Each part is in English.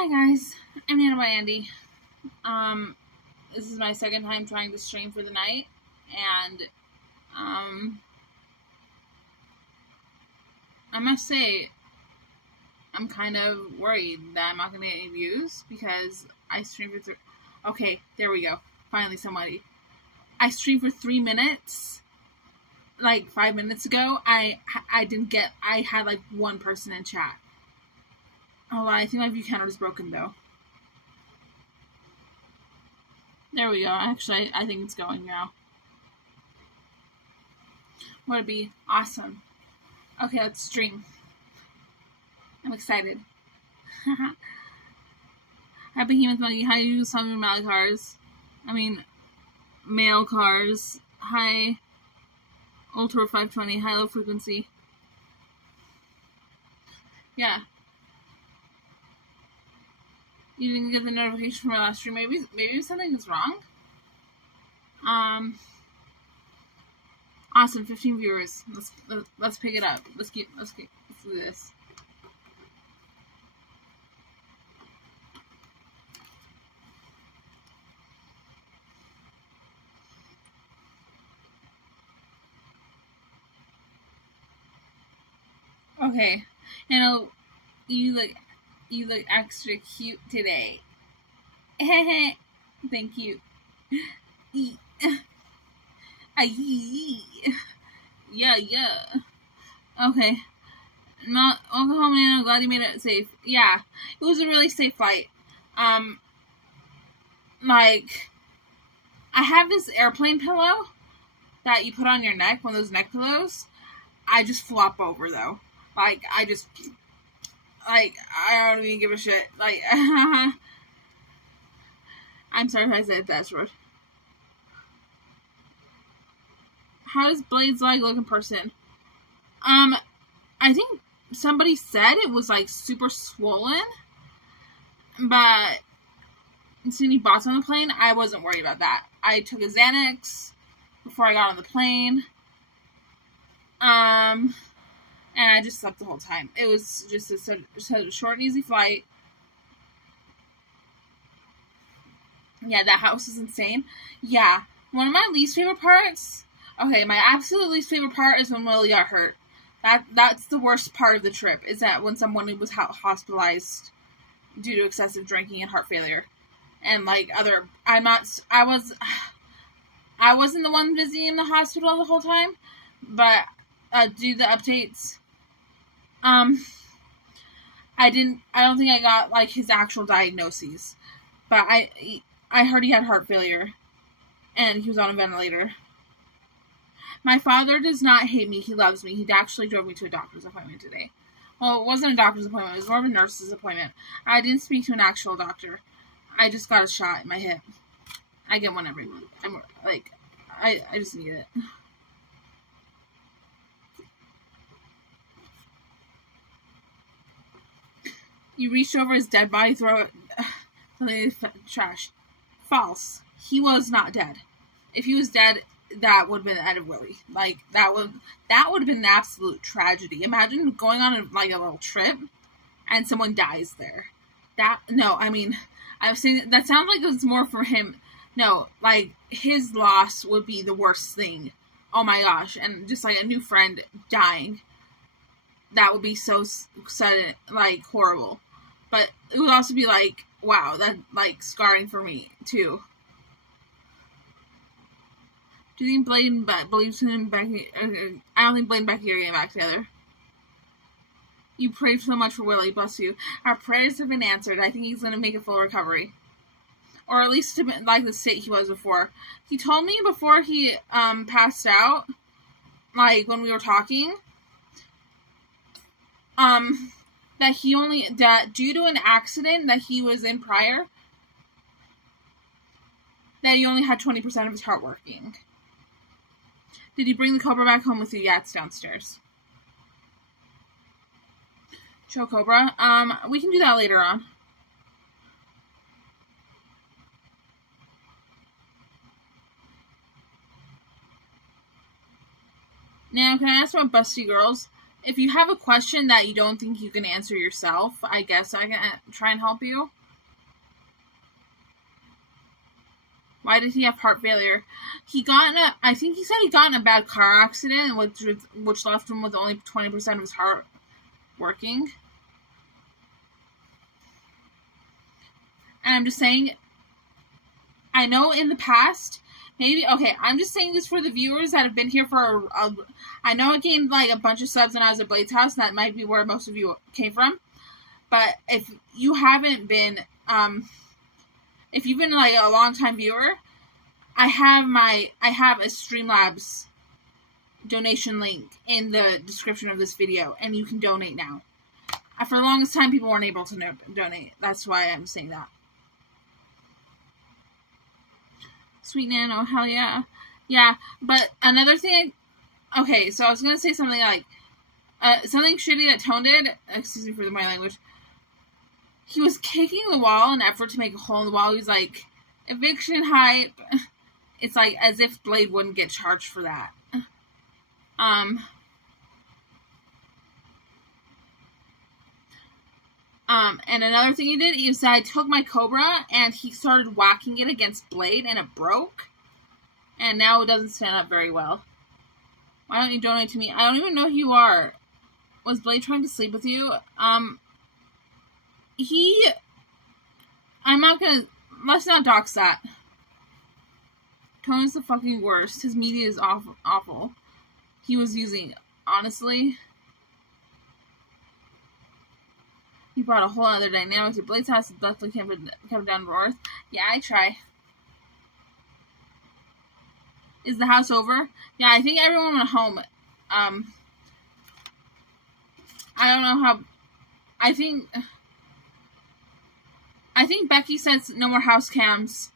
Hi guys, I'm nanobotandy. This is my second time trying to stream for the night, and I must say I'm kind of worried that I'm not going to get any views because I streamed for okay, there we go. Finally somebody. I streamed for 3 minutes. Like 5 minutes ago, I had like one person in chat. Oh, I think my view counter is broken though. There we go. Actually, I think it's going now. Would be awesome. Okay, let's stream. I'm excited. Hi, Behemoth Money. Hi, you some male cars. Male cars. Hi, Ultra 520. Hi, low frequency. Yeah. You didn't get the notification from my last stream. Maybe something is wrong. Awesome, 15 viewers. Let's pick it up. Let's do this. Okay, and you look extra cute today. Thank you. Yeah. Okay. Welcome home, man. I'm glad you made it safe. Yeah, it was a really safe flight. I have this airplane pillow that you put on your neck, one of those neck pillows. I just flop over though. I don't even give a shit. I'm sorry if I said that word. How does Blade's leg look in person? I think somebody said it was super swollen, but since he bought on the plane, I wasn't worried about that. I took a Xanax before I got on the plane. And I just slept the whole time. It was just a short and easy flight. Yeah, that house is insane. Yeah, one of my least favorite parts. Okay, my absolute least favorite part is when Willie got hurt. That's the worst part of the trip. Is that when someone was hospitalized due to excessive drinking and heart failure, and I wasn't the one visiting the hospital the whole time, but due to the updates, I don't think I got his actual diagnoses, but I heard he had heart failure, and he was on a ventilator. My father does not hate me. He loves me. He actually drove me to a doctor's appointment today. Well, it wasn't a doctor's appointment. It was more of a nurse's appointment. I didn't speak to an actual doctor. I just got a shot in my hip. I get one every month. I just need it. You reached over his dead body, throw it in the trash. False. He was not dead. If he was dead, that would have been the end of Willie. That would have been an absolute tragedy. Imagine going on a little trip and someone dies there. I was saying that sounds like it was more for him. No, his loss would be the worst thing. Oh my gosh. And just a new friend dying. That would be so sudden, horrible. But it would also be wow, that scarring for me too. Do you think Blade believes in him back? I don't think Blade and Becky are getting back together. You prayed so much for Willie, bless you. Our prayers have been answered. I think he's going to make a full recovery. Or at least the state he was before. He told me before he passed out, when we were talking, that due to an accident that he was in prior, that he only had 20% of his heart working. Did you bring the Cobra back home with you? Yeah, it's downstairs. Show Cobra. We can do that later on. Now, can I ask about Busty Girls? if you have a question that you don't think you can answer yourself, I guess I can try and help you. Why did he have heart failure? I think he said he got in a bad car accident, which left him with only 20% of his heart working. And I'm just saying, I know in the past, maybe, okay, I'm just saying this for the viewers that have been here for I know I gained like a bunch of subs when I was at Blade's house, and that might be where most of you came from. But if you haven't been, if you've been like a long time viewer, I have a Streamlabs donation link in the description of this video, and you can donate now. For the longest time, people weren't able to donate. That's why I'm saying that. Sweet Nano, hell yeah. Yeah, but another thing, okay, so I was going to say something like, something shitty that Tone did, excuse me for my language, he was kicking the wall in an effort to make a hole in the wall. He was like, eviction hype. It's like as if Blade wouldn't get charged for that. And another thing he did is I took my Cobra and he started whacking it against Blade and it broke. And now it doesn't stand up very well. Why don't you donate to me? I don't even know who you are. Was Blade trying to sleep with you? I'm not gonna, let's not dox that. Tony's the fucking worst. His media is awful. He was using, honestly. He brought a whole other dynamic to Blade's house and definitely kept down north. Yeah, I try. Is the house over? Yeah, I think everyone went home. I don't know how. I think Becky says no more house cams.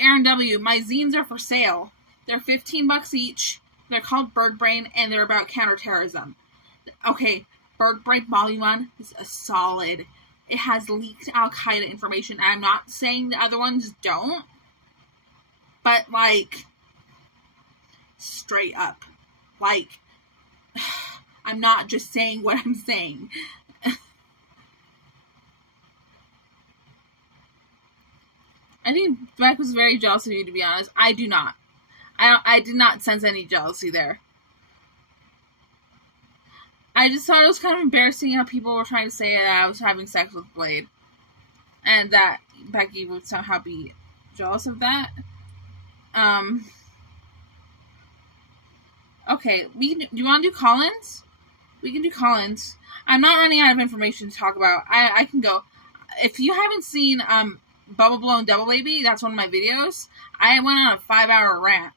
Aaron W., my zines are for sale. They're $15 each. They're called Bird Brain, and they're about counterterrorism. Okay, Bird Brain Volume 1 is a solid. It has leaked Al-Qaeda information. I'm not saying the other ones don't. But, like, straight up. Like, I'm not just saying what I'm saying. I think Beck was very jealous of you, to be honest. I do not. I did not sense any jealousy there. I just thought it was kind of embarrassing how people were trying to say that I was having sex with Blade. And that Becky would somehow be jealous of that. Okay, do you want to do call-ins? We can do call-ins. I'm not running out of information to talk about. I can go. If you haven't seen Bubble Blown Double Baby, that's one of my videos. I went on a 5-hour rant.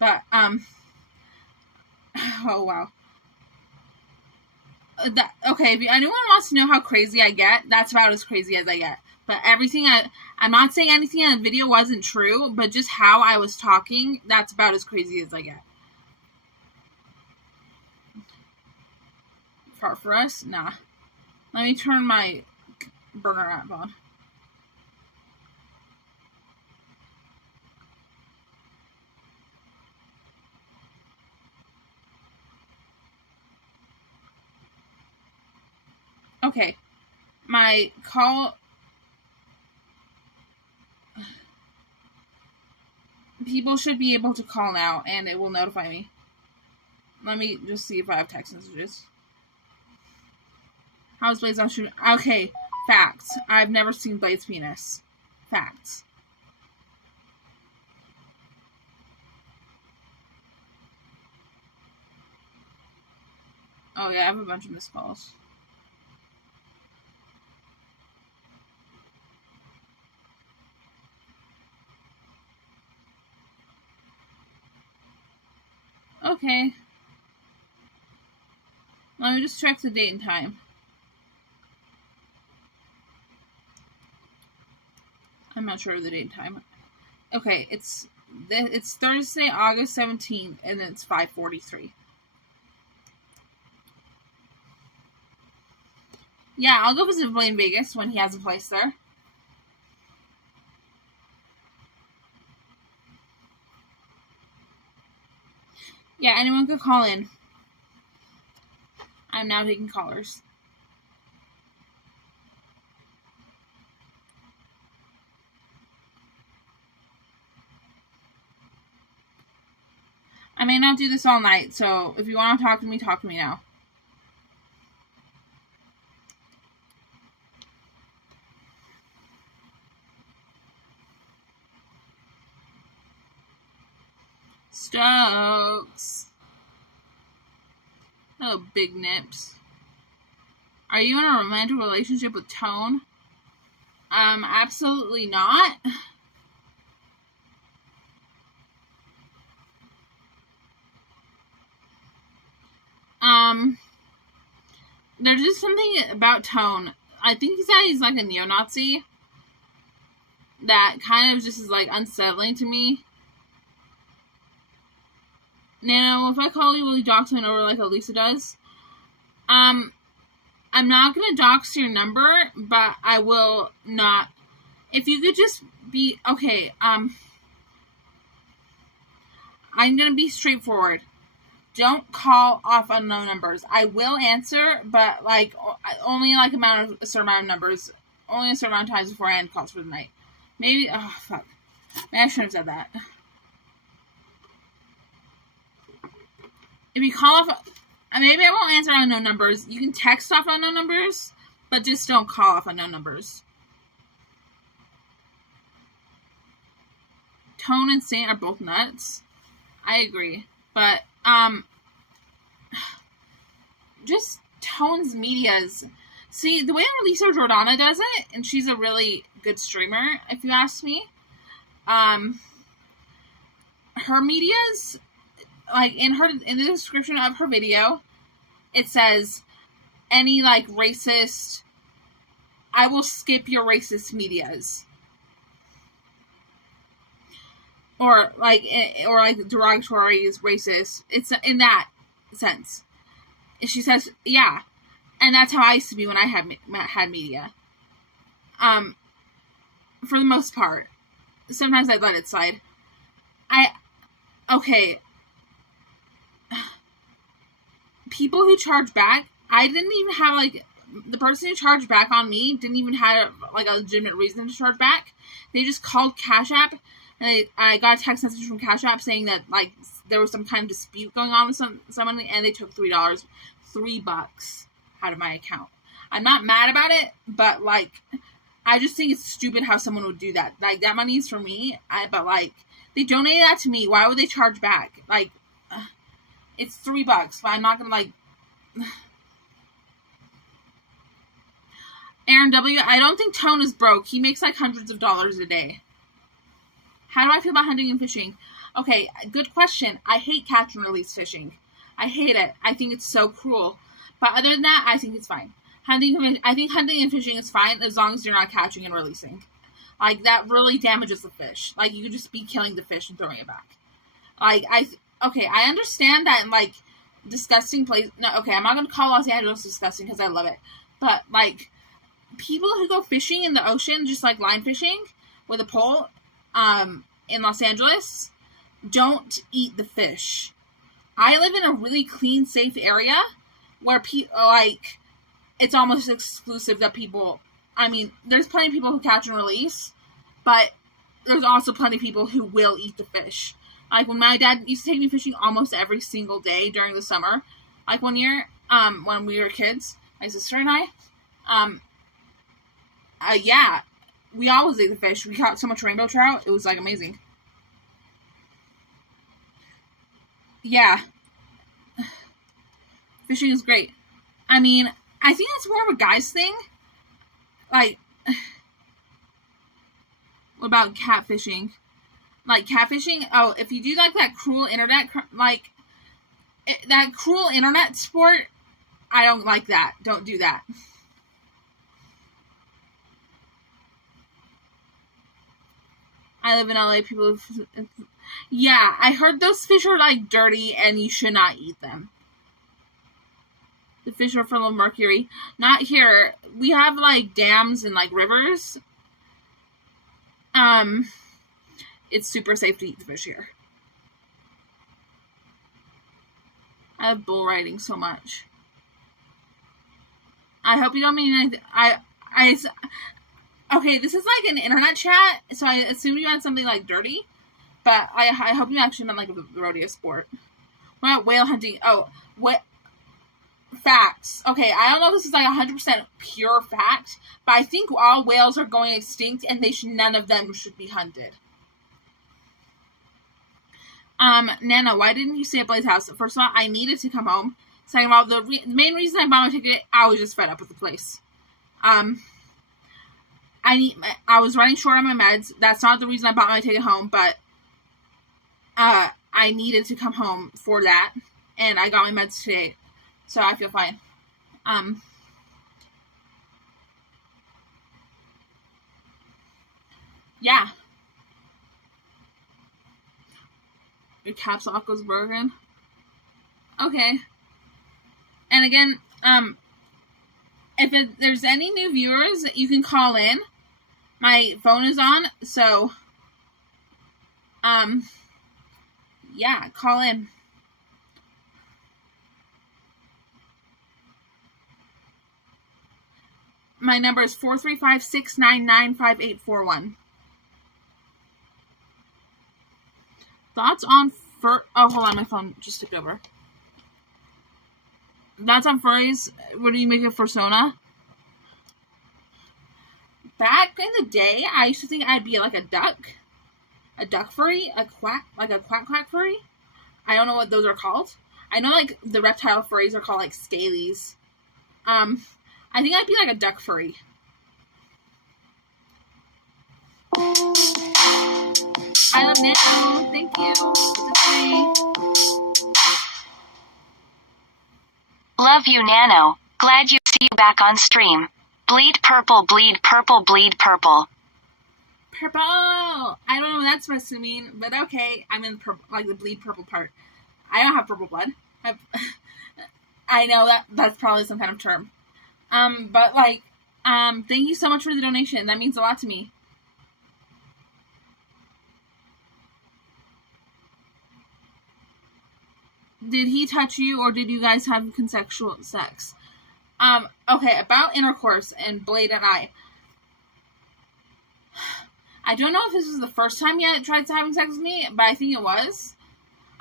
But, oh wow. Okay, if anyone wants to know how crazy I get, that's about as crazy as I get. But everything I'm not saying anything in the video wasn't true, but just how I was talking, that's about as crazy as I get. Far for us? Nah. Let me turn my burner app on. Okay, my call, people should be able to call now, and it will notify me. Let me just see if I have text messages. How's Blade's on shooting? Okay, facts. I've never seen Blade's penis. Facts. Oh yeah, I have a bunch of missed calls. Okay. Let me just check the date and time. I'm not sure of the date and time. Okay, it's Thursday, August 17th, and it's 5:43. Yeah, I'll go visit Blade in Vegas when he has a place there. Yeah, anyone could call in. I'm now taking callers. I may not do this all night, so if you want to talk to me now. Stokes. Oh, big nips. Are you in a romantic relationship with Tone? Absolutely not. There's just something about Tone. I think he's like a neo-Nazi that kind of just is like unsettling to me. Nano, if I call you, will you dox my number like Elisa does? I'm not gonna dox your number, but I will not. If you could just be okay. I'm gonna be straightforward. Don't call off unknown numbers. I will answer, but like only like a certain amount of numbers, only a certain amount of times before I end calls for the night. Maybe. Oh fuck. Maybe I shouldn't have said that. If you call off, maybe I won't answer unknown numbers. You can text off unknown numbers, but just don't call off unknown numbers. Tone and Saint are both nuts. I agree, but just Tone's medias. See, the way Lisa Jordana does it, and she's a really good streamer, if you ask me. Her medias, like in the description of her video, it says any like racist. I will skip your racist medias, or like derogatory is racist. It's in that sense. She says, yeah, and that's how I used to be when I had media. For the most part, sometimes I'd let it slide. Okay. People who charge back, I didn't even have like the person who charged back on me didn't even have like a legitimate reason to charge back. They just called Cashapp, and I got a text message from Cashapp saying that like there was some kind of dispute going on with someone, and they took $3 out of my account. I'm not mad about it, but like I just think it's stupid how someone would do that. Like that money is for me, but like they donated that to me. Why would they charge back? Like it's $3, but I'm not gonna like. Aaron W, I don't think Tone is broke. He makes like hundreds of dollars a day. How do I feel about hunting and fishing? Okay, good question. I hate catch and release fishing. I hate it. I think it's so cruel. But other than that, I think it's fine. I think hunting and fishing is fine as long as you're not catching and releasing. Like, that really damages the fish. Like, you could just be killing the fish and throwing it back. Like, I understand that in, like, disgusting place. No, okay, I'm not going to call Los Angeles disgusting because I love it. But, like, people who go fishing in the ocean, just, like, line fishing with a pole, in Los Angeles, don't eat the fish. I live in a really clean, safe area where like it's almost exclusive that people. I mean, there's plenty of people who catch and release, but there's also plenty of people who will eat the fish. Like when my dad used to take me fishing almost every single day during the summer. Like one year, when we were kids, my sister and I, yeah, we always ate the fish. We caught so much rainbow trout. It was like amazing. Yeah. Fishing is great. I mean, I think it's more of a guy's thing. Like, what about catfishing? Like, catfishing, oh, if you do, like, that cruel internet, like, that cruel internet sport, I don't like that. Don't do that. I live in LA, people... Yeah, I heard those fish are, like, dirty, and you should not eat them. The fish are full of mercury. Not here. We have, like, dams and, like, rivers. It's super safe to eat the fish here. I love bull riding so much. I hope you don't mean anything. Okay, this is like an internet chat, so I assume you meant something like dirty, but I hope you actually meant like a rodeo sport. What about whale hunting? Oh, what? Facts. Okay, I don't know if this is like 100% pure fact, but I think all whales are going extinct and none of them should be hunted. Nana, why didn't you stay at Blade's house? First of all, I needed to come home. Second of all, the main reason I bought my ticket, I was just fed up with the place. I was running short on my meds. That's not the reason I bought my ticket home, but I needed to come home for that, and I got my meds today, so I feel fine. Yeah. Your caps lock was broken. Okay. And again, if there's any new viewers, you can call in. My phone is on, so, yeah, call in. My number is 435-699-5841. Thoughts on oh, hold on, my phone just tipped over. Thoughts on furries? What do you make of Persona? Back in the day, I used to think I'd be like a duck furry, like a quack furry. I don't know what those are called. I know like the reptile furries are called like scalies. I think I'd be like a duck furry. I love Nano. Thank you. Love you, Nano. Glad you see you back on stream. Bleed purple, bleed purple, bleed purple. Purple. I don't know what that's supposed to mean, but okay. I'm in purple, like the bleed purple part. I don't have purple blood. I know that's probably some kind of term. But like, thank you so much for the donation. That means a lot to me. Did he touch you, or did you guys have consensual sex? Okay, about intercourse and Blade and I. I don't know if this was the first time he had tried having sex with me, but I think it was.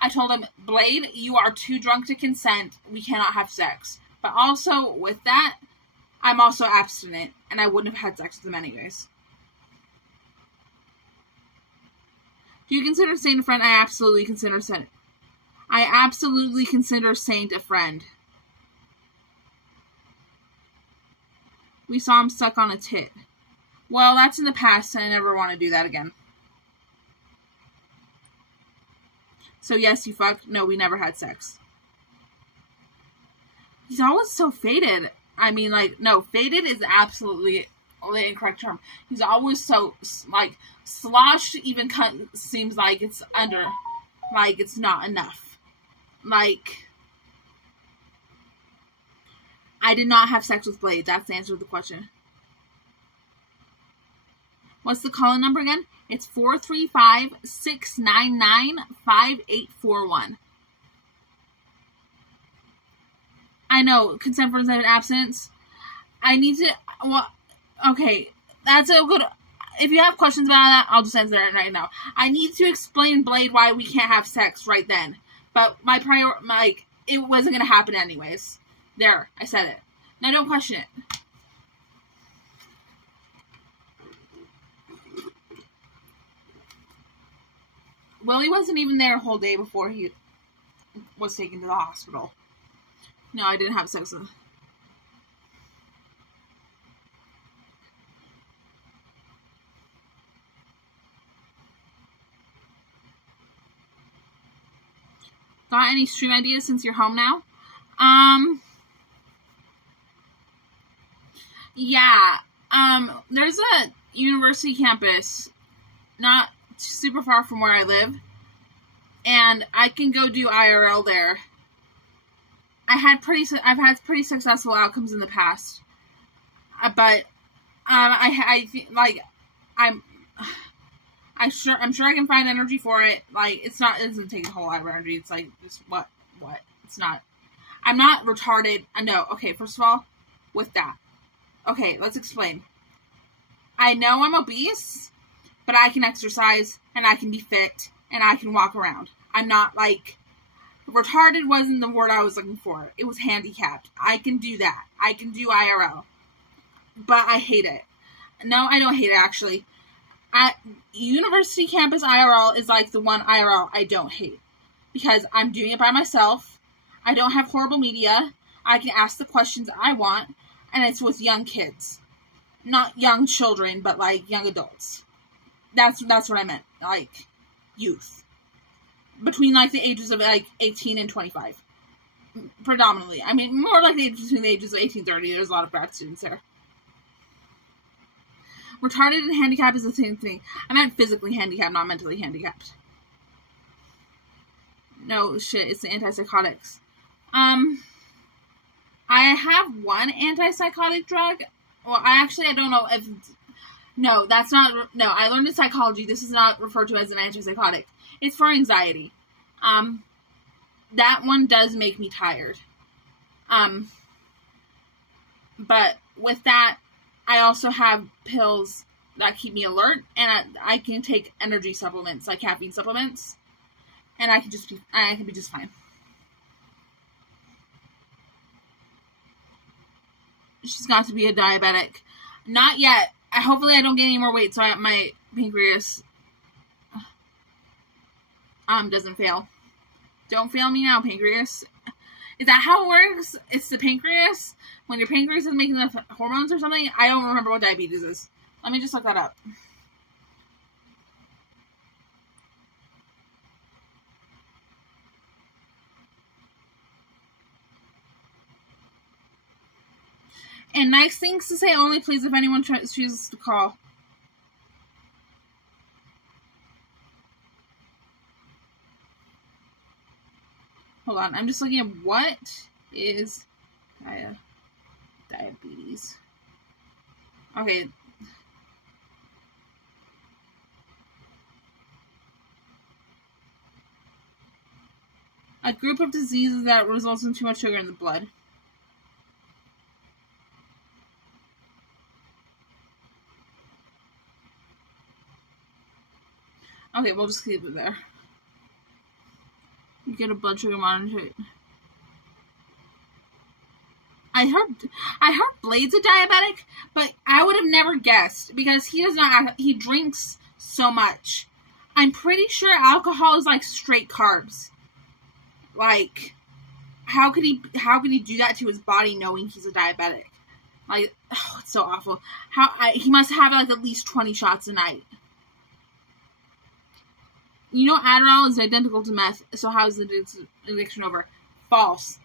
I told him, Blade, you are too drunk to consent. We cannot have sex. But also, with that, I'm also abstinent, and I wouldn't have had sex with him anyways. Do you consider Saint a friend? I absolutely consider Saint a friend. We saw him suck on a tit. Well, that's in the past, and I never want to do that again. So yes, you fucked. No, we never had sex. He's always so faded. I mean, like, no, faded is absolutely the incorrect term. He's always so, like, sloshed even seems like it's under, like, it's not enough. Like, I did not have sex with Blade. That's the answer to the question. What's the call-in number again? It's 435-699-5841. I know, consent for abstinence. I need to, well, okay, that's a good, if you have questions about that, I'll just answer it right now. I need to explain Blade why we can't have sex right then. But it wasn't going to happen anyways. There, I said it. Now don't question it. Willie wasn't even there a whole day before he was taken to the hospital. No, I didn't have sex with him. Got any stream ideas since you're home now? Yeah. There's a university campus not super far from where I live, and I can go do IRL there. I've had pretty successful outcomes in the past, but I think like I'm sure I can find energy for it. Like it doesn't take a whole lot of energy. It's like just what it's not I'm not retarded. No, okay, first of all, with that. Okay, let's explain. I know I'm obese, but I can exercise, and I can be fit, and I can walk around. I'm not, like, retarded wasn't the word I was looking for. It was handicapped. I can do that. I can do IRL. But I hate it. No, I don't hate it, actually. University campus IRL is like the one IRL I don't hate. Because I'm doing it by myself. I don't have horrible media. I can ask the questions I want. And it's with young kids. Not young children, but, like, young adults. That's what I meant. Like, youth. Between, like, the ages of, like, 18 and 25. Predominantly. I mean, more like between the ages of 18 and 30. There's a lot of grad students there. Retarded and handicapped is the same thing. I meant physically handicapped, not mentally handicapped. No, shit, it's the antipsychotics. I have one antipsychotic drug. Well, I don't know if... No, that's not... No, I learned in psychology. This is not referred to as an antipsychotic. It's for anxiety. That one does make me tired. But with that, I also have pills that keep me alert, and I can take energy supplements, like caffeine supplements, and I can be just fine. She's got to be a diabetic. Not yet. Hopefully I don't gain any more weight, so my pancreas doesn't fail. Don't fail me now, pancreas. Is that how it works? It's the pancreas? When your pancreas is making enough hormones or something? I don't remember what diabetes is. Let me just look that up. And nice things to say only, please, if anyone chooses to call. Hold on, I'm just looking at what is diabetes. Okay. A group of diseases that results in too much sugar in the blood. Okay, we'll just keep it there. You get a blood sugar monitor. I heard Blade's a diabetic, but I would have never guessed because he drinks so much. I'm pretty sure alcohol is like straight carbs. Like, how could he do that to his body knowing he's a diabetic? Like, oh, it's so awful. He must have like at least 20 shots a night. You know Adderall is identical to meth, so how is the addiction over? False.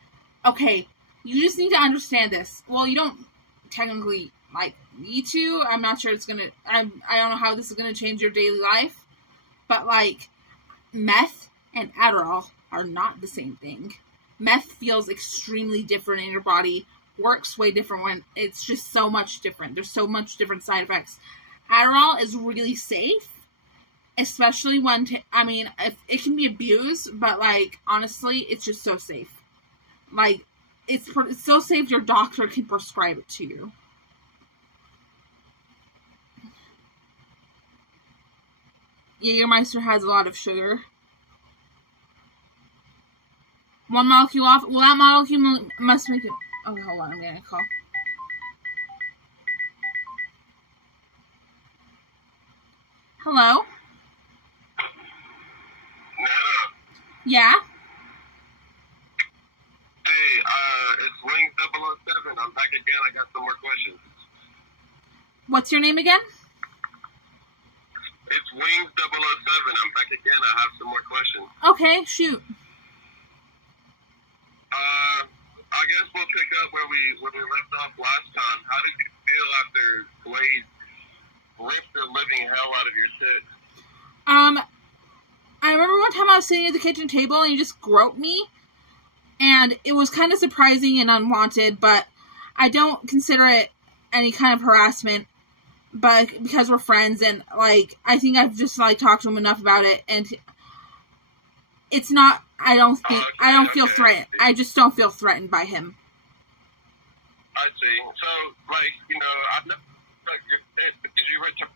Okay, you just need to understand this. Well, you don't technically, like, need to. I'm not sure it's gonna... I don't know how this is gonna change your daily life. But, like, meth and Adderall are not the same thing. Meth feels extremely different in your body. Works way different when... It's just so much different. There's so much different side effects. Adderall is really safe. Especially when, it can be abused, but, like, honestly, it's just so safe. Like, it's so safe your doctor can prescribe it to you. Jägermeister has a lot of sugar. One molecule off. Well, that molecule must make it... Okay, hold on, I'm getting a call. Hello? Yeah? Hey, it's Wing 007. I'm back again. I got some more questions. What's your name again? It's Wing 007. I'm back again. I have some more questions. Okay, shoot. I guess we'll pick up where we left off last time. How did you feel after Blade ripped the living hell out of your tits? I remember one time I was sitting at the kitchen table and you just groped me. And it was kind of surprising and unwanted, but I don't consider it any kind of harassment. But because we're friends and, like, I think I've just, like, talked to him enough about it. And it's not I don't think Okay, I don't feel okay. threatened. I just don't feel threatened by him. I see. So, like, you know, I've never like your did you return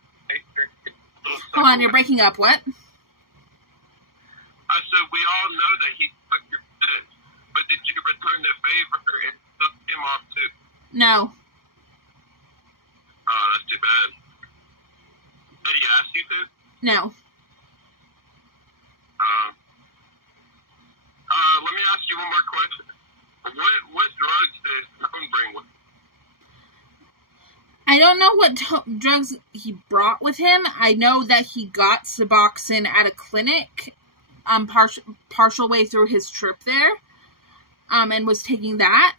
Hold on, you're breaking up. What? I said we all know that he took your shit, but did you return the favor and took him off too? No. Oh, that's too bad. Did he ask you to? No. Let me ask you one more question. What drugs did Tone bring with him? I don't know what drugs he brought with him. I know that he got Suboxone at a clinic, partial way through his trip there, and was taking that.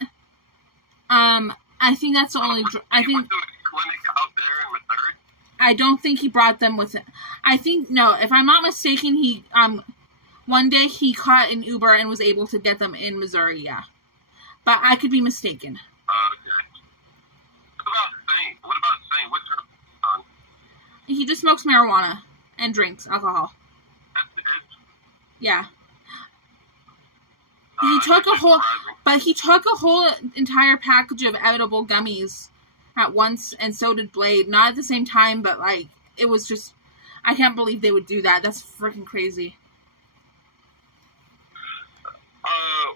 I think that's the only. I think. Went to a clinic out there in Missouri? I don't think he brought them with him. I think no. If I'm not mistaken, he one day he caught an Uber and was able to get them in Missouri. Yeah, but I could be mistaken. Okay. What about Saint? What's her on? He just smokes marijuana and drinks alcohol. That's it. Yeah. He took a whole entire package of edible gummies at once, and so did Blade. Not at the same time, but like it was just. I can't believe they would do that. That's freaking crazy.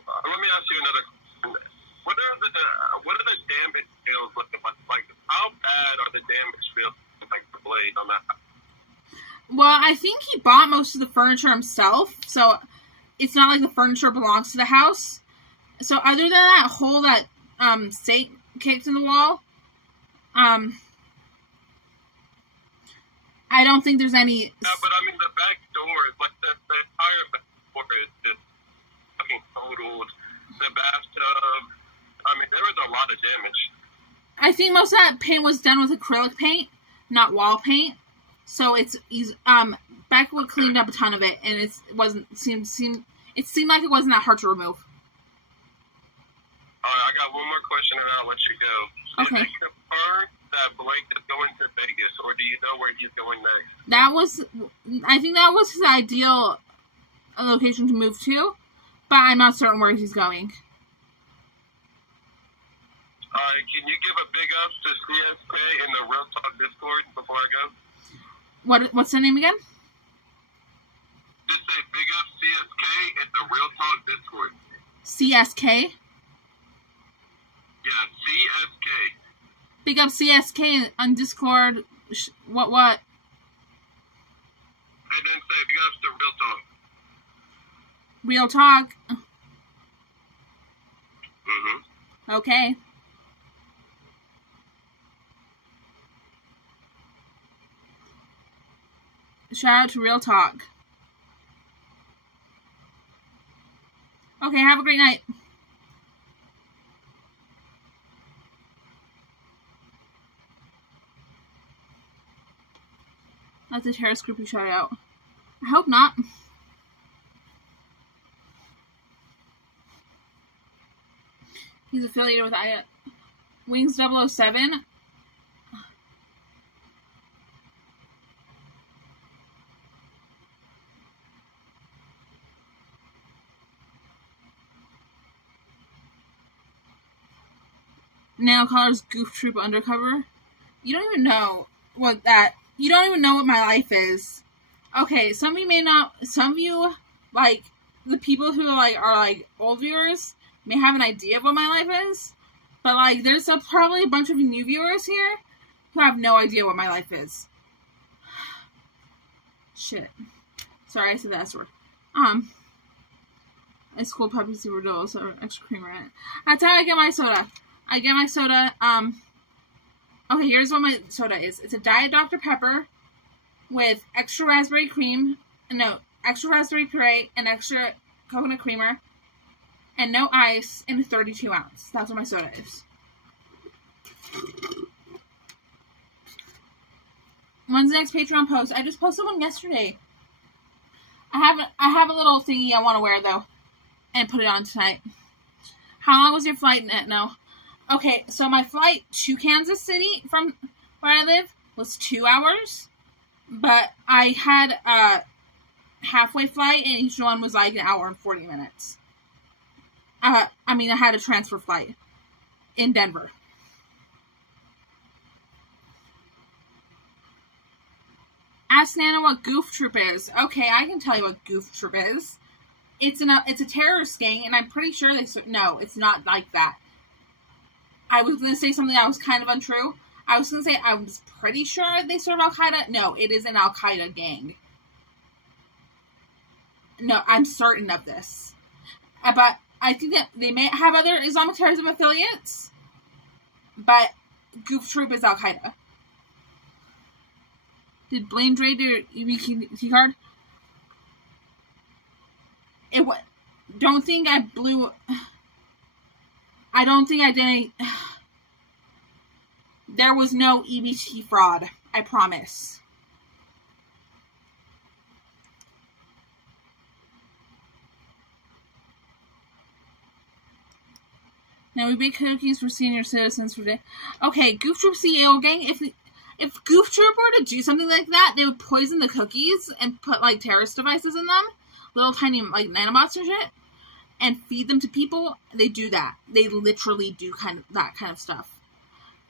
Let me ask you another question. What are the damage fields looking like? Like, how bad are the damage fields like the Blade on that? Well, I think he bought most of the furniture himself, so it's not like the furniture belongs to the house. So other than that hole that Saint kicked in the wall, I don't think there's any. Yeah, but I mean the back door is like the entire back door is just fucking totaled. The bathtub. I mean, there was a lot of damage. I think most of that paint was done with acrylic paint, not wall paint. So it's Beckwood cleaned up a ton of it, and it seemed like it wasn't that hard to remove. All right, I got one more question, and I'll let you go. Okay. Did they confirm that Blake is going to Vegas, or do you know where he's going next? I think that was his ideal location to move to, but I'm not certain where he's going. All right, can you give a big up to CSK in the Real Talk Discord before I go? What's the name again? Just say big up CSK in the Real Talk Discord. CSK? Yeah, CSK. Big up CSK on Discord. What? And then say big ups to Real Talk. Real Talk. Mm-hmm. Okay. Shout out to Real Talk. Okay, have a great night. That's a terrorist group you shout out. I hope not. He's affiliated with Wings 007. Nanocollar's Goof Troop Undercover. You don't even know what my life is. Okay, some of you, like, the people who, like, are, like, old viewers may have an idea of what my life is, but, like, there's probably a bunch of new viewers here who have no idea what my life is. Shit. Sorry, I said the S word. It's cool puppy super dull, so extra creamer in it. That's how I get my soda. I get my soda, okay, here's what my soda is. It's a Diet Dr. Pepper with extra raspberry puree and extra coconut creamer and no ice in a 32 ounce. That's what my soda is. When's the next Patreon post? I just posted one yesterday. I have a little thingy I want to wear, though, and put it on tonight. How long was your flight? No. Okay, so my flight to Kansas City from where I live was 2 hours, but I had halfway flight, and each one was like an hour and 40 minutes. I had a transfer flight in Denver. Ask Nana what Goof Troop is. Okay, I can tell you what Goof Troop is. It's a terrorist gang, and I'm pretty sure no, it's not like that. I was going to say something that was kind of untrue. I was going to say I was pretty sure they serve Al-Qaeda. No, it is an Al-Qaeda gang. No, I'm certain of this. But I think that they may have other Islamic terrorism affiliates, but Goof Troop is Al-Qaeda. Did Blaine trade your EBT card? Don't think I blew... I don't think I did. There was no EBT fraud. I promise. Now we bake cookies for senior citizens for day. Okay, Goof Troop CEO gang. If Goof Troop were to do something like that, they would poison the cookies and put like terrorist devices in them, little tiny like nanobots and shit, and feed them to people. They do that. They literally do that kind of stuff.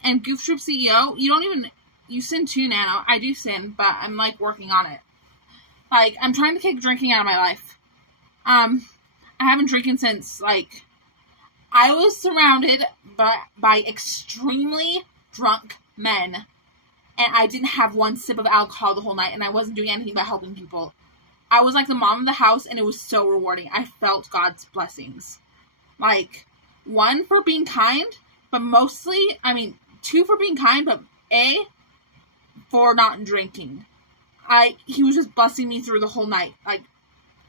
And Goof Troop CEO, you sin too, Nano. I do sin, but I'm like working on it. Like, I'm trying to kick drinking out of my life. I haven't drinking since like I was surrounded by extremely drunk men, and I didn't have one sip of alcohol the whole night, and I wasn't doing anything but helping people. I was like the mom of the house, and it was so rewarding. I felt God's blessings. Like, 1, for being kind, but mostly, 2, for being kind, but A, for not drinking. He was just blessing me through the whole night. Like,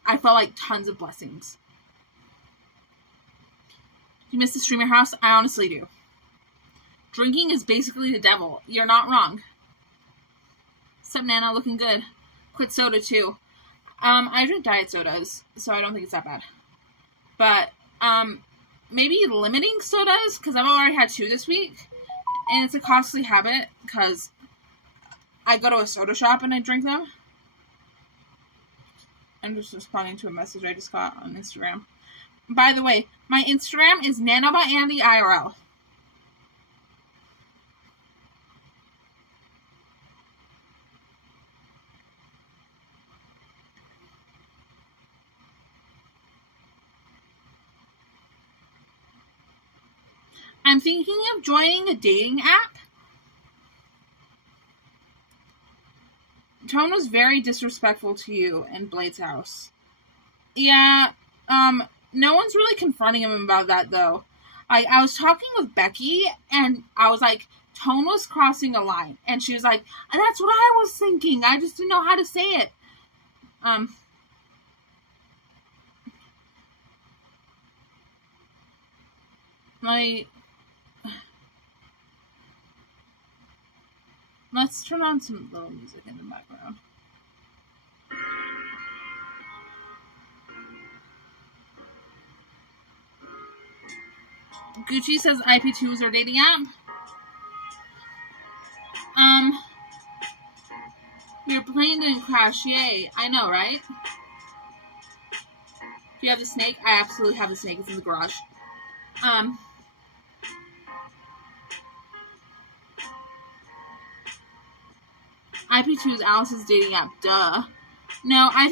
I felt like tons of blessings. You miss the streamer house? I honestly do. Drinking is basically the devil. You're not wrong. Sup, Nana, looking good. Quit soda, too. I drink diet sodas, so I don't think it's that bad. But, maybe limiting sodas, because I've already had 2 this week. And it's a costly habit, because I go to a soda shop and I drink them. I'm just responding to a message I just got on Instagram. By the way, my Instagram is nanobotandy IRL. I'm thinking of joining a dating app. Tone was very disrespectful to you in Blade's house. Yeah, no one's really confronting him about that, though. I was talking with Becky, and I was like, Tone was crossing a line. And she was like, that's what I was thinking. I just didn't know how to say it. Let's turn on some little music in the background. Gucci says IP2 is our dating app. Your plane didn't crash. Yay. I know, right? Do you have the snake? I absolutely have the snake. It's in the garage. IP2 is Alice's dating app. Duh. No, I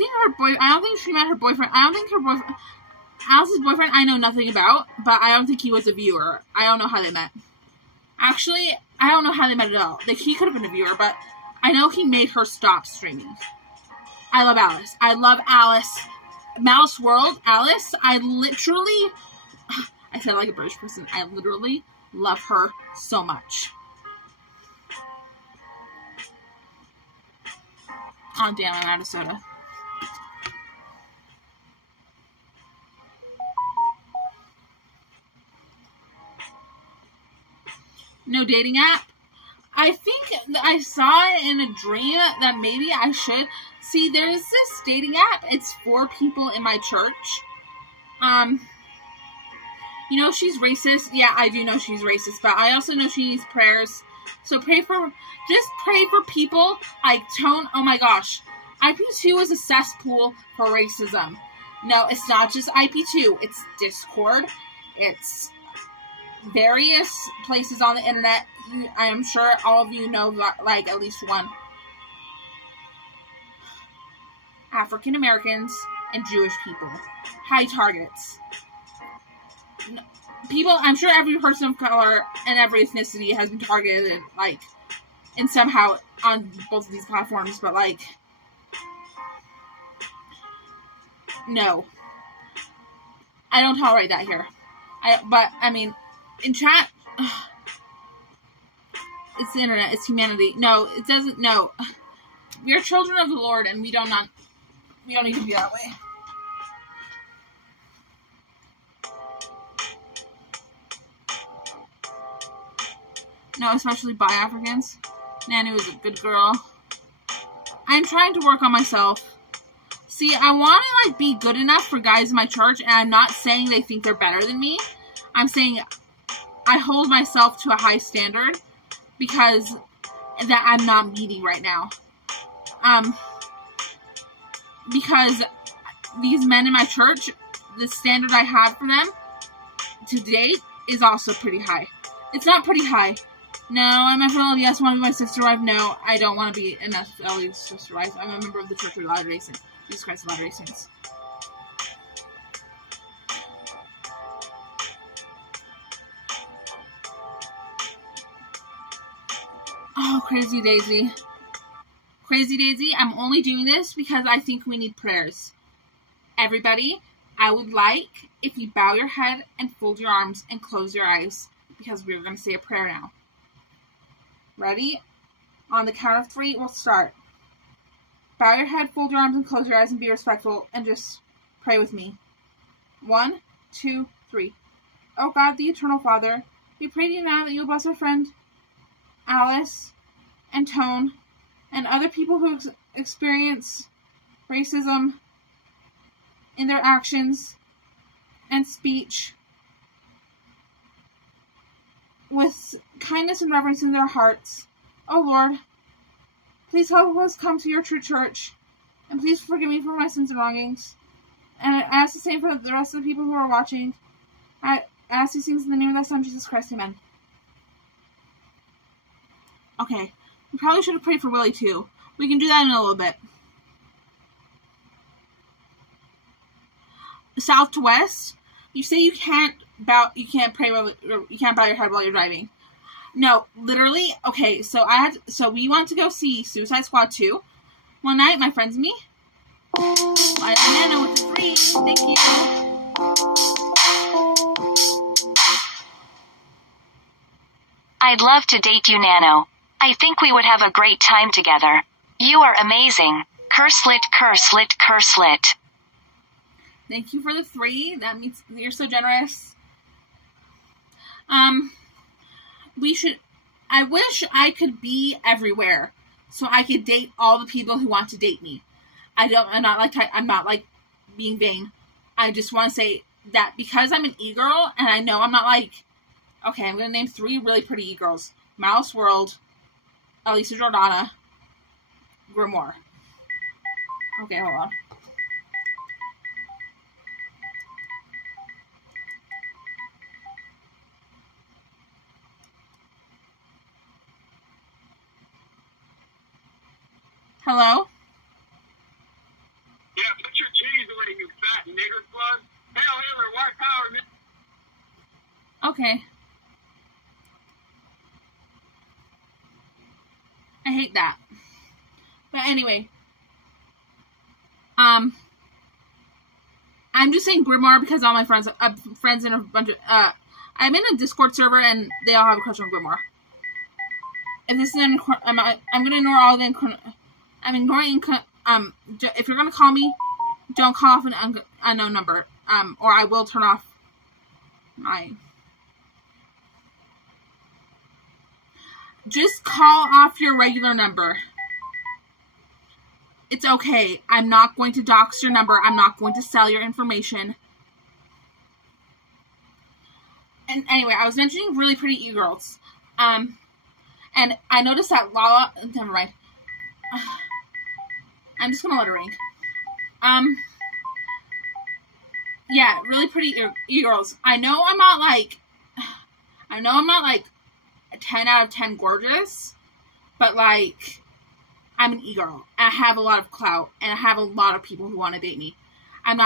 don't think she met her boyfriend. Alice's boyfriend I know nothing about, but I don't think he was a viewer. I don't know how they met. Actually, I don't know how they met at all. Like, he could have been a viewer, but I know he made her stop streaming. I love Alice. I love Alice. Mouse World, Alice, I said like a British person, I literally love her so much. Oh, damn, I'm out of soda. No dating app? I think I saw it in a dream that maybe I should. See, there's this dating app. It's for people in my church. You know she's racist? Yeah, I do know she's racist, but I also know she needs prayers. So pray for people like Tone. Oh my gosh. IP2 is a cesspool for racism. No, it's not just IP2. It's Discord. It's various places on the internet. I am sure all of you know, like, at least one. African Americans and Jewish people. High targets. People, I'm sure every person of color and every ethnicity has been targeted, like, in somehow on both of these platforms, but, like, no. I don't tolerate that here. In chat, it's the internet, it's humanity. No, it doesn't, no. We are children of the Lord, and we don't need to be that way. No, especially bi Africans. Nanu is a good girl. I'm trying to work on myself. See, I want to, like, be good enough for guys in my church, and I'm not saying they think they're better than me. I'm saying I hold myself to a high standard because that I'm not meeting right now. Because these men in my church, the standard I have for them to date is also pretty high. It's not pretty high. No, I'm a fellow. Yes, want to be my sister wife. No, I don't want to be an fellow sister wife. I'm a member of the Church of Latter-day Saints. Jesus Christ of Latter-day Saints. Oh, Crazy Daisy. Crazy Daisy, I'm only doing this because I think we need prayers. Everybody, I would like if you bow your head and fold your arms and close your eyes because we're going to say a prayer now. Ready? On the count of 3, we'll start. Bow your head, fold your arms, and close your eyes and be respectful and just pray with me. 1, 2, 3. Oh God, the Eternal Father, we pray to you now that you will bless our friend Alice and Tone and other people who experience racism in their actions and speech with kindness and reverence in their hearts. Oh Lord, please help us come to your true church, and please forgive me for my sins and wrongings. And I ask the same for the rest of the people who are watching. I ask these things in the name of thy Son, Jesus Christ. Amen. Okay, we probably should have prayed for Willie too. We can do that in a little bit. South to west. You say you can't bow your head while you're driving. No, literally. Okay, so we want to go see Suicide Squad 2 one night, my friends and me. I know it's free. Thank you. I'd love to date you, Nano. I think we would have a great time together. You are amazing. Curse-lit, curse-lit, curse-lit. Thank you for the 3. That means you're so generous. I wish I could be everywhere so I could date all the people who want to date me. I'm not like being vain. I just want to say that because I'm an e-girl and I know I'm not like, okay, I'm going to name 3 really pretty e-girls. Mouse World, Elisa Jordana, Grimoire. Okay, hold on. Hello? Yeah, put your cheese away, you fat nigger slug. Hell, Hitler, white power, nigga. Okay. I hate that. But anyway. I'm just saying Grimoire because all my friends in a bunch of, I'm in a Discord server and they all have a crush on Grimoire. If this is I'm going to ignore all the, I'm ignoring, if you're going to call me, don't call off an unknown number, or I will turn off my, just call off your regular number. It's okay. I'm not going to dox your number. I'm not going to sell your information. And anyway, I was mentioning really pretty e-girls. And I noticed that Lala, never mind. I'm just gonna let it ring. Yeah, really pretty e-girls. I know I'm not like a 10 out of 10 gorgeous, but like, I'm an e-girl. I have a lot of clout, and I have a lot of people who want to date me. I'm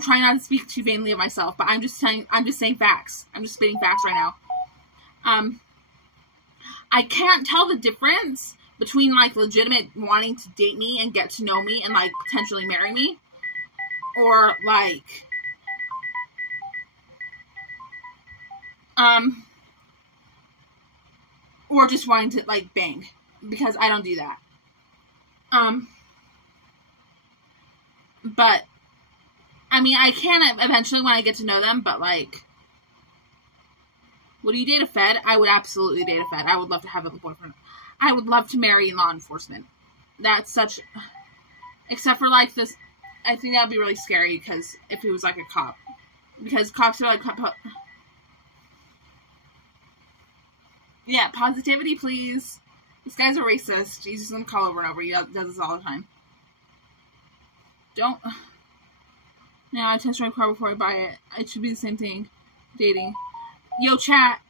trying not to speak too vainly of myself, but I'm just saying facts. I'm just spitting facts right now. I can't tell the difference between like legitimate wanting to date me and get to know me and like potentially marry me, or like or just wanting to like bang, because I don't do that. But I mean, I can eventually when I get to know them, but like, would you date a Fed? I would absolutely date a Fed. I would love to have a boyfriend. I would love to marry law enforcement. That's such, except for like this, I think that would be really scary because if he was like a cop, because cops are like, yeah, positivity, please. This guy's a racist. He's just gonna call over and over. He does this all the time. Don't. No, I test drive a car before I buy it. It should be the same thing. Dating. Yo, chat.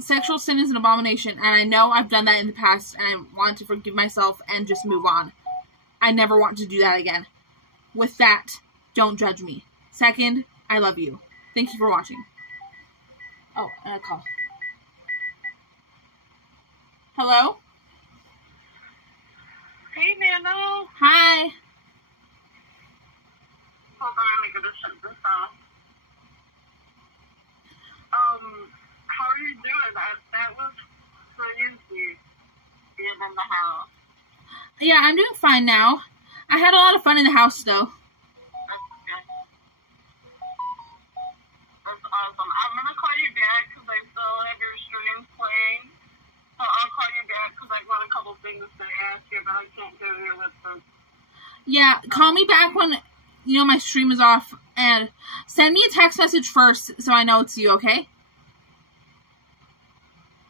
Sexual sin is an abomination, and I know I've done that in the past, and I want to forgive myself and just move on. I never want to do that again. With that, don't judge me. Second, I love you. Thank you for watching. Oh, and a call. Hello? Hey, Nano. Hi. Hold on, I'm gonna shut this off. How are you doing? That was crazy being in the house. Yeah, I'm doing fine now. I had a lot of fun in the house, though. That's good. That's awesome. I'm gonna call you back because I still have your stream playing. So I'll call you back because I've got a couple things to ask you, but I can't do it with them. Yeah, call me back when, you know, my stream is off, and send me a text message first so I know it's you, okay?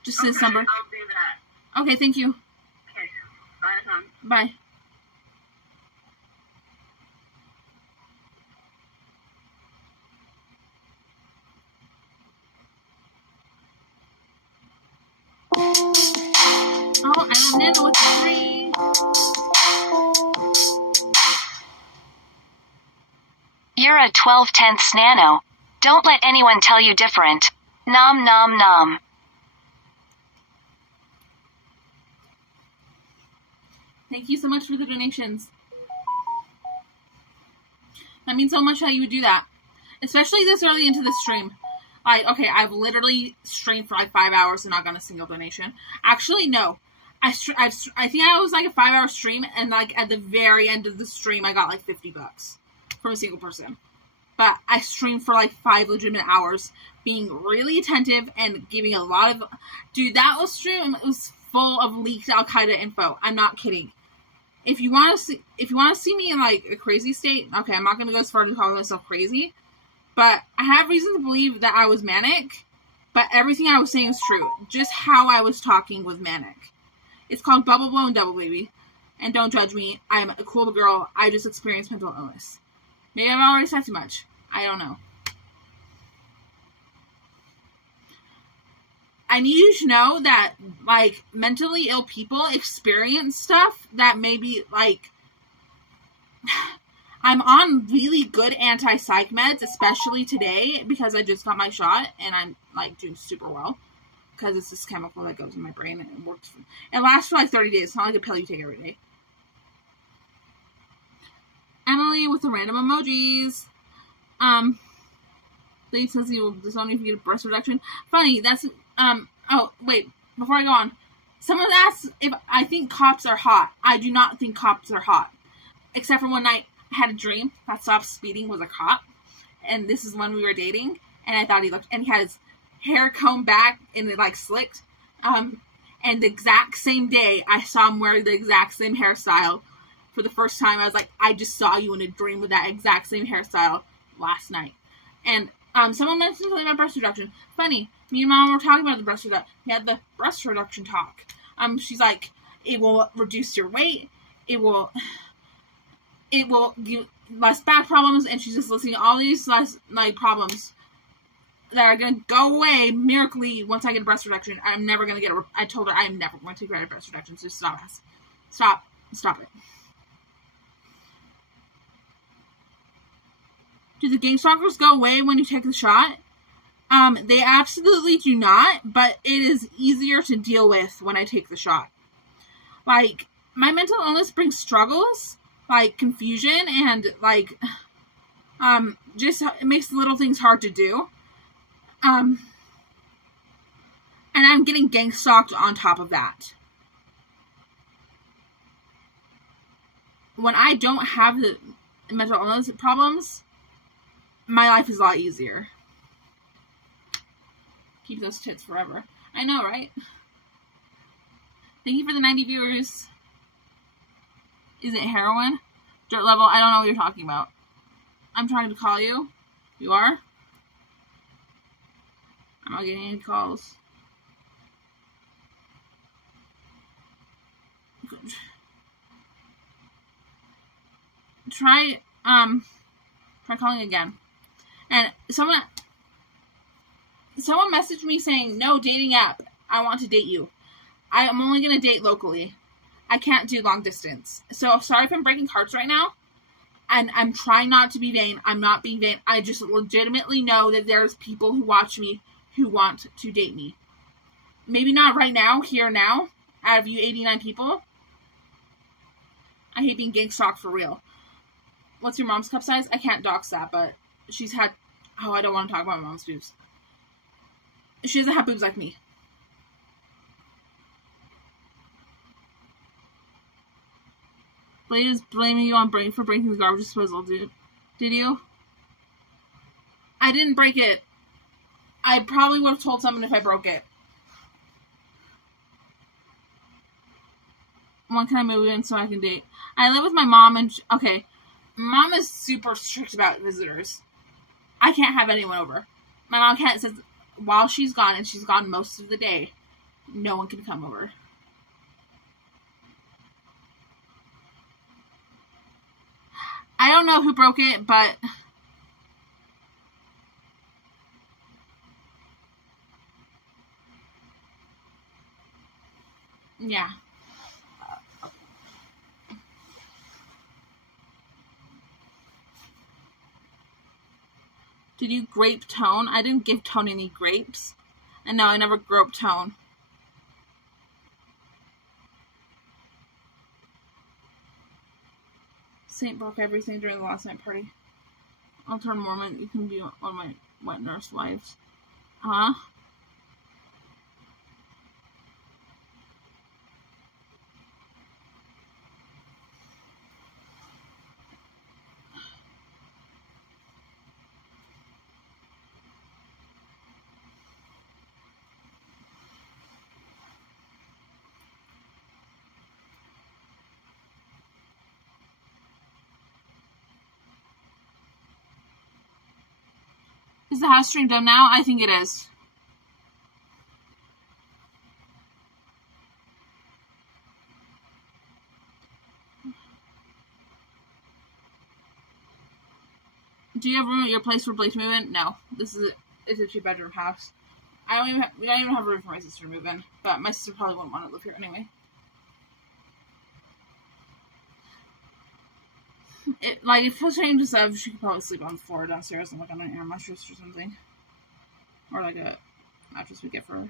Just Okay, this number. I'll do that. Okay, thank you. Okay. Bye, hon. Bye. Oh, I'm Nano with 3. You're a 12/10 nano. Don't let anyone tell you different. Nom nom nom. Thank you so much for the donations. That means so much that you would do that. Especially this early into the stream. Okay, I've literally streamed for like 5 hours and not gotten a single donation. Actually, no. I think I was like a 5-hour stream, and like at the very end of the stream, I got like $50 from a single person. But I streamed for like 5 legitimate hours, being really attentive and giving a lot of. Dude, that was stream. It was full of leaked Al Qaeda info. I'm not kidding. If you want to see me in like a crazy state, okay, I'm not gonna go as far as calling myself crazy, but I have reason to believe that I was manic. But everything I was saying is true. Just how I was talking was manic. It's called Bubble Blow and Double Baby. And don't judge me. I'm a cool girl. I just experienced mental illness. Maybe I've already said too much. I don't know. I need you to know that, like, mentally ill people experience stuff that maybe, like, I'm on really good anti-psych meds, especially today, because I just got my shot, and I'm, like, doing super well. Because it's this chemical that goes in my brain, and it works. It lasts for, like, 30 days. It's not like a pill you take every day. Emily with the random emojis. Lee says he will disown you if you get a breast reduction. Funny, that's, oh, wait, before I go on. Someone asked if I think cops are hot. I do not think cops are hot. Except for one night, I had a dream that Stop Speeding was a cop. And this is when we were dating. And I thought he looked, and he had his hair combed back and it, like, slicked. And the exact same day, I saw him wear the exact same hairstyle. For the first time, I was like, I just saw you in a dream with that exact same hairstyle last night. And someone mentioned something about breast reduction. Funny, me and Mom were talking about the breast reduction. We had the breast reduction talk. She's like, it will reduce your weight. it will give less back problems, and she's just listing all these less, like, problems that are going to go away miraculously once I get a breast reduction. I'm never going to get I told her I am never going to get a breast reduction, so stop it. Do the gang stalkers go away when you take the shot? They absolutely do not, but it is easier to deal with when I take the shot. Like, my mental illness brings struggles, like confusion, and like, just it makes little things hard to do. And I'm getting gang stalked on top of that. When I don't have the mental illness problems, my life is a lot easier. Keep those tits forever. I know, right? Thank you for the 90 viewers. Is it heroin? Dirt level? I don't know what you're talking about. I'm trying to call you. You are? I'm not getting any calls. Try calling again. And someone messaged me saying, no dating app. I want to date you. I am only going to date locally. I can't do long distance. So sorry if I'm breaking hearts right now. And I'm trying not to be vain. I'm not being vain. I just legitimately know that there's people who watch me who want to date me. Maybe not right now, here now, out of you 89 people. I hate being gang stalked for real. What's your mom's cup size? I can't dox that, but she's had... Oh, I don't want to talk about my mom's boobs. She doesn't have boobs like me. Blade is blaming you on for breaking the garbage disposal, dude. Did you? I didn't break it. I probably would have told someone if I broke it. When can I move in so I can date? I live with my mom and... Okay. Mom is super strict about visitors. I can't have anyone over. My mom can't... Says while she's gone, and she's gone most of the day, no one can come over. I don't know who broke it, but... Yeah. Did you grape Tone? I didn't give Tone any grapes. And no, I never grew up Tone. Saint broke everything during the last night party. I'll turn Mormon. You can be one of my wet nurse wives. Huh? Is the house stream done now? I think it is. Do you have room at your place for Blake to move in? No. It's a 2-bedroom house. We don't even have room for my sister to move in. But my sister probably wouldn't want to live here anyway. Like, if it was changed to 7, she could probably sleep on the floor downstairs and like on an air mattress or something. Or like a mattress we get for her.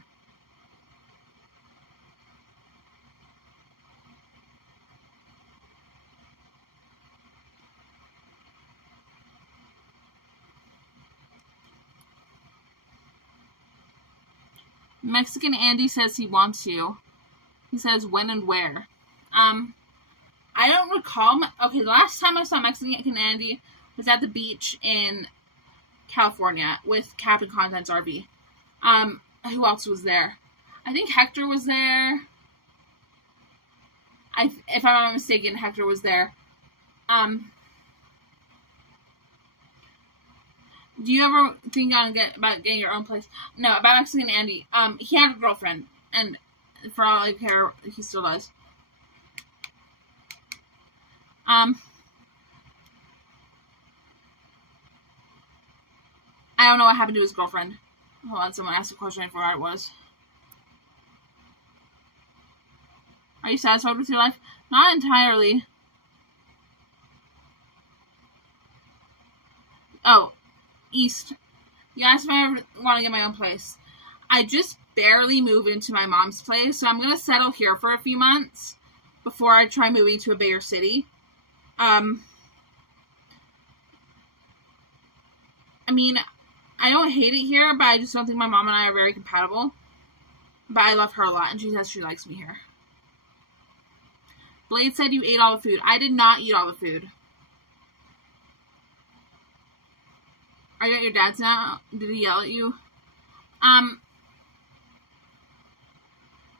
Mexican Andy says he wants you. He says when and where. I don't recall. Okay, the last time I saw Mexican Andy was at the beach in California with Captain Content's RV. Who else was there? I think Hector was there. If I'm not mistaken, Hector was there. Do you ever think about getting your own place? No, about Mexican Andy. He had a girlfriend, and for all I care, he still does. I don't know what happened to his girlfriend. Hold on, someone asked a question, I forgot what it was. Are you satisfied with your life? Not entirely. Oh, East. You asked if I ever want to get my own place. I just barely moved into my mom's place, so I'm going to settle here for a few months before I try moving to a bigger city. I mean, I don't hate it here, but I just don't think my mom and I are very compatible. But I love her a lot, and she says she likes me here. Blade said you ate all the food. I did not eat all the food. Are you at your dad's now? Did he yell at you?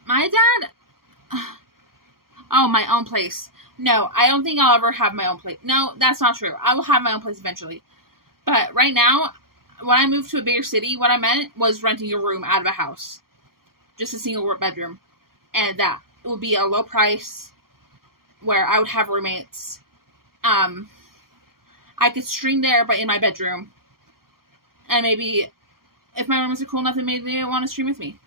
My dad... Oh, my own place. No, I don't think I'll ever have my own place. No, that's not true. I will have my own place eventually. But right now, when I moved to a bigger city, what I meant was renting a room out of a house. Just a single bedroom. And that it would be a low price where I would have roommates. I could stream there, but in my bedroom. And maybe, if my roommates are cool enough, then maybe they want to stream with me.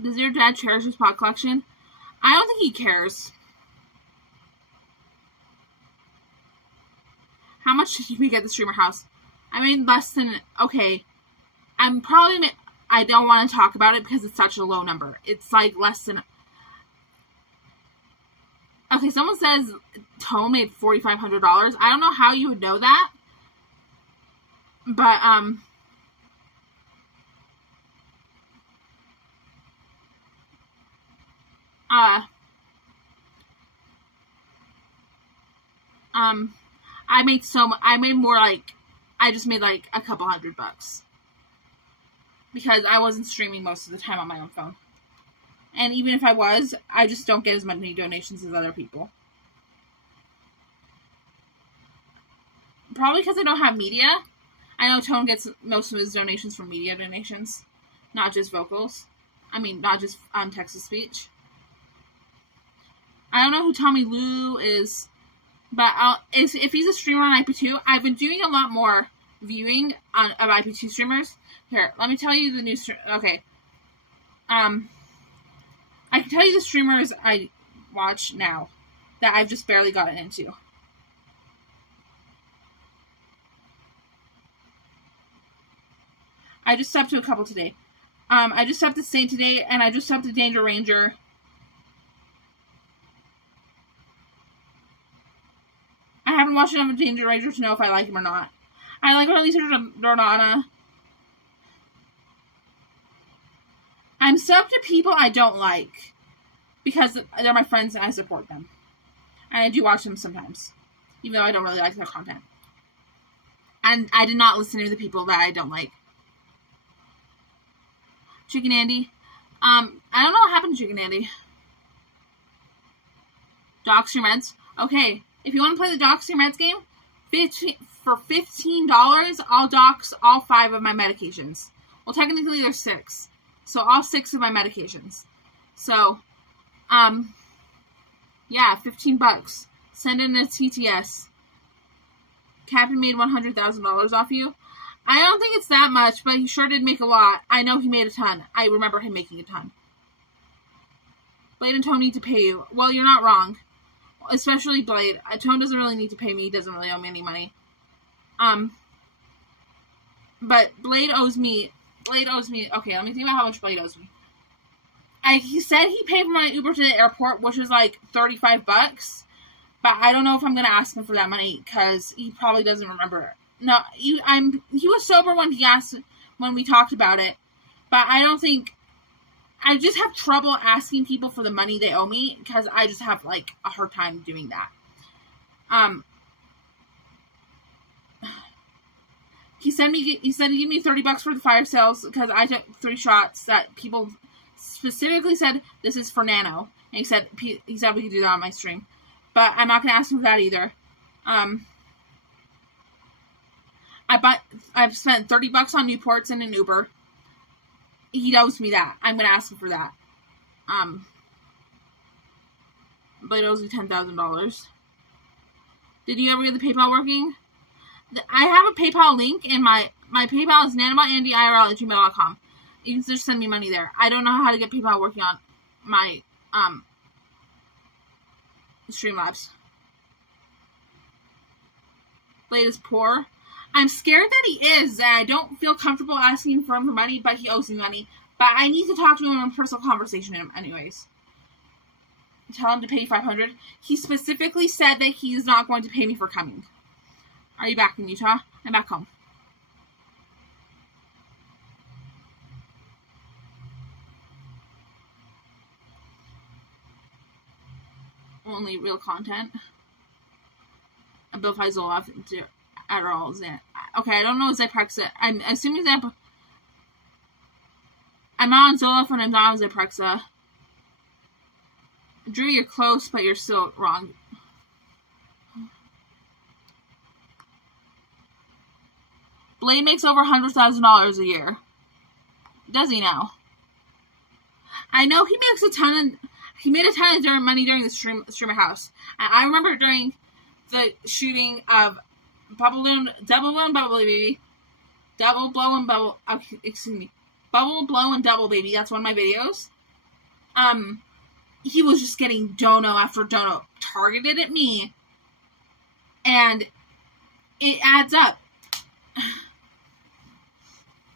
Does your dad cherish his pot collection? I don't think he cares. How much did you make at the streamer house? I made less than... Okay. I don't want to talk about it because it's such a low number. It's like less than... Okay, someone says Tone made $4,500. I don't know how you would know that. But, I just made like a couple $100 because I wasn't streaming most of the time on my own phone. And even if I was, I just don't get as many donations as other people. Probably because I don't have media. I know Tone gets most of his donations from media donations, not just vocals. I mean, not just text-to-speech. I don't know who Tommy Lou is, but if he's a streamer on IP2, I've been doing a lot more viewing of IP2 streamers. Here, let me tell you the new okay. I can tell you the streamers I watch now that I've just barely gotten into. I just subbed to a couple today. I just subbed to Saint today, and I just subbed to Danger Ranger. I haven't watched enough of Danger Ranger to know if I like him or not. I like Lisa Dornana. I'm subbed to people I don't like because they're my friends and I support them. And I do watch them sometimes, even though I don't really like their content. And I did not listen to the people that I don't like. Chicken Andy. I don't know what happened to Chicken Andy. Docs your meds. Okay, if you want to play the Docs your meds game, for $15, I'll dox all 5 of my medications. Well, technically there's 6. So all 6 of my medications. So, yeah, $15. Send in a TTS. Captain made $100,000 off you. I don't think it's that much, but he sure did make a lot. I know he made a ton. I remember him making a ton. Blade and Tone need to pay you. Well, you're not wrong. Especially Blade. Tone doesn't really need to pay me. He doesn't really owe me any money. But Blade owes me... Okay, let me think about how much Blade owes me. He said he paid for my Uber to the airport, which was like $35. But I don't know if I'm going to ask him for that money, because he probably doesn't remember it. No, he was sober when we talked about it, but I don't think, I just have trouble asking people for the money they owe me, because I just have, like, a hard time doing that. He said he'd give me $30 for the fire sales, because I took 3 shots that people specifically said, this is for Nano, and he said we could do that on my stream, but I'm not going to ask him for that either. I've spent $30 on Newports and an Uber. He owes me that. I'm going to ask him for that. Blade owes me $10,000. Did you ever get the PayPal working? I have a PayPal link, and my PayPal is nanobotandyirl@gmail.com. You can just send me money there. I don't know how to get PayPal working on my Streamlabs. Blade is poor. I'm scared that he is, and I don't feel comfortable asking for him for money, but he owes me money. But I need to talk to him in a personal conversation anyways. Tell him to pay $500. He specifically said that he's not going to pay me for coming. Are you back in Utah? I'm back home. Only real content. Abilify Zoloft, Adderall, Xan. Okay, I don't know Zyprexa. I'm assuming I'm on Zoloft and I'm not on Zyprexa. Drew, you're close, but you're still wrong. Blade makes over $100,000 a year. Does he now? I know he makes he made a ton of money during the streamer house. And I remember during the shooting of Double Blow and Bubble Baby. Double Blow and Bubble, excuse me. Bubble Blow and Double Baby, that's one of my videos. He was just getting dono after dono targeted at me. And it adds up.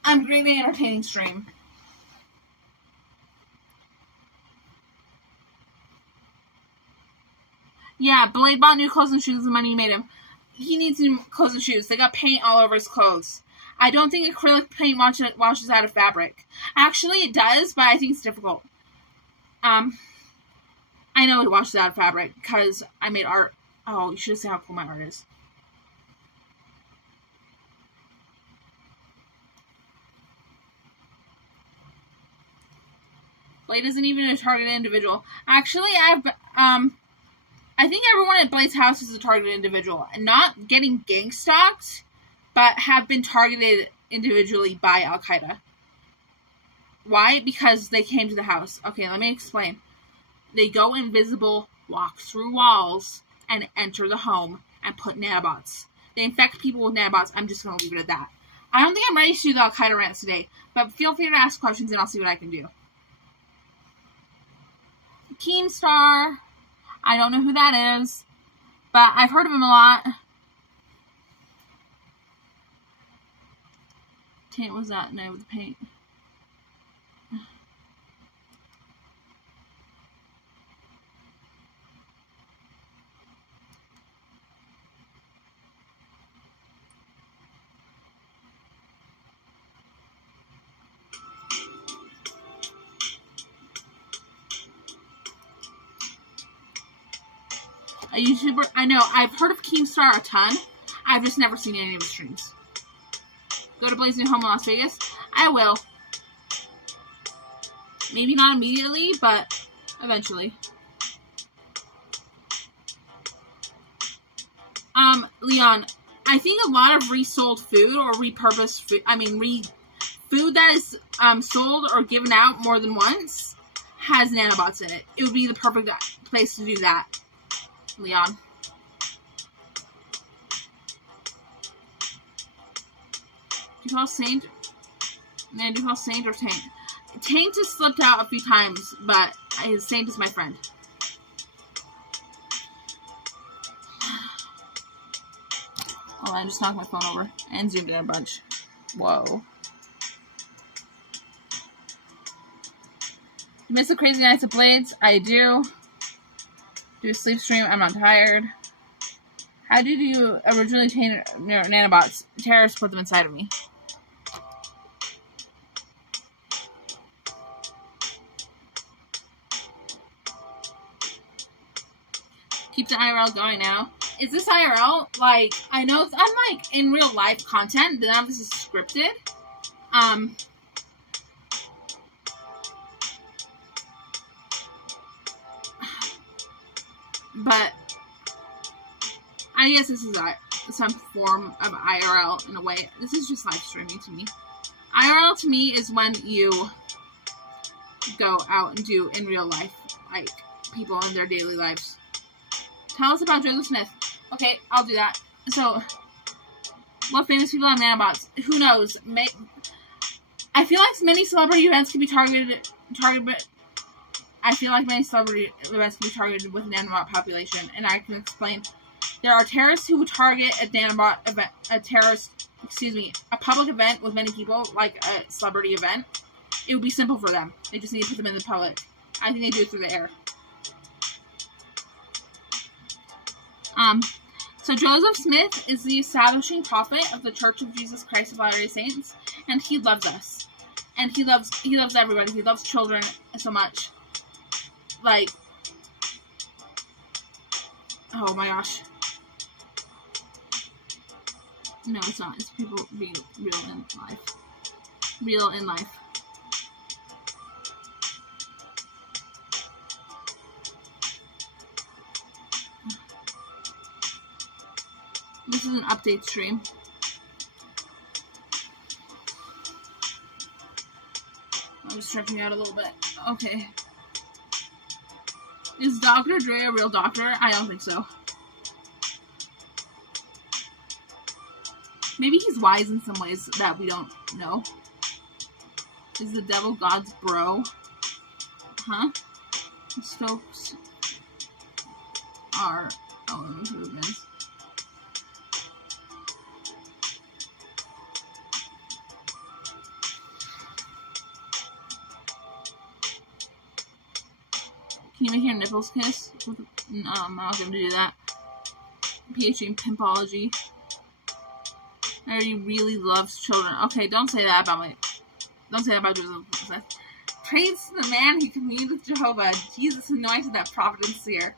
I'm greatly entertaining stream. Yeah, Blade bought new clothes and shoes. The money made him. He needs new clothes and shoes. They got paint all over his clothes. I don't think acrylic paint washes out of fabric. Actually, it does, but I think it's difficult. I know it washes out of fabric because I made art. Oh, you should see how cool my art is. Blade isn't even a targeted individual. Actually, I think everyone at Blade's house is a targeted individual. And not getting gang stalked, but have been targeted individually by Al-Qaeda. Why? Because they came to the house. Okay, let me explain. They go invisible, walk through walls, and enter the home and put nanobots. They infect people with nanobots. I'm just going to leave it at that. I don't think I'm ready to do the Al-Qaeda rants today, but feel free to ask questions and I'll see what I can do. Keemstar. I don't know who that is, but I've heard of him a lot. What was that? No, with the paint. A YouTuber? I know. I've heard of Keemstar a ton. I've just never seen any of his streams. Go to Blade's new home in Las Vegas? I will. Maybe not immediately, but eventually. Leon, I think a lot of resold food or repurposed food, food that is sold or given out more than once has nanobots in it. It would be the perfect place to do that. Leon. Do you call Saint? Man, do you call Saint or Taint? Taint has slipped out a few times, but Saint is my friend. Oh, I just knocked my phone over and zoomed in a bunch. Whoa. You miss the crazy nights of Blades? I do. Do a sleep stream. I'm not tired. How did you originally obtain nanobots? Terrorists put them inside of me. Keep the IRL going now. Is this IRL? Like, I know it's unlike in real life content. None of this is scripted. But I guess this is some form of IRL in a way. This is just live streaming to me. IRL to me is when you go out and do in real life, like people in their daily lives. Tell us about Joseph Smith. Okay, I'll do that. So, what famous people have nanobots? Who knows? I feel like many celebrity events can be targeted. I feel like many celebrity events can be targeted with a nanobot population, and I can explain. There are terrorists who would target a nanobot event, a public event with many people, like a celebrity event. It would be simple for them. They just need to put them in the public. I think they do it through the air. So Joseph Smith is the establishing prophet of the Church of Jesus Christ of Latter-day Saints, and he loves us. And he loves everybody. He loves children so much. Like, oh my gosh. No, it's not. It's people being real in life. Real in life. This is an update stream. I'm just stretching out a little bit. Okay. Is Dr. Dre a real doctor? I don't think so. Maybe he's wise in some ways that we don't know. Is the devil God's bro? Huh? Stokes are improvements. Can you make your nipples kiss? No, I'm not going to do that. PhD in pimpology. He really loves children. Okay, don't say that about Joseph Smith. Praise to the man who communed with Jehovah. Jesus anointed that prophet and seer.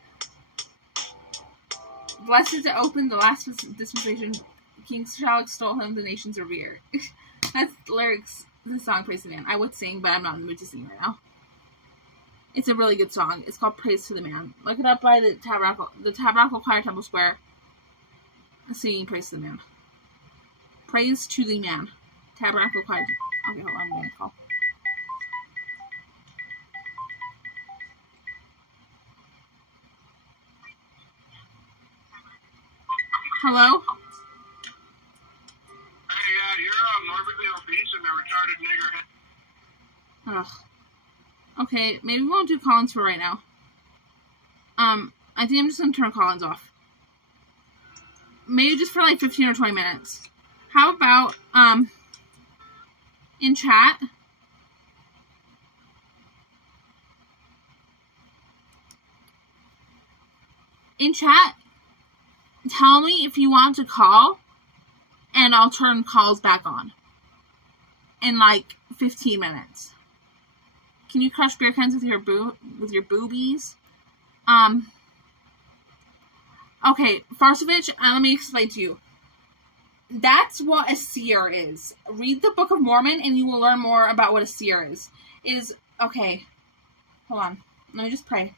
Blessed to open the last dispensation. Kings shall extol him, the nations revere. That's lyrics. The song Praise to the Man. I would sing, but I'm not in the mood to sing right now. It's a really good song. It's called Praise to the Man. Look it up by the Tabernacle Choir Temple Square. Singing Praise to the Man. Praise to the Man. Tabernacle Choir. Okay, hold on. I'm going to call. Hello? Hey, you're morbidly obese and a retarded nigger. Ugh. Okay, maybe we won't do Collins for right now. I think I'm just going to turn Collins off. Maybe just for like 15 or 20 minutes. How about, in chat, tell me if you want to call, and I'll turn calls back on in like 15 minutes. Can you crush beer cans with your boobies? Okay, Farsovich, let me explain to you. That's what a seer is. Read the Book of Mormon and you will learn more about what a seer is. Okay, hold on. Let me just pray.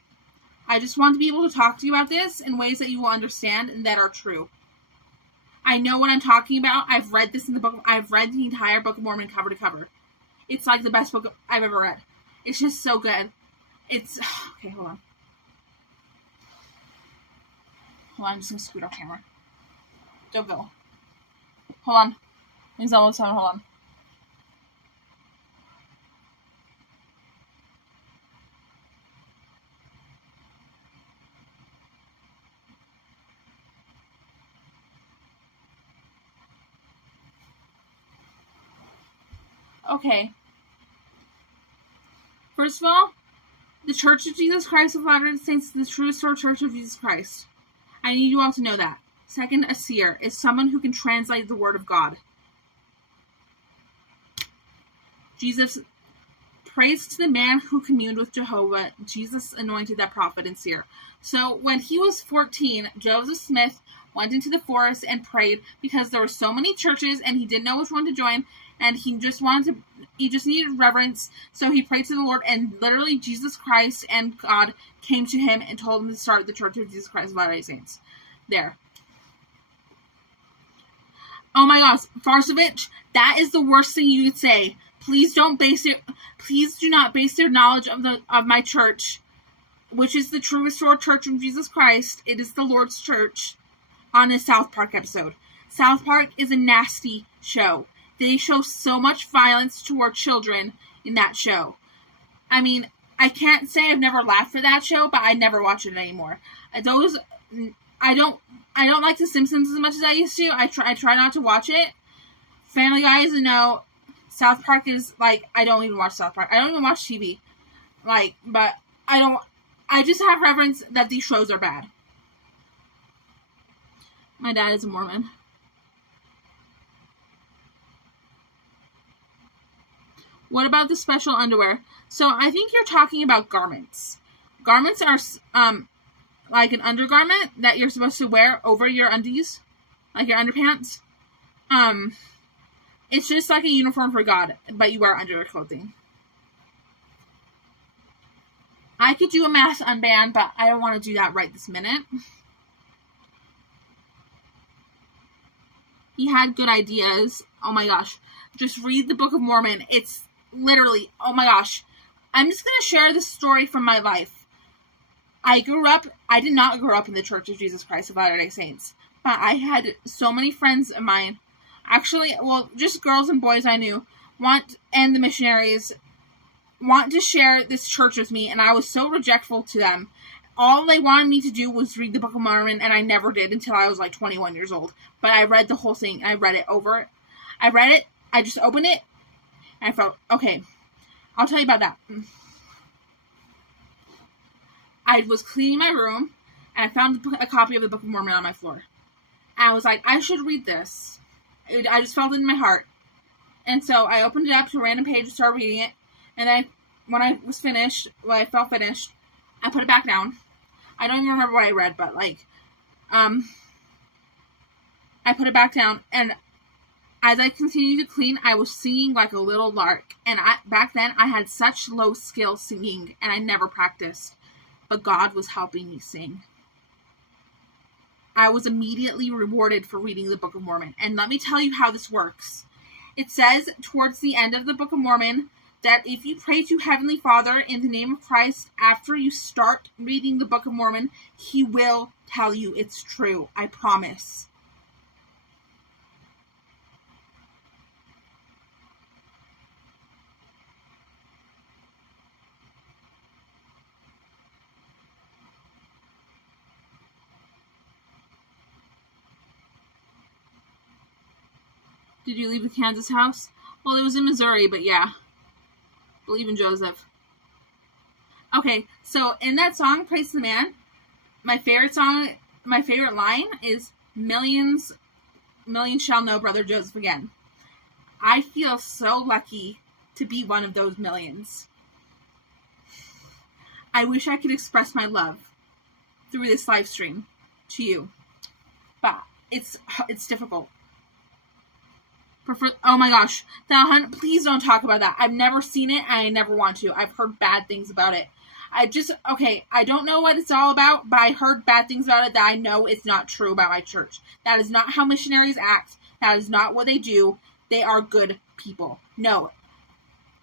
I just want to be able to talk to you about this in ways that you will understand and that are true. I know what I'm talking about. I've read this in the book. I've read the entire Book of Mormon cover to cover. It's like the best book I've ever read. It's just so good. Okay, hold on. I'm just going to scoot off camera. Don't go. Hold on. It's almost time. Hold on. Okay. First of all, the Church of Jesus Christ of Latter-day Saints is the true Church of Jesus Christ. I need you all to know that. Second, a seer is someone who can translate the Word of God. Jesus, praise to the man who communed with Jehovah. Jesus anointed that prophet and seer. So when he was 14, Joseph Smith went into the forest and prayed because there were so many churches and he didn't know which one to join. And he just needed reverence. So he prayed to the Lord, and literally Jesus Christ and God came to him and told him to start the Church of Jesus Christ of Latter-day Saints. There. Oh my gosh, Farsovich, that is the worst thing you could say. Please do not base your knowledge of my church which is the true restored church of Jesus Christ. It is the Lord's church on a South Park episode. South Park is a nasty show. They show so much violence toward children in that show. I mean, I can't say I've never laughed at that show, but I never watch it anymore. I don't like The Simpsons as much as I used to. I try not to watch it. Family Guy is a no. South Park is, like, I don't even watch South Park. I don't even watch TV. Like, but I just have reverence that these shows are bad. My dad is a Mormon. What about the special underwear? So I think you're talking about garments. Garments are like an undergarment that you're supposed to wear over your undies, like your underpants. It's just like a uniform for God, but you wear under clothing. I could do a mass unban, but I don't want to do that right this minute. He had good ideas. Oh my gosh. Just read the Book of Mormon. It's literally, oh my gosh. I'm just going to share this story from my life. I did not grow up in the Church of Jesus Christ of Latter-day Saints, but I had so many friends of mine, actually, well, just girls and boys I knew, and the missionaries, want to share this church with me, and I was so rejectful to them. All they wanted me to do was read the Book of Mormon, and I never did until I was like 21 years old. But I read the whole thing, and I read it over. I just opened it, and I felt, okay, I'll tell you about that. I was cleaning my room, and I found a copy of the Book of Mormon on my floor. And I was like, I should read this. I just felt it in my heart. And so I opened it up to a random page and started reading it. And then when I was finished, I felt finished, I put it back down. I don't even remember what I read, but I put it back down, and as I continued to clean, I was singing like a little lark. And back then, I had such low skill singing, and I never practiced. But God was helping me sing. I was immediately rewarded for reading the Book of Mormon. And let me tell you how this works. It says towards the end of the Book of Mormon that if you pray to Heavenly Father in the name of Christ after you start reading the Book of Mormon, He will tell you it's true. I promise. Did you leave the Kansas house? Well, it was in Missouri, but yeah. Believe in Joseph. Okay, so in that song, Praise the Man, my favorite line is millions shall know Brother Joseph again. I feel so lucky to be one of those millions. I wish I could express my love through this live stream to you, but it's difficult. Oh my gosh, The Hunt, please don't talk about that. I've never seen it, and I never want to. I've heard bad things about it. I don't know what it's all about, but I heard bad things about it that I know it's not true about my church. That is not how missionaries act. That is not what they do. They are good people. No.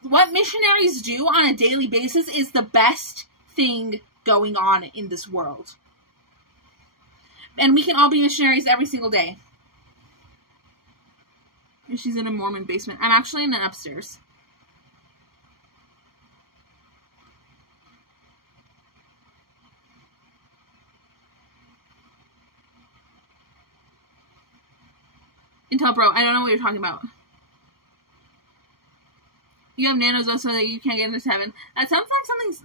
What missionaries do on a daily basis is the best thing going on in this world. And we can all be missionaries every single day. She's in a Mormon basement. I'm actually in an upstairs. Intel Bro, I don't know what you're talking about. You have nanos also that you can't get into heaven. That sounds like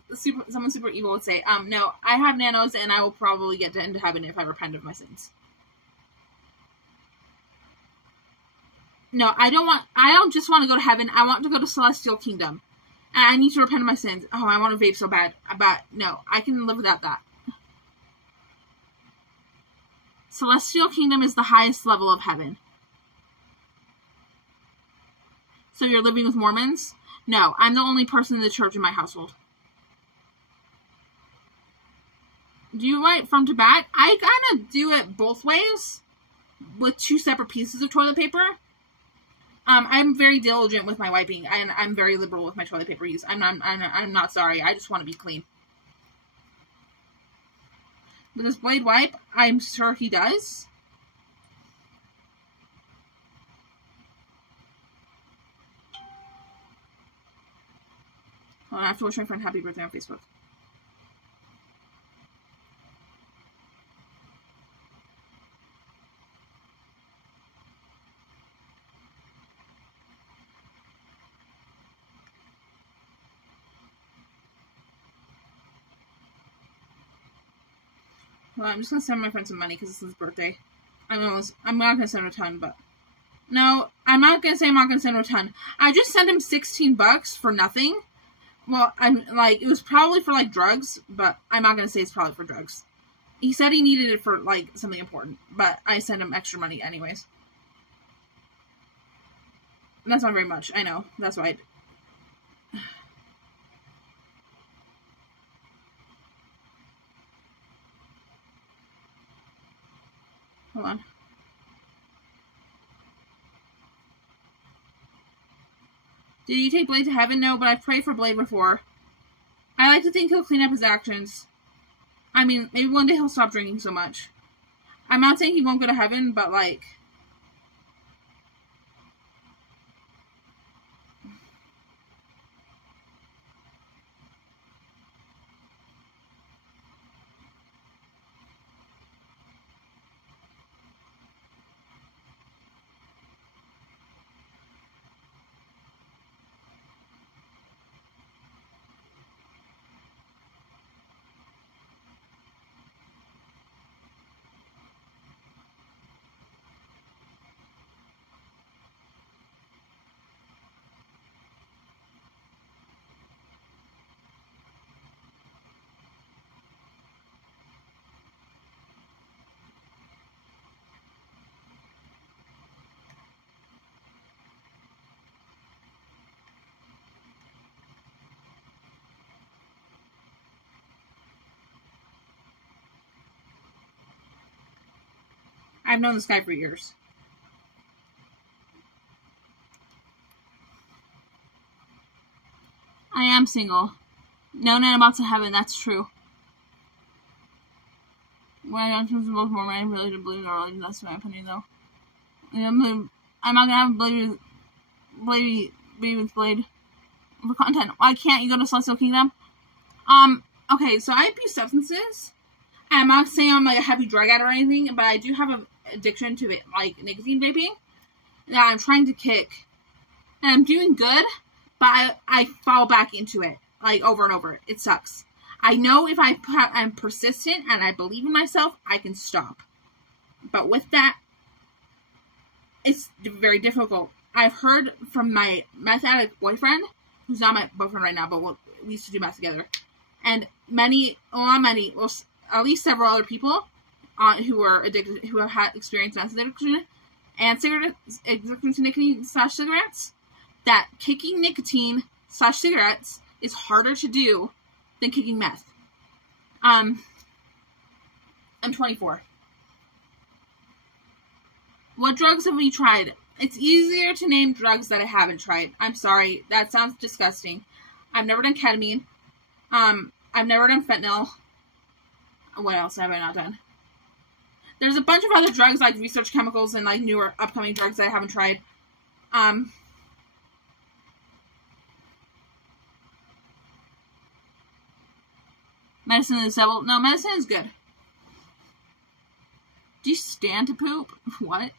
someone super evil would say. No, I have nanos and I will probably get into heaven if I repent of my sins. No, I don't just want to go to heaven. I want to go to Celestial Kingdom. And I need to repent of my sins. Oh, I want to vape so bad. But no, I can live without that. Celestial Kingdom is the highest level of heaven. So you're living with Mormons? No, I'm the only person in the church in my household. Do you wipe front to back? I kind of do it both ways. With 2 separate pieces of toilet paper. I'm very diligent with my wiping, and I'm very liberal with my toilet paper use. I'm not sorry. I just want to be clean. But does Blade wipe? I'm sure he does. Oh, I have to wish my friend happy birthday on Facebook. Well, I'm just gonna send my friend some money because it's his birthday. I'm not gonna send him a ton, but no, I'm not gonna say I'm not gonna send him a ton. I just sent him $16 for nothing. Well, I'm like, it was probably for like drugs, but I'm not gonna say it's probably for drugs. He said he needed it for like something important, but I sent him extra money anyways. And that's not very much. I know. That's why. Hold on. Did you take Blade to heaven? No, but I've prayed for Blade before. I like to think he'll clean up his actions. I mean, maybe one day he'll stop drinking so much. I'm not saying he won't go to heaven, but like... I've known this guy for years. I am single. No nanobots in heaven, that's true. When I don't choose both more, I really do believe in our religion. That's my opinion, though. I'm not gonna have Blade with Blade for content. Why can't you go to Celestial Kingdom? Okay, so I abuse substances. I'm not saying I'm like a heavy drug addict or anything, but I do have an addiction to it, like nicotine vaping, that I'm trying to kick. And I'm doing good, but I fall back into it, like, over and over. It sucks. I know if I'm persistent and I believe in myself, I can stop. But with that, it's very difficult. I've heard from my meth addict boyfriend, who's not my boyfriend right now, but we used to do meth together, and at least several other people who are addicted, who have had experienced meth addiction and addiction to nicotine/cigarettes, that kicking nicotine/cigarettes is harder to do than kicking meth. I'm 24. What drugs have we tried? It's easier to name drugs that I haven't tried. I'm sorry, that sounds disgusting. I've never done ketamine. I've never done fentanyl. What else have I not done? There's a bunch of other drugs, like research chemicals and like newer upcoming drugs that I haven't tried. Medicine is the devil. No, medicine is good. Do you stand to poop? What?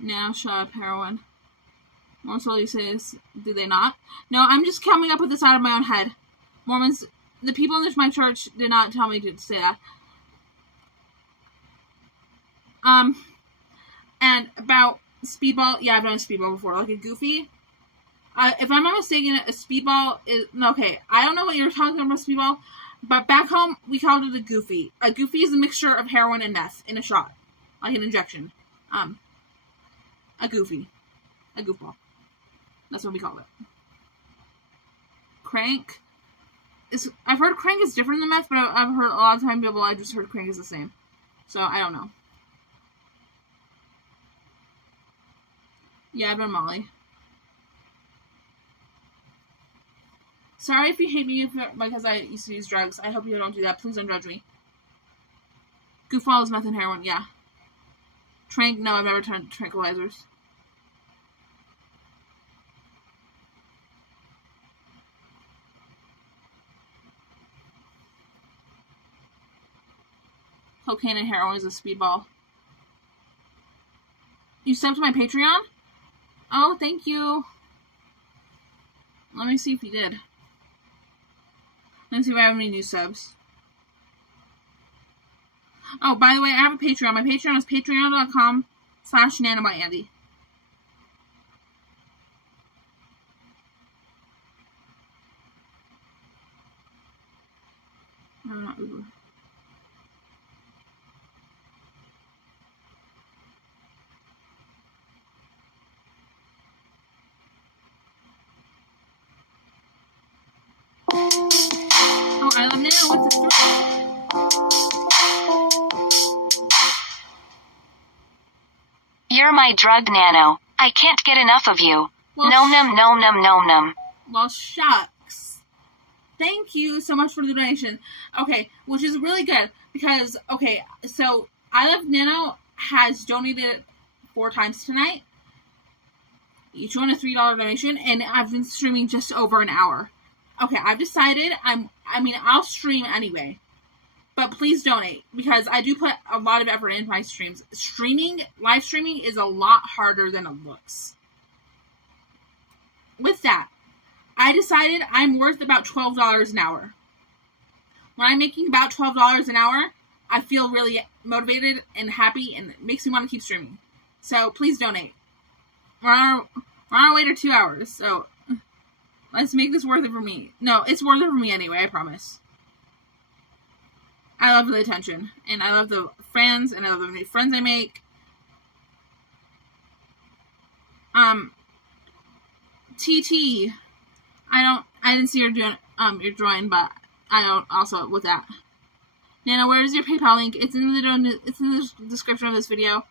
Now shut up, heroin. More slowly says, do they not? No, I'm just coming up with this out of my own head. Mormons, the people in my church did not tell me to say that. And about speedball, yeah, I've done a speedball before, like a goofy. If I'm not mistaken, a speedball is, okay, I don't know what you're talking about speedball, but back home, we called it a goofy. A goofy is a mixture of heroin and meth in a shot, like an injection. A goofy. A goofball. That's what we call it. Crank. I've heard crank is different than meth, but I've heard a lot of time people, I just heard crank is the same. So, I don't know. Yeah, I've done Molly. Sorry if you hate me because I used to use drugs. I hope you don't do that. Please don't judge me. Goofball is meth and heroin, yeah. Trank, no, I've never done tranquilizers. Cocaine and heroin is a speedball. You subbed to my Patreon? Oh, thank you. Let me see if you did. Let me see if I have any new subs. Oh, by the way, I have a Patreon. My Patreon is patreon.com/nanobotandy. No, not Uber. Oh, I love Nano with the 3. You're my drug, Nano. I can't get enough of you. Well, Nom nom nom nom nom nom. Well, shucks. Thank you so much for the donation. Okay, which is really good because, okay, so I Love Nano has donated 4 times tonight. Each one a $3 donation, and I've been streaming just over an hour. Okay, I've decided I'll stream anyway. But please donate, because I do put a lot of effort into my streams. Live streaming is a lot harder than it looks. With that, I decided I'm worth about $12 an hour. When I'm making about $12 an hour, I feel really motivated and happy, and it makes me want to keep streaming. So please donate. We're on our way to 2 hours, so let's make this worth it for me. No, it's worth it for me anyway, I promise. I love the attention, and I love the friends, and I love the new friends I make. TT, I didn't see your drawing, but I don't also with that. Nana, where is your PayPal link? It's in the description of this video.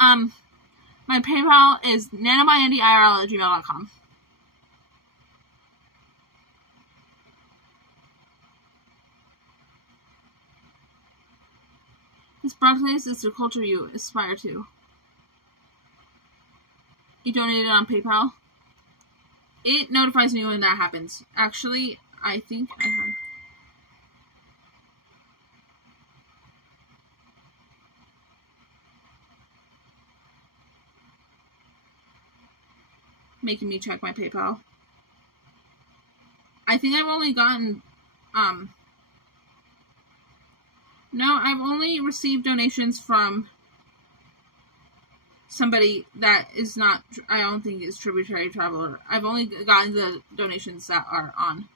My PayPal is nanobotandyirl@gmail.com. This broadcast is the culture you aspire to. You donated on PayPal? It notifies me when that happens. Actually, I think I have. Making me check my PayPal. I think I've only gotten, no, I've only received donations from somebody that is not, I don't think is Tributary Traveler. I've only gotten the donations that are on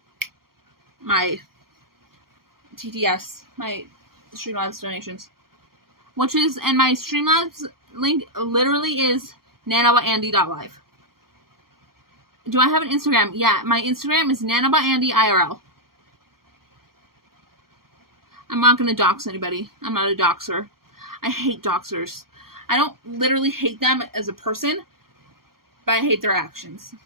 my TTS, my Streamlabs donations. Which is, and my Streamlabs link literally is nanobotandy.live. Do I have an Instagram? Yeah, my Instagram is nanobotandyirl. I'm not going to dox anybody. I'm not a doxer. I hate doxers. I don't literally hate them as a person, but I hate their actions.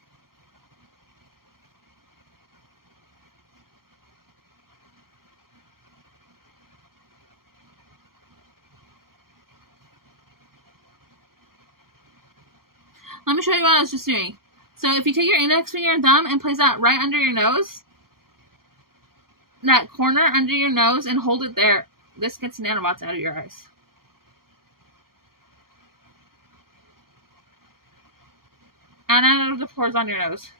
Let me show you what I was just doing. So if you take your index finger and thumb and place that right under your nose, that corner under your nose, and hold it there, this gets nanobots out of your eyes. And out of the pores on your nose.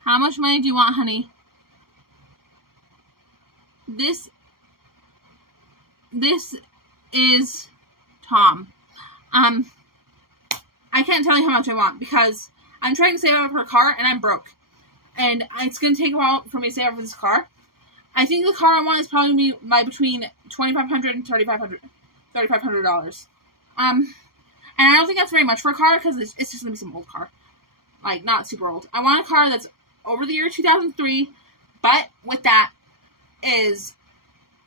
How much money do you want, honey? This is Tom. I can't tell you how much I want because I'm trying to save up for a car and I'm broke. And it's going to take a while for me to save up for this car. I think the car I want is probably going to be between $2,500 and $3,500. And I don't think that's very much for a car because it's just going to be some old car. Like, not super old. I want a car that's over the year 2003, but with that does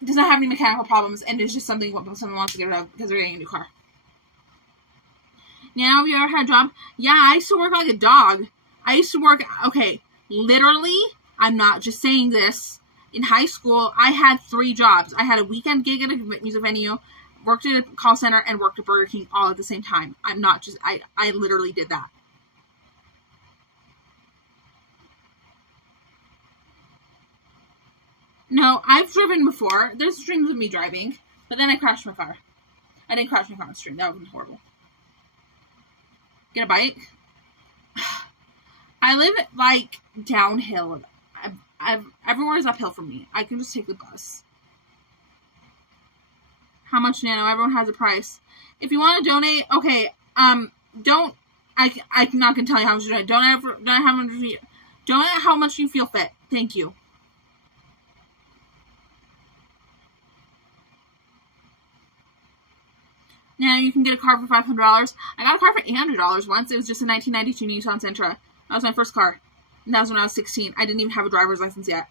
not have any mechanical problems, and is just something someone wants to get rid of because they're getting a new car. Now, have you ever had a job? Yeah, I used to work like a dog. I used to work, okay, literally, I'm not just saying this. In high school, I had 3 jobs. I had a weekend gig at a music venue, worked at a call center, and worked at Burger King all at the same time. I'm not just, I literally did that. No, I've driven before. There's streams of me driving, but then I crashed my car. I didn't crash my car on the stream. That would be horrible. Get a bike? I live, like, downhill. Everywhere is uphill for me. I can just take the bus. How much, Nano? Everyone has a price. If you want to donate, okay, I'm not going to tell you how much to donate. Donate how much you feel fit. Thank you. Now you can get a car for $500. I got a car for $800 once. It was just a 1992 Nissan Sentra. That was my first car. And that was when I was 16. I didn't even have a driver's license yet.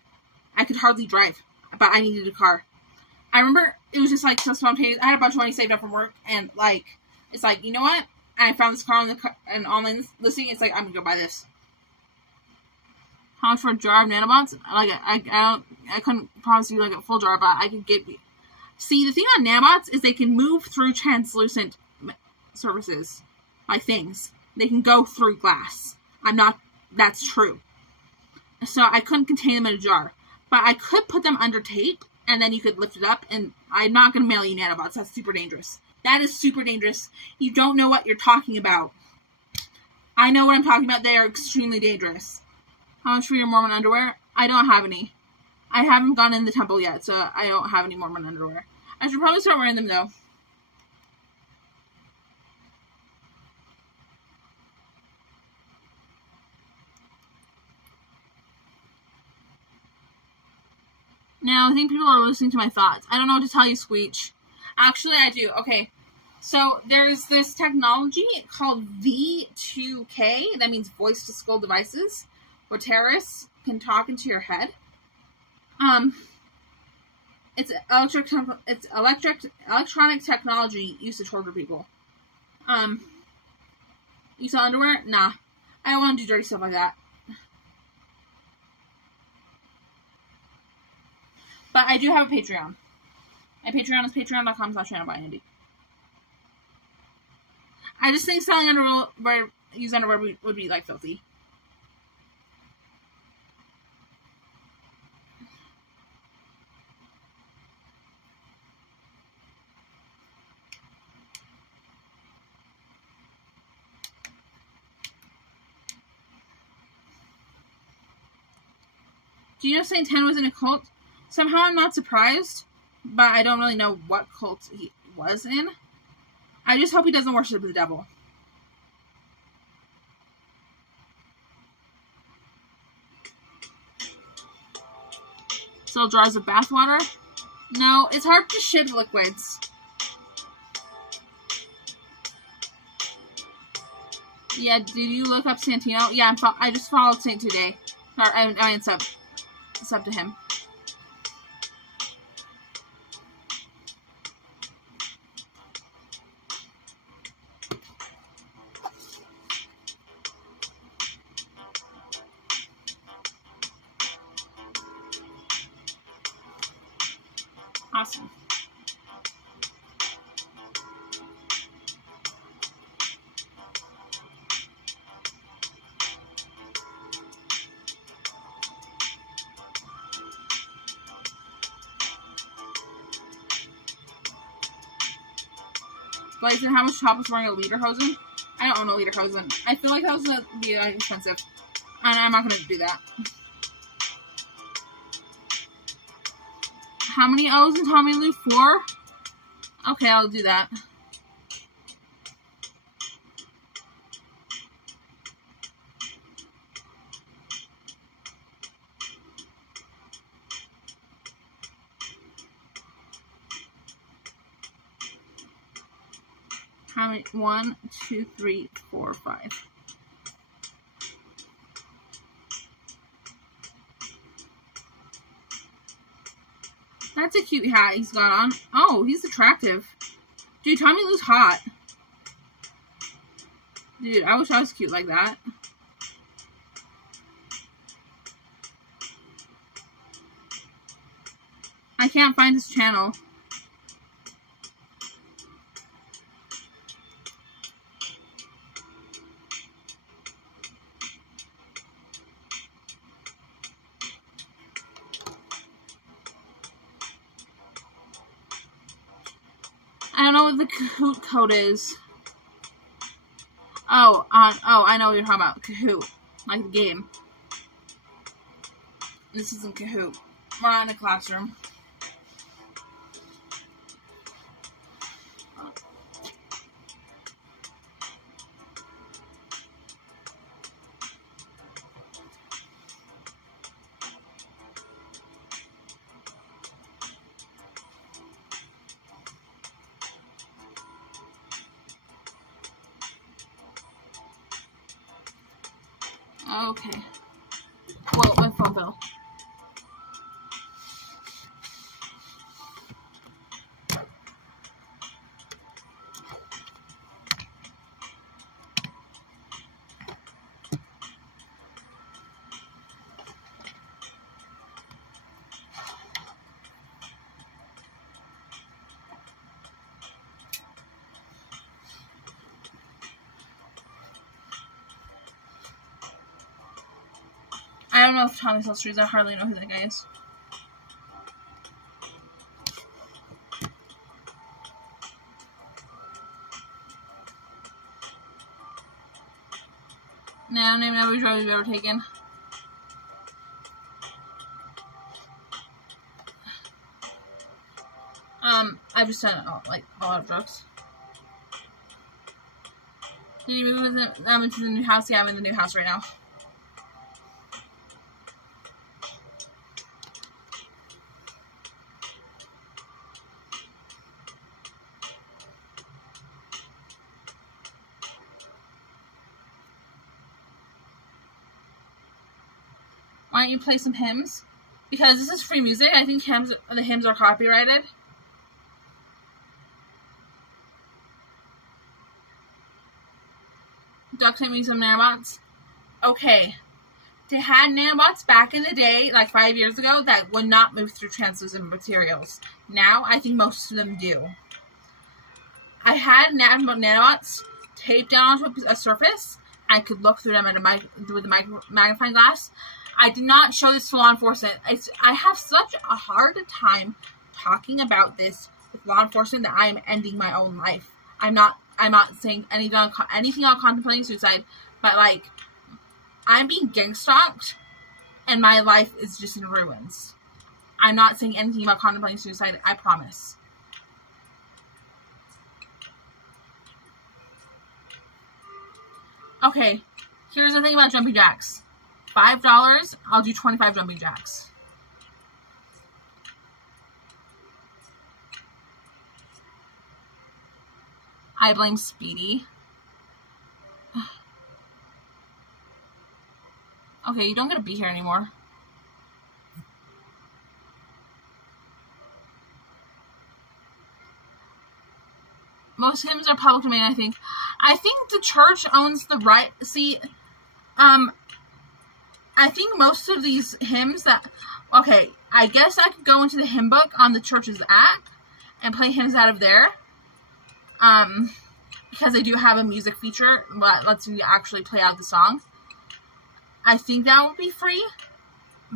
I could hardly drive, but I needed a car. I remember it was just like so spontaneous. I had a bunch of money saved up from work, and like, it's like, you know what? And I found this car on an online listing. It's like, I'm gonna go buy this. How much for a jar of nanobots? Like, I couldn't promise you like a full jar, but I could get. See, the thing on nanobots is they can move through translucent surfaces, like things. They can go through glass. That's true. So I couldn't contain them in a jar. But I could put them under tape, and then you could lift it up, and I'm not going to mail you nanobots. That's super dangerous. That is super dangerous. You don't know what you're talking about. I know what I'm talking about. They are extremely dangerous. How much for your Mormon underwear? I don't have any. I haven't gone in the temple yet, so I don't have any Mormon underwear. I should probably start wearing them, though. Now, I think people are listening to my thoughts. I don't know what to tell you, Squeech. Actually, I do. Okay. So, there's this technology called V2K. That means voice to skull devices, where terrorists can talk into your head. It's electronic technology used to torture people. You sell underwear? Nah. I don't want to do dirty stuff like that. But I do have a Patreon. My Patreon is patreon.com/nanobotandy. I just think selling used underwear would be, like, filthy. Do you know Saint 10 was in a cult? Somehow I'm not surprised, but I don't really know what cult he was in. I just hope he doesn't worship the devil. Still jars of bathwater? No, it's hard to ship liquids. Yeah, did you look up Santino? Yeah, I just followed Saint today. Or, I sub to him. Awesome. Blazing, how much top is wearing a lederhosen? I don't own a lederhosen. I feel like that was going to be like, expensive. And I'm not going to do that. How many O's in Tommy Lou? 4? Okay, I'll do that. How many? 1, 2, 3, 4, 5. That's a cute hat he's got on. Oh, he's attractive. Dude, Tommy Lou's hot. Dude, I wish I was cute like that. I can't find his channel. I don't know what the Kahoot code is. Oh, I know what you're talking about. Kahoot. Like the game. This isn't Kahoot. We're not in a classroom. Okay. Well, my phone fell. I don't know if Tommy sells trees. I hardly know who that guy is. No, I don't even know which road we've ever taken. I've just done a lot of drugs. Did you move into the new house? Yeah, I'm in the new house right now. Why don't you play some hymns? Because this is free music. I think the hymns are copyrighted. Duct tape me some nanobots. Okay. They had nanobots back in the day, like 5 years ago, that would not move through translucent materials. Now, I think most of them do. I had nanobots taped down onto a surface. I could look through them with a magnifying glass. I did not show this to law enforcement. I have such a hard time talking about this with law enforcement that I am ending my own life. I'm not saying anything on contemplating suicide, but like, I'm being gang stalked, and my life is just in ruins. I'm not saying anything about contemplating suicide, I promise. Okay, here's the thing about jumping jacks. $5, I'll do 25 jumping jacks. I blame Speedy. Okay, you don't get to be here anymore. Most hymns are public domain, I think. I think the church owns the right. See, I think most of these hymns that... Okay, I guess I could go into the hymn book on the church's app and play hymns out of there. Because they do have a music feature that lets you actually play out the song. I think that would be free.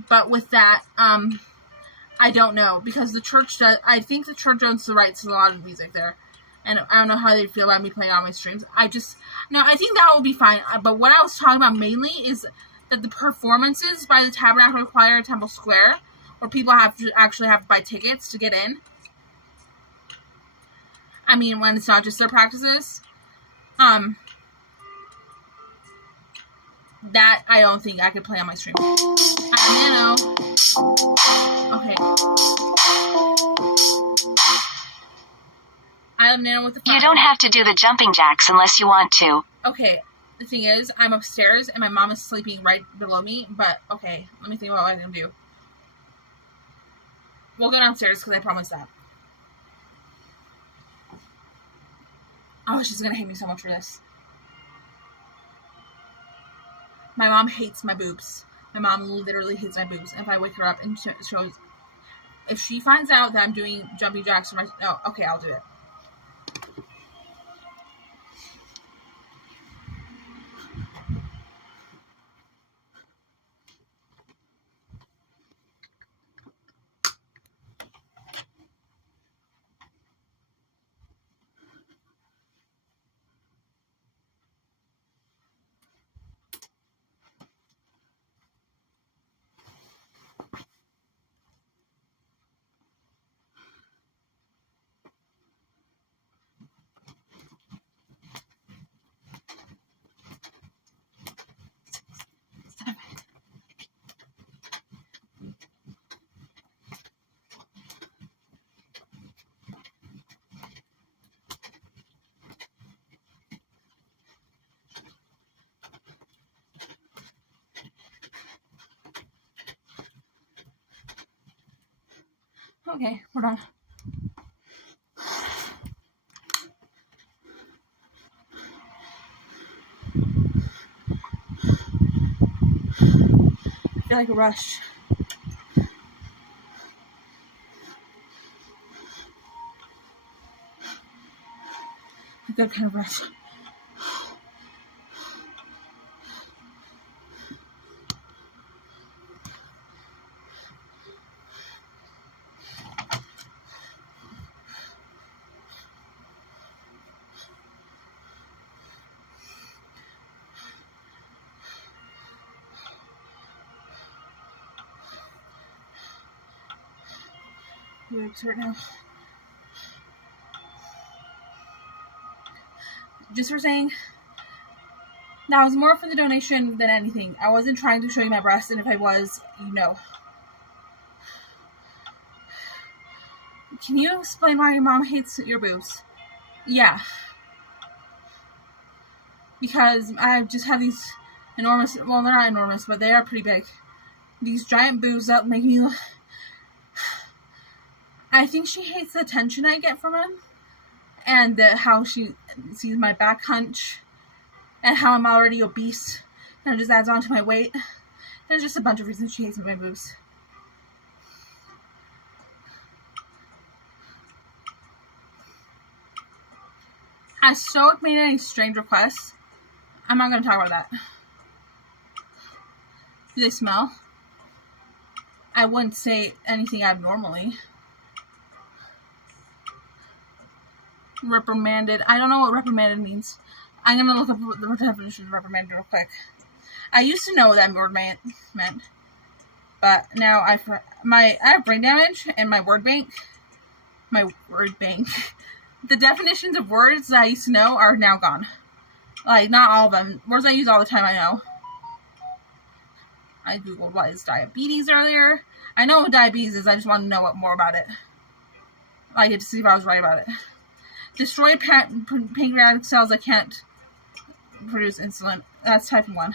But with that, I don't know. Because the church does... I think the church owns the rights to a lot of music there. And I don't know how they feel about me playing on my streams. I think that will be fine. But what I was talking about mainly is that the performances by the Tabernacle Choir at Temple Square, where people have to buy tickets to get in. I mean, when it's not just their practices. That I don't think I could play on my stream. I know. Okay. I have Nano with the phone. You don't have to do the jumping jacks unless you want to. Okay. The thing is, I'm upstairs and my mom is sleeping right below me, but okay, let me think about what I can do. We'll go downstairs because I promised that. Oh, she's gonna hate me so much for this. My mom hates my boobs. My mom literally hates my boobs. If I wake her up and shows, if she finds out that I'm doing jumping jacks for my, no, okay, I'll do it. Okay, we're done. I feel like a rush. A good kind of rush. Your boobs hurt now. Just for saying, that was more for the donation than anything. I wasn't trying to show you my breasts, and if I was, you know. Can you explain why your mom hates your boobs? Yeah. Because I just have these enormous, well, they're not enormous, but they are pretty big. These giant boobs that make me, I think she hates the attention I get from him, and how she sees my back hunch, and how I'm already obese, and it just adds on to my weight. There's just a bunch of reasons she hates my boobs. Has Stoic made any strange requests? I'm not going to talk about that. Do they smell? I wouldn't say anything abnormally. Reprimanded. I don't know what reprimanded means. I'm going to look up the definition of reprimanded real quick. I used to know what that word meant. But now I have brain damage and my word bank. The definitions of words that I used to know are now gone. Like, not all of them. Words I use all the time, I know. I googled what is diabetes earlier. I know what diabetes is, I just want to know more about it. Like, to see if I was right about it. Destroyed pancreatic cells that can't produce insulin. That's type 1.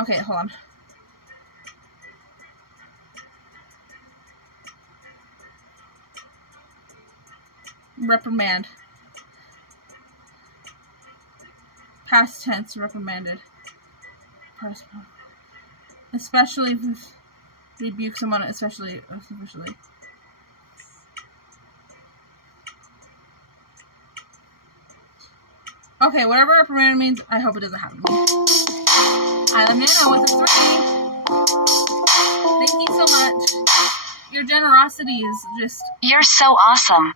Okay, hold on. Reprimand. Past tense, reprimanded. Especially if rebuke someone, especially. Okay, whatever reprimand means, I hope it doesn't happen to me. I am Nano with a 3. Thank you so much. Your generosity is just... You're so awesome.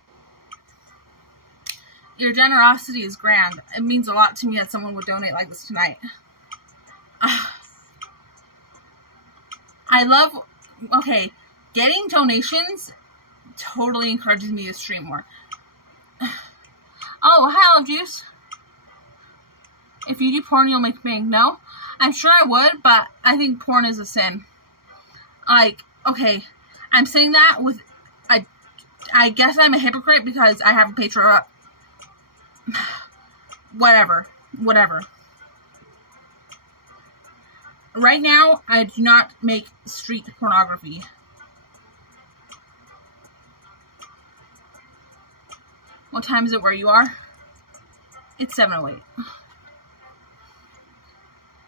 Your generosity is grand. It means a lot to me that someone would donate like this tonight. I love... Okay, getting donations totally encourages me to stream more. Oh, hi, Love Juice. If you do porn, you'll make bank. No? I'm sure I would, but I think porn is a sin. Like, okay, I'm saying that with... I guess I'm a hypocrite because I have a Patreon. Whatever. Right now, I do not make street pornography. What time is it where you are? It's 7:08.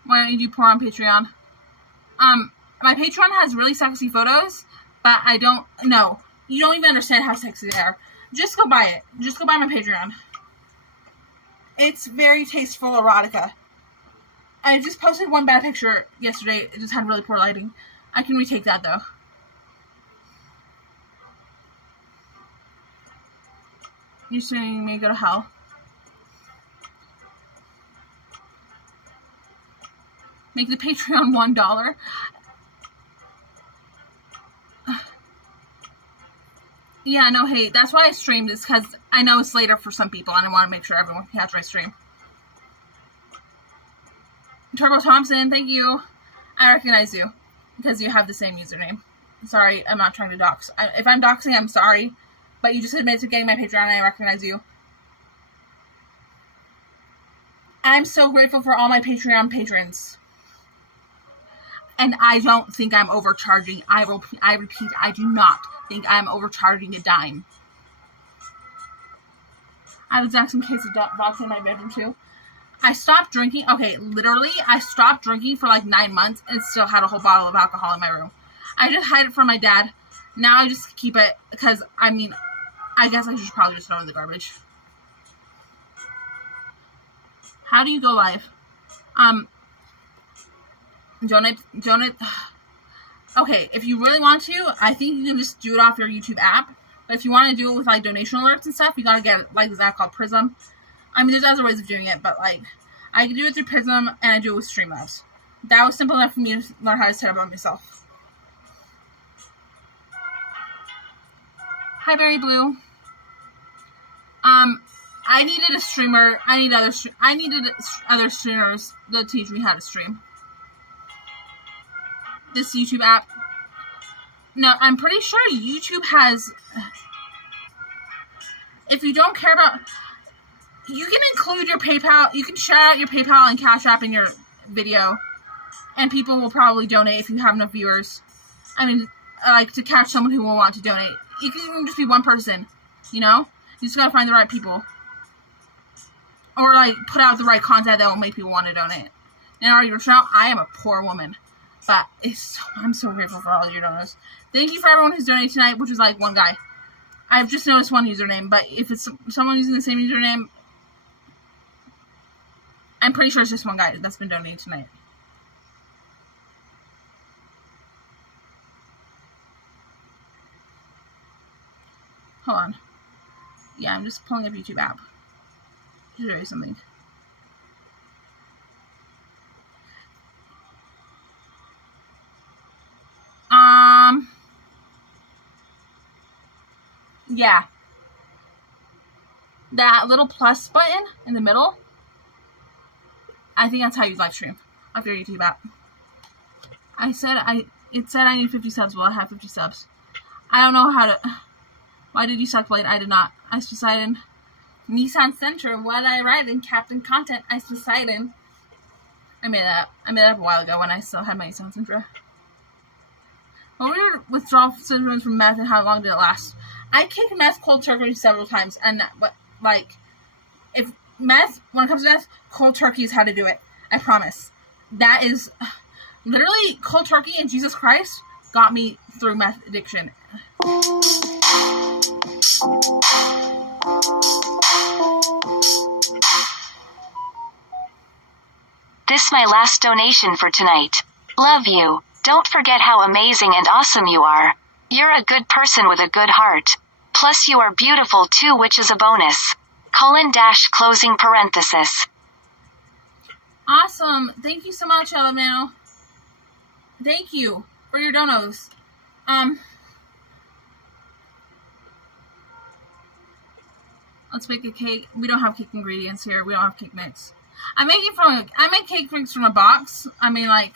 Why don't you do porn on Patreon? My Patreon has really sexy photos, but I don't know. You don't even understand how sexy they are. Just go buy it. Just go buy my Patreon. It's very tasteful erotica. I just posted one bad picture yesterday. It just had really poor lighting. I can retake that, though. You're saying me go to hell. Make the Patreon $1. Yeah, no hate. That's why I streamed this, because I know it's later for some people, and I want to make sure everyone can catch my stream. Turbo Thompson, thank you. I recognize you, because you have the same username. Sorry, I'm not trying to dox. If I'm doxing, I'm sorry. But you just admitted to getting my Patreon, and I recognize you. I'm so grateful for all my Patreon patrons. And I don't think I'm overcharging. I repeat, I do not think I'm overcharging a dime. I was drinking some case of vodka in my bedroom too. I stopped drinking. Okay, literally, I stopped drinking for like 9 months and still had a whole bottle of alcohol in my room. I just hide it from my dad. Now I just keep it because, I mean, I guess I should probably just throw it in the garbage. How do you go live? Donate. Okay, if you really want to, I think you can just do it off your YouTube app. But if you want to do it with, like, donation alerts and stuff, you gotta get, like, this app called Prism. I mean, there's other ways of doing it, but, like, I can do it through Prism, and I do it with Streamlabs. That was simple enough for me to learn how to set up on myself. Hi, Berry Blue. I needed a streamer. I needed other streamers to teach me how to stream. This YouTube app. No, I'm pretty sure YouTube has. If you don't care about, you can include your PayPal. You can shout out your PayPal and Cashapp in your video, and people will probably donate if you have enough viewers. I mean, like, to catch someone who will want to donate. You can even just be one person, you know? You just gotta find the right people. Or, like, put out the right content that will make people want to donate. Now, I am a poor woman. But I'm so grateful for all of your donors. Thank you for everyone who's donated tonight, which is, like, one guy. I've just noticed one username, but if it's someone using the same username, I'm pretty sure it's just one guy that's been donating tonight. Hold on. Yeah, I'm just pulling up YouTube app to show you something. Yeah. That little plus button in the middle, I think that's how you live stream off your YouTube app. It said I need 50 subs. Well, I have 50 subs. I don't know how to. Why did you suck, Blade? I did not. Ice Poseidon. Nissan Sentra. What did I write in Captain Content? Ice Poseidon. I made that up a while ago when I still had my Nissan Sentra. What were your withdrawal symptoms from meth and how long did it last? I kicked meth cold turkey several times, and if meth, when it comes to meth, cold turkey is how to do it. I promise. That is literally cold turkey and Jesus Christ got me through meth addiction. This my last donation for tonight. Love you. Don't forget how amazing and awesome you are. You're a good person with a good heart. Plus you are beautiful too, which is a bonus. Closing parenthesis. Awesome. Thank you so much, Elemano. Thank you for your donos. Let's make a cake. We don't have cake ingredients here. We don't have cake mix. I make cake mix from a box. I mean, like,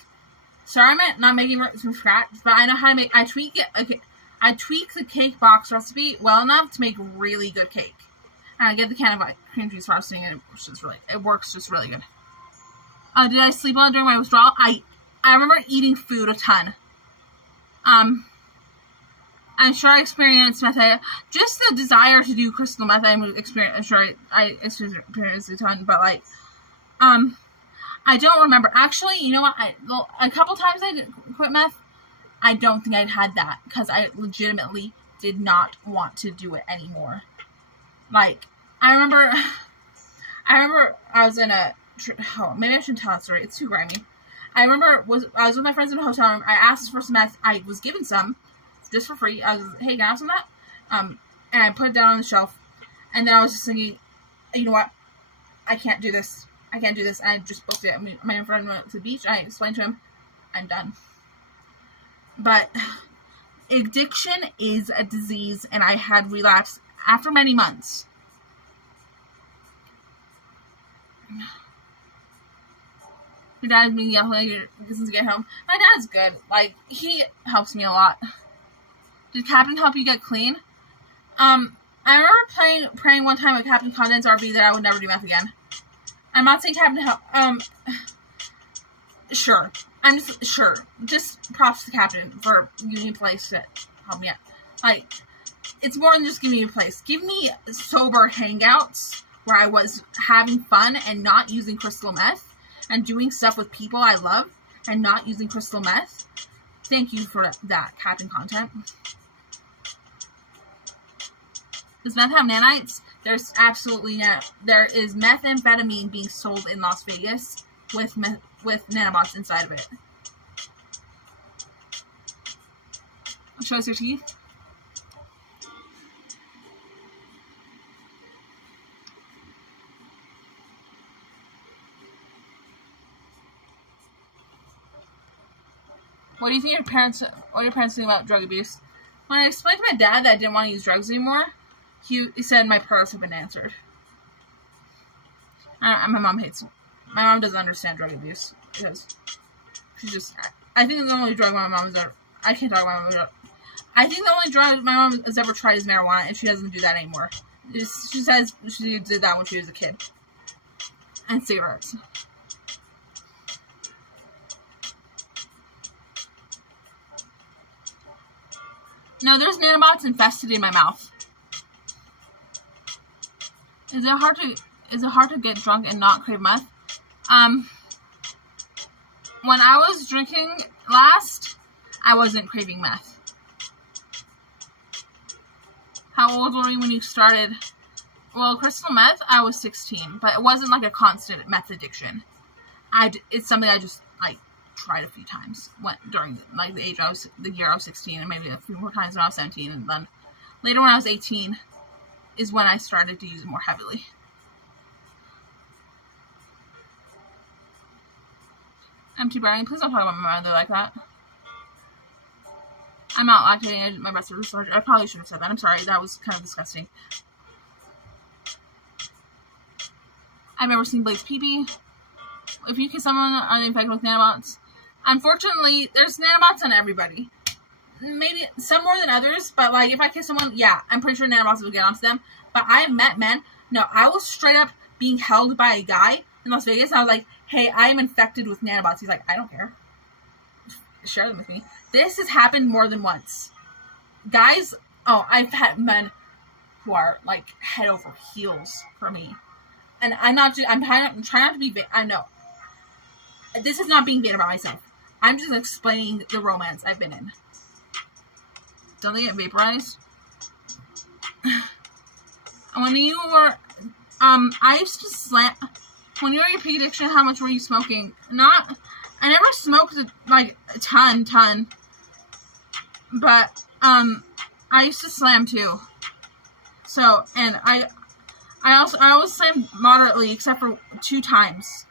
sorry, I'm not making it from scratch, but I know how to make. I tweak it. Okay, I tweak the cake box recipe well enough to make really good cake. And I get the can of cream cheese frosting, and it works just really good. Did I sleep on during my withdrawal? I remember eating food a ton. I I'm sure I experienced meth. Just the desire to do crystal meth, I'm sure I experienced a ton, but like, I don't remember. Actually, you know what? A couple times I did quit meth. I don't think I'd had that because I legitimately did not want to do it anymore. Like, I remember I was in a, maybe I shouldn't tell that story. It's too grimy. I remember I was with my friends in a hotel room. I asked for some meth. I was given some just for free. I was, hey, can I have some of that? And I put it down on the shelf. And then I was just thinking, you know what? I can't do this. And I just booked it. My friend went to the beach. I explained to him, I'm done. But addiction is a disease, and I had relapse after many months. Your dad's being yelling since you get home. My dad's good. Like, he helps me a lot. Did Captain help you get clean? I remember praying one time with Captain Condens RB that I would never do meth again. I'm not saying Captain help. Sure. Just props to Captain for giving me a place to help me out. Like, it's more than just giving me a place. Give me sober hangouts where I was having fun and not using crystal meth and doing stuff with people I love and not using crystal meth. Thank you for that, Captain Content. Does meth have nanites? There's absolutely no. There is methamphetamine being sold in Las Vegas with nanobots inside of it. Show us your teeth. What do you think your parents think about drug abuse? When I explained to my dad that I didn't want to use drugs anymore, he said my prayers have been answered. My mom doesn't understand drug abuse because she's just. I think the only drug my mom has ever. I can't talk about my mom. I think the only drug my mom has ever tried is marijuana, and she doesn't do that anymore. She says she did that when she was a kid. And cigarettes. No, there's nanobots infested in my mouth. Is it hard to get drunk and not crave meth? When I was drinking last, I wasn't craving meth. How old were you when you started? Well, crystal meth, I was 16, but it wasn't like a constant meth addiction. It's something I just like tried a few times during like the year I was 16, and maybe a few more times when I was 17, and then later when I was 18 is when I started to use it more heavily. Empty brownie, please don't talk about my mother like that. I'm not lactating, my breasts are restored. I probably should have said that. I'm sorry, that was kind of disgusting. I've never seen Blaze pee-pee. If you kiss someone, are they infected with nanobots? Unfortunately, there's nanobots on everybody. Maybe some more than others, but like if I kiss someone, yeah, I'm pretty sure nanobots will get onto them. But I've met men. No, I was straight up being held by a guy in Las Vegas, and I was like, hey, I am infected with nanobots. He's like, I don't care. Share them with me. This has happened more than once. Guys, I've had men who are like head over heels for me. And I'm trying not to be, I know. This is not being bad about myself. I'm just explaining the romance I've been in. Don't they get vaporized? When you were, I used to slam, when you were your peak addiction, how much were you smoking? I never smoked like a ton. But, I used to slam too. So, and I always slammed moderately, except for two times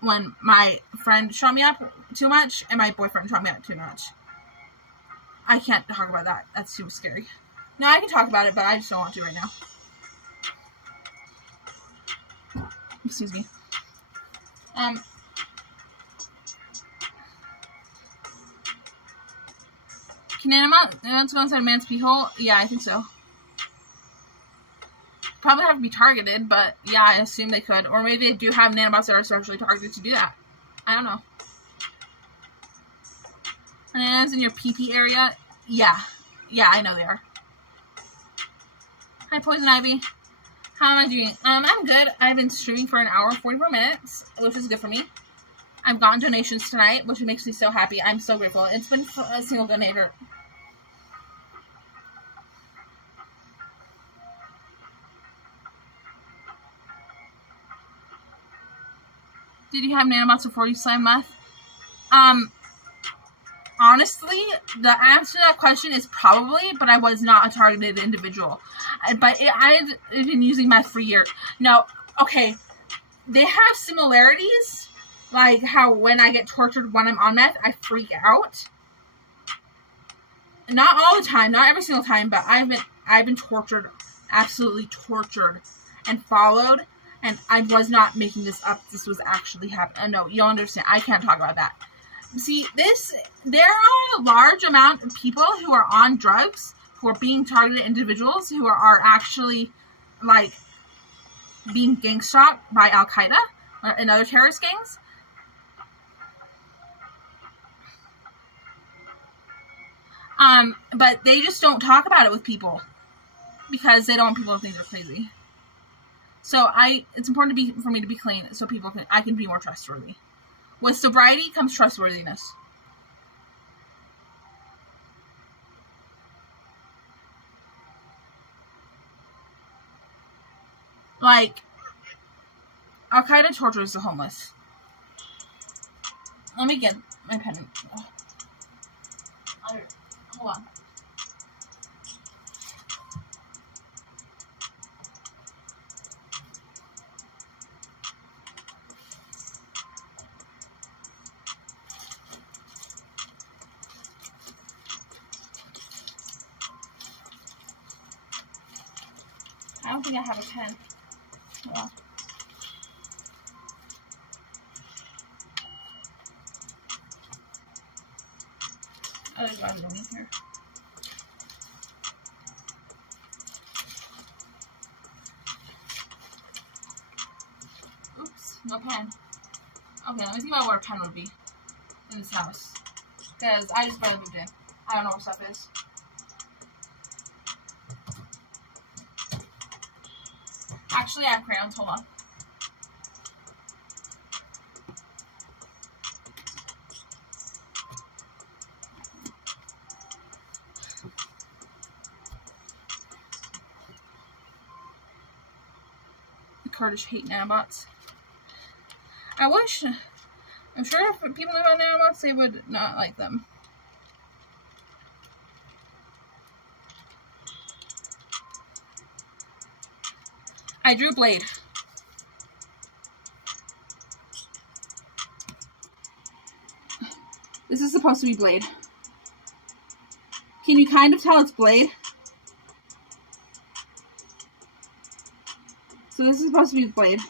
when my friend shot me up too much and my boyfriend shot me up too much. I can't talk about that. That's too scary. No, I can talk about it, but I just don't want to right now. Excuse me. Can nanobots go inside a man's pee hole? Yeah, I think so. Probably have to be targeted, but yeah, I assume they could. Or maybe they do have nanobots that are sexually targeted to do that. I don't know. Bananas in your pee-pee area? Yeah. Yeah, I know they are. Hi, Poison Ivy. How am I doing? I'm good. I've been streaming for an hour and 44 minutes, which is good for me. I've gotten donations tonight, which makes me so happy. I'm so grateful. It's been a single donator. Did you have nanobots before you slammed meth? Honestly, the answer to that question is probably, but I was not a targeted individual. But I've been using meth for years. No, okay, they have similarities, like how when I get tortured when I'm on meth, I freak out. Not all the time, not every single time, but I've been tortured, absolutely tortured, and followed. And I was not making this up. This was actually happening. No, you'll understand. I can't talk about that. See, there are a large amount of people who are on drugs, who are being targeted individuals, who are actually, like, being gang stalked by Al-Qaeda and other terrorist gangs. But they just don't talk about it with people because they don't want people to think they're crazy. So it's important for me to be clean so I can be more trustworthy. With sobriety comes trustworthiness. Like, Al-Qaeda tortures the homeless. Let me get my pen. Hold on. I don't think I have a pen. Hold on. Oh, there's one in here. Oops, no pen. Okay, let me think about where a pen would be in this house. Because I just barely moved in. I don't know where stuff is. Actually, I have crayons. Hold on. The Kurdish hate nanobots. I'm sure if people knew about nanobots, they would not like them. I drew Blade. This is supposed to be Blade. Can you kind of tell it's Blade? So this is supposed to be Blade.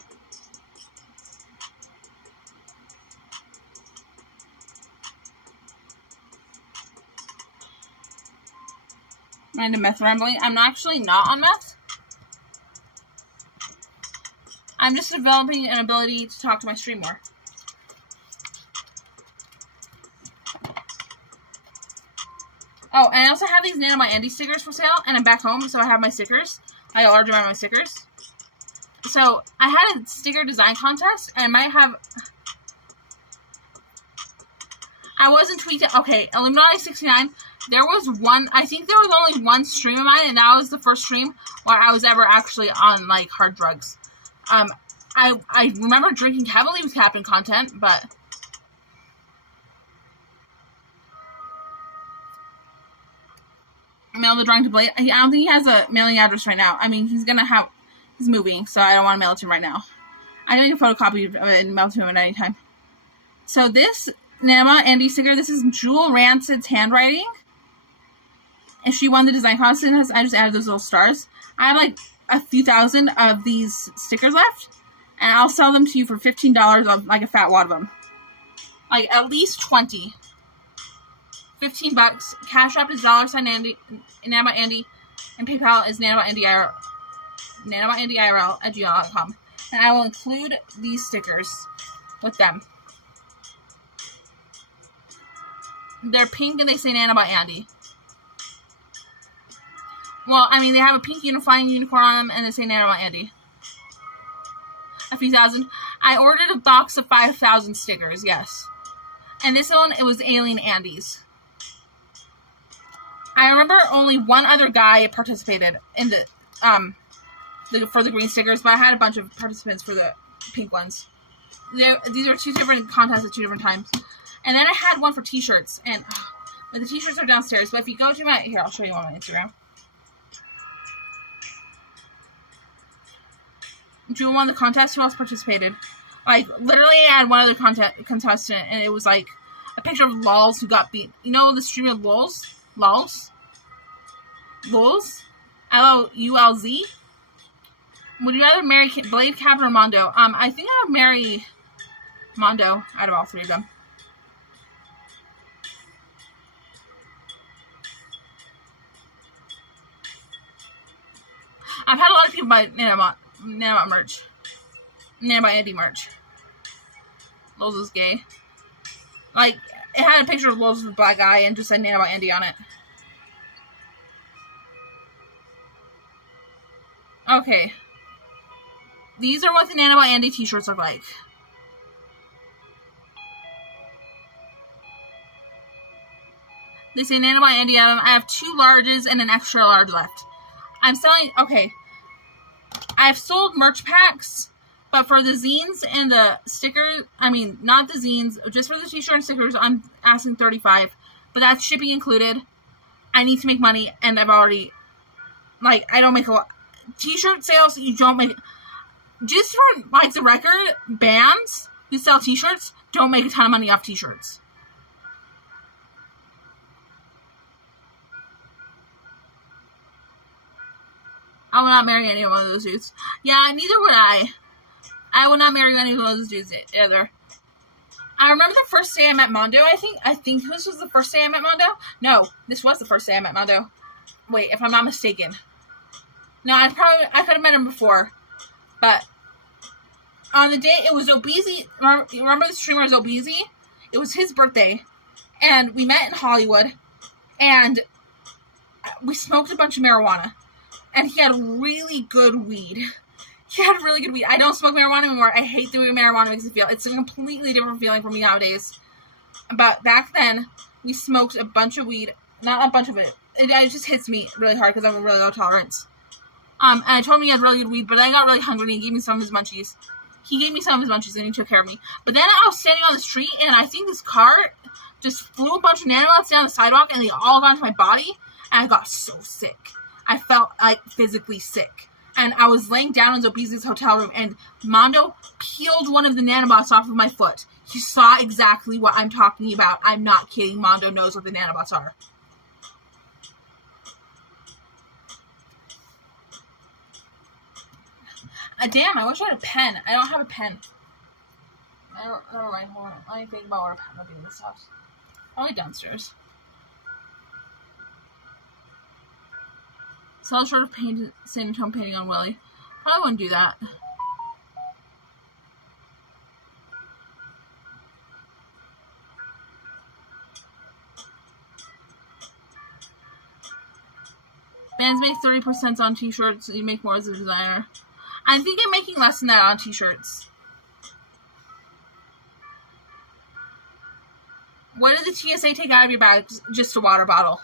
Random meth rambling. I'm actually not on meth. I'm just developing an ability to talk to my stream more. Oh, and I also have these nanobotandy stickers for sale, and I'm back home, so I have my stickers. I got a large amount of my stickers. So, I had a sticker design contest, and I might have... I wasn't tweeting... Okay, Illuminati69, there was one... I think there was only one stream of mine, and that was the first stream where I was ever actually on, like, hard drugs. I remember drinking heavily with Captain content, but... Mail the drawing to Blade. I don't think he has a mailing address right now. I mean, he's moving, so I don't want to mail it to him right now. I can photocopy it and mail it to him at any time. So this nanobotandy sticker, this is Jewel Rancid's handwriting. And she won the design contest. I just added those little stars. I have like a few thousand of these stickers left, and I'll sell them to you for $15 of like a fat wad of them. Like at least 20. $15. Cashapp is $Andy, nanobotandy, and PayPal is nanobotandyirl at gmail.com. And I will include these stickers with them. They're pink and they say nanobotandy. Well, I mean, they have a pink flying unicorn on them, and they say nanobotandy. A few thousand. I ordered a box of 5,000 stickers, yes. And this one, it was Alien Andes. I remember only one other guy participated in for the green stickers, but I had a bunch of participants for the pink ones. These are 2 different contests at 2 different times. And then I had one for t-shirts, and the t-shirts are downstairs, but if you go to my... Here, I'll show you one on my Instagram. Do you want the contest? Who else participated? Like, literally, I had one other contestant, and it was, like, a picture of Lulz who got beat. You know the stream of Lulz? Lulz? Lulz? Would you rather marry Blade, Captain, or Mondo? I think I would marry Mondo out of all 3 of them. I've had a lot of people buy Nanobot merch. Nanobotandy merch. Lulz is gay. Like, it had a picture of Lulz with a black eye and just said Nanobotandy on it. Okay. These are what the Nanobotandy t-shirts look like. They say Nanobotandy on them. I have 2 larges and an extra large left. I'm selling... Okay. I've sold merch packs, but for the zines and the stickers... I mean, not the zines. Just for the t-shirt and stickers, I'm asking $35. But that's shipping included. I need to make money, and I've already... Like, I don't make a lot... T-shirt sales, you don't make... Just for, like, the record, bands who sell t-shirts don't make a ton of money off t-shirts. I would not marry any one of those dudes. Yeah, neither would I. I would not marry any of those dudes either. I remember the first day I met Mondo, I think this was the first day I met Mondo. No, this was the first day I met Mondo. Wait, if I'm not mistaken. No, I could have met him before. But on the day, it was Obeezy. Remember the streamer Obeezy? It was his birthday. And we met in Hollywood. And we smoked a bunch of marijuana. And he had really good weed. I don't smoke marijuana anymore. I hate the way marijuana makes me feel. It's a completely different feeling for me nowadays. But back then, we smoked a bunch of weed. Not a bunch of it. It just hits me really hard because I'm a really low tolerance. And I told him he had really good weed, but I got really hungry and he gave me some of his munchies. And he took care of me. But then I was standing on the street and I think this car just flew a bunch of nanobots down the sidewalk and they all got into my body. And I got so sick. I felt like physically sick. And I was laying down in Zobeezy's hotel room and Mondo peeled one of the nanobots off of my foot. He saw exactly what I'm talking about. I'm not kidding. Mondo knows what the nanobots are. Damn, I wish I had a pen. I don't have a pen. Never mind, hold on. Let me think about what a pen would be in this house. Probably downstairs. Some sort of sand and tone painting on Willie. Probably wouldn't do that. Bands make 30% on t-shirts, so you make more as a designer. I think I'm making less than that on t-shirts. What did the TSA take out of your bag? Just a water bottle.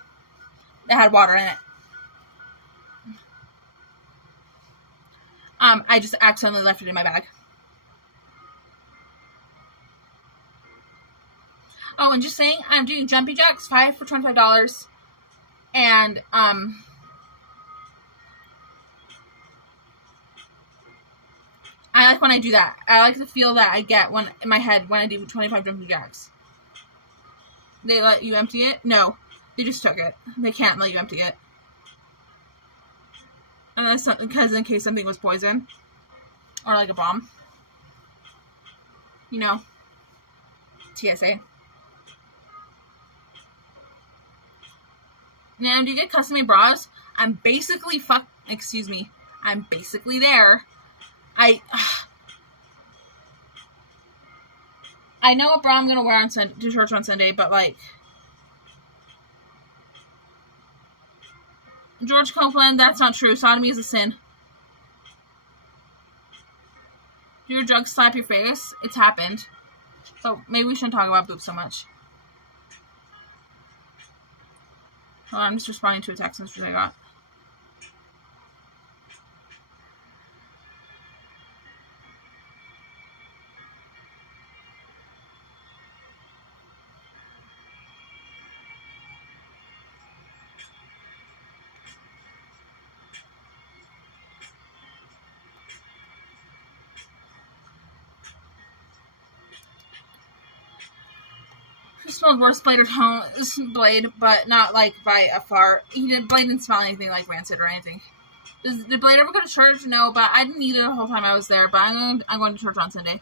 That had water in it. I just accidentally left it in my bag. Oh, and just saying, I'm doing jumpy jacks, 5 for $25. And, I like when I do that. I like the feel that I get in my head when I do 25 jumping jacks. They let you empty it? No. They just took it. They can't let you empty it. And that's something, because in case something was poison. Or like a bomb. You know. TSA. Now, do you get custom-made bras? I'm basically I'm basically there. I know what bra I'm gonna wear to church on Sunday, but like, George Copeland, that's not true. Sodomy is a sin. Do your drugs slap your face? It's happened. But maybe we shouldn't talk about boobs so much. Hold on, I'm just responding to a text message I got. He smelled worse Blade at home, Blade, but not like by a far. Blade didn't smell anything like rancid or anything. Did Blade ever go to church? No, but I didn't either the whole time I was there. But I'm going to church on Sunday.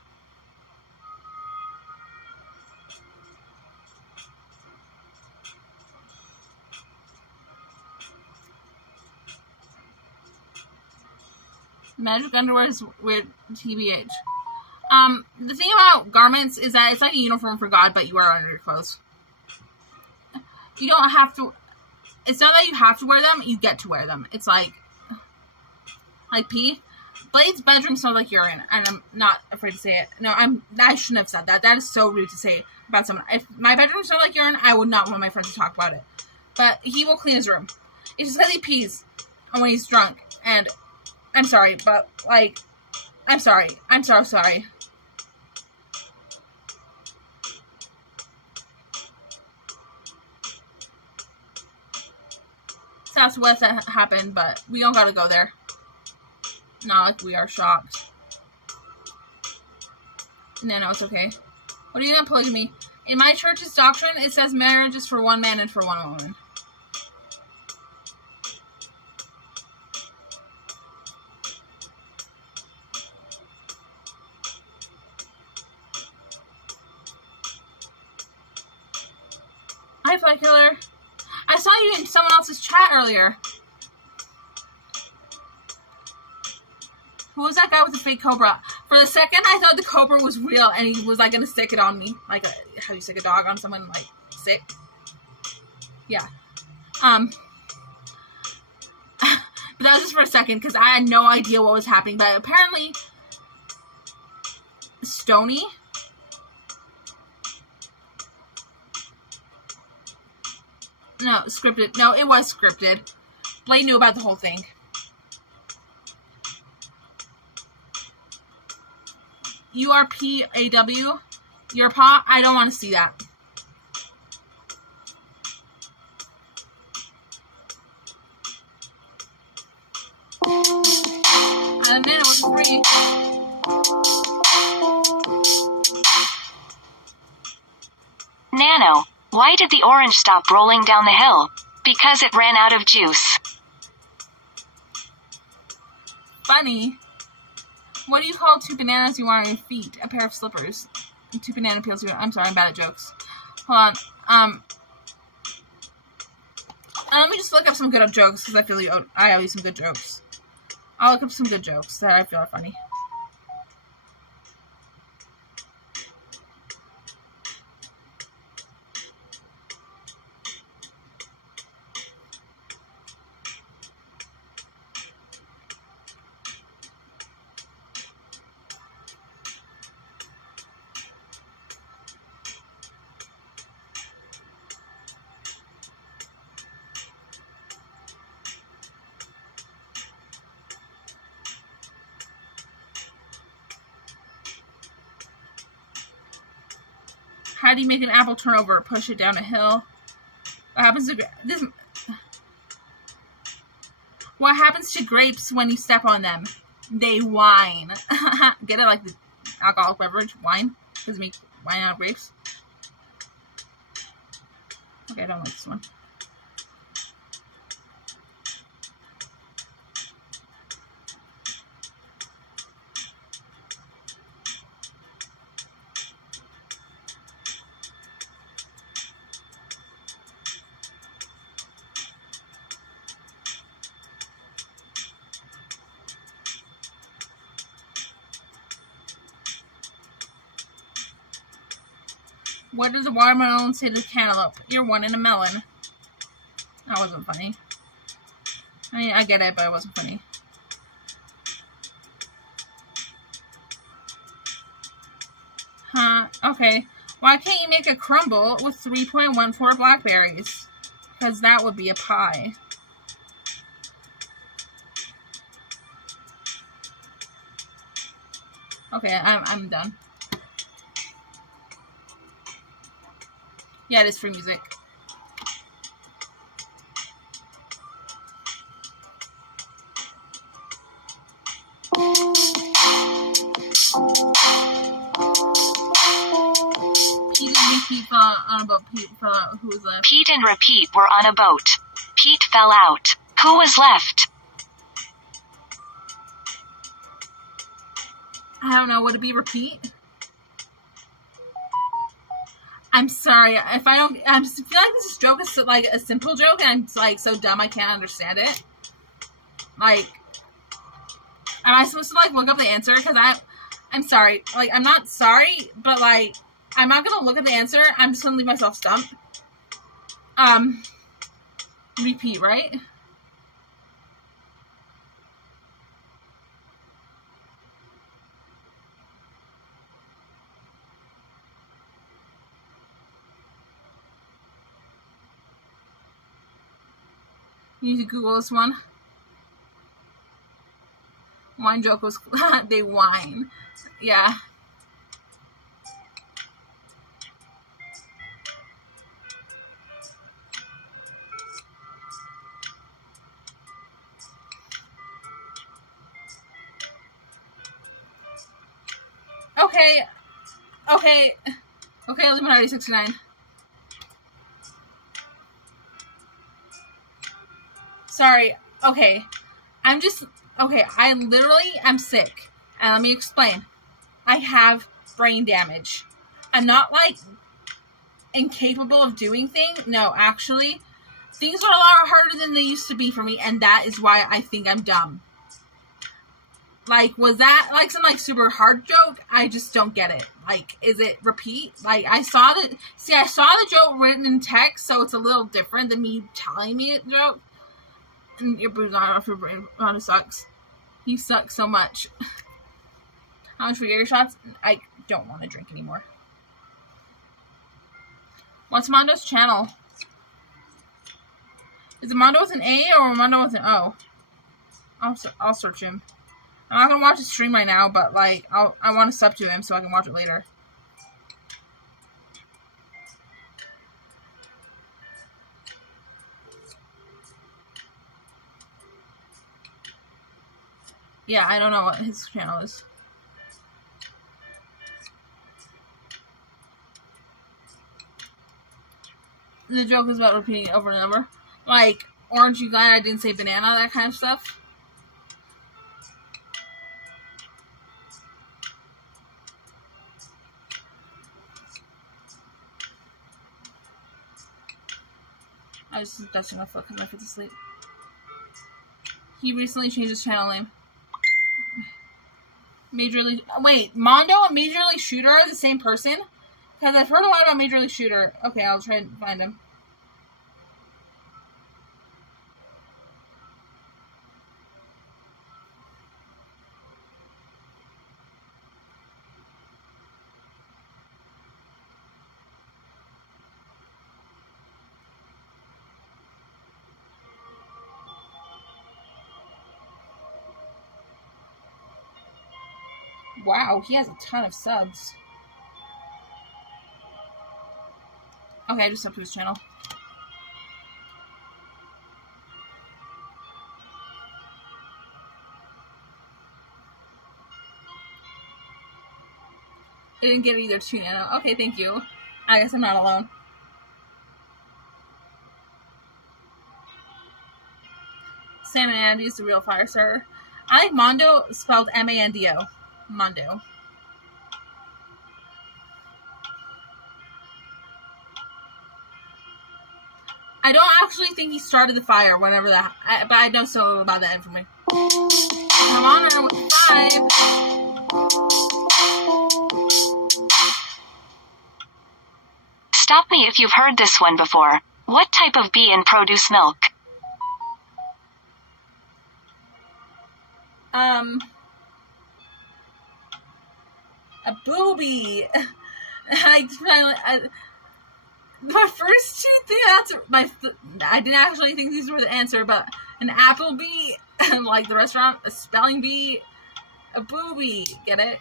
Magic underwear is weird, TBH. The thing about garments is that it's like a uniform for God, but you wear it under your clothes. You don't have to. It's not that you have to wear them; you get to wear them. It's like pee. Blade's bedroom smells like urine, and I'm not afraid to say it. No, I shouldn't have said that. That is so rude to say about someone. If my bedroom smelled like urine, I would not want my friends to talk about it. But he will clean his room. It's just that he pees when he's drunk, and I'm sorry, but like, I'm sorry. I'm so sorry. That's what happened, but we don't gotta go there. Not like we are shocked. No, it's okay. What are you gonna polygamy? In my church's doctrine, it says marriage is for one man and for one woman. Hi, Fly Killer. I saw you in someone else's chat earlier. Who was that guy with the fake cobra? For the second, I thought the cobra was real, and he was like gonna stick it on me, like how you stick a dog on someone, like sick. Yeah. But that was just for a second because I had no idea what was happening. But apparently, Stony. No, scripted. No, it was scripted. Blade knew about the whole thing. URPAW? Your paw? I don't want to see that. I admit it wasn't free. Nano, why did the orange stop rolling down the hill? Because it ran out of juice. Funny. What do you call 2 bananas you want on your feet? A pair of slippers. 2 banana peels. I'm sorry, I'm bad at jokes. Hold on. Let me just look up some good jokes because I feel like I owe you some good jokes. I'll look up some good jokes that I feel are funny. How do you make an apple turn over? Push it down a hill. What happens to this? What happens to grapes when you step on them? They whine. Get it, like the alcoholic beverage wine, because make wine out of grapes. Okay, I don't like this one. What does the watermelon say to the cantaloupe? You're one in a melon. That wasn't funny. mean, I get it, but it wasn't funny. Huh? Okay. Why can't you make a crumble with 3.14 blackberries? Because that would be a pie. Okay, I'm done. Yeah, it is free music. Who was left? Pete and Repeat were on a boat. Pete fell out. Who was left? I don't know. Would it be Repeat? I'm sorry if I don't. I feel like this joke is like a simple joke, and I'm like so dumb I can't understand it. Like, am I supposed to like look up the answer? Because I'm sorry. Like, I'm not sorry, but like, I'm not gonna look at the answer. I'm just gonna leave myself stumped. Repeat, right? You need to Google this one. Wine joke was they whine. Yeah. Okay, Illuminati 69. Sorry. Okay. I literally am sick. And let me explain. I have brain damage. I'm not, like, incapable of doing things. No, actually, things are a lot harder than they used to be for me, and that is why I think I'm dumb. Like, was that, like, some, like, super hard joke? I just don't get it. Like, is it Repeat? Like, I saw the joke written in text, so it's a little different than me telling me the joke. And your boob's not off your brain. It sucks. You suck so much. How much for your shots? I don't want to drink anymore. What's Mondo's channel? Is it Mondo with an A or Mondo with an O? I'll search him. I'm not gonna watch the stream right now, but like I want to sub to him so I can watch it later. Yeah, I don't know what his channel is. The joke is about repeating it over and over. Like, orange, you glad I didn't say banana, that kind of stuff. I was just dusting my foot because I put to sleep. He recently changed his channel name. Major League... Wait, Mondo and Major League Shooter are the same person? Because I've heard a lot about Major League Shooter. Okay, I'll try and find him. Wow, he has a ton of subs. Okay, I just subbed to his channel. I didn't get either too, Nano. Okay, thank you. I guess I'm not alone. Sam and Andy is the real fire starter. I like Mondo spelled M-A-N-D-O. Mondo. I don't actually think he started the fire, whatever that. But I know so little about that information. I'm on her with 5. Stop me if you've heard this one before. What type of bee in produce milk? A booby. My first two things, I didn't actually think these were the answer, but an apple bee, like the restaurant, a spelling bee, a booby. Get it?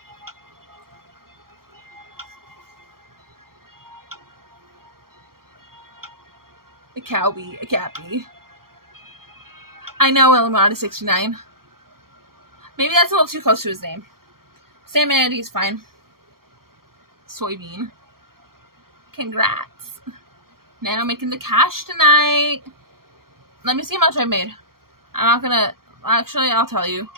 A cow bee, a cat bee. I know Elamon is 69. Maybe that's a little too close to his name. Sam Andy's fine. Soybean. Congrats. Nano making the cash tonight. Let me see how much I made. I'm not gonna... Actually, I'll tell you.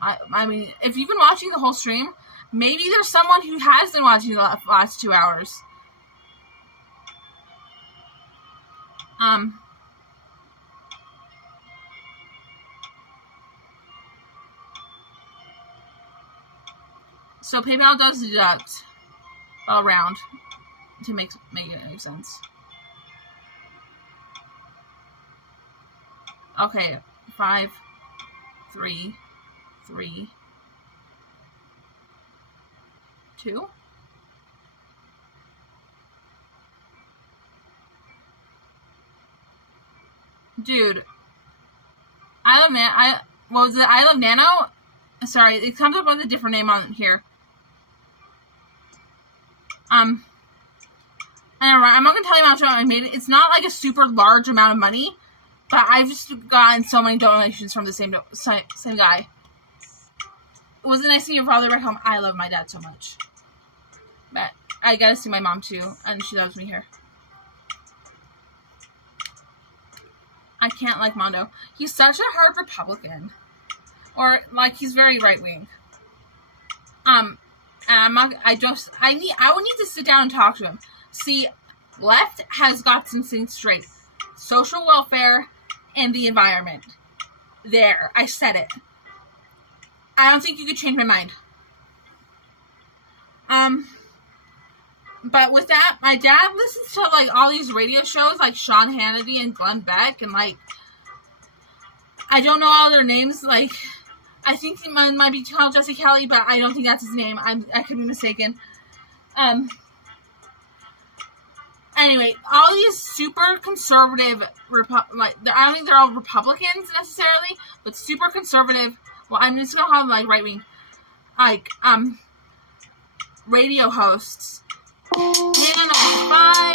I mean, if you've been watching the whole stream, maybe there's someone who has been watching the last 2 hours. So PayPal does deduct around to make it make sense. Okay, 5, 3, 3, 2. Dude, I love Nano. Sorry, it comes up with a different name on here. I'm not gonna tell you how much I made. It's not like a super large amount of money, but I've just gotten so many donations from the same guy. It was nice seeing your father back home. I love my dad so much, but I gotta see my mom too, and she loves me here. I can't like Mondo. He's such a hard Republican, or like he's very right wing. And I would need to sit down and talk to him. See, left has got some things straight. Social welfare and the environment. There, I said it. I don't think you could change my mind. But with that, my dad listens to like all these radio shows like Sean Hannity and Glenn Beck, and like I don't know all their names. Like I think it might be called Jesse Kelly, but I don't think that's his name. I could be mistaken. Anyway, all these super conservative I don't think they're all Republicans necessarily, but super conservative. Well, I'm just gonna have like right wing, like radio hosts. Hang on, 5.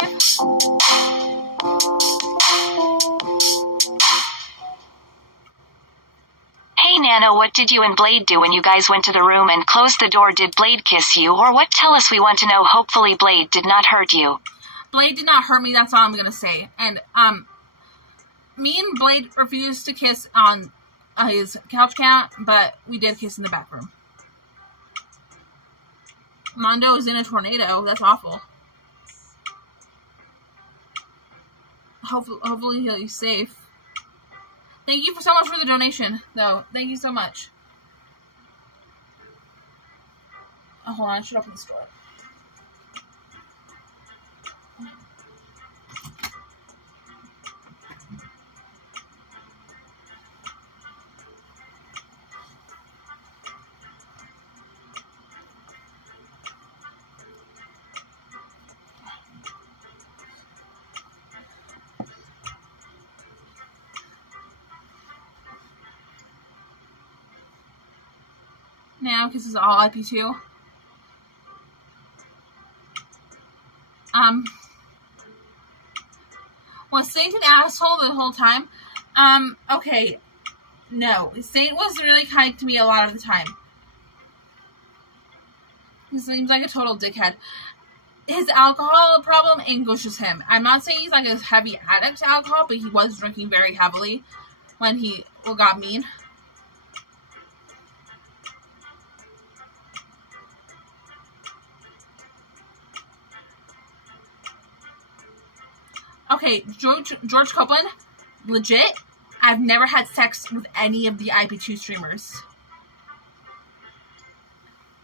Hey Nano, what did you and Blade do when you guys went to the room and closed the door? Did Blade kiss you or what? Tell us, we want to know. Hopefully Blade did not hurt you. Blade did not hurt me, that's all I'm gonna say. And me and Blade refused to kiss on his couch cat, but we did kiss in the back room. Mondo is in a tornado. That's awful. Hopefully he'll be safe. Thank you so much for the donation, though. Thank you so much. Oh, hold on, I should open the store. Now, because this is all IP2. Was Saint an asshole the whole time? Okay. No. Saint was really kind to me a lot of the time. He seems like a total dickhead. His alcohol problem angushes him. I'm not saying he's like a heavy addict to alcohol, but he was drinking very heavily when he got mean. Okay, George Copeland, legit, I've never had sex with any of the IP2 streamers.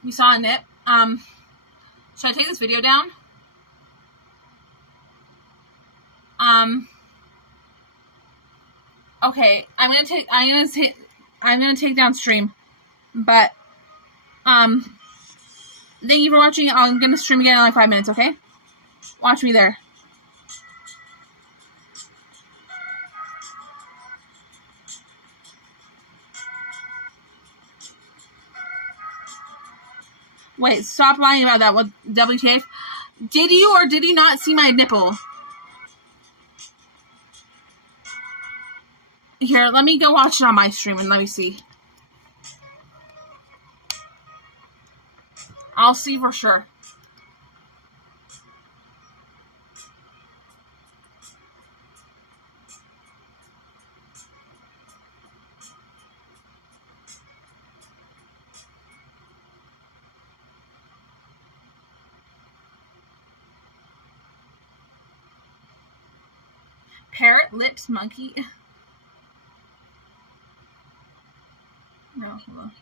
We saw a nip. Should I take this video down? Okay, I'm gonna take down stream. But, thank you for watching. I'm gonna stream again in like 5 minutes, okay? Watch me there. Wait, stop lying about that. What, WTF? Did you or did you not see my nipple? Here, let me go watch it on my stream and let me see. I'll see for sure. Parrot lips monkey. No, hold on.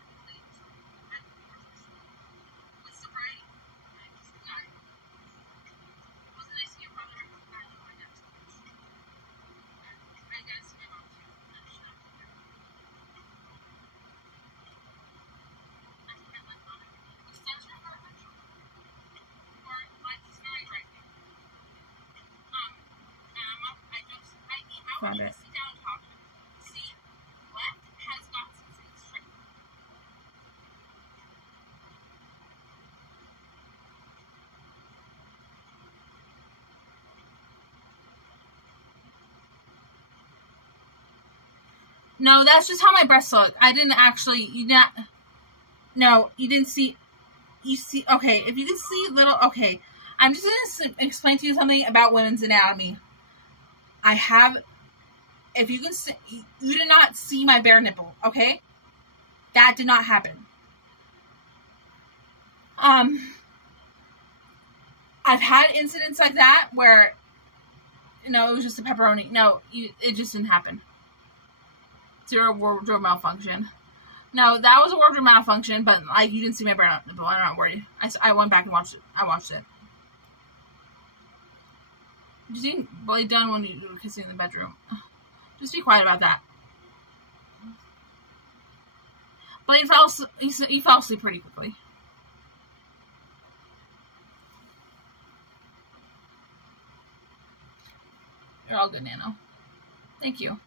Found it. No, that's just how my breasts look. I didn't actually, no, you didn't see, you see, okay, if you can see little, okay, I'm just going to explain to you something about women's anatomy. I have, if you can see, you did not see my bare nipple, okay? That did not happen. I've had incidents like that where, no, it was just a pepperoni. No, it just didn't happen. Zero wardrobe malfunction. No, that was a wardrobe malfunction, but like you didn't see my bare nipple. I'm not worried. I went back and watched it. I watched it. You see Blade done when you were kissing in the bedroom. Just be quiet about that. Blade he fell asleep pretty quickly. You're all good, Nano. Thank you.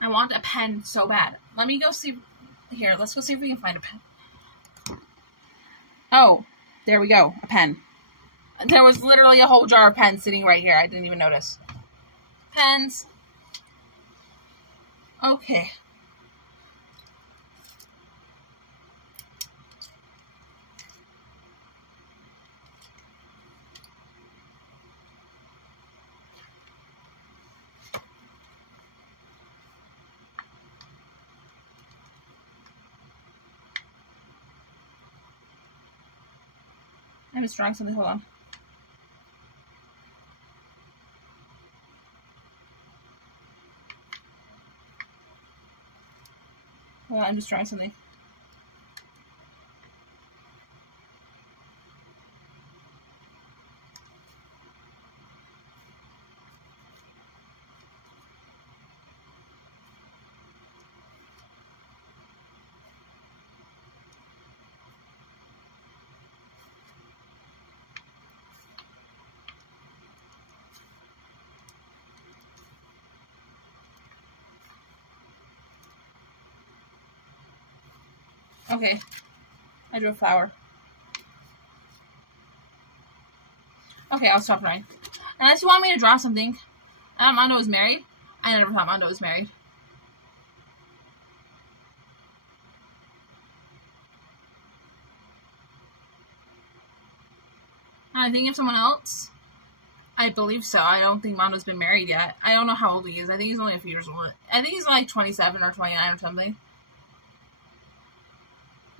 I want a pen so bad. Let me go see. Here, let's go see if we can find a pen. Oh, there we go. A pen. There was literally a whole jar of pens sitting right here. I didn't even notice. Pens. Okay. I'm just drawing something. Hold on. Hold on, I'm just drawing something. Okay. I drew a flower. Okay, I'll stop drawing. Unless you want me to draw something. I thought Mondo was married. I never thought Mondo was married. I think of someone else. I believe so. I don't think Mondo's been married yet. I don't know how old he is. I think he's only a few years old. I think he's like 27 or 29 or something.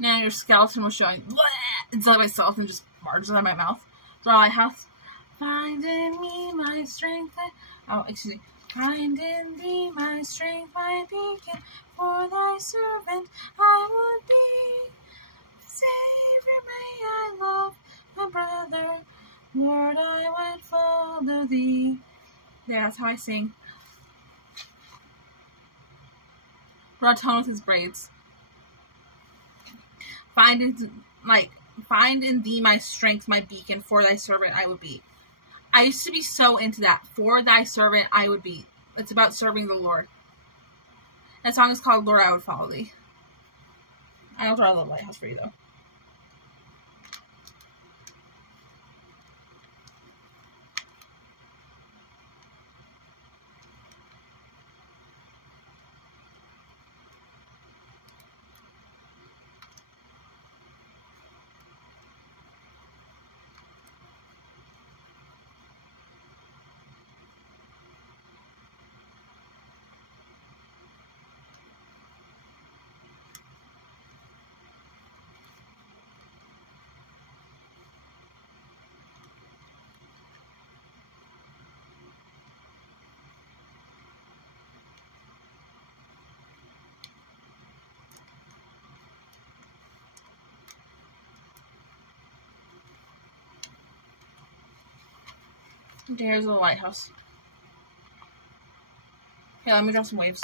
Now your skeleton was showing. It's like my skeleton just barges out of my mouth. Draw a house. Find in me my strength. Oh, excuse me. Find in thee my strength, my beacon. For thy servant I would be. Savior, may I love my brother. Lord, I would follow thee. Yeah, that's how I sing. Raton with his braids. Find in thee my strength, my beacon, for thy servant I would be. I used to be so into that. For thy servant I would be. It's about serving the Lord. That song is called Lord, I Would Follow Thee. I don't draw a little lighthouse for you, though. Okay, here's the lighthouse. Here, let me draw some waves.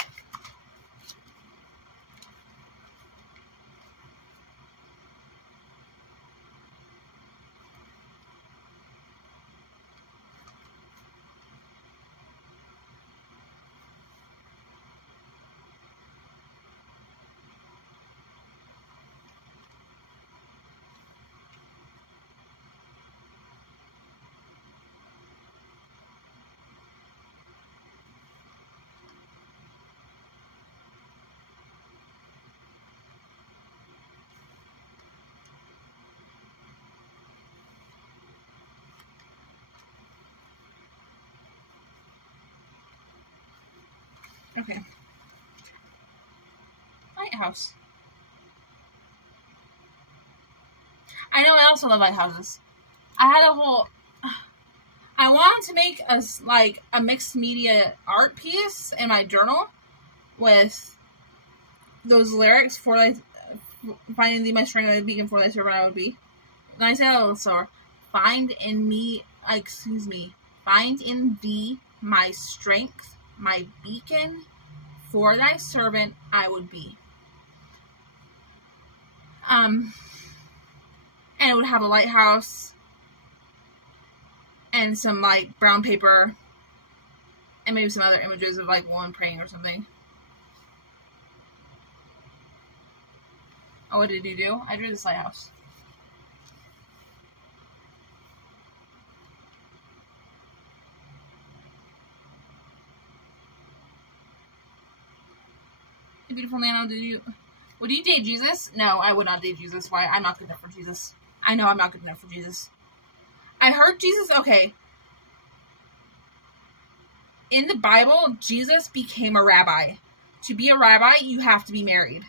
Okay. Lighthouse. I know I also love lighthouses. I had a whole... I wanted to make a mixed media art piece in my journal with those lyrics for finding thee my strength, thy beacon, for thy servant I would be. And I say that a little slower. Find in thee my strength, my beacon, for thy servant I would be. And it would have a lighthouse and some brown paper and maybe some other images of one praying or something. Oh, what did you do? I drew this lighthouse. Hey, beautiful Nano, would you date Jesus? No, I would not date Jesus. Why? I'm not good enough for Jesus. I know I'm not good enough for Jesus. I heard Jesus, okay. In the Bible, Jesus became a rabbi. To be a rabbi, you have to be married.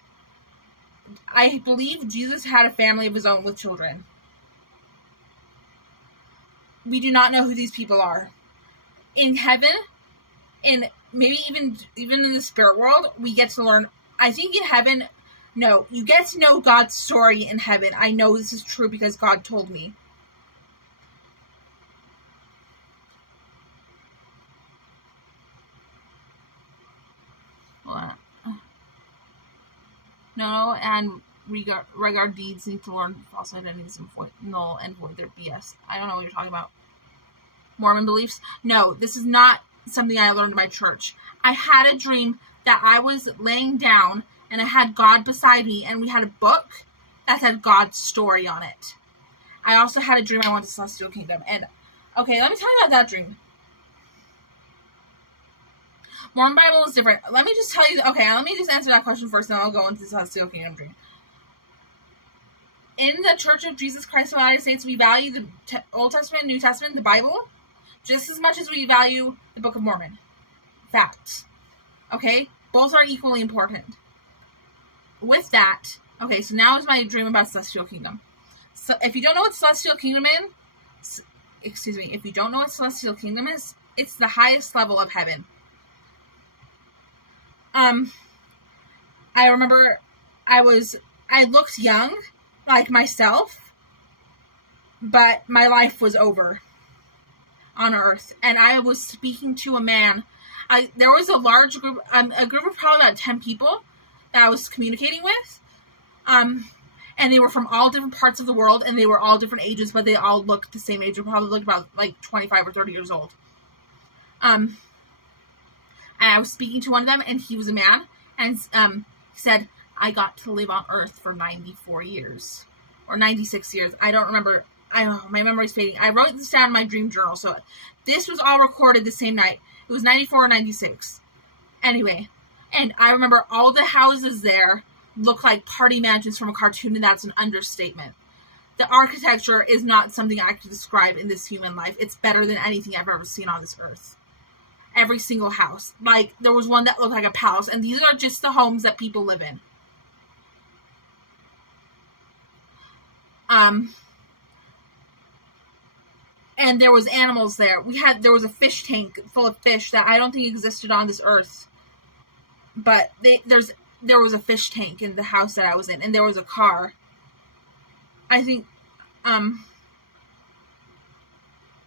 I believe Jesus had a family of his own with children. We do not know who these people are. In heaven, and maybe even in the spirit world, we get to learn. I think in heaven, no, you get to know God's story in heaven. I know this is true because God told me. No, and regard deeds need to learn false identities and null and void their BS. I don't know what you're talking about. Mormon beliefs? No, this is not something I learned in my church. I had a dream that I was laying down and I had God beside me and we had a book that had God's story on it. I also had a dream I went to Celestial Kingdom. And, okay, let me tell you about that dream. Mormon Bible is different. Let me just tell you, okay, let me just answer that question first, then I'll go into the Celestial Kingdom dream. In the Church of Jesus Christ of the United States, we value the Old Testament and New Testament, the Bible, just as much as we value the Book of Mormon. Fact. Okay? Both are equally important. With that, okay, so now is my dream about Celestial Kingdom. So if you don't know what Celestial Kingdom is, if you don't know what Celestial Kingdom is, it's the highest level of heaven. I remember I looked young, like myself, but my life was over on Earth, and I was speaking to a man. There was a large group, a group of probably about 10 people that I was communicating with. And they were from all different parts of the world, and they were all different ages, but they all looked the same age. They probably looked about like 25 or 30 years old. And I was speaking to one of them, and he was a man, and he said, I got to live on Earth for 94 years. Or 96 years. I don't remember. My memory's fading. I wrote this down in my dream journal, so this was all recorded the same night. It was 94 or 96. Anyway, and I remember all the houses there look like party mansions from a cartoon, and that's an understatement. The architecture is not something I could describe in this human life. It's better than anything I've ever seen on this earth. Every single house. Like, there was one that looked like a palace, and these are just the homes that people live in. And there was animals there. There was a fish tank full of fish that I don't think existed on this earth. But there was a fish tank in the house that I was in, and there was a car. I think,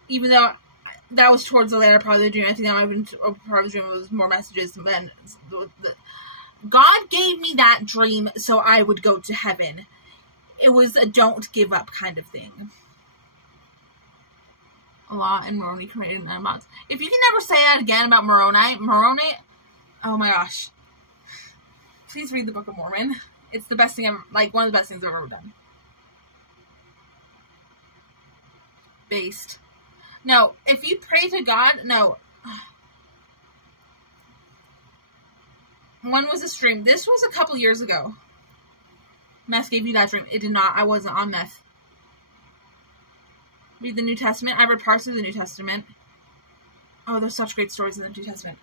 even though that was towards the later part of the dream, I think that might have been a part of the dream. It was more messages than God gave me that dream so I would go to heaven. It was a don't give up kind of thing. Allah and Moroni created nanobots. If you can never say that again about Moroni, oh my gosh. Please read the Book of Mormon. It's the best thing ever, like one of the best things I've ever done. Based. No, if you pray to God, no. One was a stream. This was a couple years ago. Meth gave you that dream. It did not. I wasn't on meth. Read the New Testament. I read parts of the New Testament. Oh, there's such great stories in the New Testament.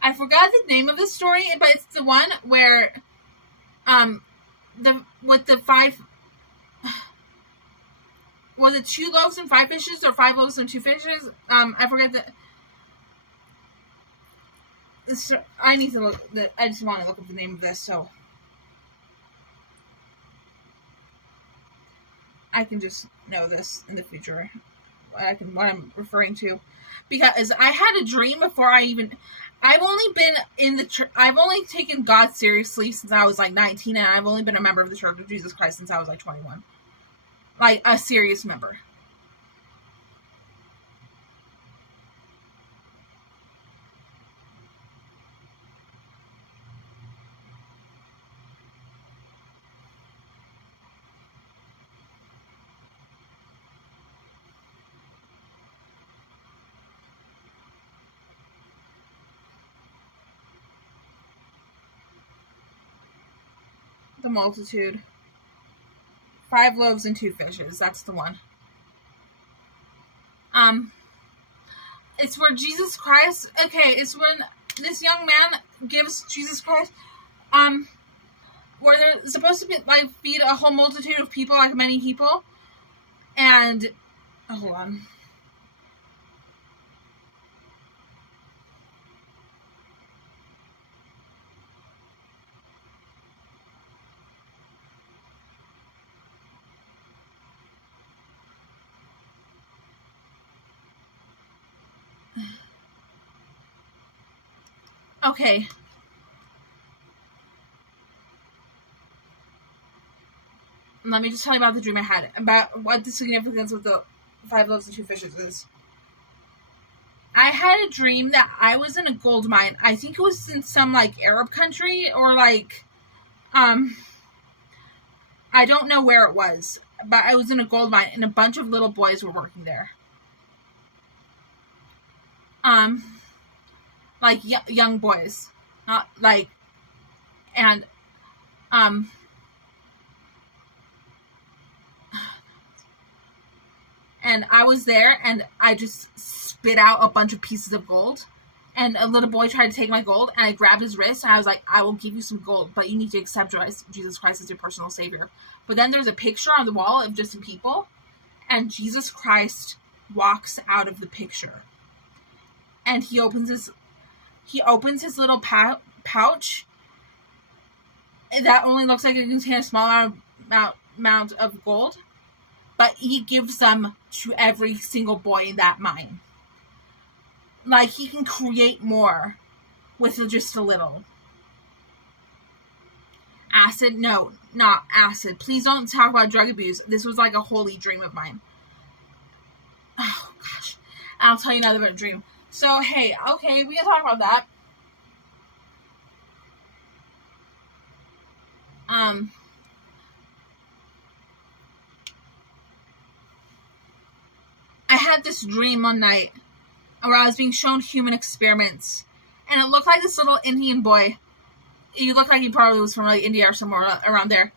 I forgot the name of the story, but it's the one where, with the 5, was it 2 loaves and 5 fishes, or 5 loaves and 2 fishes? I forget I need to look. I just want to look up the name of this, so I can just know this in the future. What I'm referring to, because I had a dream before I've only taken God seriously since I was like 19, and I've only been a member of the Church of Jesus Christ since I was like 21. Like, a serious member. The multitude. 5 loaves and 2 fishes. That's the one. It's where Jesus Christ. Okay, it's when this young man gives Jesus Christ. Where they're supposed to be like feed a whole multitude of people, like many people, and hold on. Okay. Let me just tell you about the dream I had, about what the significance of the 5 loaves and 2 fishes is. I had a dream that I was in a gold mine. I think it was in some, like, Arab country, or, like, I don't know where it was, but I was in a gold mine, and a bunch of little boys were working there. Like, young boys. Not, like, and, and I was there, and I just spit out a bunch of pieces of gold, and a little boy tried to take my gold, and I grabbed his wrist, and I was like, I will give you some gold, but you need to accept Jesus Christ as your personal savior. But then there's a picture on the wall of just some people, and Jesus Christ walks out of the picture. And he opens his little pouch that only looks like it contains a small amount of gold, but he gives them to every single boy in that mine. Like, he can create more with just a little. Acid? No, not acid. Please don't talk about drug abuse. This was like a holy dream of mine. Oh, gosh. I'll tell you another dream. So, hey, okay, we can talk about that. I had this dream one night where I was being shown human experiments, and it looked like this little Indian boy. He looked like he probably was from like India or somewhere around there.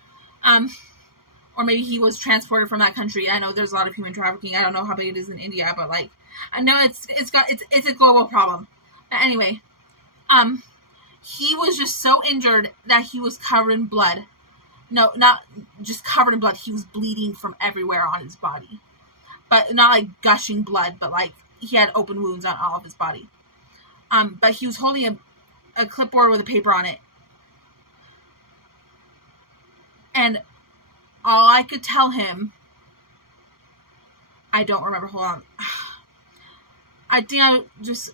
Or maybe he was transported from that country. I know there's a lot of human trafficking. I don't know how big it is in India, but like, I know it's a global problem. But anyway, he was just so injured that he was covered in blood. No, not just covered in blood. He was bleeding from everywhere on his body, but not like gushing blood, but like he had open wounds on all of his body. But he was holding a clipboard with a paper on it. And all I could tell him, I don't remember, hold on. I think I just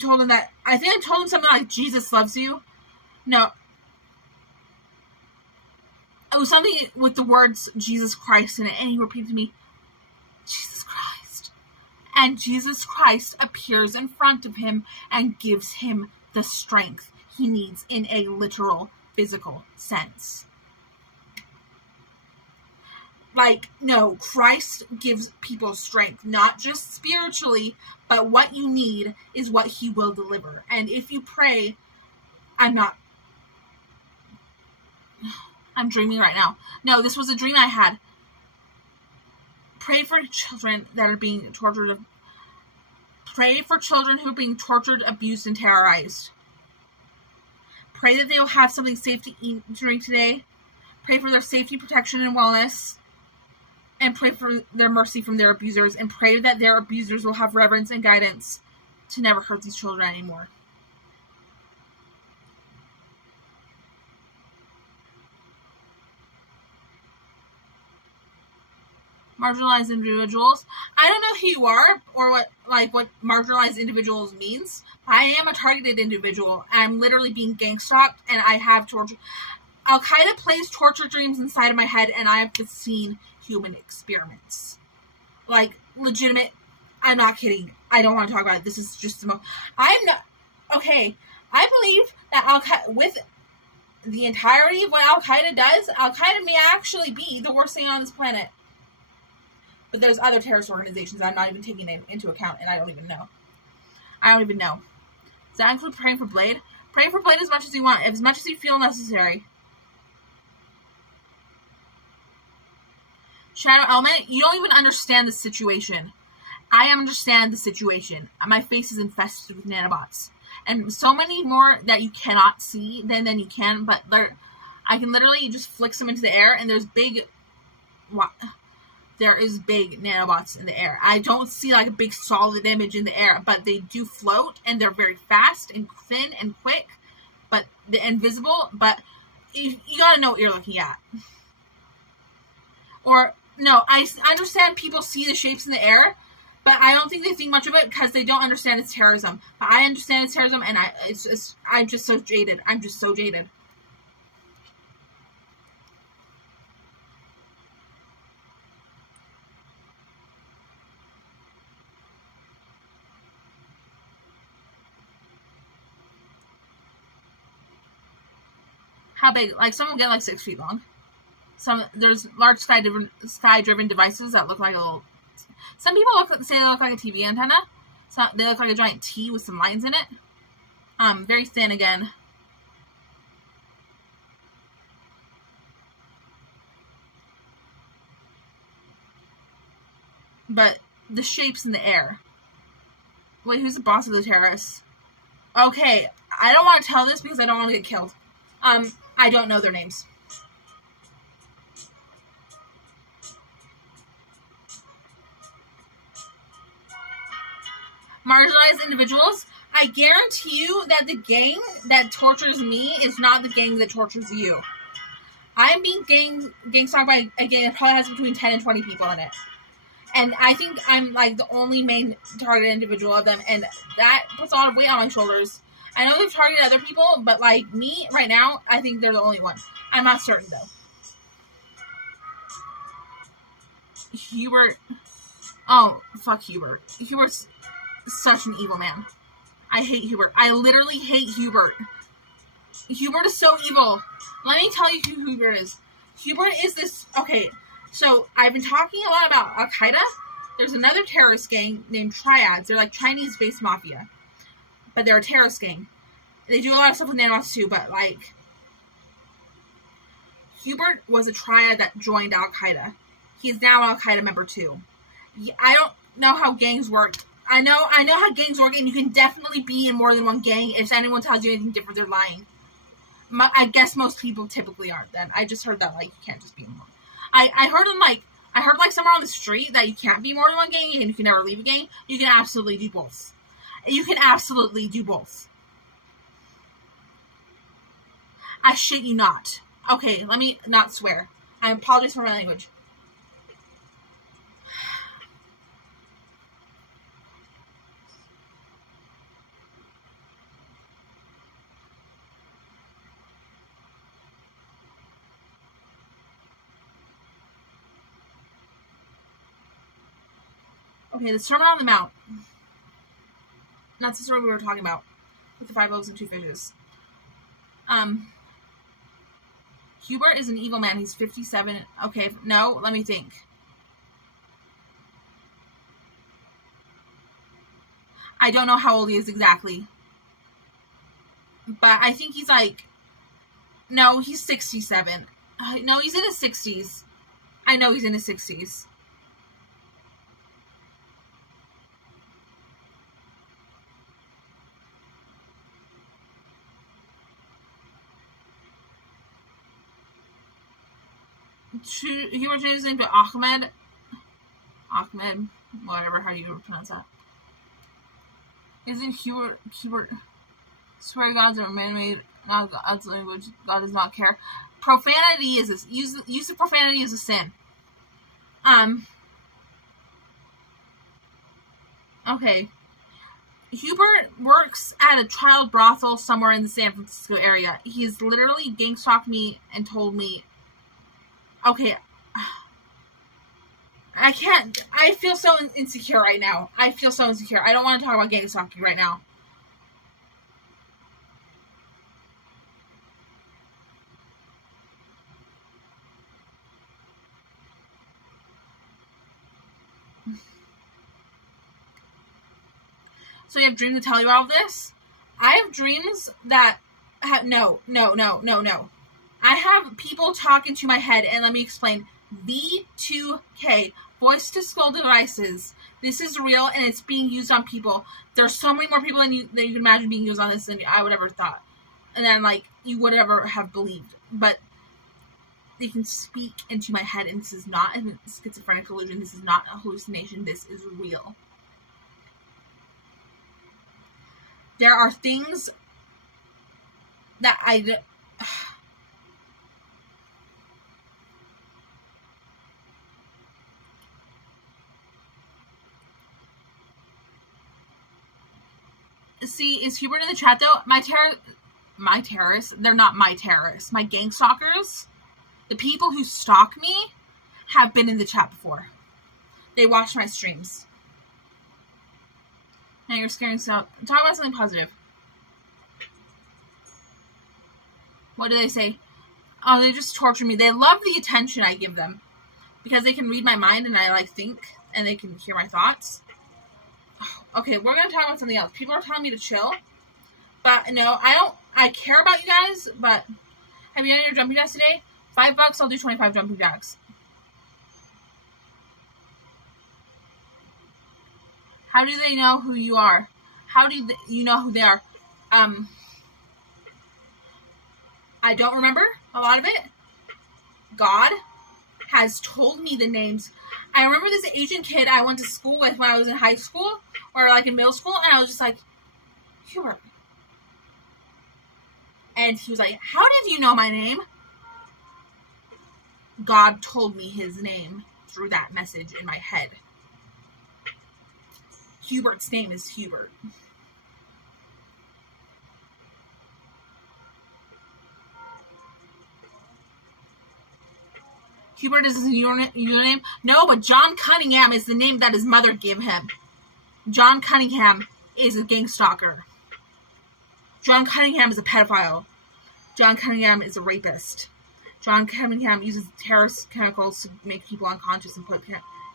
told him that, I think I told him something like, Jesus loves you. No. It was something with the words Jesus Christ in it, and he repeated to me, Jesus Christ. And Jesus Christ appears in front of him and gives him the strength he needs in a literal, physical sense. Like, no, Christ gives people strength, not just spiritually, but what you need is what he will deliver. And if you pray, I'm dreaming right now. No, this was a dream I had. Pray for children that are being tortured. Pray for children who are being tortured, abused, and terrorized. Pray that they will have something safe to eat during today. Pray for their safety, protection, and wellness. And pray for their mercy from their abusers. And pray that their abusers will have reverence and guidance to never hurt these children anymore. Marginalized individuals. I don't know who you are or what marginalized individuals means. I am a targeted individual. I'm literally being gang stalked, and I have torture. Al-Qaeda plays torture dreams inside of my head, and I have just seen human experiments. Like, legitimate. I'm not kidding. I don't want to talk about it. This is just I'm not. Okay. I believe that Al-Qaeda, with the entirety of what Al-Qaeda does, Al-Qaeda may actually be the worst thing on this planet. But there's other terrorist organizations I'm not even taking into account, and I don't even know. Does that include praying for Blade? Pray for Blade as much as you want, as much as you feel necessary. Shadow Element, you don't even understand the situation. I understand the situation. My face is infested with nanobots. And so many more that you cannot see than you can, but I can literally just flick them into the air, and there's big nanobots in the air. I don't see like a big solid image in the air, but they do float, and they're very fast and thin and quick, but they're invisible, but you gotta know what you're looking at. Or, no, I understand people see the shapes in the air, but I don't think they think much of it because they don't understand it's terrorism. But I understand it's terrorism, and I'm just so jaded. How big? Like, some will get like 6 feet long. There's large sky-driven devices that look like a little. Some people say they look like a TV antenna. They look like a giant T with some lines in it. Very thin again. But the shapes in the air. Wait, who's the boss of the terrorists? Okay, I don't want to tell this because I don't want to get killed. I don't know their names. Marginalized individuals, I guarantee you that the gang that tortures me is not the gang that tortures you. I'm being gang stalked by a gang that probably has between 10 and 20 people in it. And I think I'm like the only main targeted individual of them, and that puts a lot of weight on my shoulders. I know they've targeted other people, but, like, me, right now, I think they're the only one. I'm not certain, though. Hubert. Oh, fuck Hubert. Hubert's such an evil man. I hate Hubert. I literally hate Hubert. Hubert is so evil. Let me tell you who Hubert is. Hubert is this... Okay, so I've been talking a lot about Al-Qaeda. There's another terrorist gang named Triads. They're like Chinese-based mafia. But they're a terrorist gang. They do a lot of stuff with nanobots too, but, like... Hubert was a triad that joined Al-Qaeda. He is now Al-Qaeda member too. I don't know how gangs work. I know how gangs work, and you can definitely be in more than one gang. If anyone tells you anything different, they're lying. I guess most people typically aren't. Then I just heard that, like, you can't just be in one. I heard like somewhere on the street that you can't be more than one gang and you can never leave a gang. You can absolutely do both. You can absolutely do both. I shit you not. Okay, let me not swear. I apologize for my language. Okay, the Sermon on the Mount. That's the story we were talking about. With the 5 loaves and 2 fishes. Hubert is an evil man. He's 57. Okay, no, let me think. I don't know how old he is exactly. But I think he's like... No, he's 67. No, he's in his 60s. I know he's in his 60s. Hubert changed his name to Ahmed. Ahmed, whatever, how do you pronounce that? Isn't Hubert, swear gods are man-made, not God's language, God does not care. Profanity is this, use of profanity is a sin. Okay. Hubert works at a child brothel somewhere in the San Francisco area. He's literally gang-stalked me and told me, okay, I can't, I feel so insecure right now. I feel so insecure. I don't want to talk about gang stalking right now. So you have dreams that tell you all of this? I have dreams that have, no. I have people talking to my head, and let me explain. V2K, voice to skull devices. This is real, and it's being used on people. There's so many more people than you can imagine being used on this than I would ever thought. And then, like, you would ever have believed. But they can speak into my head, and this is not a schizophrenic illusion. This is not a hallucination. This is real. There are things that See, is Hubert in the chat, though? My terrorists, they're not my terrorists. My gang stalkers, the people who stalk me, have been in the chat before. They watch my streams. Now you're scaring stuff. Talk about something positive. What do they say? Oh, they just torture me. They love the attention I give them. Because they can read my mind and I, like, think. And they can hear my thoughts. Okay, we're going to talk about something else. People are telling me to chill. But, no, I care about you guys. But, have you done your jumping jacks today? $5, I'll do 25 jumping jacks. How do they know who you are? How do you know who they are? I don't remember a lot of it. God has told me the names. I remember this Asian kid I went to school with when I was in high school, or like in middle school, and I was just like, Hubert. And he was like, how did you know my name? God told me his name through that message in my head. Hubert's name is Hubert. Hubert is his name? No, but John Cunningham is the name that his mother gave him. John Cunningham is a gang stalker. John Cunningham is a pedophile. John Cunningham is a rapist. John Cunningham uses terrorist chemicals to make people unconscious and put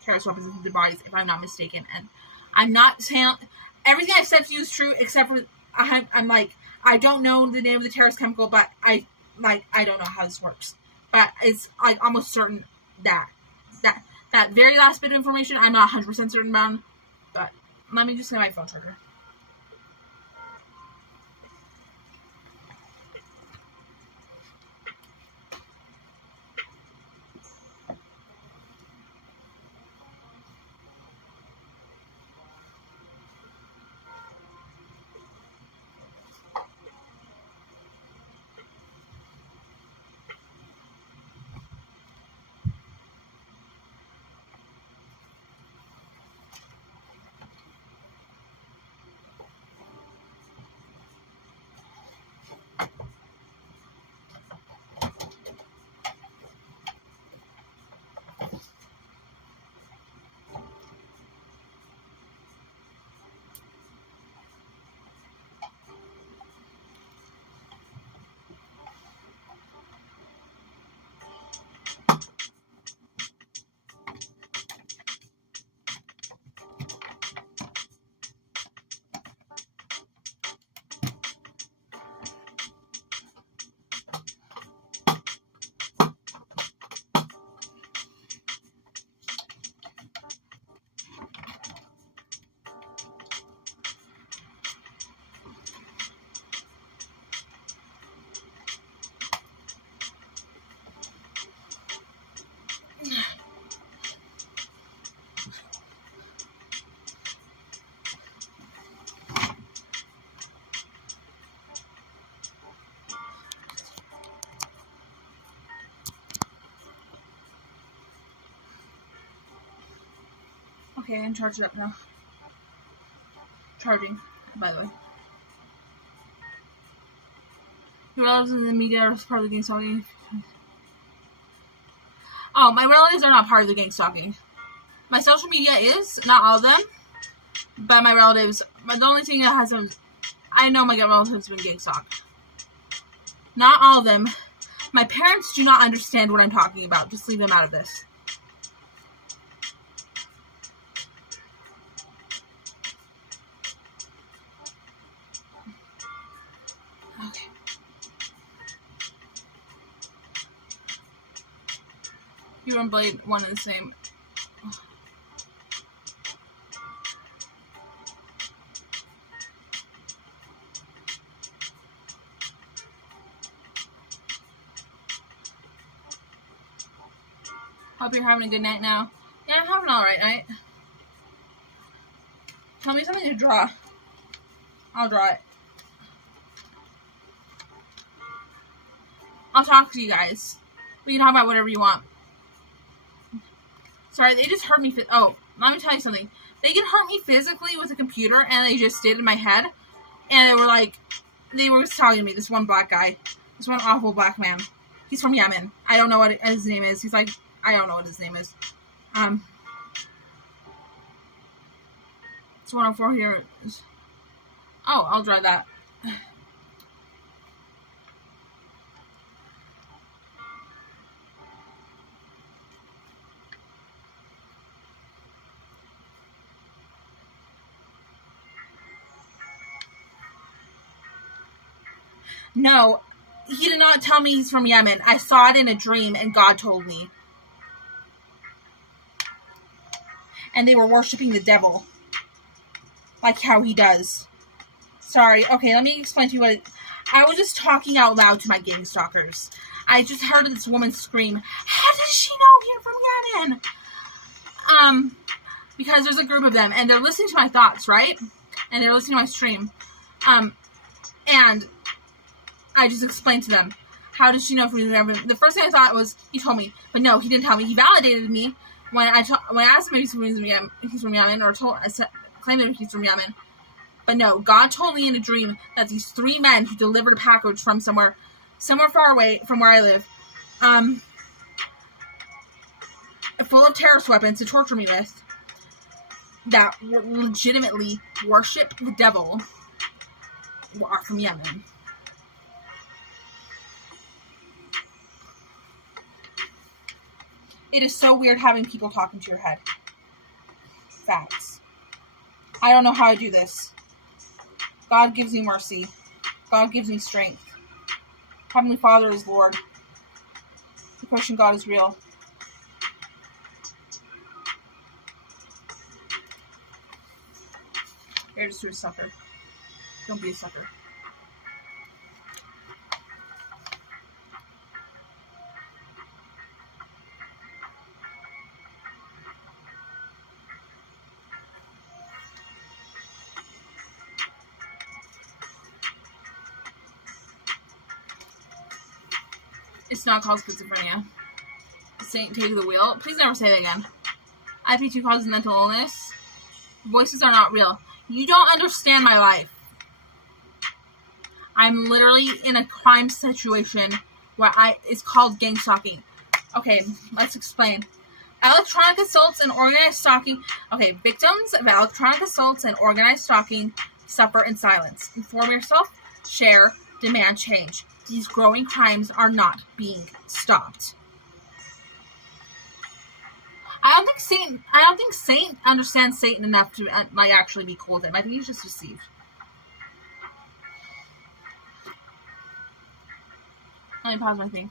terrorist weapons into their bodies, if I'm not mistaken. And I'm not saying everything I've said to you is true, except for I'm like, I don't know the name of the terrorist chemical, but I don't know how this works. But it's like almost certain that very last bit of information I'm not 100% certain about. But let me just get my phone charger. Okay, I'm charged up now. Charging, by the way. Your relatives in the media are part of the gang stalking. Oh, my relatives are not part of the gang stalking. My social media is, not all of them, but my relatives, but the only thing that has them, I know my relatives have been gang stalked. Not all of them. My parents do not understand what I'm talking about. Just leave them out of this. Okay. You and Blade, one and the same. Hope you're having a good night now. Yeah, I'm having an alright night. Tell me something to draw. I'll draw it. I'll talk to you guys. We can talk about whatever you want. Sorry, they just hurt me. Oh, let me tell you something. They can hurt me physically with a computer, and they just did in my head. And they were like, they were talking to me, this one black guy. This one awful black man. He's from Yemen. I don't know what his name is. He's like, I don't know what his name is. It's 104 here. Oh, I'll draw that. No, he did not tell me he's from Yemen. I saw it in a dream, and God told me. And they were worshiping the devil. Like how he does. Sorry. Okay, let me explain to you what... I was just talking out loud to my gang stalkers. I just heard this woman scream, how does she know you're from Yemen? Because there's a group of them, and they're listening to my thoughts, right? And they're listening to my stream. And I just explained to them, how does she know from Yemen? The first thing I thought was, he told me. But no, he didn't tell me. He validated me when I asked him if he's from Yemen, or claimed that he's from Yemen. But no, God told me in a dream that these 3 men who delivered a package from somewhere far away from where I live, full of terrorist weapons to torture me with, that legitimately worship the devil, are from Yemen. It is so weird having people talk into your head. Facts. I don't know how I do this. God gives me mercy. God gives me strength. Heavenly Father is Lord. The Christian God is real. You're just a sucker. Don't be a sucker. It's not called schizophrenia. Saint, take the wheel. Please never say that again. IP2 causes mental illness. Voices are not real. You don't understand my life. I'm literally in a crime situation where it's called gang stalking. Okay, let's explain. Electronic assaults and organized stalking. Okay, victims of electronic assaults and organized stalking suffer in silence. Inform yourself, share, demand change. These growing crimes are not being stopped. I don't think Saint understands Satan enough to actually be cool with him. I think he's just deceived. Let me pause my thing.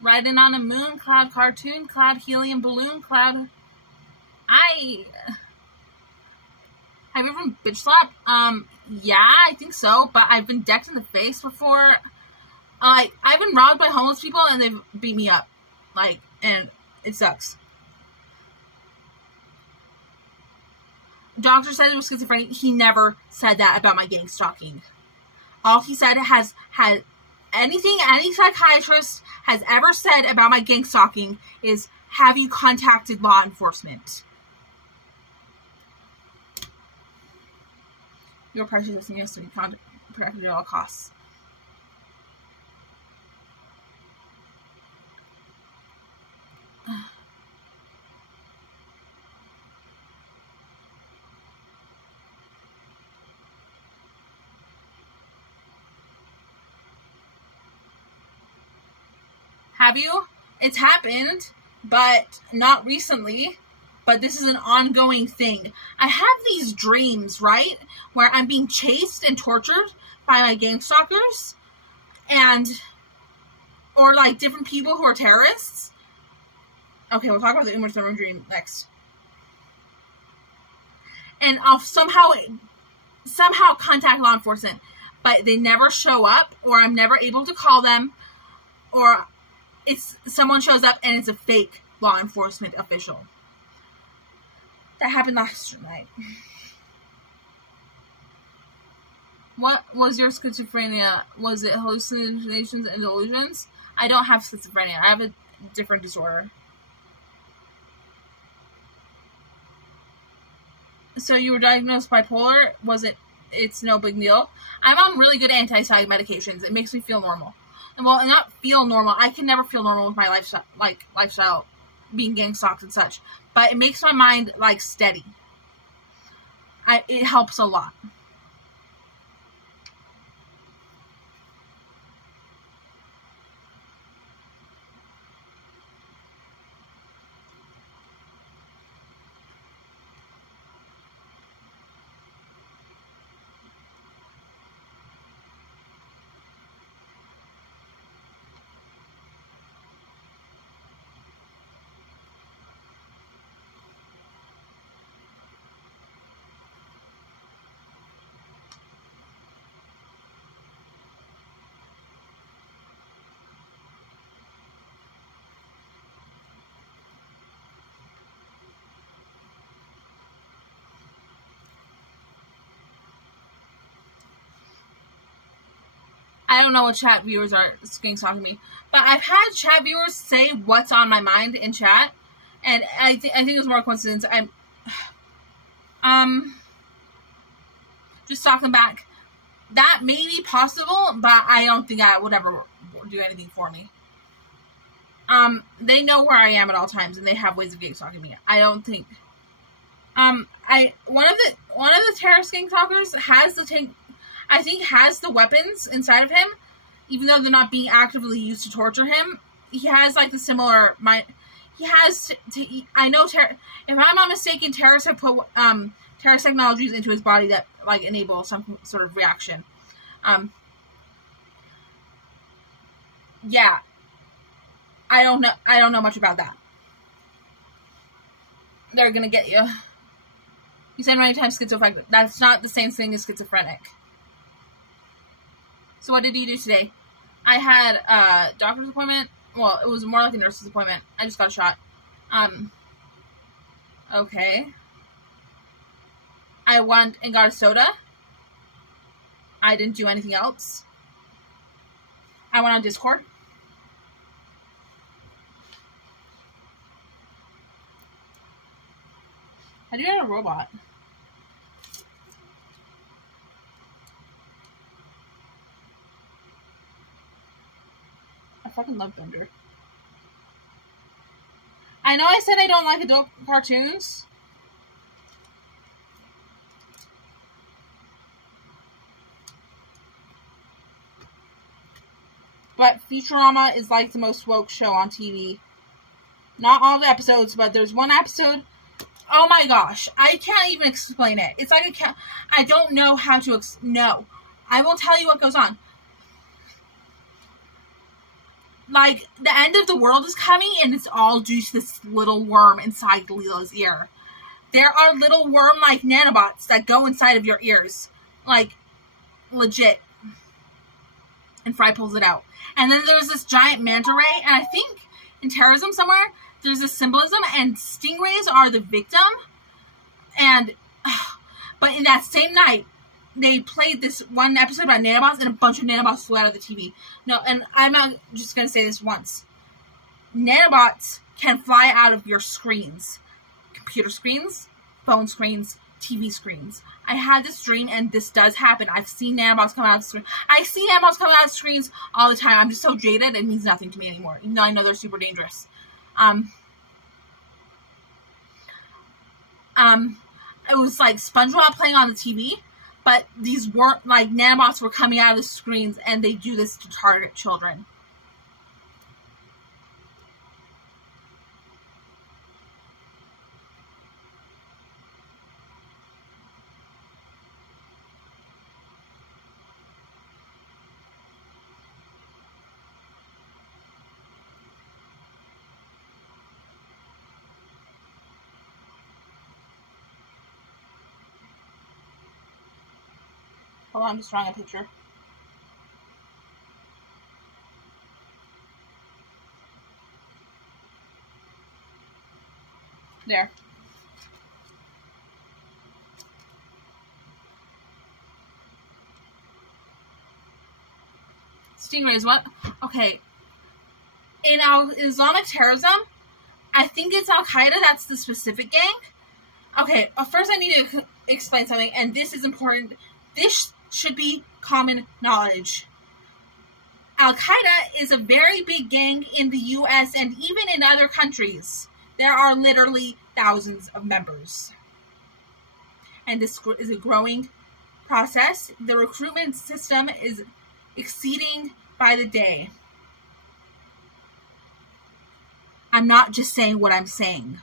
Riding on a moon, cloud cartoon, cloud helium balloon, cloud. Have you ever been bitch slapped? Yeah, I think so, but I've been decked in the face before. I've been robbed by homeless people and they've beat me up. And it sucks. Doctor said it was schizophrenia. He never said that about my gang stalking. All he said had anything any psychiatrist has ever said about my gang stalking is, have you contacted law enforcement? Your precious needs to be protected at all costs. Have you? It's happened, but not recently. But this is an ongoing thing. I have these dreams, right? Where I'm being chased and tortured by my gang stalkers. Or different people who are terrorists. Okay, we'll talk about the Uma Thurman dream next. And I'll somehow contact law enforcement. But they never show up, or I'm never able to call them, or someone shows up and it's a fake law enforcement official. That happened last night. What was your schizophrenia? Was it hallucinations and delusions? I don't have schizophrenia. I have a different disorder. So you were diagnosed bipolar? It's no big deal. I'm on really good anti-psych medications. It makes me feel normal. Well, not feel normal. I can never feel normal with my lifestyle, being gang stalked and such. But it makes my mind steady. It helps a lot. I don't know what chat viewers are gang stalking me, but I've had chat viewers say what's on my mind in chat, and I think it was more coincidence. Just talking back. that may be possible, but I don't think that would ever do anything for me. They know where I am at all times, and they have ways of gang stalking me. I don't think. One of the terrorist gang stalkers has the weapons inside of him, even though they're not being actively used to torture him. He has like the similar mind. He has. I know. If I'm not mistaken, terrorists have put terrorist technologies into his body that like enable some sort of reaction. Yeah. I don't know much about that. They're gonna get you. You said many times schizophrenic. That's not the same thing as schizophrenic. So what did you do today? I had a doctor's appointment. Well, it was more like a nurse's appointment. I just got shot. Okay. I went and got a soda. I didn't do anything else. I went on Discord. How do you get a robot? I fucking love Bender. I know I said I don't like adult cartoons. But Futurama is like the most woke show on TV. Not all the episodes, but there's one episode. Oh my gosh, I can't even explain it. It's like I don't know how to no. I will tell you what goes on. Like, the end of the world is coming, and it's all due to this little worm inside Leela's ear. There are little worm-like nanobots that go inside of your ears. Like, legit. And Fry pulls it out. And then there's this giant manta ray, and I think in TYSM somewhere, there's a symbolism, and stingrays are the victim. And, but in that same night, they played this one episode about nanobots, and a bunch of nanobots flew out of the TV. No, and I'm not just going to say this once. Nanobots can fly out of your screens. Computer screens, phone screens, TV screens. I had this dream, and this does happen. I've seen nanobots come out of the screen. I see nanobots coming out of screens all the time. I'm just so jaded, it means nothing to me anymore, even though I know they're super dangerous. It was like SpongeBob playing on the TV, but these weren't like nanobots were coming out of the screens, and they do this to target children. Hold on, I'm just drawing a picture. There. Stingrays, what? Okay. In Islamic terrorism, I think it's Al-Qaeda, that's the specific gang. Okay, first I need to explain something, and this is important. This should be common knowledge. Al-Qaeda is a very big gang in the US and even in other countries. There are literally thousands of members. And this is a growing process. The recruitment system is exceeding by the day. I'm not just saying what I'm saying.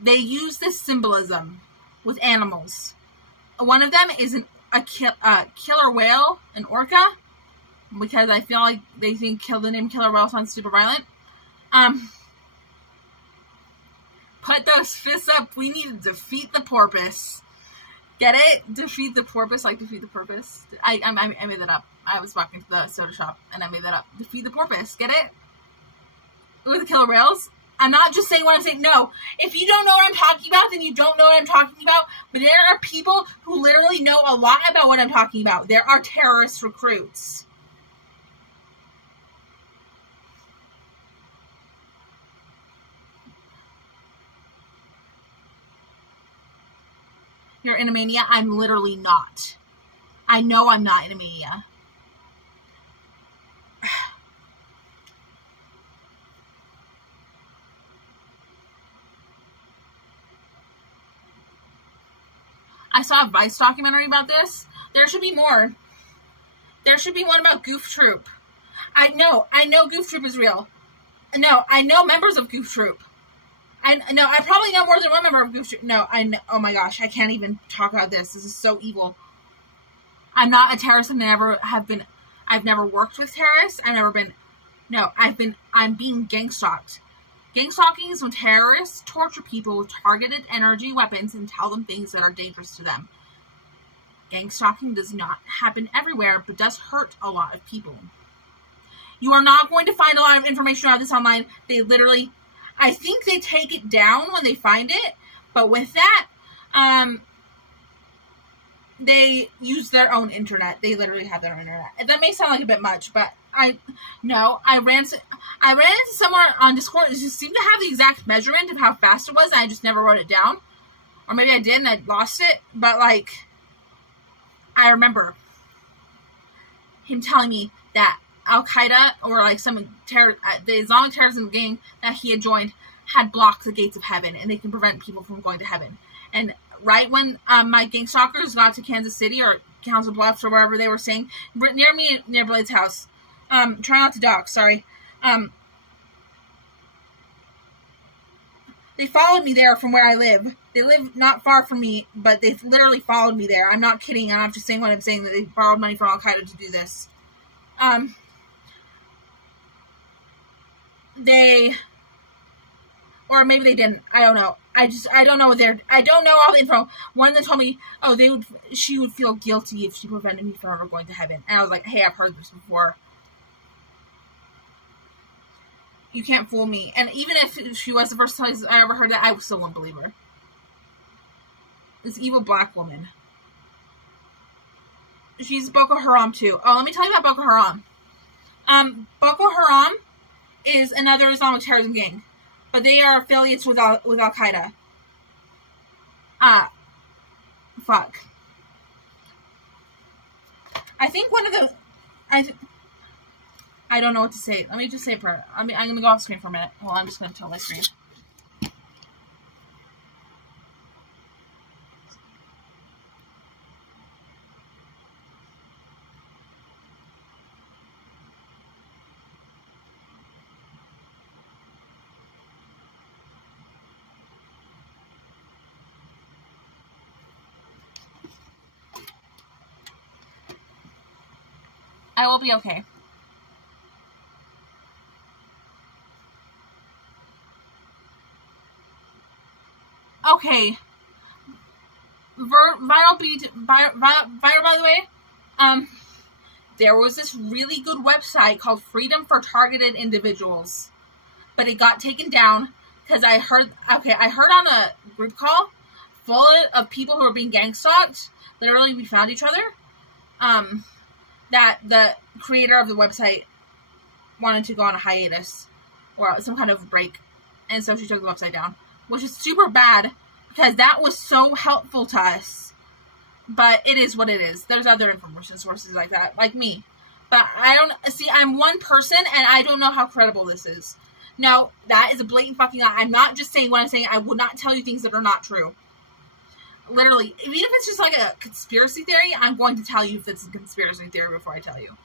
They use this symbolism with animals. One of them is a killer whale, an orca, because I feel like they think the name killer whale sounds super violent. Put those fists up. We need to defeat the porpoise. Get it? Defeat the porpoise, like defeat the purpose. I made that up. I was walking to the soda shop and I made that up. Defeat the porpoise. Get it? With the killer whales. I'm not just saying what I'm saying. No. If you don't know what I'm talking about, then you don't know what I'm talking about. But there are people who literally know a lot about what I'm talking about. There are terrorist recruits. You're in a mania? I'm literally not. I know I'm not in a mania. I saw a Vice documentary about this. There should be more. There should be one about Goof Troop. I know Goof Troop is real. No, I know members of Goof Troop. I probably know more than one member of Goof Troop. No, I know. Oh my gosh, I can't even talk about this. This is so evil. I'm not a terrorist. I've never worked with terrorists. I'm being gang stalked. Gang stalking is when terrorists torture people with targeted energy weapons and tell them things that are dangerous to them. Gang stalking does not happen everywhere, but does hurt a lot of people. You are not going to find a lot of information about this online. They literally, I think they take it down when they find it, but with that, they use their own internet. They literally have their own internet. That may sound like a bit much, but I ran into somewhere on Discord. It just seemed to have the exact measurement of how fast it was, and I just never wrote it down. Or maybe I did and I lost it, but like, I remember him telling me that Al-Qaeda or like the Islamic terrorism gang that he had joined had blocked the gates of heaven, and they can prevent people from going to heaven. And right when my gang stalkers got to Kansas City or Council Bluffs or wherever they were staying, near Blade's house, try not to dock, sorry. They followed me there from where I live. They live not far from me, but they literally followed me there. I'm not kidding. I'm not just saying what I'm saying, that they borrowed money from Al-Qaeda to do this. Or maybe they didn't. I don't know. I don't know I don't know all the info. One of them told me, she would feel guilty if she prevented me from ever going to heaven. And I was like, hey, I've heard this before. You can't fool me. And even if she was the first time I ever heard that, I still wouldn't believe her. This evil black woman. She's Boko Haram too. Oh, let me tell you about Boko Haram. Boko Haram is another Islamic terrorism gang, but they are affiliates with Al-Qaeda. Fuck. I think one of the... I don't know what to say. Let me just say a prayer. I'm going to go off screen for a minute. Hold on, I'm just going to tell my screen. I will be okay. Okay. Viral, by the way, there was this really good website called Freedom for Targeted Individuals, but it got taken down because I heard on a group call full of people who were being gang stalked. Literally, we found each other. That the creator of the website wanted to go on a hiatus or some kind of break, and so she took the website down, which is super bad because that was so helpful to us. But it is what it is. There's other information sources like that, like me. But I'm one person, and I don't know how credible this is. No, that is a blatant fucking lie. I'm not just saying what I'm saying. I would not tell you things that are not true. Literally, even if it's just like a conspiracy theory, I'm going to tell you if it's a conspiracy theory before I tell you.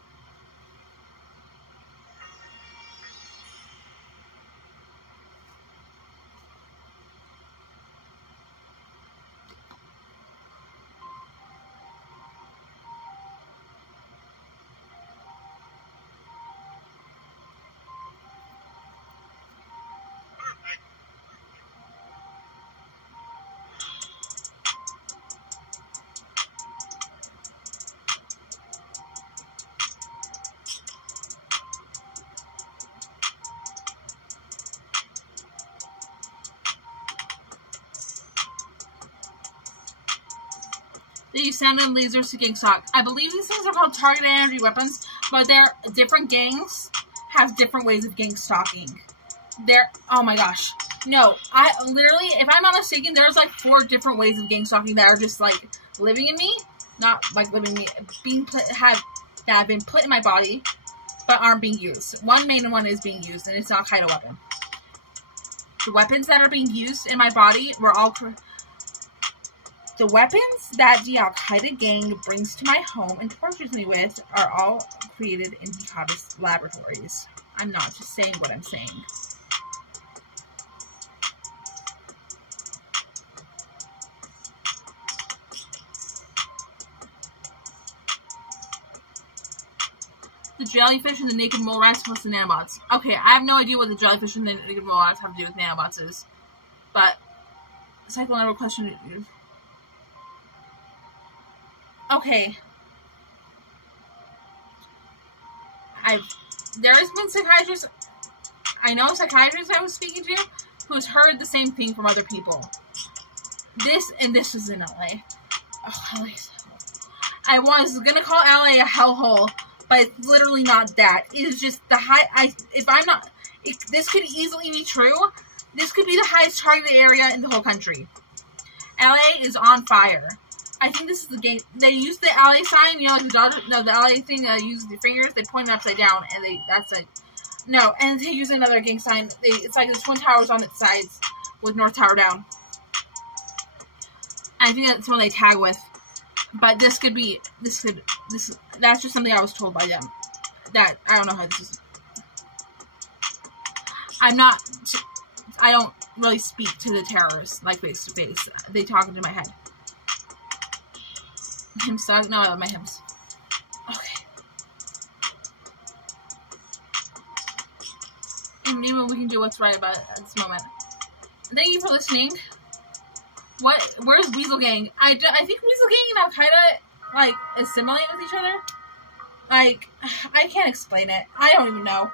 They use sound and lasers to gang stalk. I believe these things are called targeted energy weapons, but different gangs have different ways of gang stalking. Oh my gosh. No, if I'm not mistaken, there's like 4 different ways of gang stalking that are just like living in me. not like living meat, that have been put in my body, but aren't being used. One main one is being used, and it's an Al-Qaeda weapon. The weapons that are being used in my body were all... The weapons that the Al-Qaeda gang brings to my home and tortures me with are all created in jihadist laboratories. I'm not just saying what I'm saying. The jellyfish and the naked mole rats plus the nanobots. Okay, I have no idea what the jellyfish and the naked mole rats have to do with nanobots is. But, cycle never question. Okay. There has been psychiatrists, I know psychiatrists I was speaking to, who's heard the same thing from other people. This was in LA. Oh, LA. I was gonna call LA a hellhole, but it's literally not that. It is just the this could easily be true. This could be the highest targeted area in the whole country. LA is on fire. I think this is the game. They use the LA sign, you know, like the daughter, no, the LA thing. They use the fingers. They point it upside down, and and they use another gang sign. It's like the Twin Towers on its sides with North Tower down. I think that's what they tag with. But that's just something I was told by them. That, I don't know how this is. I don't really speak to the terrorists, like, face to face. They talk into my head. Hymns dog? No, I love my hymns. Okay. And maybe we can do what's right about it at this moment. Thank you for listening. Where's Weasel Gang? I think Weasel Gang and Al-Qaeda, like, assimilate with each other. Like, I can't explain it. I don't even know.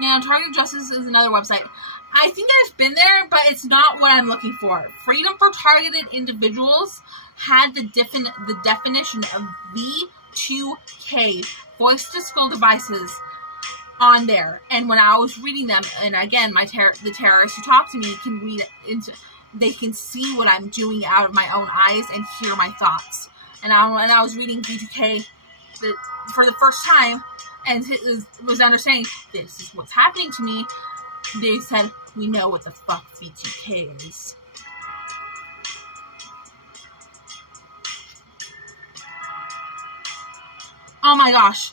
Yeah, Targeted Justice is another website. I think I've been there, but it's not what I'm looking for. Freedom for Targeted Individuals had the definition of V2K, voice-to-skull devices, on there. And when I was reading them, and again, the terrorists who talk to me can read into, they can see what I'm doing out of my own eyes and hear my thoughts. And I was reading V2K for the first time, and it was understanding, this is what's happening to me. They said, we know what the fuck V2K is. Oh my gosh.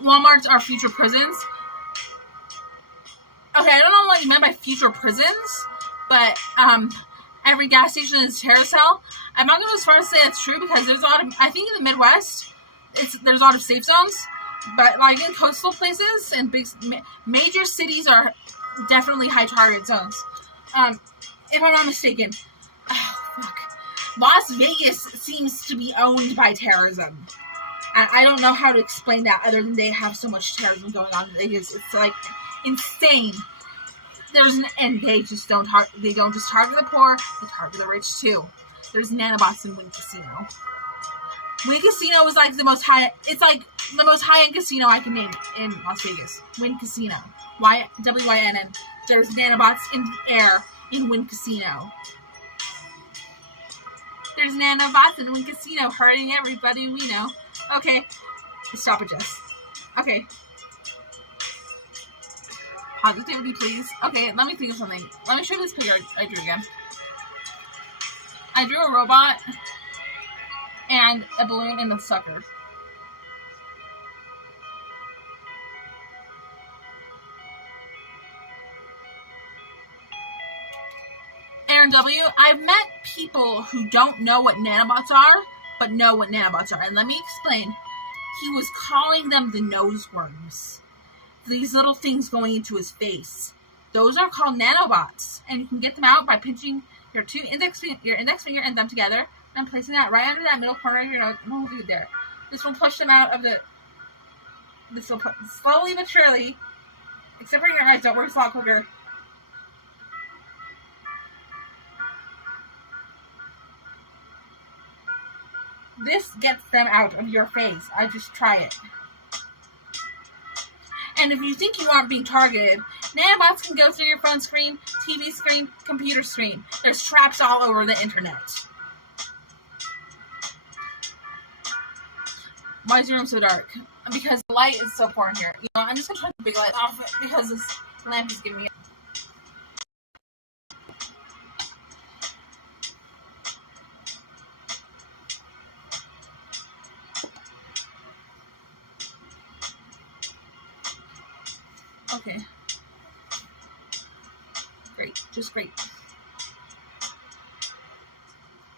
Walmarts are future prisons. Okay, I don't know what you meant by future prisons, but every gas station is a terror cell. I'm not going to go as far as say that's true, because there's a lot of, I think in the Midwest, there's a lot of safe zones, but like in coastal places and big major cities are definitely high target zones. If I'm not mistaken, Las Vegas seems to be owned by terrorism. I don't know how to explain that other than they have so much terrorism going on in Vegas. It's like insane. And they just don't they don't just target the poor, they target the rich too. There's nanobots in Wynn Casino. Wynn Casino is like the most high-end casino I can name in Las Vegas. Wynn Casino. WYNN. There's nanobots in the air in Wynn Casino. There's nanobots in Wynn Casino hurting everybody we know. Okay. Stop it, Jess. Okay. Positivity, please. Okay, let me think of something. Let me show you this picture I drew again. I drew a robot and a balloon and a sucker. Aaron W., I've met people who don't know what nanobots are, but know what nanobots are. And let me explain. He was calling them the nose worms. These little things going into his face. Those are called nanobots. And you can get them out by pinching your index finger and thumb together, and placing that right under that middle corner of your nose. Oh, dude, there. This will push them out of the... This will slowly but surely, except for your eyes, don't work, it's a lot quicker. This gets them out of your face. I just try it. And And if you think you aren't being targeted, nanobots can go through your phone screen, TV screen, computer screen. There's traps all over the internet. Why is your room so dark? Because the light is so poor in here. You know, I'm just gonna turn the big light off because this lamp is giving me. Okay. Great. Just great.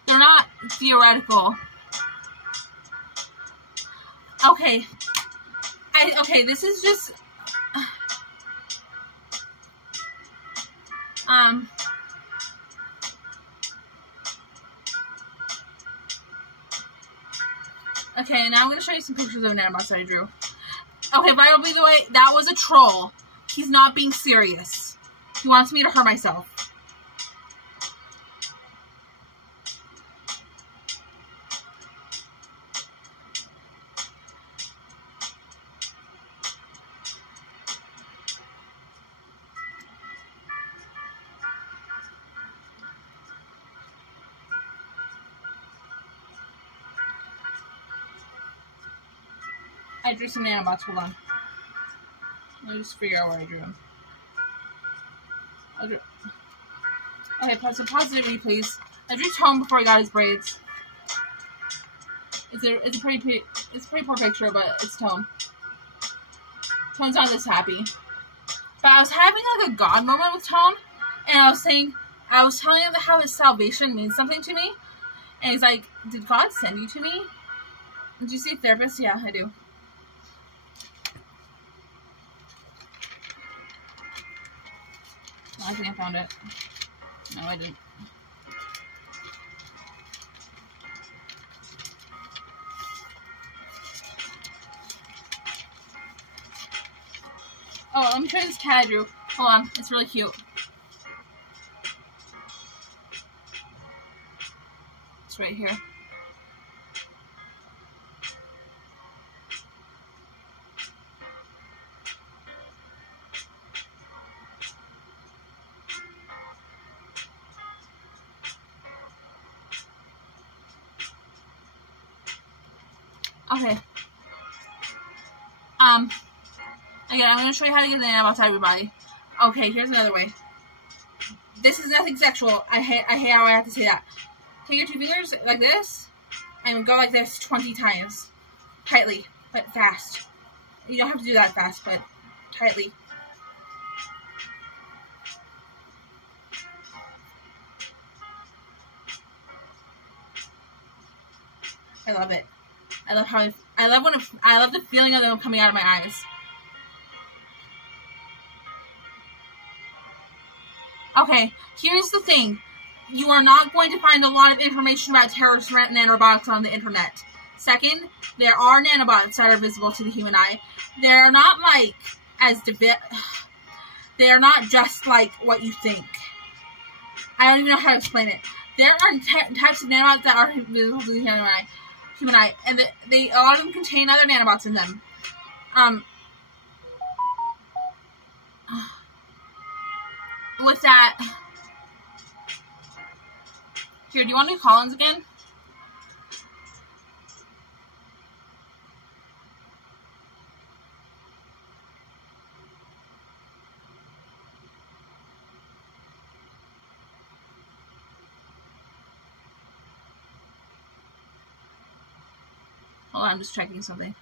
They're not theoretical. Okay. Okay, this is just... Okay, now I'm going to show you some pictures of nanobots that I drew. Okay, by the way, that was a troll. He's not being serious. He wants me to hurt myself. I drew some nanobots. Hold on. Let me just figure out where I drew them. Okay, so positivity, please. I drew Tone before he got his braids. It's a pretty poor picture, but it's Tone. Tone's not this happy. But I was having like a God moment with Tone, and I was telling him how his salvation means something to me, and he's like, "Did God send you to me? Did you see a therapist?" Yeah, I do. I think I found it. No, I didn't. Oh, let me show you this cat I drew. Hold on, it's really cute. It's right here. Okay. Again, I'm going to show you how to get the nanobots out of your body. Okay, here's another way. This is nothing sexual. I hate how I have to say that. Take your two fingers like this, and go like this 20 times. Tightly, but fast. You don't have to do that fast, but tightly. I love it. I love the feeling of them coming out of my eyes. Okay, here's the thing. You are not going to find a lot of information about terrorist nanobots on the internet. Second, there are nanobots that are visible to the human eye. They're not like they're not just like what you think. I don't even know how to explain it. There are types of nanobots that are visible to the human eye, and a lot of them contain other nanobots in them. With that, here, do you want to do Collins again? Hold on, I'm just checking something.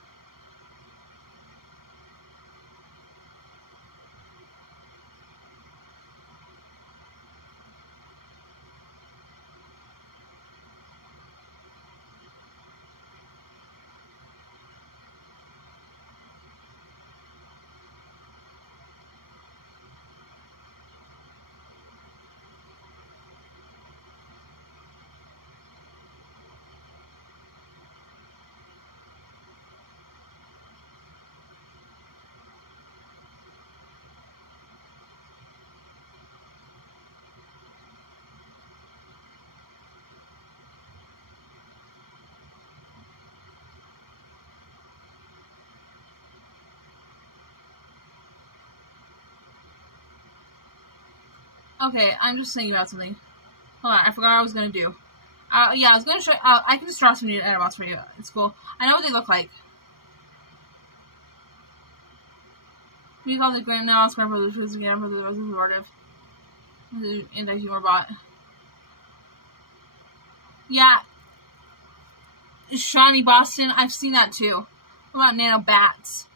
Okay, I'm just thinking about something. Hold on, I forgot what I was gonna do. Yeah, I was gonna show. I can just draw some new nanobots for you. It's cool. I know what they look like. We call the grand now square for the truth again for the restorative. The anti-humor bot. Yeah. Shiny Boston, I've seen that too. What about nanobats?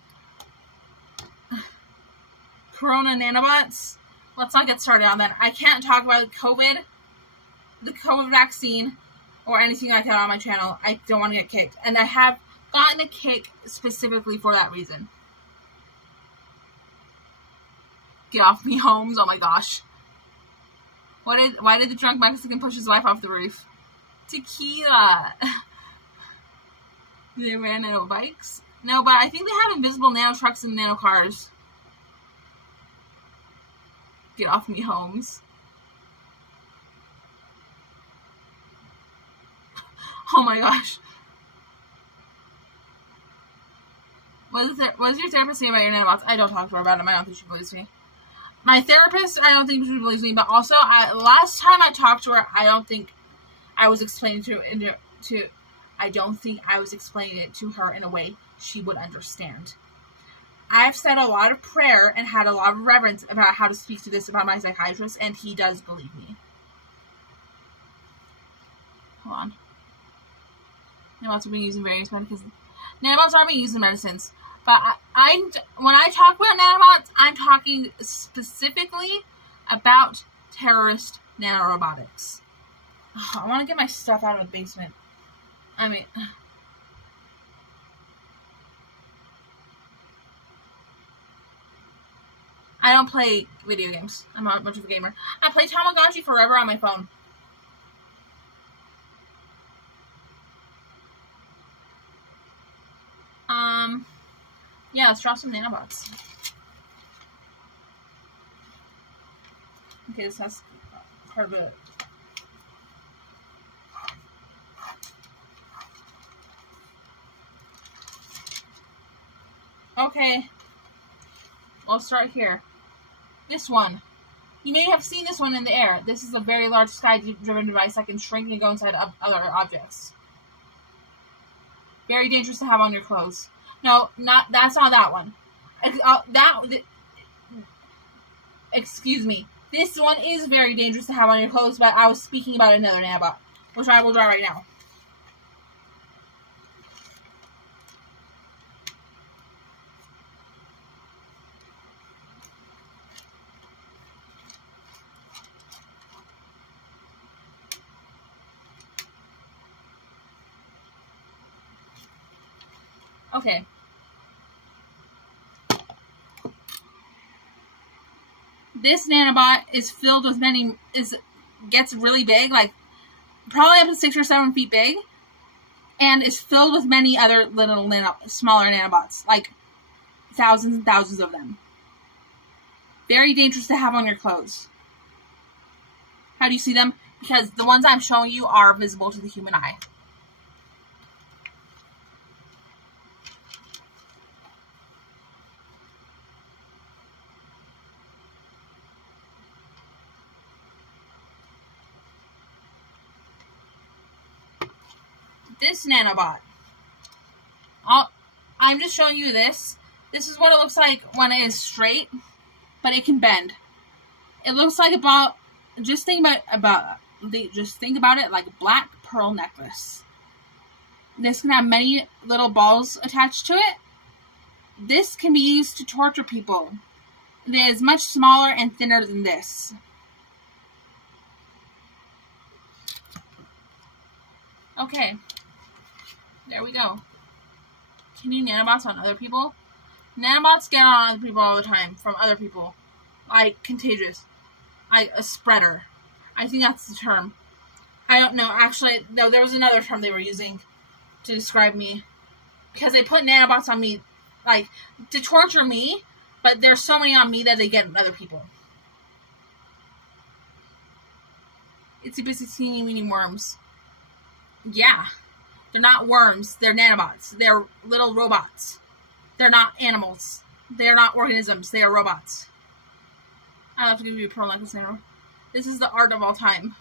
Corona nanobots? Let's not get started on that. I can't talk about COVID, the COVID vaccine, or anything like that on my channel. I don't want to get kicked. And I have gotten a kick specifically for that reason. Get off me, Holmes. Oh my gosh. Why did the drunk Mexican push his wife off the roof? Tequila. They ran nano bikes? No, but I think they have invisible nano trucks and nano cars. Get off me, Holmes. Oh my gosh. What does your therapist say about your nanobots? I don't talk to her about them. I don't think she believes me. My therapist, I don't think she believes me, but also, last time I talked to her, I don't think I was explaining I don't think I was explaining it to her in a way she would understand. I've said a lot of prayer and had a lot of reverence about how to speak to this about my psychiatrist, and he does believe me. Hold on. Nanobots are being used in various medicines. Nanobots are being used in medicines. But when I talk about nanobots, I'm talking specifically about terrorist nanorobotics. Oh, I want to get my stuff out of the basement. I mean... I don't play video games. I'm not much of a gamer. I play Tamagotchi forever on my phone. Yeah, let's draw some nanobots. Okay, this has part of it. Okay. I'll start here. This one. You may have seen this one in the air. This is a very large sky-driven device that can shrink and go inside other objects. Very dangerous to have on your clothes. No, that's not that one. Excuse me. This one is very dangerous to have on your clothes, but I was speaking about another nanobot, which I will draw right now. Okay. This nanobot is filled with gets really big, like probably up to 6 or 7 feet big, and is filled with many other little smaller nanobots, like thousands and thousands of them. Very dangerous to have on your clothes. How do you see them? Because the ones I'm showing you are visible to the human eye. This nanobot. I'm just showing you this. This is what it looks like when it is straight, but it can bend. It looks like just think about it like a black pearl necklace. This can have many little balls attached to it. This can be used to torture people. It is much smaller and thinner than this. Okay. There we go. Can you nanobots on other people? Nanobots get on other people all the time from other people. Like contagious. Like a spreader. I think that's the term. I don't know. Actually, no, there was another term they were using to describe me. Because they put nanobots on me, like, to torture me, but there's so many on me that they get on other people. Itsy bitsy teeny weeny worms. Yeah. They're not worms. They're nanobots. They're little robots. They're not animals. They're not organisms. They are robots. I'll have to give you a pearl necklace nano. This is the art of all time.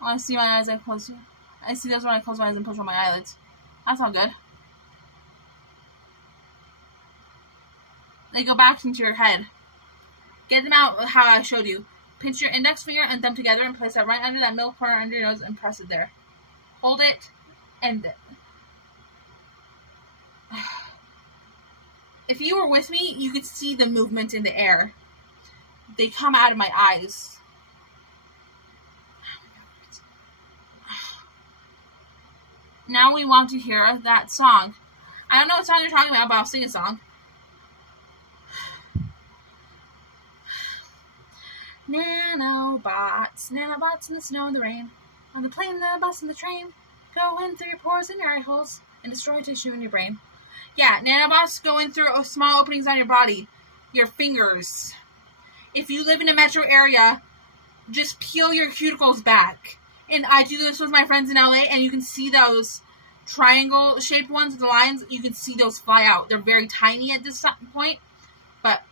Oh, I see my eyes. I see those when I close my eyes and push on my eyelids. That's not good. They go back into your head. Get them out how I showed you. Pinch your index finger and thumb together and place that right under that middle corner under your nose and press it there. Hold it and if you were with me, you could see the movement in the air. They come out of my eyes. Now we want to hear that song. I don't know what song you're talking about, but I'll sing a song. Nanobots, nanobots in the snow and the rain, on the plane, the bus, and the train, go in through your pores and your eye holes, and destroy tissue in your brain. Yeah, nanobots go in through small openings on your body, your fingers. If you live in a metro area, just peel your cuticles back. And I do this with my friends in LA, and you can see those triangle-shaped ones with the lines. You can see those fly out. They're very tiny at this point, but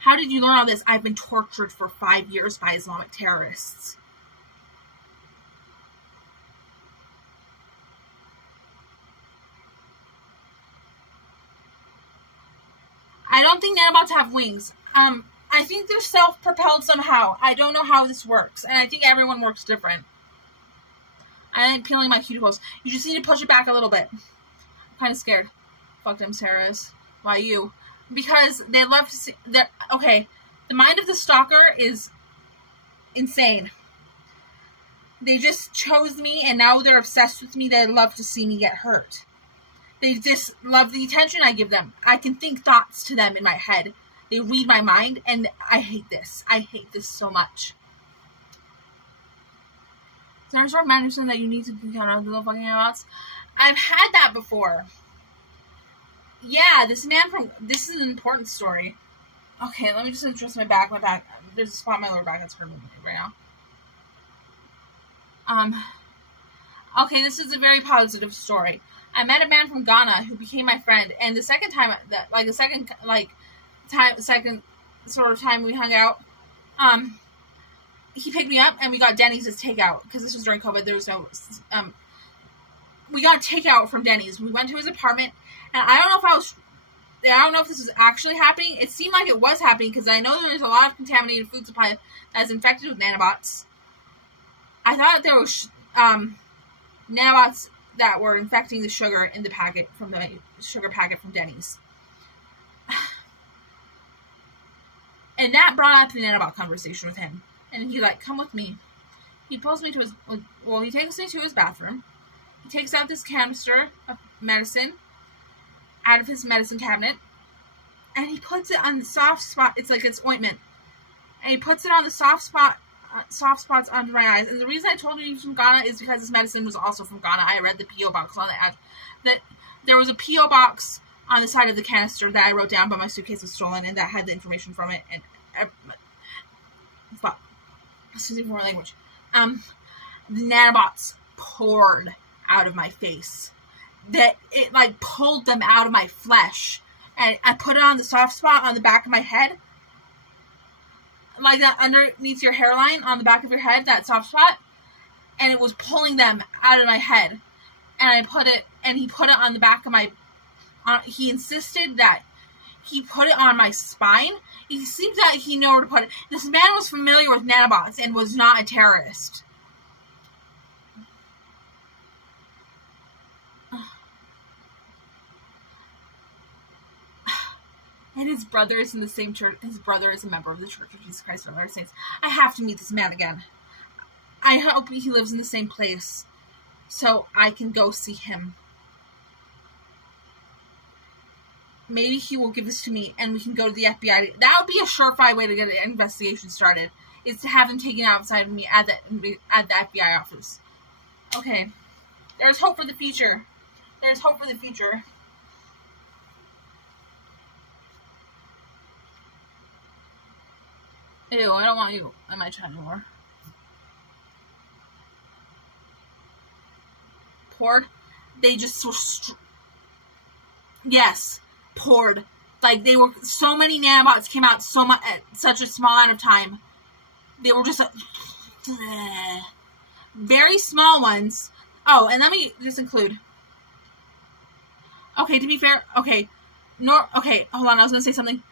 how did you learn all this? I've been tortured for 5 years by Islamic terrorists. I don't think nanobots have wings. I think they're self-propelled somehow. I don't know how this works, and I think everyone works different. I ain't peeling my cuticles. You just need to push it back a little bit. I'm kind of scared. Fuck them, Sarahs. Why you? Because they love to see... Okay, the mind of the stalker is insane. They just chose me, and now they're obsessed with me. They love to see me get hurt. They just love the attention I give them. I can think thoughts to them in my head. They read my mind, and I hate this. I hate this so much. Is there a sort of management that you need to be kind of little fucking nanobots? I've had that before. Yeah, this is an important story. Okay, let me just adjust my back. There's a spot in my lower back that's hurting me right now. Okay, this is a very positive story. I met a man from Ghana who became my friend, and the second time we hung out, he picked me up and we got Denny's as takeout, because this was during COVID. There was no, we got takeout from Denny's. We went to his apartment, and I don't know if this was actually happening. It seemed like it was happening, because I know there's a lot of contaminated food supply that's infected with nanobots. I thought there was nanobots that were infecting the sugar in the packet from the sugar packet from Denny's. And that brought up the nanobot conversation with him. And he's like, come with me. He pulls me to he takes me to his bathroom. He takes out this canister of medicine out of his medicine cabinet. And he puts it on the soft spot. It's like it's ointment. And he puts it on the soft spots under my eyes. And the reason I told you he was from Ghana is because his medicine was also from Ghana. I read the P.O. box on the ad. That there was a P.O. box on the side of the canister that I wrote down, but my suitcase was stolen, and that had the information from it. And excuse me for my language. The nanobots poured out of my face. That it like pulled them out of my flesh, and I put it on the soft spot on the back of my head, like that underneath your hairline on the back of your head, that soft spot, and it was pulling them out of my head. And he put it on the back of my. He insisted that he put it on my spine. It seems that he knew where to put it. This man was familiar with nanobots and was not a terrorist. And his brother is in the same church. His brother is a member of the Church of Jesus Christ of Latter-day Saints. I have to meet this man again. I hope he lives in the same place so I can go see him. Maybe he will give this to me and we can go to the FBI. That would be a surefire way to get an investigation started, is to have them taken outside of me at the FBI office. Okay. There's hope for the future. There's hope for the future. Ew, I don't want you in my chat anymore. Poured. They just yes. Poured Like, they were, so many nanobots came out so much at such a small amount of time. They were just very small ones. Oh, and let me just include. Okay, to be fair, okay, hold on, I was gonna say something.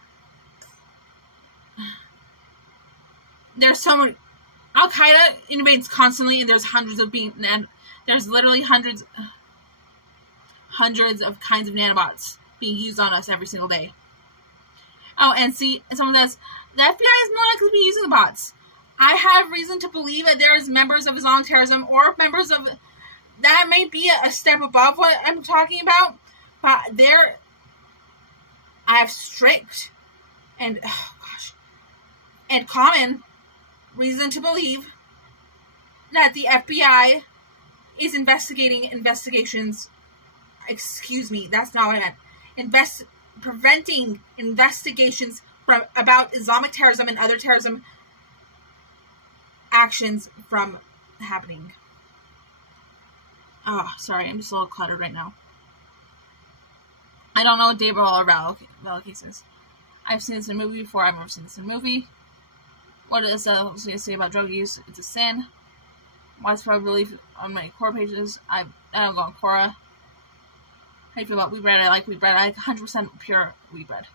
There's so many. Al Qaeda invades constantly, and there's hundreds of there's literally hundreds of kinds of nanobots being used on us every single day. Oh, and see, someone says, the FBI is more likely to be using the bots. I have reason to believe that there's members of Islamic terrorism or members of... That may be a step above what I'm talking about, but I have strict and, and common reason to believe that the FBI is investigations... Excuse me, that's not what I meant. Preventing investigations about Islamic terrorism and other terrorism actions from happening. Oh, sorry, I'm just a little cluttered right now. I don't know what Dayball or Valid case is. I've seen this in a movie before. I've never seen this in a movie. What is to say about drug use? It's a sin. Widespread belief on my core pages. I don't go on Quora. How do you feel about wheat bread? I like wheat bread. I like 100% pure wheat bread.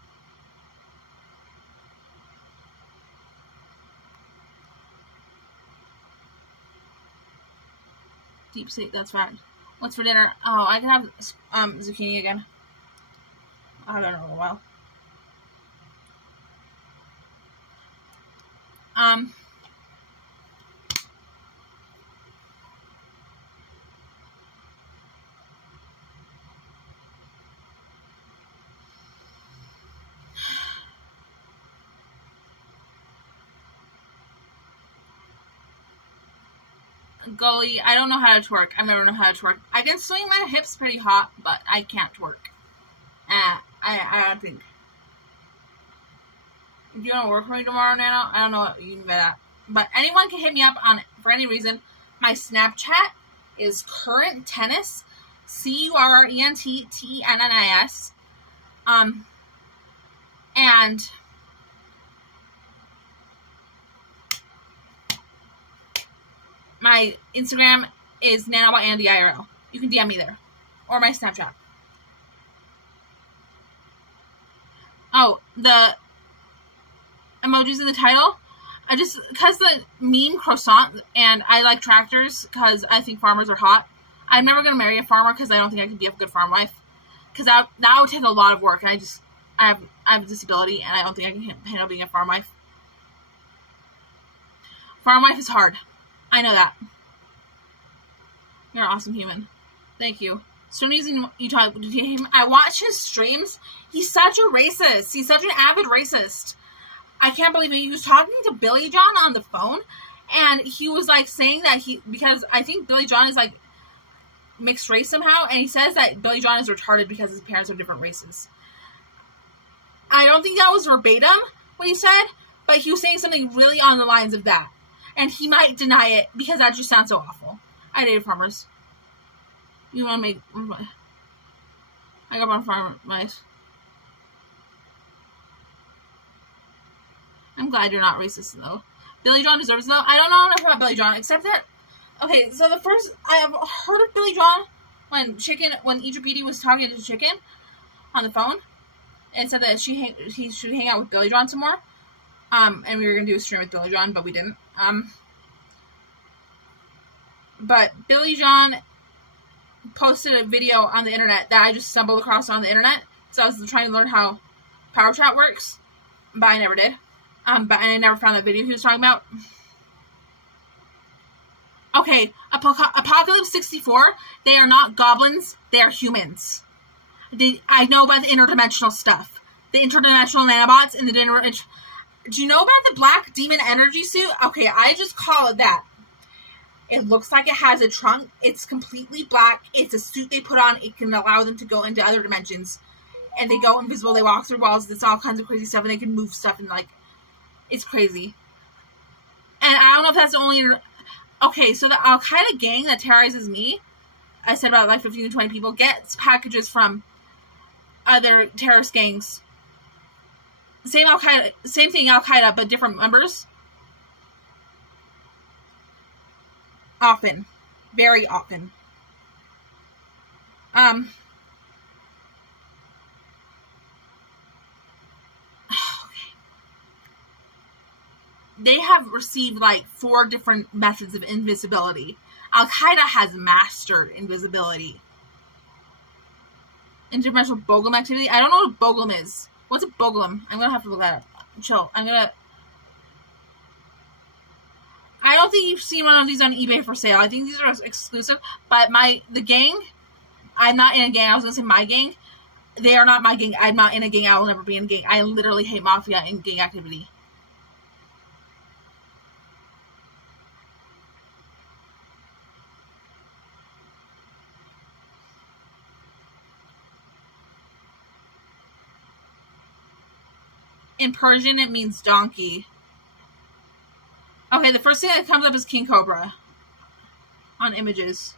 Deep state, that's right. What's for dinner? Oh, I can have zucchini again. I don't know in a while. Gully, I don't know how to twerk. I've never known how to twerk. I can swing my hips pretty hot, but I can't twerk. I don't think. Do you want to work for me tomorrow, Nano? I don't know what you mean by that. But anyone can hit me up on, for any reason. My Snapchat is current tennis, CURRENTTENNIS. And my Instagram is nanobotandy.irl. You can DM me there. Or my Snapchat. Oh, the emojis in the title. Because the meme croissant, and I like tractors because I think farmers are hot. I'm never going to marry a farmer because I don't think I can be a good farm wife. Because that would take a lot of work, and I have a disability, and I don't think I can handle being a farm wife. Farm wife is hard. I know that. You're an awesome human. Thank you. Stoney's in Utah. I watch his streams. He's such a racist. He's such an avid racist. I can't believe it. He was talking to Billy John on the phone, and he was like saying that because I think Billy John is like mixed race somehow, and he says that Billy John is retarded because his parents are different races. I don't think that was verbatim what he said, but he was saying something really on the lines of that. And he might deny it because that just sounds so awful. I dated farmers. You want to make... I got on farm mice. I'm glad you're not racist, though. Billy John deserves it, though. I don't know enough about Billy John, except that... Okay, so the first... I have heard of Billy John when Egypt Edie was talking to Chicken on the phone and said that he should hang out with Billy John some more. And we were going to do a stream with Billy John, but we didn't. But Billy John posted a video on the internet that I just stumbled across on the internet. So I was trying to learn how Power Chat works, but I never did. But I never found that video he was talking about. Okay, Apocalypse 64, they are not goblins, they are humans. I know about the interdimensional stuff. The interdimensional nanobots and the do you know about the black demon energy suit? Okay, I just call it that. It looks like it has a trunk. It's completely black. It's a suit they put on. It can allow them to go into other dimensions. And they go invisible. They walk through walls. It's all kinds of crazy stuff. And they can move stuff. And, like, it's crazy. And I don't know if that's the only... Okay, so the Al-Qaeda gang that terrorizes me, I said about, like, 15 to 20 people, gets packages from other terrorist gangs Same Al-Qaeda, same thing, Al-Qaeda, but different members. Often. Very often. They have received like 4 different methods of invisibility. Al-Qaeda has mastered invisibility. Interdimensional Boglum activity. I don't know what a Boglum is. What's a Boglum? I'm gonna have to look that up. Chill. I don't think you've seen one of these on eBay for sale. I think these are exclusive. But the gang, I'm not in a gang. I was gonna say my gang. They are not my gang. I'm not in a gang. I will never be in a gang. I literally hate mafia and gang activity. In Persian, it means donkey. Okay, the first thing that comes up is King Cobra on images.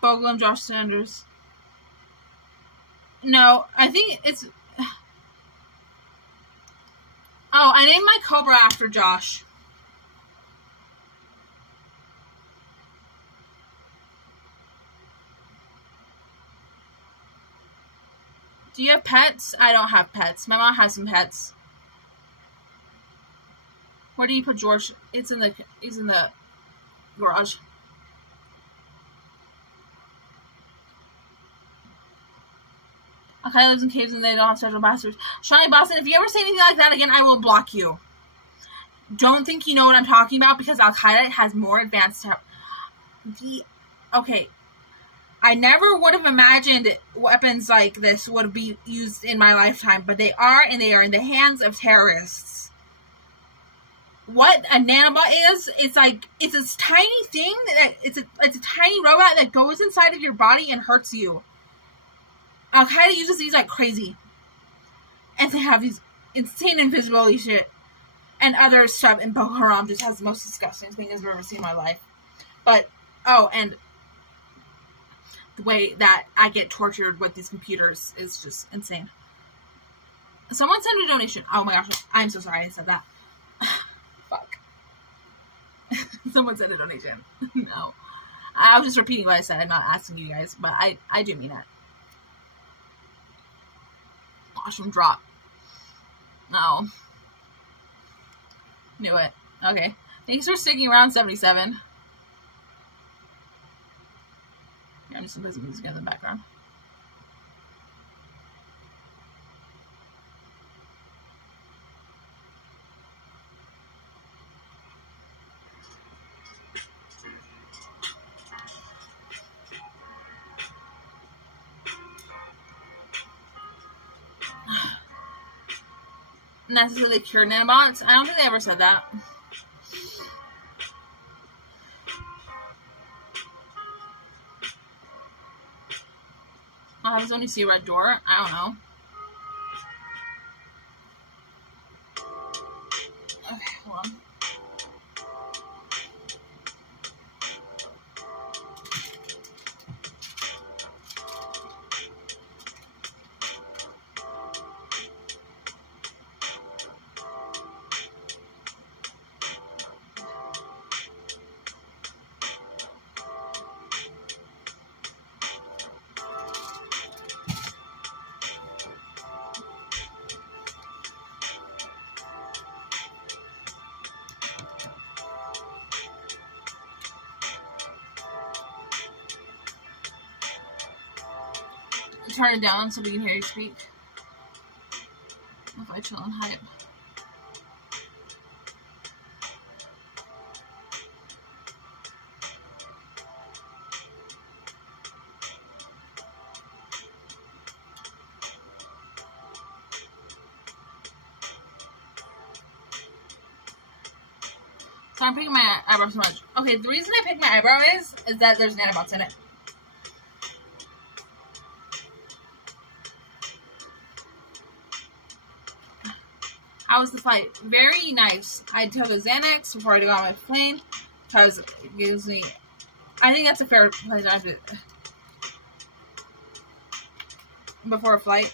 Boglum, Josh Sanders. No, I think it's... Oh, I named my Cobra after Josh. Do you have pets? I don't have pets. My mom has some pets. Where do you put George? He's in the garage. Okay, lives in caves and they don't have special bastards. Shawnee Boston, if you ever say anything like that again, I will block you. Don't think you know what I'm talking about because Al-Qaeda has more advanced... Okay. I never would have imagined weapons like this would be used in my lifetime, but they are, and they are in the hands of terrorists. What a nanobot is, it's like, it's this tiny thing, that it's a tiny robot that goes inside of your body and hurts you. Al-Qaeda uses these like crazy. And they have these insane invisibility shit. And other stuff, and Boko Haram just has the most disgusting thing I've ever seen in my life. But, and the way that I get tortured with these computers is just insane. Someone sent a donation. Oh my gosh, I'm so sorry I said that. Fuck. Someone sent a donation. No. I was just repeating what I said. I'm not asking you guys, but I do mean it. Awesome drop. No. Knew it. Okay. Thanks for sticking around, 77. Yeah, I'm just gonna put some music in the background. Necessarily cure nanobots? I don't think they ever said that. I was only see a red door. I don't know. Okay, hold on. Turn it down so we can hear you speak. If I chill on hype. So I'm picking my eyebrow so much. Okay, the reason I picked my eyebrow is that there's nanobots in it. How was the flight? Very nice. I took a Xanax before I got on my plane because it gives me... I think that's a fair place to have to... Before a flight.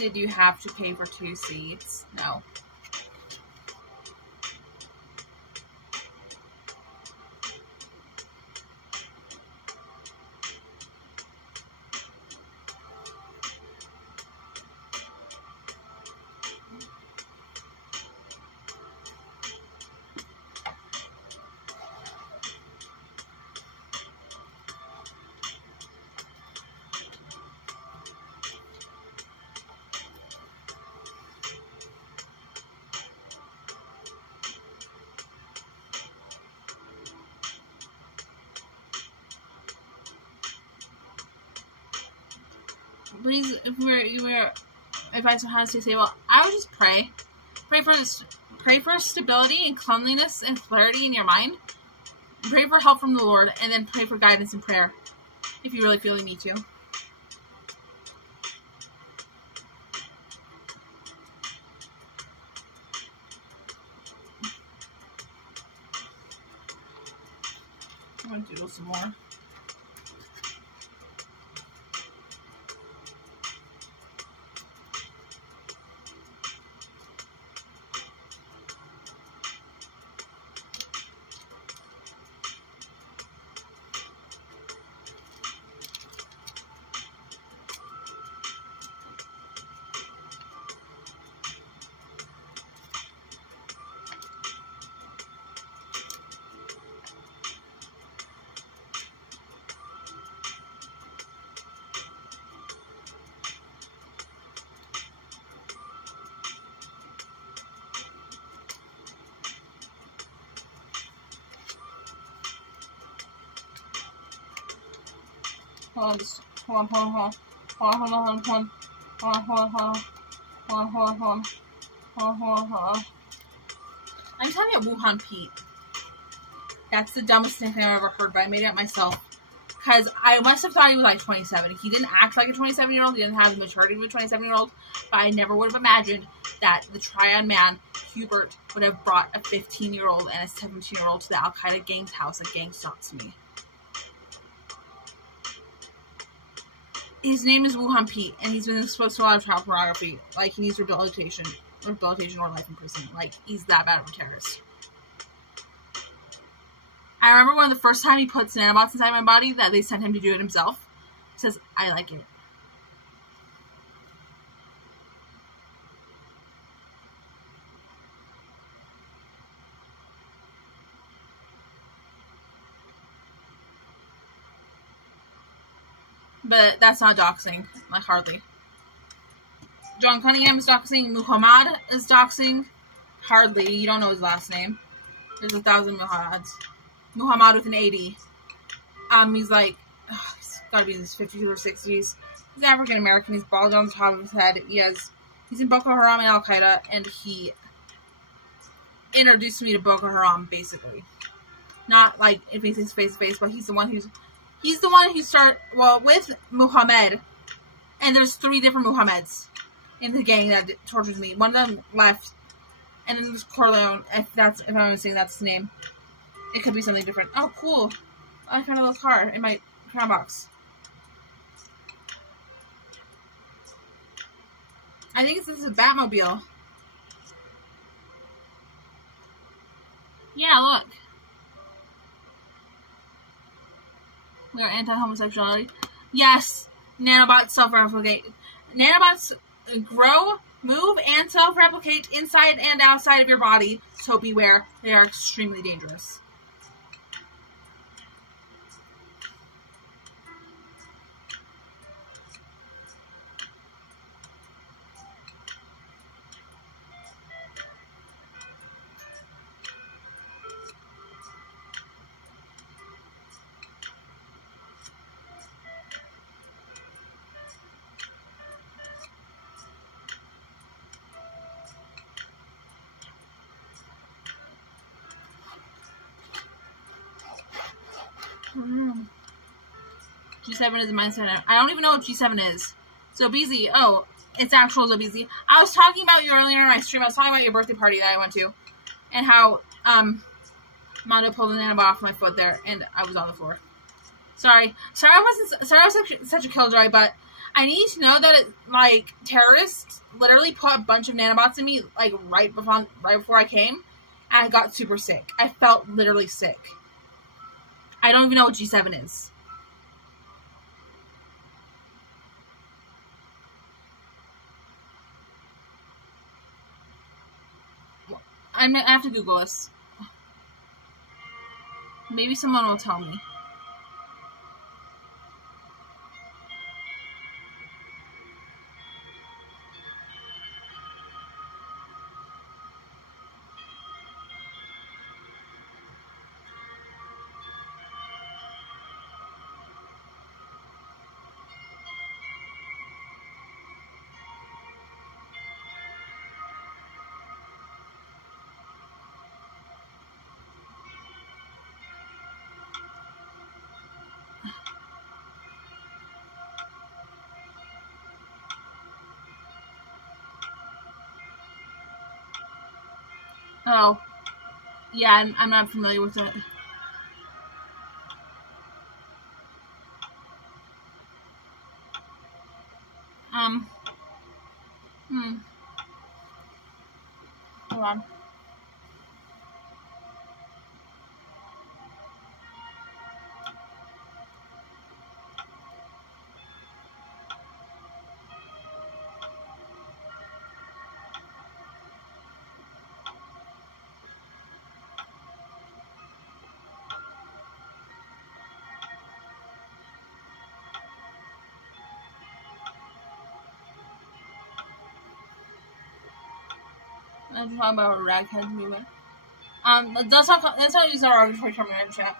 Did you have to pay for 2 seats? No. Please, if I had to say, well, I would just pray. Pray for stability and cleanliness and clarity in your mind. Pray for help from the Lord, and then pray for guidance and prayer, if you really feel you need to. I'm going to do some more. Hold on. I'm telling you, Wuhan Pete. That's the dumbest thing I've ever heard, but I made it up myself. Because I must have thought he was like 27. He didn't act like a 27-year-old. He didn't have the maturity of a 27-year-old. But I never would have imagined that the triad man, Hubert, would have brought a 15-year-old and a 17-year-old to the Al-Qaeda gang's house. A gang stalks me. His name is Wuhan Pete, and he's been exposed to a lot of child pornography. Like, he needs rehabilitation or life in prison. Like, he's that bad of a terrorist. I remember one of the first time he puts nanobots inside my body that they sent him to do it himself. He says, I like it. But that's not doxing. Like, hardly. John Cunningham is doxing. Muhammad is doxing. Hardly. You don't know his last name. There's 1,000 Muhammads. Muhammad with an 80. He's like, he's gotta be in his 50s or 60s. He's African American. He's bald on the top of his head. He's in Boko Haram and Al Qaeda, and he introduced me to Boko Haram, basically. Not like in face to face, but he's the one who started, with Muhammad, and there's 3 different Muhammads in the gang that tortures me. One of them left, and then there's Corleone, if I'm saying that's the name. It could be something different. Oh, cool. I found a little car in my crown box. I think this is a Batmobile. Yeah, look. We are anti-homosexuality. Yes, nanobots self-replicate. Nanobots grow, move, and self-replicate inside and outside of your body, so beware. They are extremely dangerous. G7 is a mindset. I don't even know what G7 is. So BZ, it's actual BZ. I was talking about you earlier in my stream. I was talking about your birthday party that I went to, and how Mondo pulled the nanobot off my foot there, and I was on the floor. Sorry, I was such a killjoy, but I need to know that, like, terrorists literally put a bunch of nanobots in me, like, right before I came, and I got super sick. I felt literally sick. I don't even know what G7 is. I have to Google this. Maybe someone will tell me. Oh. Yeah, I'm not familiar with it. Hold on. I'm talking about a raghead movement. Let's not use our arbitrary term in chat.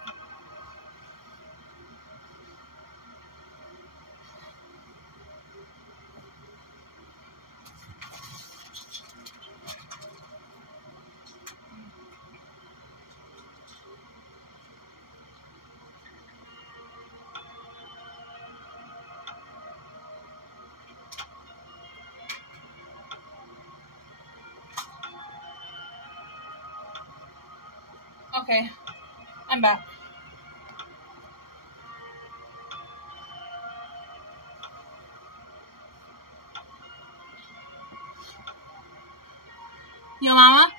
Okay, I'm back. Yo, mama,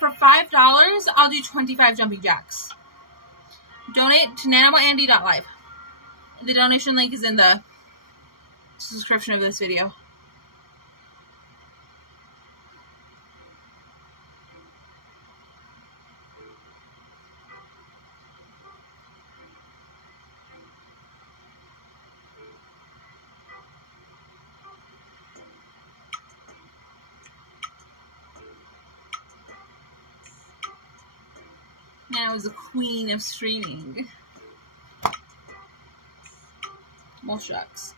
for $5, I'll do 25 jumping jacks. Donate to nanobotandy.live. The donation link is in the description of this video. Nano is the queen of streaming. Well, shucks.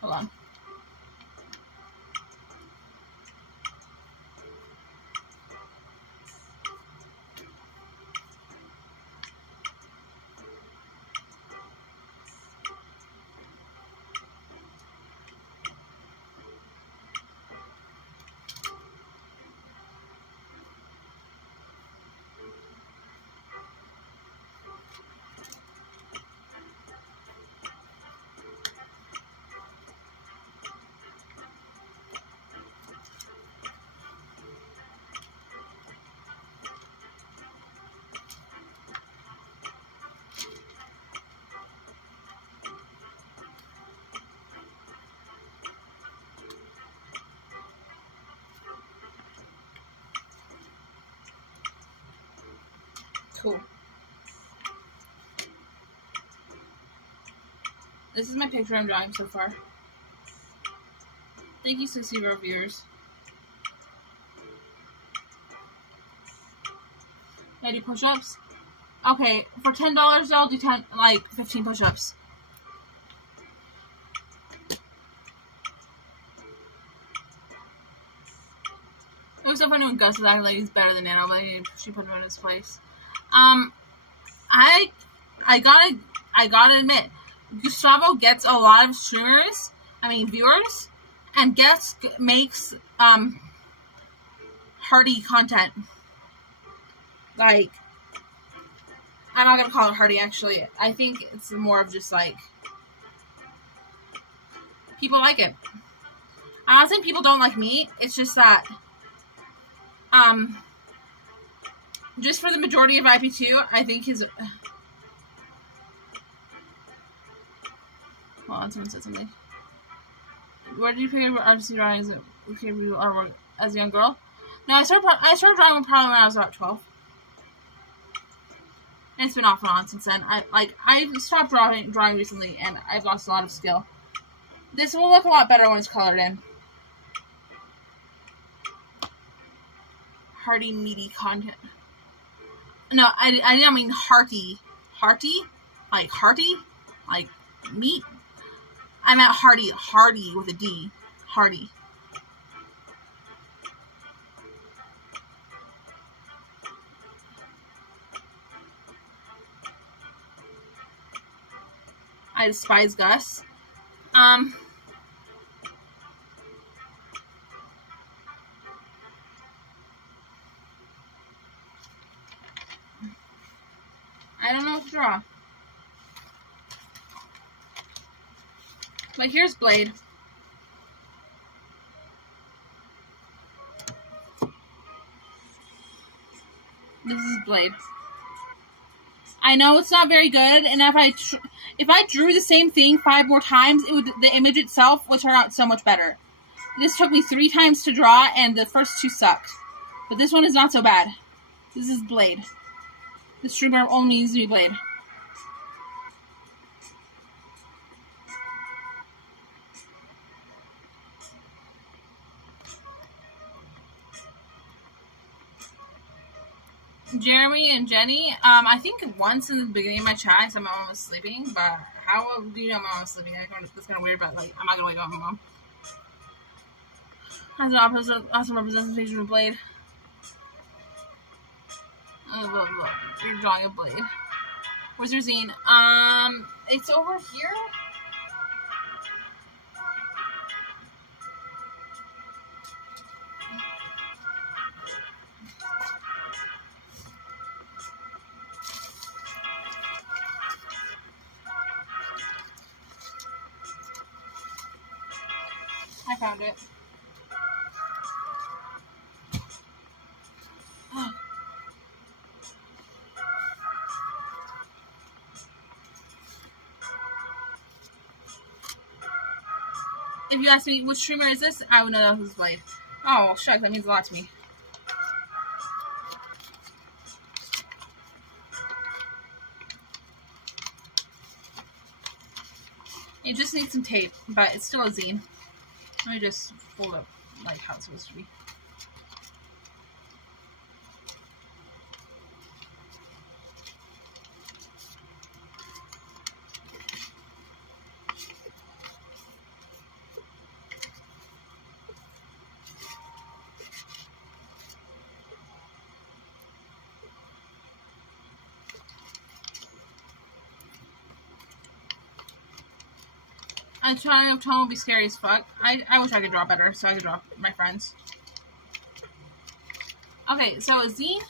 Hold on. Cool. This is my picture I'm drawing so far. Thank you, 60 viewers. I do push-ups. Okay, for $10, I'll do 15 push-ups. It was so funny when Gus was acting like he's better than Nano, but she put him in his place. I gotta admit, Gustavo gets a lot of viewers, and makes hearty content. Like, I'm not gonna call it hearty, actually. I think it's more of just like, people like it. I'm not saying people don't like me. It's just that, just for the majority of IP2, I think his. Hold on, someone said something. Where did you pick up artistic drawings artwork as a young girl? No, I started drawing probably when I was about 12. And it's been off and on since then. I stopped drawing recently, and I've lost a lot of skill. This will look a lot better when it's colored in. Hearty, meaty content. No, I didn't mean hearty. Hearty? Like hearty? Like meat? I meant hearty with a D. Hearty. I despise Gus. I don't know what to draw. But here's Blade. This is Blade. I know it's not very good, and if I drew the same thing 5 more times, the image itself would turn out so much better. This took me 3 times to draw, and the first 2 sucked. But this one is not so bad. This is Blade. The streamer only needs to be Blade. Jeremy and Jenny, I think once in the beginning of my chat, I said my mom was sleeping, but how do you know my mom was sleeping? That's kind of weird, but like, I'm not gonna wake up my mom. Has an awesome representation of Blade. You're drawing a Blade. Where's your zine? It's over here. I found it. If you ask me which streamer is this, I would know that was Blade. Oh, well, shucks, that means a lot to me. It just needs some tape, but it's still a zine. Let me just fold up like how it's supposed to be. I'm trying to tone would be scary as fuck. I wish I could draw better, so I could draw my friends. Okay, so a zine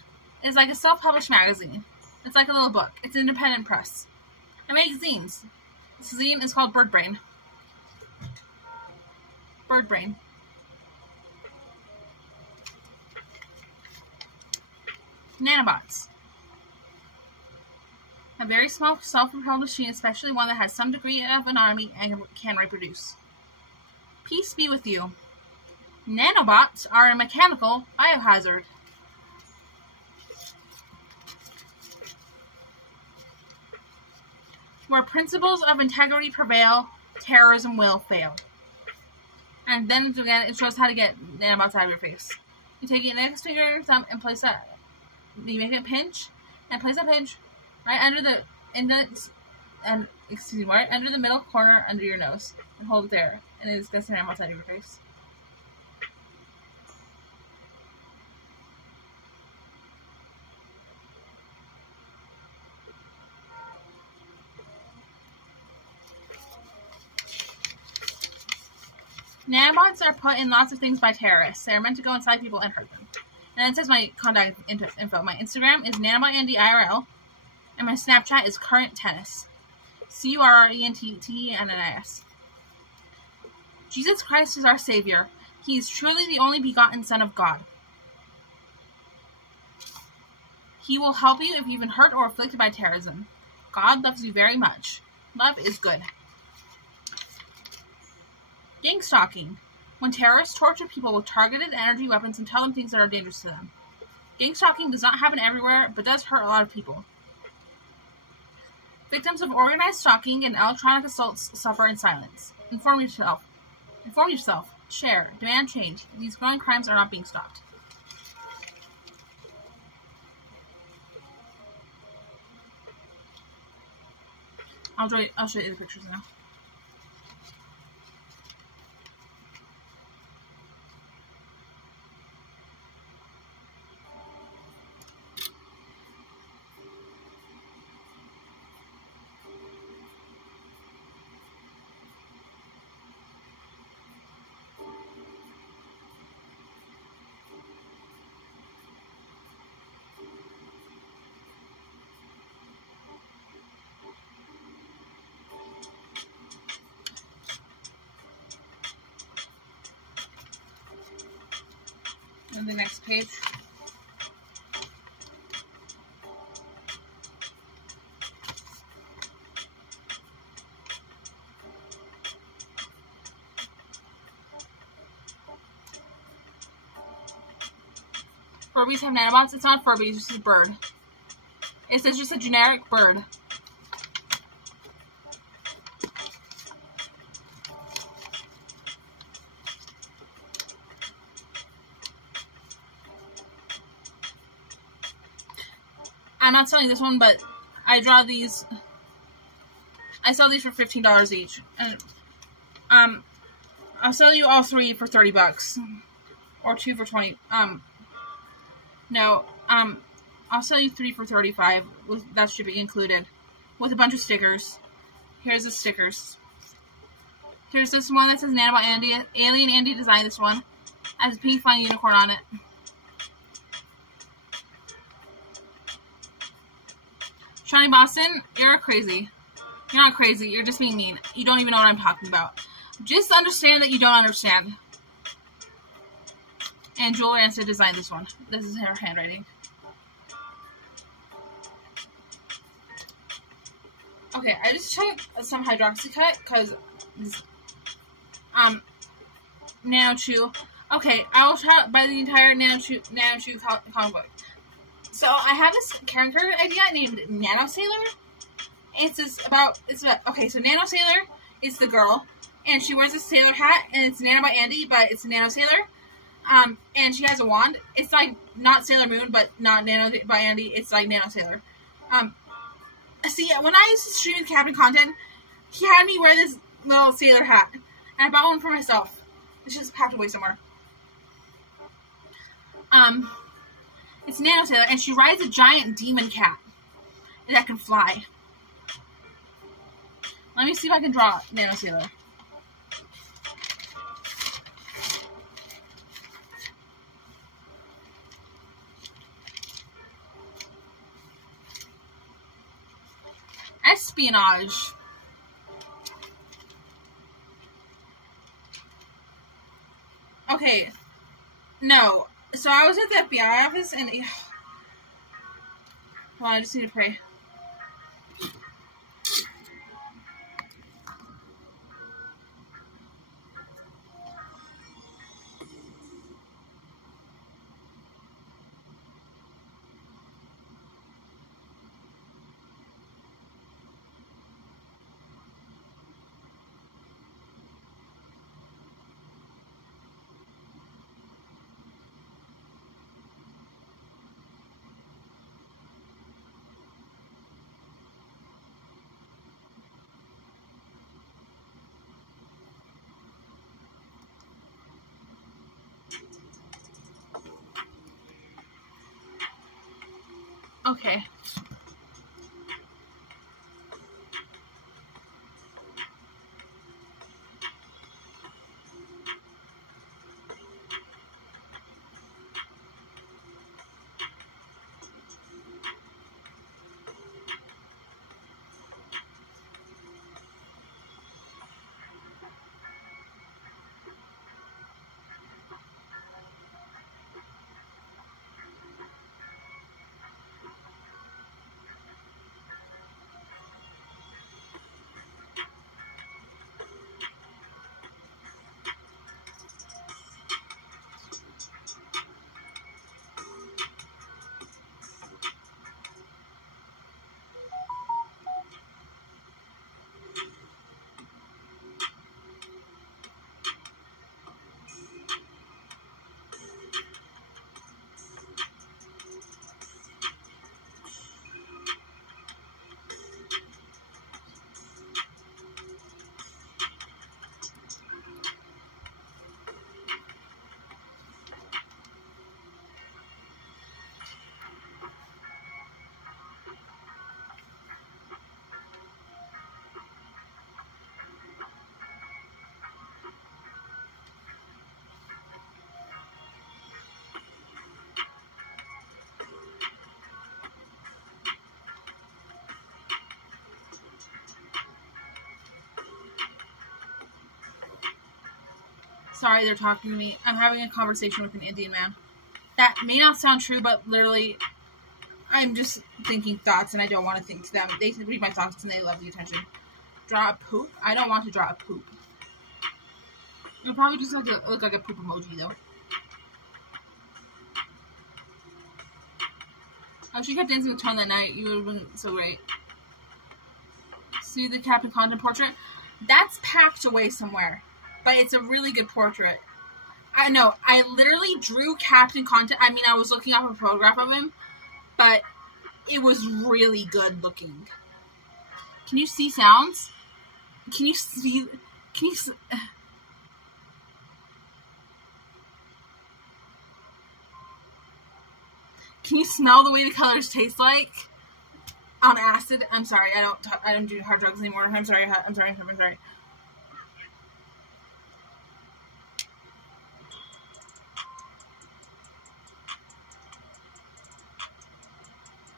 is like a self-published magazine. It's like a little book. It's an independent press. I make zines. This zine is called Bird Brain. Bird Brain. Nanobots. A very small self-propelled machine, especially one that has some degree of autonomy and can reproduce. Peace be with you. Nanobots are a mechanical biohazard. Where principles of integrity prevail, terrorism will fail. And then again, it shows how to get nanobots out of your face. You take your index finger and your thumb and place that. You make it pinch, and place that pinch right under the index, and right under the middle corner under your nose, and hold it there, and it gets an nanobots out of your face. Nanobots are put in lots of things by terrorists. They are meant to go inside people and hurt them. then it says my contact info. My Instagram is nanobotandyIRL, and my Snapchat is currenttennis. CURRENTTENNIS. Jesus Christ is our Savior. He is truly the only begotten Son of God. He will help you if you've been hurt or afflicted by terrorism. God loves you very much. Love is good. Gang stalking. When terrorists torture people with targeted energy weapons and tell them things that are dangerous to them. Gang stalking does not happen everywhere, but does hurt a lot of people. Victims of organized stalking and electronic assaults suffer in silence. Inform yourself. Share. Demand change. These growing crimes are not being stopped. I'll show you the pictures now. On the next page. Furbies have nanobots. It's not Furby, it's just a bird. It's just a generic bird. I'm not selling this one, but I draw these. I sell these for $15 each, and I'll sell you all three for $30, or two for $20. I'll sell you three for $35 with that shipping included, with a bunch of stickers. Here's the stickers. Here's this one that says Nanobot Andy. Alien Andy designed this one. Has a pink flying unicorn on it. Shawnee Boston, you're crazy. You're not crazy. You're just being mean. You don't even know what I'm talking about. Just understand that you don't understand. And Jewel Ansa designed this one. This is her handwriting. Okay, I just took some hydroxycut because Nano Chew. Okay, I will try by the entire Nano Chew comic book. So I have this character idea named Nano Sailor. Okay, so Nano Sailor is the girl, and she wears a sailor hat, and it's Nano by Andy, but it's Nano Sailor. And she has a wand. It's like not Sailor Moon, but not Nano by Andy. It's like Nano Sailor. See, when I used to stream with Captain Content, he had me wear this little sailor hat, and I bought one for myself. It's just packed away somewhere. It's Nano Sailor, and she rides a giant demon cat that can fly. Let me see if I can draw Nano Sailor. Espionage. Okay. No. So I was at the FBI office and... Hold on, I just need to pray. Okay. Sorry, they're talking to me. I'm having a conversation with an Indian man. That may not sound true, but literally, I'm just thinking thoughts, and I don't want to think to them. They read my thoughts, and they love the attention. Draw a poop? I don't want to draw a poop. It'll probably just have to look like a poop emoji, though. Oh, she kept dancing with Tron that night. You would have been so great. See the Captain Condon portrait? That's packed away somewhere. But it's a really good portrait. I know. I literally drew Captain Condon. I mean, I was looking up a photograph of him. But it was really good looking. Can you see sounds? Can you see... Can you... Can you smell the way the colors taste like? On acid? I'm sorry, I don't do hard drugs anymore. I'm sorry. Can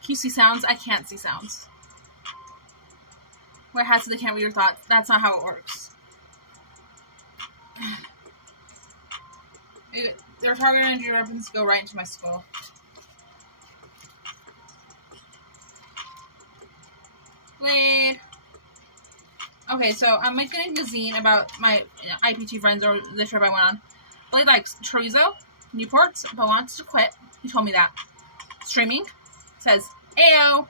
you see sounds? I can't see sounds. Wear hats so they can't read your thoughts. That's not how it works. They're targeting energy weapons go right into my skull. Wait. Okay, so I'm making a zine about my IPT friends or the trip I went on. Blade likes chorizo, Newports, but wants to quit. He told me that. Streaming says, "Ayo,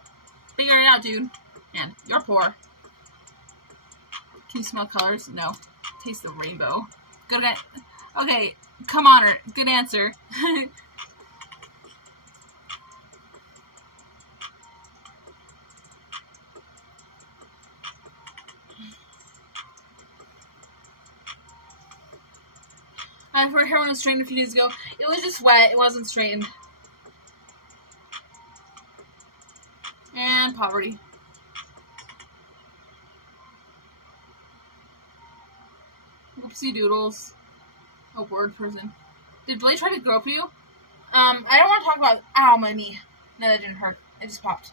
figure it out, dude." And you're poor. Can you smell colors? No. Taste the rainbow. Good. Okay, come on, her. Good answer. Her hair was straightened a few days ago. It was just wet. It wasn't straightened. And poverty. Whoopsie doodles. A word person. Did Blade try to grope you? I don't want to talk about... Ow, my knee. No, that didn't hurt. It just popped.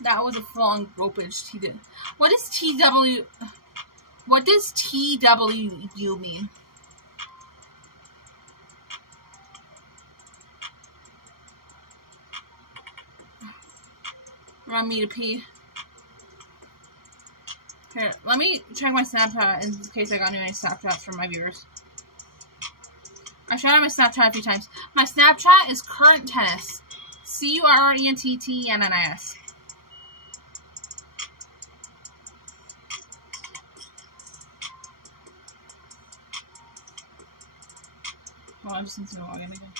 That was a full-on gropage. What does TW... What does TWU mean? Want me to pee? Here, let me check my Snapchat in case I got any Snapchats from my viewers. I shot out my Snapchat a few times. My Snapchat is current tennis. CURRENTTNNIS. Well, I just need to log in again.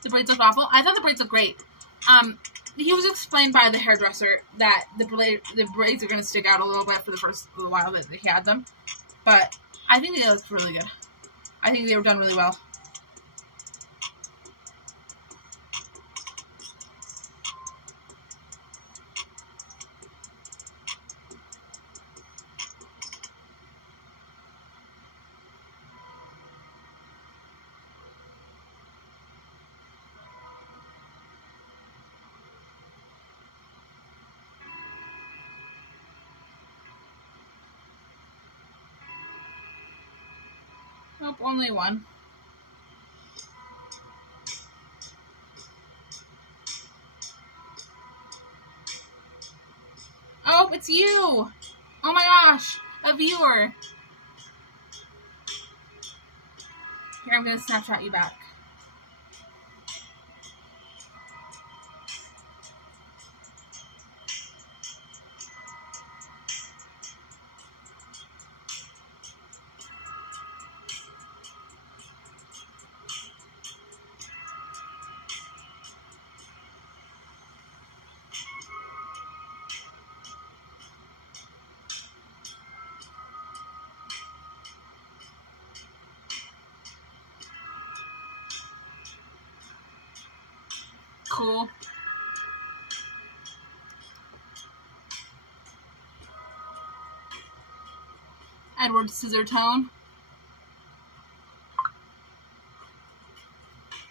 The braids look awful. I thought the braids look great. He was explained by the hairdresser that the braids are going to stick out a little bit for the first little while that he had them. But I think they looked really good. I think they were done really well. Nope, only one. Oh, it's you! Oh my gosh, a viewer. Here, I'm gonna Snapchat you back. Cool. Edward Scissortone.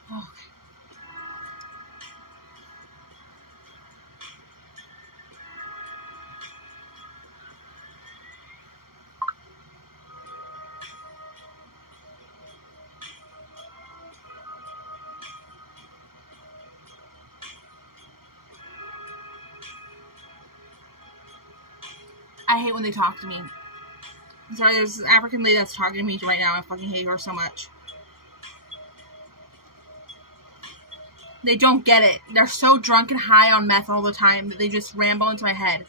Okay. I hate when they talk to me. Sorry, there's this African lady that's talking to me right now. I fucking hate her so much. They don't get it. They're so drunk and high on meth all the time that they just ramble into my head.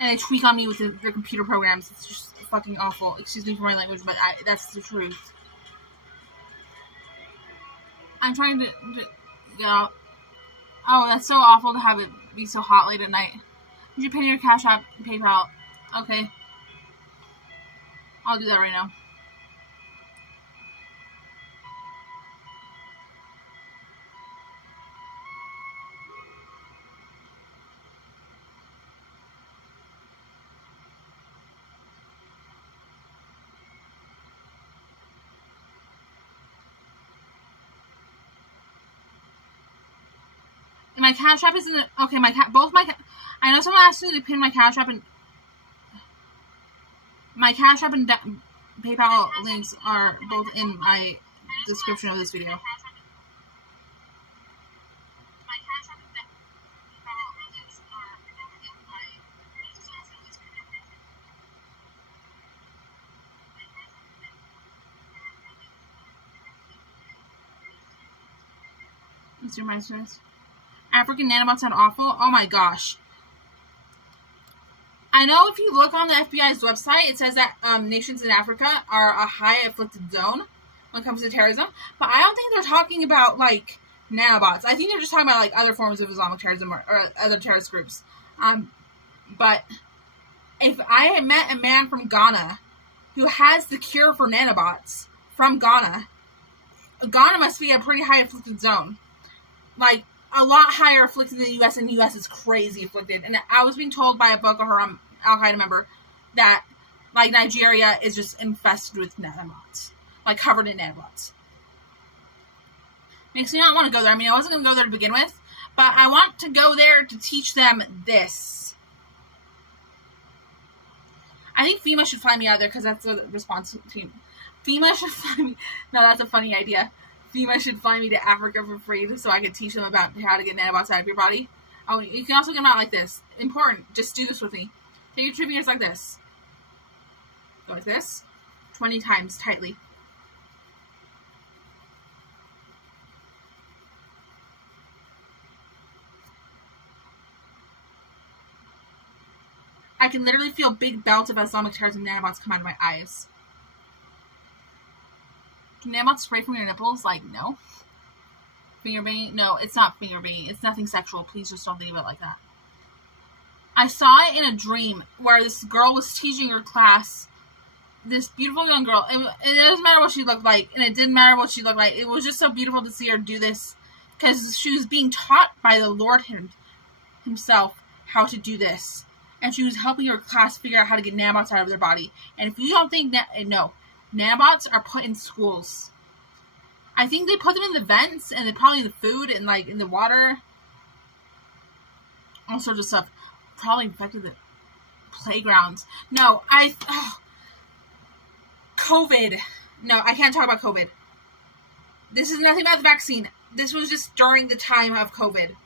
And they tweak on me with their computer programs. It's just fucking awful. Excuse me for my language, but that's the truth. I'm trying to get out. Oh, that's so awful to have it be so hot late at night. Did you pay your Cash App and PayPal? Okay. I'll do that right now. My Cash App is in the... Okay, I know someone asked me to pin my Cash App and... My Cash App and PayPal links are both in my description of this video. What's your mindset? African nanobots sound awful? Oh my gosh. I know if you look on the FBI's website, it says that nations in Africa are a high afflicted zone when it comes to terrorism, but I don't think they're talking about, like, nanobots. I think they're just talking about, like, other forms of Islamic terrorism or other terrorist groups. But if I had met a man from Ghana who has the cure for nanobots from Ghana, Ghana must be a pretty high afflicted zone. Like, a lot higher afflicted than the U.S., and the U.S. is crazy afflicted. And I was being told by a Boko Haram Al-Qaeda member that, like, Nigeria is just infested with nanobots. Like, covered in nanobots. Makes me not want to go there. I mean, I wasn't going to go there to begin with, but I want to go there to teach them this. I think FEMA should fly me out there, because that's the response team. FEMA should fly me... No, that's a funny idea. FEMA should fly me to Africa for free so I can teach them about how to get nanobots out of your body. Oh, you can also get them out like this. Important. Just do this with me. Take your 2 fingers like this. Go like this. 20 times tightly. I can literally feel big belts of Islamic terrorism nanobots come out of my eyes. Can nanobots spray from your nipples? Like, no. Finger banging? No, it's not finger banging. It's nothing sexual. Please just don't think of it like that. I saw it in a dream where this girl was teaching her class. This beautiful young girl. It doesn't matter what she looked like, and it didn't matter what she looked like. It was just so beautiful to see her do this because she was being taught by the Lord himself how to do this. And she was helping her class figure out how to get nanobots out of their body. And if you don't think no. Nanobots are put in schools. I think they put them in the vents and probably in the food and, like, in the water. All sorts of stuff. Probably infected the playgrounds. No, COVID. No, I can't talk about COVID. This is nothing about the vaccine. This was just during the time of COVID.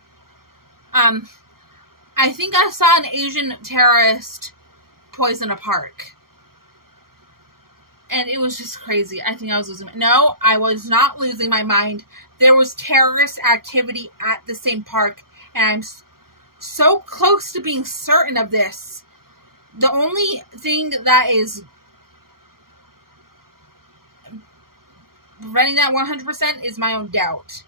I think I saw an Asian terrorist poison a park. And it was just crazy. I think I was losing... No, I was not losing my mind. There was terrorist activity at the same park. And I'm so close to being certain of this. The only thing that is preventing that 100% is my own doubt.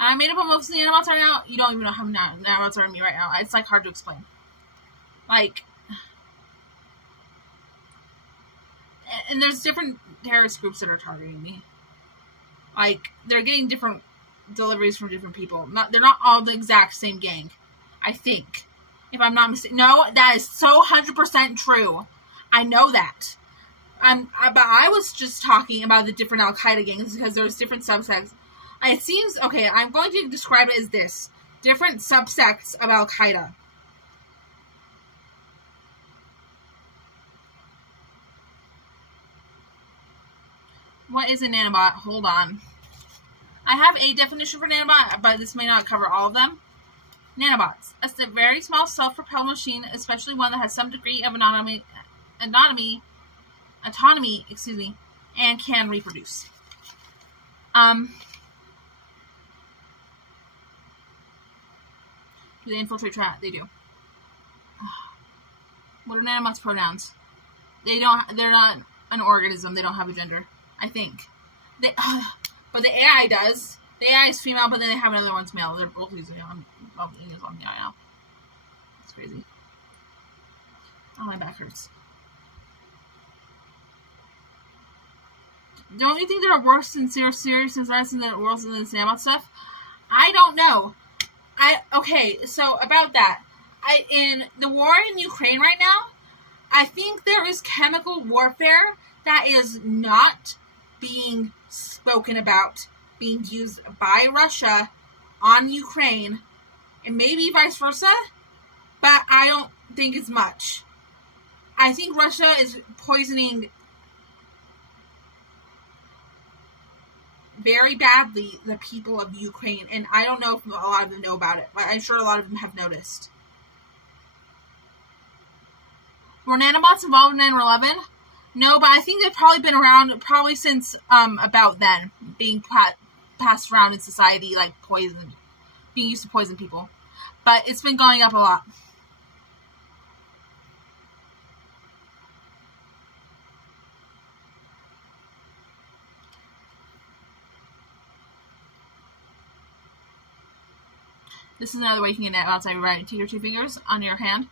I made up most of the nanobots right now. You don't even know how many nanobots are in me right now. It's, like, hard to explain. Like... And there's different terrorist groups that are targeting me. Like, they're getting different deliveries from different people. They're not all the exact same gang. I think. If I'm not mistaken. No, that is so 100% true. I know that. But I was just talking about the different Al-Qaeda gangs because there's different subsects. It seems... Okay, I'm going to describe it as this. Different subsects of Al-Qaeda. What is a nanobot? Hold on. I have a definition for nanobot, but this may not cover all of them. Nanobots. It's a very small self-propelled machine, especially one that has some degree of autonomy, and can reproduce. Do they infiltrate chat? They do. What are nanobots' pronouns? They're not an organism. They don't have a gender, I think. But the AI does. The AI is female, but then they have another one's male. They're both using it on the AI now. It's crazy. Oh, my back hurts. Don't you think there are worse and serious incidents in the world than the nanobot stuff? I don't know. Okay, so about that. In the war in Ukraine right now, I think there is chemical warfare that is not being spoken about, being used by Russia on Ukraine, and maybe vice versa, but I don't think it's much. I think Russia is poisoning very badly the people of Ukraine, and I don't know if a lot of them know about it, but I'm sure a lot of them have noticed. Were nanobots involved in 9/11? No, but I think they've probably been around since about then, being passed around in society like poison, being used to poison people. But it's been going up a lot. This is another way you can get nanobots. I right to your 2 fingers on your hand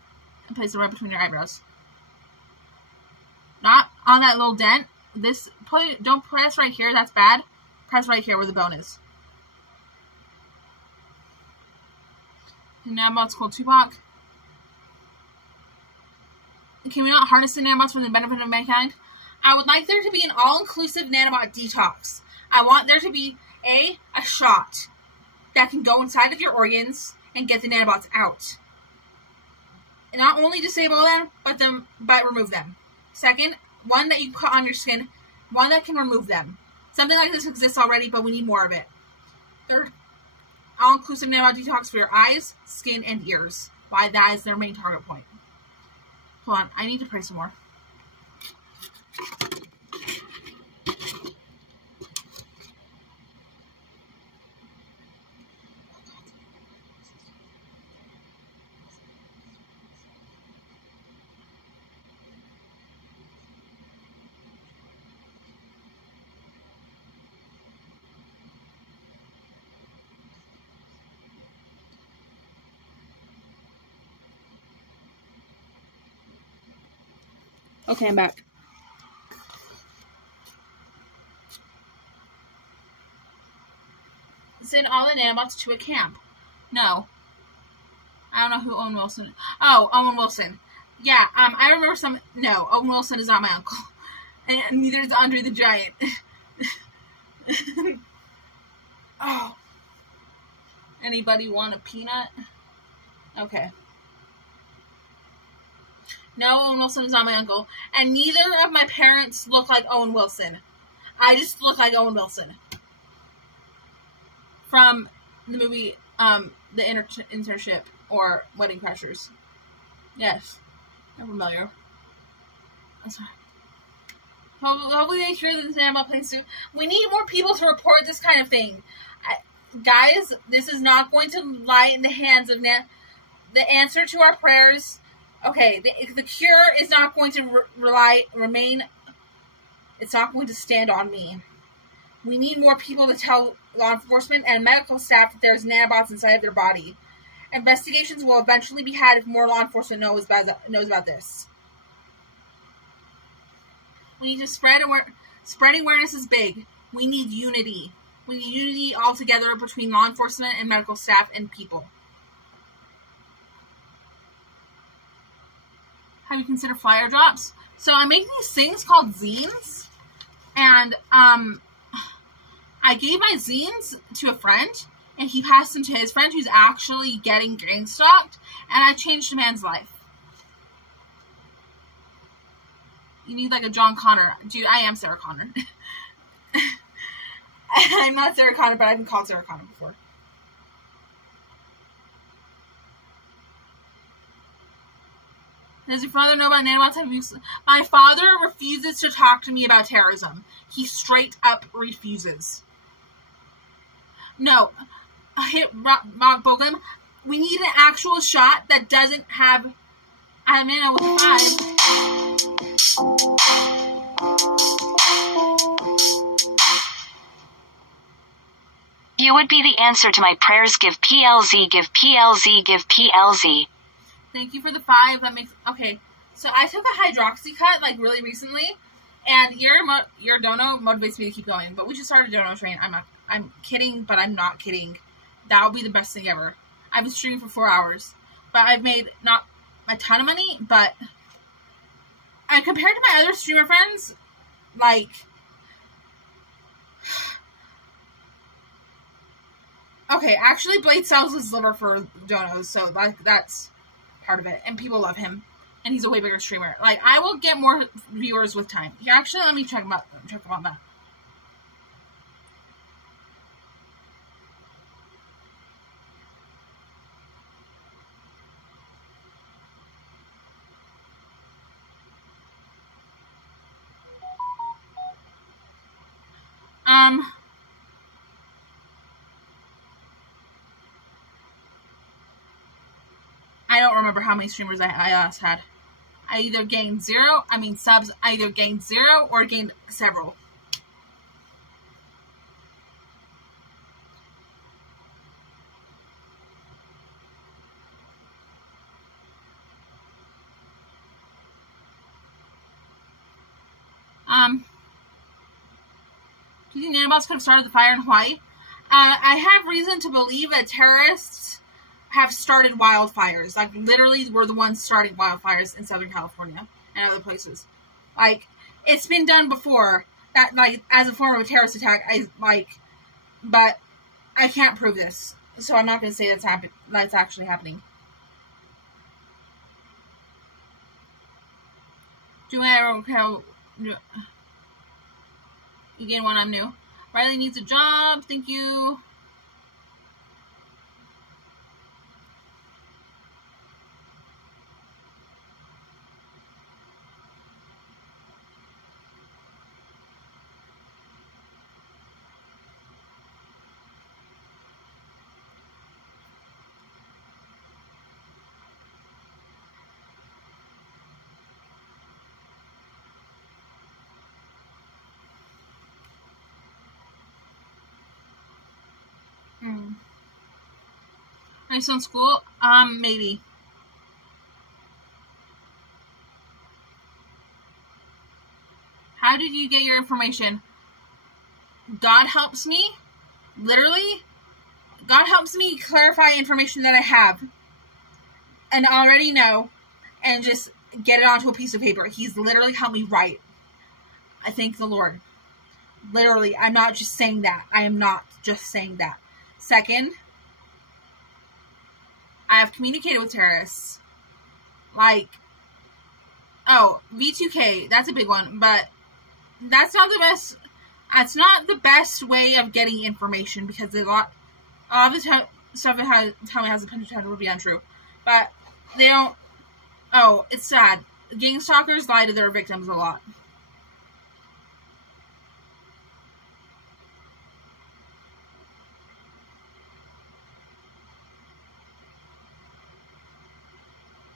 and place it right between your eyebrows. Not on that little dent. Don't press right here. That's bad. Press right here where the bone is. Nanobots called Tupac. Can we not harness the nanobots for the benefit of mankind? I would like there to be an all-inclusive nanobot detox. I want there to be a shot that can go inside of your organs and get the nanobots out. And not only disable them, but remove them. Second, one that you put on your skin, one that can remove them. Something like this exists already, but we need more of it. Third, all-inclusive nanobot detox for your eyes, skin, and ears. Why that is their main target point. Hold on, I need to pray some more. Okay, I'm back. Send all the nanobots to a camp. No. I don't know who Owen Wilson is. Oh, Owen Wilson. Yeah, I remember some... No, Owen Wilson is not my uncle. And neither is Andre the Giant. Oh. Anybody want a peanut? Okay. No, Owen Wilson is not my uncle. And neither of my parents look like Owen Wilson. I just look like Owen Wilson. From the movie, The Internship, or Wedding Crashers. Yes. I'm familiar. I'm sorry. Hopefully they hear this nanobot plane soon. We need more people to report this kind of thing. Guys, this is not going to lie in the hands of the answer to our prayers. Okay, the cure is not going to remain. It's not going to stand on me. We need more people to tell law enforcement and medical staff that there's nanobots inside of their body. Investigations will eventually be had if more law enforcement knows about this. We need to spreading awareness is big. We need unity. We need unity all together between law enforcement and medical staff and people. Have you considered flyer drops? So I'm making these things called zines, and I gave my zines to a friend, and he passed them to his friend who's actually getting gang stalked, and I changed a man's life. You need like a John Connor. Dude, I am Sarah Connor. I'm not Sarah Connor, but I've been called Sarah Connor before. Does your father know about nanobotandy? My father refuses to talk to me about terrorism. He straight up refuses. No. Hit Rock Bogum. We need an actual shot that doesn't have amino with 5. You would be the answer to my prayers. Give PLZ, give PLZ, give PLZ. Thank you for the 5. That makes... Okay. So I took a hydroxy cut, like, really recently. And your dono motivates me to keep going. But we should start a dono train. I'm kidding, but I'm not kidding. That would be the best thing ever. I've been streaming for 4 hours. But I've made not a ton of money, but... And compared to my other streamer friends, like... Okay, actually, Blade sells his liver for donos, so that's part of it. And people love him. And he's a way bigger streamer. Like, I will get more viewers with time. Here, actually, let me check about that. I don't remember how many streamers I last had. I either gained subs, I either gained 0 or gained several. Do you think nanobots could have started the fire in Hawaii? I have reason to believe that terrorists have started wildfires. Like, literally, we're the ones starting wildfires in Southern California and other places. Like, it's been done before, that, like, as a form of a terrorist attack, but I can't prove this. So I'm not going to say that's actually happening. Do I okay? You gain 1, I'm new. Riley needs a job. Thank you. Are you still in school? Maybe. How did you get your information? God helps me. Literally. God helps me clarify information that I have and already know and just get it onto a piece of paper. He's literally helped me write. I thank the Lord. Literally, I'm not just saying that. I am not just saying that. Second, I have communicated with terrorists. Like, V2K, that's a big one, but that's not the best. That's not the best way of getting information because a lot of the stuff that tell me has a potential to be untrue. But they don't. Oh, it's sad. Gang stalkers lie to their victims a lot.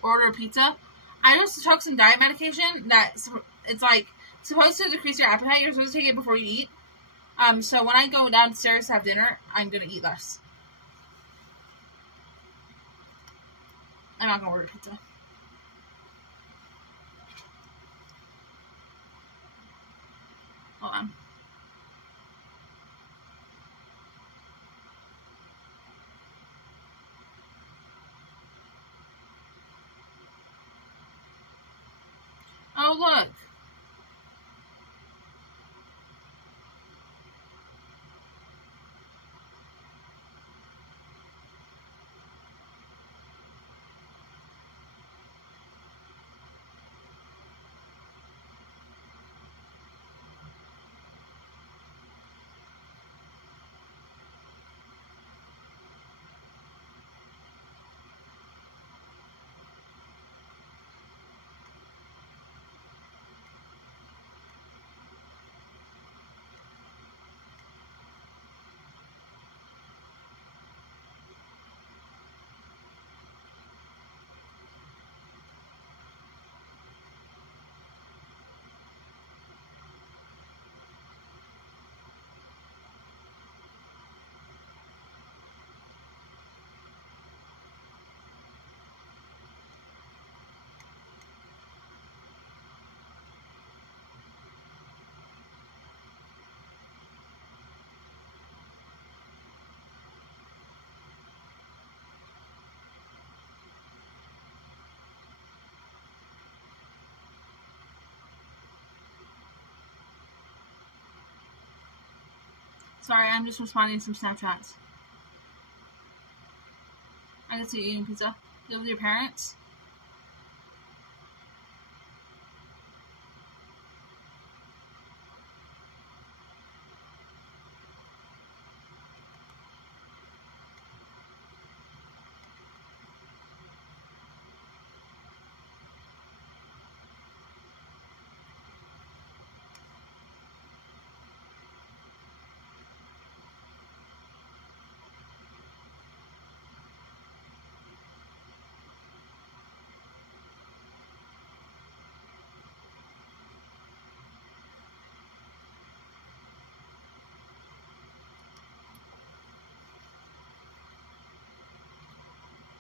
Order a pizza. I just took some diet medication that it's like supposed to decrease your appetite. You're supposed to take it before you eat. So when I go downstairs to have dinner, I'm gonna eat less. I'm not gonna order pizza. Hold on. Oh, look. Sorry, I'm just responding to some Snapchats. I can see you eating pizza. You live with your parents?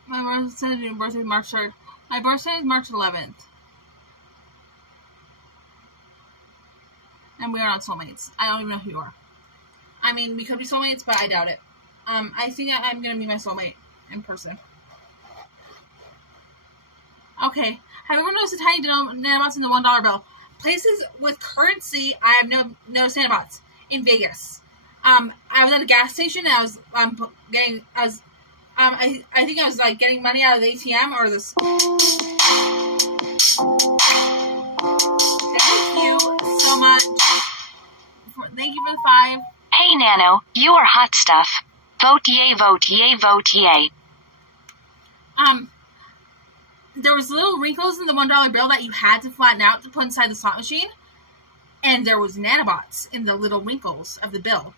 My birthday is March 3rd. My birthday is March 11th. And we are not soulmates. I don't even know who you are. I mean, we could be soulmates, but I doubt it. I think I'm going to meet my soulmate in person. Okay. Have you ever noticed the tiny nanobots in the $1 bill? Places with currency, I have noticed nanobots. In Vegas. I was at a gas station and I was I think I was like getting money out of the ATM or this. Thank you so much. Thank you for the 5. Hey Nano, you are hot stuff. Vote yay, vote yay, vote yay. There was little wrinkles in the $1 bill that you had to flatten out to put inside the slot machine. And there was nanobots in the little wrinkles of the bill.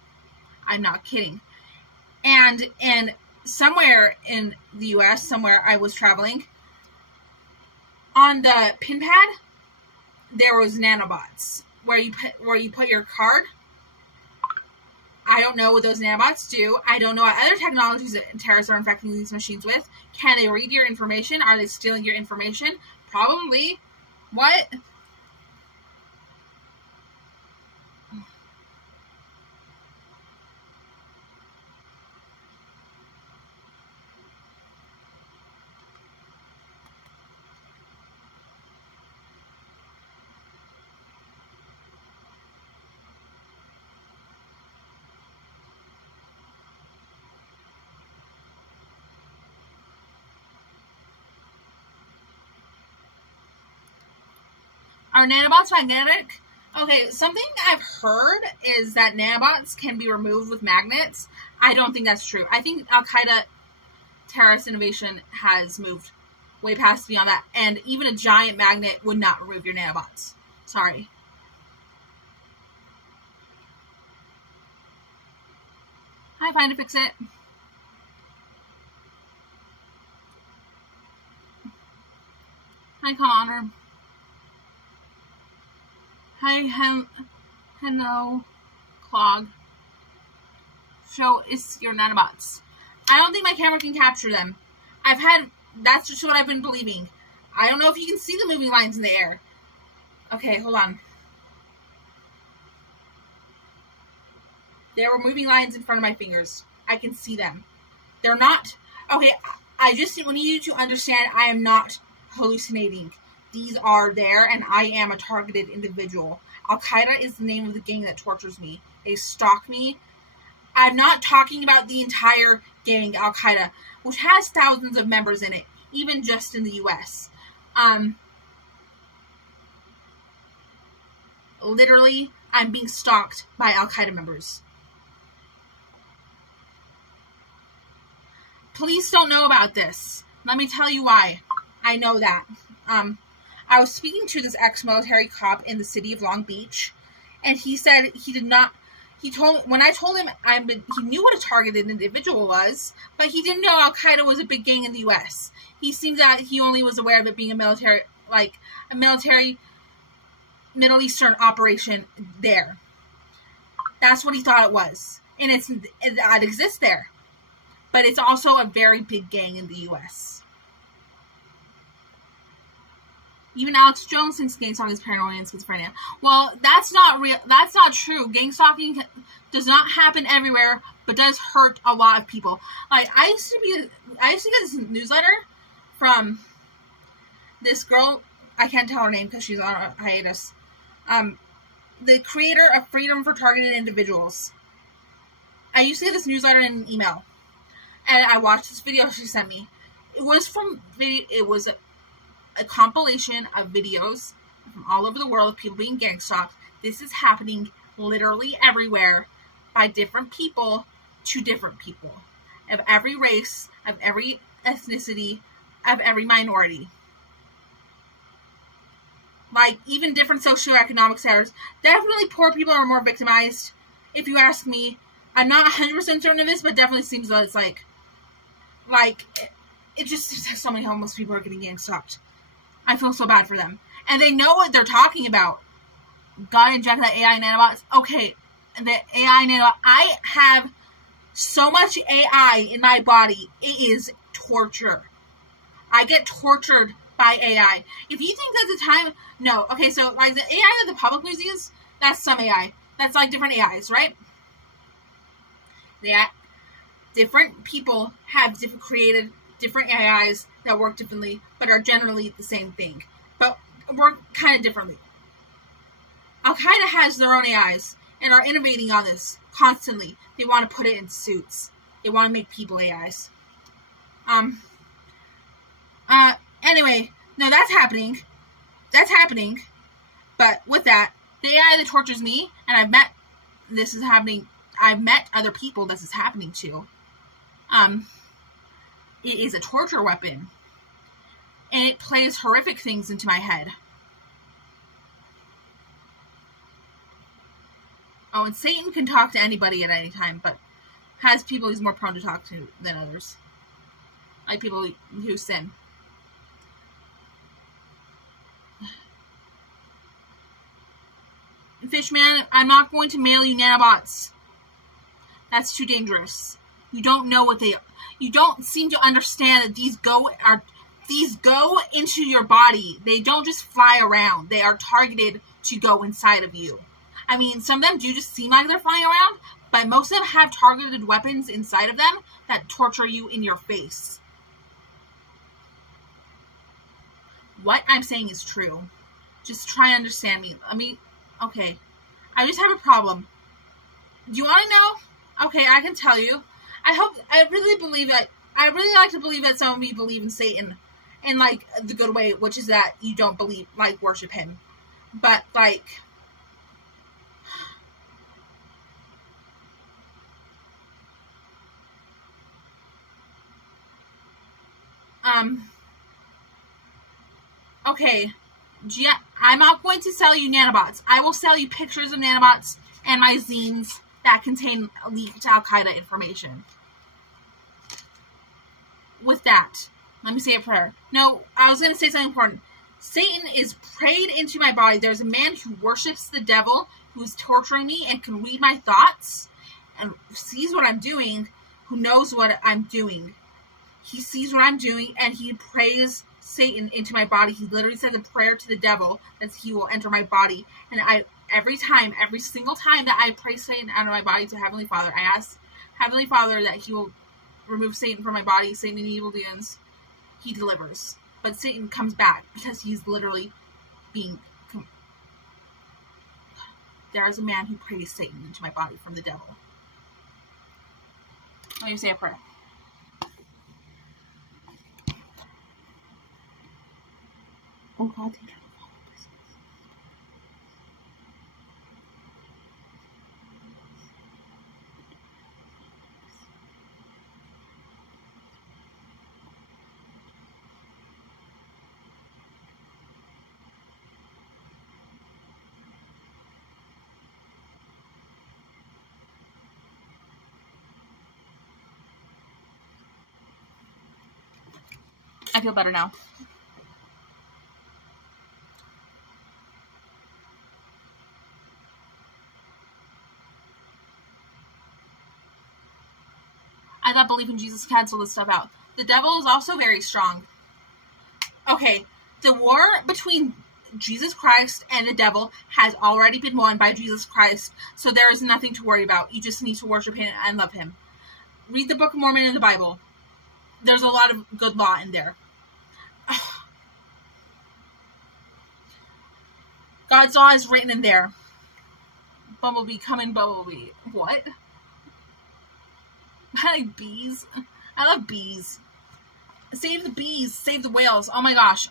I'm not kidding. And somewhere in the U.S., somewhere I was traveling, on the pin pad, there was nanobots where you put your card. I don't know what those nanobots do. I don't know what other technologies that terrorists are infecting these machines with. Can they read your information? Are they stealing your information? Probably. What? Are nanobots magnetic? Okay, something I've heard is that nanobots can be removed with magnets. I don't think that's true. I think Al-Qaeda terrorist innovation has moved way past beyond that. And even a giant magnet would not remove your nanobots. Sorry. Hi, Find to Fix It. Hi, Connor. Hi, hello, Clog. Show is your nanobots. I don't think my camera can capture them. That's just what I've been believing. I don't know if you can see the moving lines in the air. Okay, hold on. There were moving lines in front of my fingers. I can see them. They're not. Okay, I just need you to understand I am not hallucinating. These are there, and I am a targeted individual. Al-Qaeda is the name of the gang that tortures me. They stalk me. I'm not talking about the entire gang, Al-Qaeda, which has thousands of members in it, even just in the U.S. Literally, I'm being stalked by Al-Qaeda members. Police don't know about this. Let me tell you why. I know that. I was speaking to this ex-military cop in the city of Long Beach, and he said when I told him he knew what a targeted individual was, but he didn't know Al-Qaeda was a big gang in the U.S. He seemed that he only was aware of it being a military Middle Eastern operation there. That's what he thought it was. And it exists there. But it's also a very big gang in the U.S. Even Alex Jones thinks gang stalking is paranoia and schizophrenia. Well, that's not real. That's not true. Gang stalking does not happen everywhere, but does hurt a lot of people. Like I used to get this newsletter from this girl. I can't tell her name because she's on a hiatus. The creator of Freedom for Targeted Individuals. I used to get this newsletter in an email, and I watched this video she sent me. It was a compilation of videos from all over the world of people being gang stalked. This is happening literally everywhere by different people to different people of every race, of every ethnicity, of every minority. Like, even different socioeconomic status. Definitely poor people are more victimized, if you ask me. I'm not 100% certain of this, but definitely seems that it's like, it just so many homeless people are getting gang stalked. I feel so bad for them. And they know what they're talking about. God inject that AI nanobots. Okay, the AI nanobot. I have so much AI in my body. It is torture. I get tortured by AI. If you think that's the time, no. Okay, so like the AI that the public uses, that's some AI. That's like different AIs, right? Yeah. Different people have created different AIs that work differently, but are generally the same thing, but work kind of differently. Al-Qaeda has their own AIs and are innovating on this constantly. They want to put it in suits. They want to make people AIs. Anyway, no, that's happening. That's happening. But with that, the AI that tortures me, and this is happening, I've met other people this is happening to. It is a torture weapon. And it plays horrific things into my head. Oh, and Satan can talk to anybody at any time, but has people he's more prone to talk to than others. Like people who sin. Fishman, I'm not going to mail you nanobots. That's too dangerous. You don't know what they are. You don't seem to understand that these go into your body. They don't just fly around. They are targeted to go inside of you. I mean, some of them do just seem like they're flying around, but most of them have targeted weapons inside of them that torture you in your face. What I'm saying is true. Just try and understand me. Okay. I just have a problem. Do you want to know? Okay, I can tell you. I really like to believe that some of you believe in Satan in, like, the good way, which is that you don't believe, like, worship him. But, like, okay, I'm not going to sell you nanobots. I will sell you pictures of nanobots and my zines that contain leaked Al-Qaeda information. With that, let me say a prayer. No, I was going to say something important. Satan is prayed into my body. There's a man who worships the devil, who is torturing me and can read my thoughts and sees what I'm doing, who knows what I'm doing. He sees what I'm doing, and he prays Satan into my body. He literally says a prayer to the devil that he will enter my body. And every single time that I pray Satan out of my body to Heavenly Father, I ask Heavenly Father that he will remove Satan from my body, Satan and evil demons. He delivers. But Satan comes back because he's literally being... There is a man who prays Satan into my body from the devil. Let me say a prayer. Oh God, thank you. I feel better now. I thought belief in Jesus canceled this stuff out. The devil is also very strong. Okay, the war between Jesus Christ and the devil has already been won by Jesus Christ, so there is nothing to worry about. You just need to worship him and love him. Read the Book of Mormon and the Bible. There's a lot of good law in there. God's law is written in there. Bumblebee, come in, Bumblebee. What? I like bees. I love bees. Save the bees. Save the whales. Oh my gosh.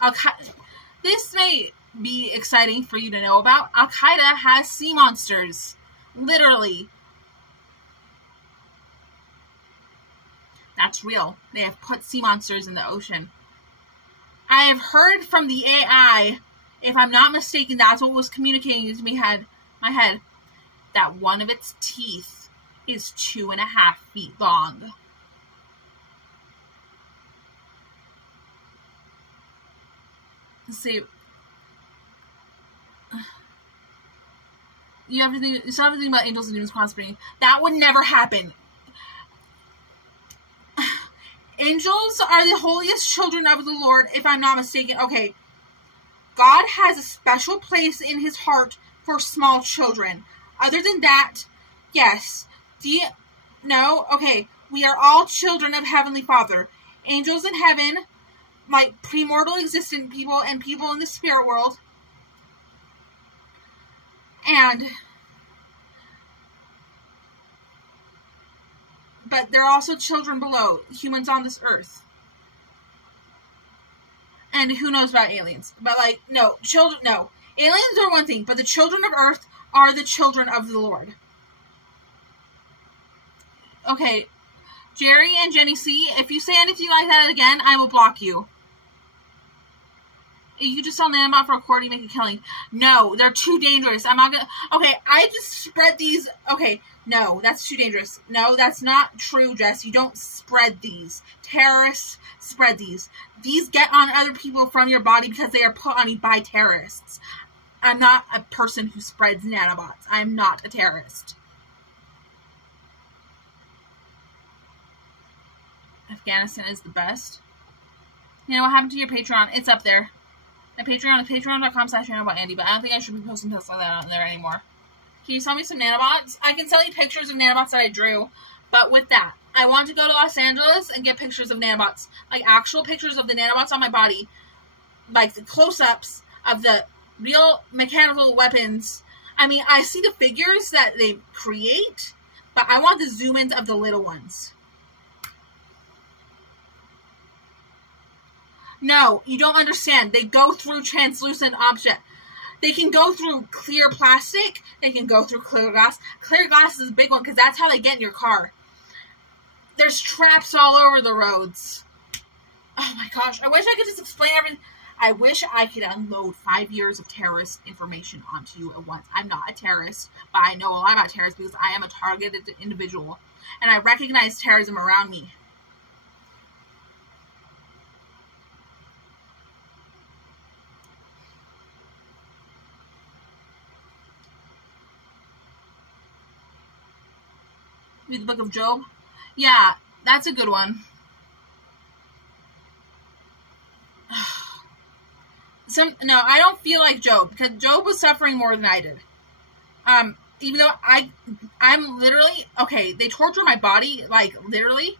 This may be exciting for you to know about. Al-Qaeda has sea monsters. Literally. That's real. They have put sea monsters in the ocean. I have heard from the AI, if I'm not mistaken, that's what was communicating to my head, that one of its teeth is 2.5 feet long. See, you still have to think about angels and demons conspirating. That would never happen. Angels are the holiest children of the Lord, if I'm not mistaken. Okay, God has a special place in his heart for small children. Other than that, yes. No? Okay, we are all children of Heavenly Father. Angels in heaven, like premortal existent people and people in the spirit world. But they're also children below, humans on this earth. And who knows about aliens? But no. Aliens are one thing, but the children of earth are the children of the Lord. Okay, Jerry and Jenny C, if you say anything like that again, I will block you. You just sell nanobot for a quarter, you make a killing. No, they're too dangerous. I'm not gonna... Okay, I just spread these... Okay, no, that's too dangerous. No, that's not true, Jess. You don't spread these. Terrorists spread these. These get on other people from your body because they are put on you by terrorists. I'm not a person who spreads nanobots. I'm not a terrorist. Afghanistan is the best. You know what happened to your Patreon? It's up there. My Patreon is patreon.com/nanobotandy, but I don't think I should be posting posts like that on there anymore. Can you sell me some nanobots? I can sell you pictures of nanobots that I drew, but with that, I want to go to Los Angeles and get pictures of nanobots, like actual pictures of the nanobots on my body, like the close-ups of the real mechanical weapons. I mean, I see the figures that they create, but I want the zoom-ins of the little ones. No, you don't understand. They go through translucent object. They can go through clear plastic. They can go through clear glass. Clear glass is a big one because that's how they get in your car. There's traps all over the roads. Oh my gosh. I wish I could just explain everything. I wish I could unload 5 years of terrorist information onto you at once. I'm not a terrorist, but I know a lot about terrorists because I am a targeted individual. And I recognize terrorism around me. Read the book of Job? Yeah, that's a good one. No, I don't feel like Job, because Job was suffering more than I did. Even though I'm literally, okay, they torture my body, like, literally.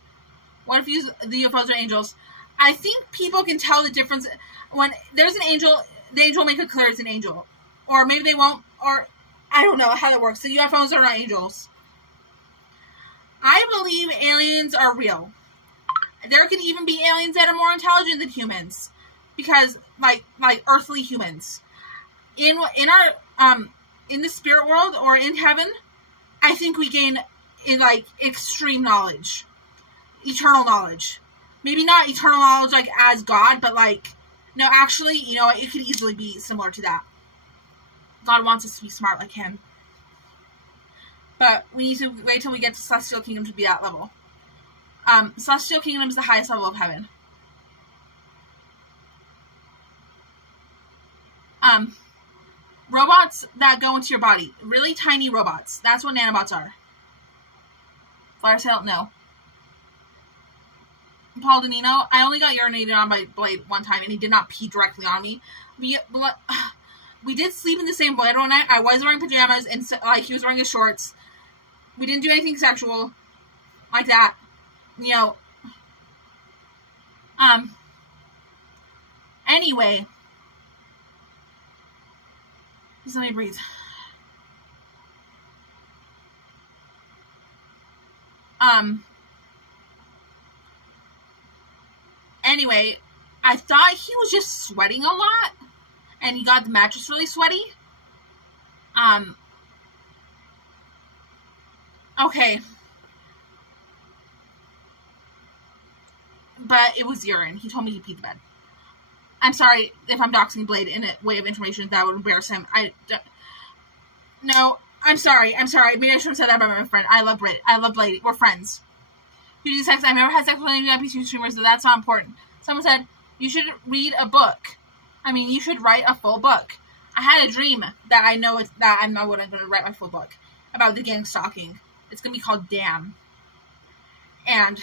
What if the UFOs are angels? I think people can tell the difference. When there's an angel, the angel will make it clear it's an angel. Or maybe they won't, or I don't know how that works. The UFOs are not angels. I believe aliens are real. There could even be aliens that are more intelligent than humans, because like earthly humans. In the spirit world or in heaven, I think we gain extreme knowledge, eternal knowledge. Maybe not eternal knowledge like as God, but no, actually, it could easily be similar to that. God wants us to be smart like Him. But we need to wait till we get to Celestial Kingdom to be that level. Celestial Kingdom is the highest level of heaven. Robots that go into your body. Really tiny robots. That's what nanobots are. Flare sale? No. Paul Danino? I only got urinated on by Blade one time, and he did not pee directly on me. We did sleep in the same bed one night. I was wearing pajamas, and he was wearing his shorts. We didn't do anything sexual like that. Anyway. Just let me breathe. Anyway, I thought he was just sweating a lot, and he got the mattress really sweaty. Okay. But it was urine. He told me he peed the bed. I'm sorry if I'm doxing Blade in a way of information that would embarrass him. No, I'm sorry. Maybe I shouldn't have said that about my friend. I love Blade. We're friends. You do sex. I've never had sex with any NPC streamers, so that's not important. Someone said, you should read a book. I mean, you should write a full book. I had a dream that I know that I'm not going to write my full book about the gang stalking. It's going to be called Damn. And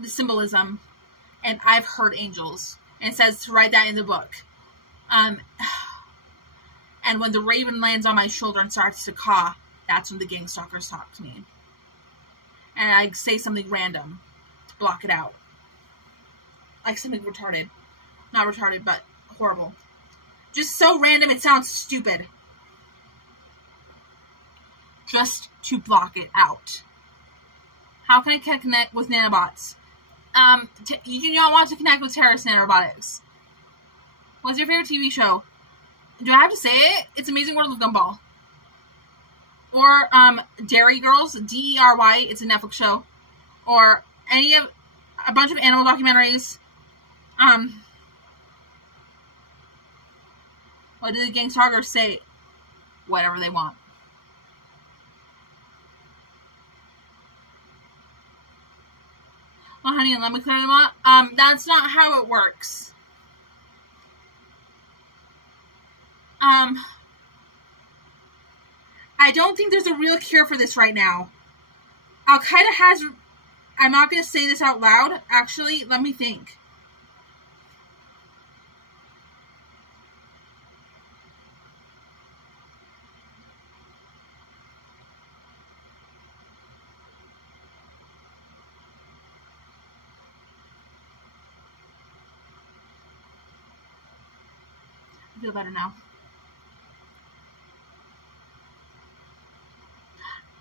the symbolism, and I've heard angels, and it says to write that in the book. And when the raven lands on my shoulder and starts to caw, that's when the gang stalkers talk to me. And I say something random to block it out. Like something retarded. Not retarded, but horrible. Just so random it sounds stupid. Just to block it out. How can I connect with nanobots? You do not want to connect with terrorist nanobotics. What's your favorite TV show? Do I have to say it? It's Amazing World of Gumball. Or, Dairy Girls, Dery, it's a Netflix show. Or a bunch of animal documentaries. What do the gang stalkers say? Whatever they want. Well, honey, let me clear them up. That's not how it works. I don't think there's a real cure for this right now. Al-Qaeda has... I'm not going to say this out loud. Actually, let me think. I feel better now.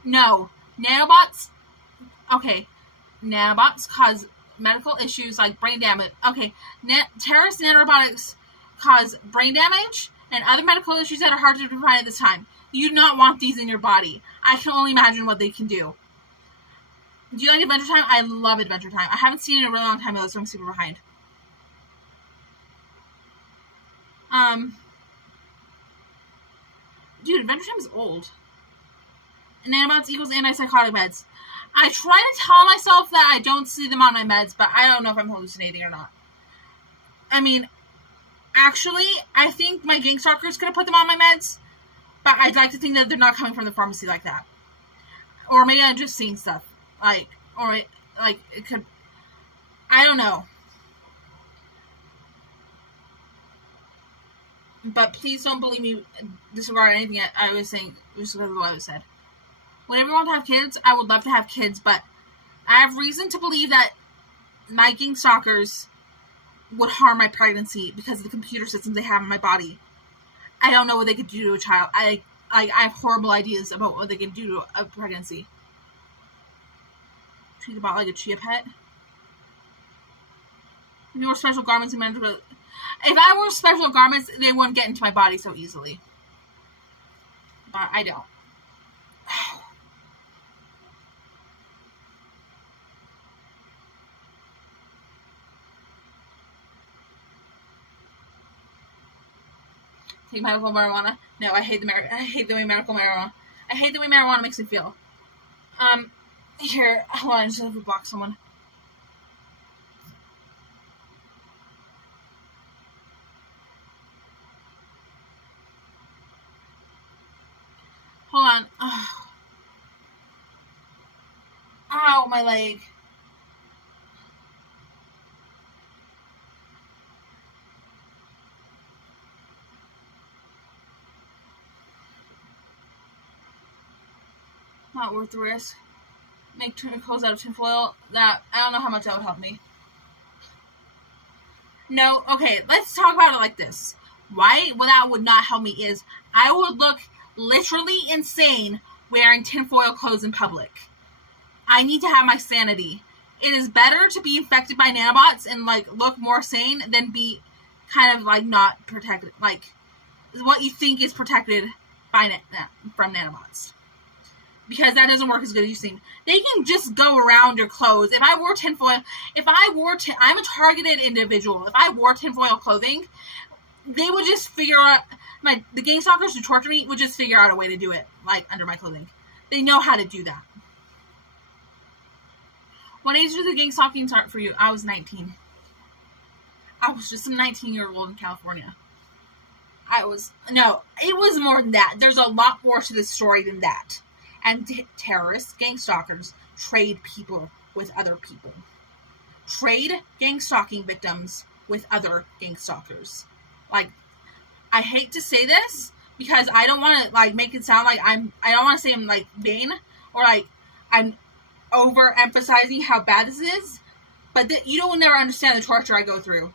No. Nanobots... Okay. Nanobots cause medical issues like brain damage. Okay. Terrorist nanobotics cause brain damage and other medical issues that are hard to define at this time. You do not want these in your body. I can only imagine what they can do. Do you like Adventure Time? I love Adventure Time. I haven't seen it in a really long time though, so I'm super behind. Dude, Adventure Time is old. Nanobots equals antipsychotic meds. I try to tell myself that I don't see them on my meds, but I don't know if I'm hallucinating or not. I mean, actually, I think my gang stalkers could have put them on my meds, but I'd like to think that they're not coming from the pharmacy like that. Or maybe I'm just seeing stuff. It could... I don't know. But please don't believe me, disregard anything I was saying, just because of what I was said. Would everyone want to have kids? I would love to have kids, but I have reason to believe that my gang stalkers would harm my pregnancy because of the computer systems they have in my body. I don't know what they could do to a child. I have horrible ideas about what they can do to a pregnancy. Treat the bot like a chia pet. If you wore special garments and medical... If I wore special garments, they wouldn't get into my body so easily. But I don't. Take medical marijuana. No, I hate the way medical marijuana. I hate the way marijuana makes me feel. Here, hold on, I just have to block someone. Hold on. Oh. Ow, my leg. Not worth the risk. Make clothes out of tinfoil. I don't know how much that would help me. No, okay, let's talk about it like this. Why that would not help me is I would look literally insane wearing tinfoil clothes in public. I need to have my sanity. it is better to be infected by nanobots and, like, look more sane than be kind of, like, not protected, like, what you think is protected by from nanobots. Because that doesn't work as good as you think. They can just go around your clothes. If I wore tinfoil, I'm a targeted individual. If I wore tinfoil clothing, they would just figure out, the gang stalkers who torture me would just figure out a way to do it, like, under my clothing. They know how to do that. What age did the gang stalking start for you? I was 19. I was just some 19-year-old in California. It was more than that. There's a lot more to this story than that. And terrorists, gang stalkers, trade people with other people. Trade gang stalking victims with other gang stalkers. Like, I hate to say this because I don't want to, like, make it sound like I don't want to say I'm, like, vain or, like, I'm overemphasizing how bad this is, but you don't never understand the torture I go through.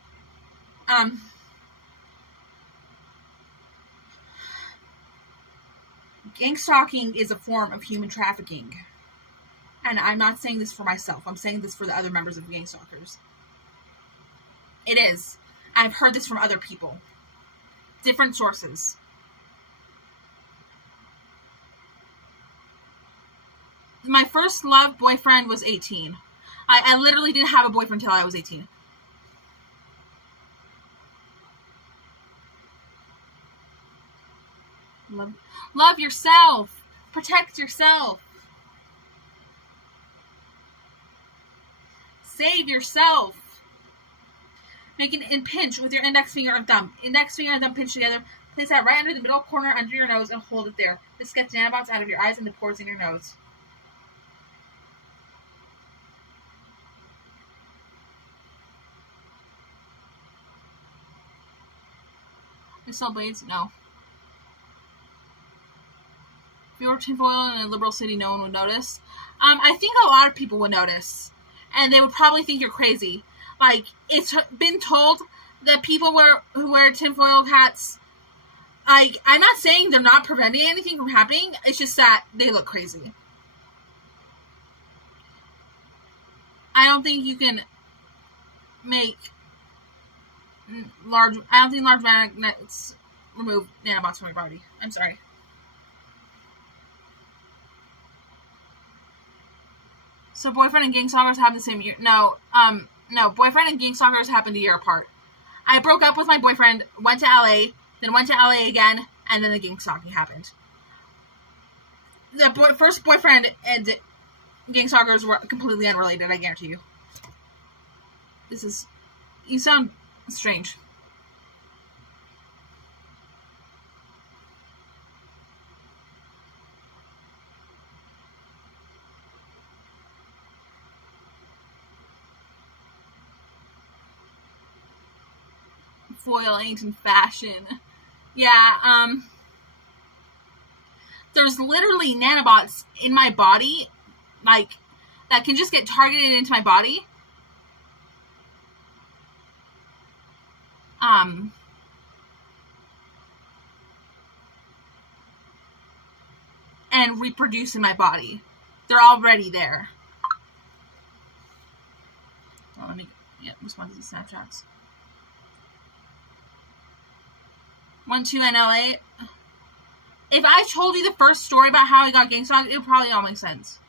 Gang stalking is a form of human trafficking. And I'm not saying this for myself. I'm saying this for the other members of gang stalkers. It is. I've heard this from other people. Different sources. My first love boyfriend was 18. I literally didn't have a boyfriend until I was 18. Love yourself. Protect yourself. Save yourself. Make an pinch with your index finger and thumb. Index finger and thumb pinch together. Place that right under the middle corner under your nose and hold it there. This gets nanobots out of your eyes and the pores in your nose. You sell blades? No. If you were tinfoil in a liberal city, no one would notice. I think a lot of people would notice. And they would probably think you're crazy. Like, it's been told that people who wear tinfoil hats, like, I'm not saying they're not preventing anything from happening. It's just that they look crazy. I don't think you can make large magnets remove nanobots from your body. I'm sorry. So boyfriend and gang stalkers happen the same year. No, boyfriend and gang stalkers happened a year apart. I broke up with my boyfriend, went to LA, then went to LA again, and then the gang stalking happened. The first boyfriend and gang stalkers were completely unrelated, I guarantee you. You sound strange. Foil ain't in fashion. Yeah, there's literally nanobots in my body, like, that can just get targeted into my body. And reproduce in my body. They're already there. Oh, let me respond to the Snapchats. 1-2 NLA. If I told you the first story about how he got gang stalked, it would probably all make sense.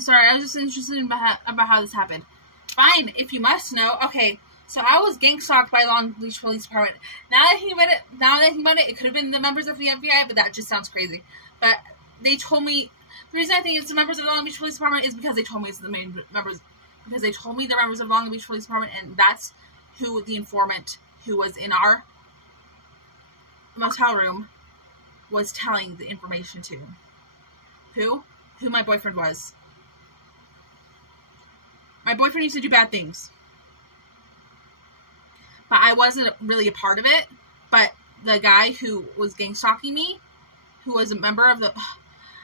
Sorry, I was just interested about how this happened. Fine, if you must know. Okay, so I was gang stalked by Long Beach Police Department. Now that I think about it, it could have been the members of the FBI, but that just sounds crazy. But they told me, the reason I think it's the members of the Long Beach Police Department is because they told me it's the main members, because they told me they're members of Long Beach Police Department, and that's who the informant who was in our motel room was telling the information to. Who my boyfriend was. My boyfriend used to do bad things. But I wasn't really a part of it. But the guy who was gang stalking me, who was a member of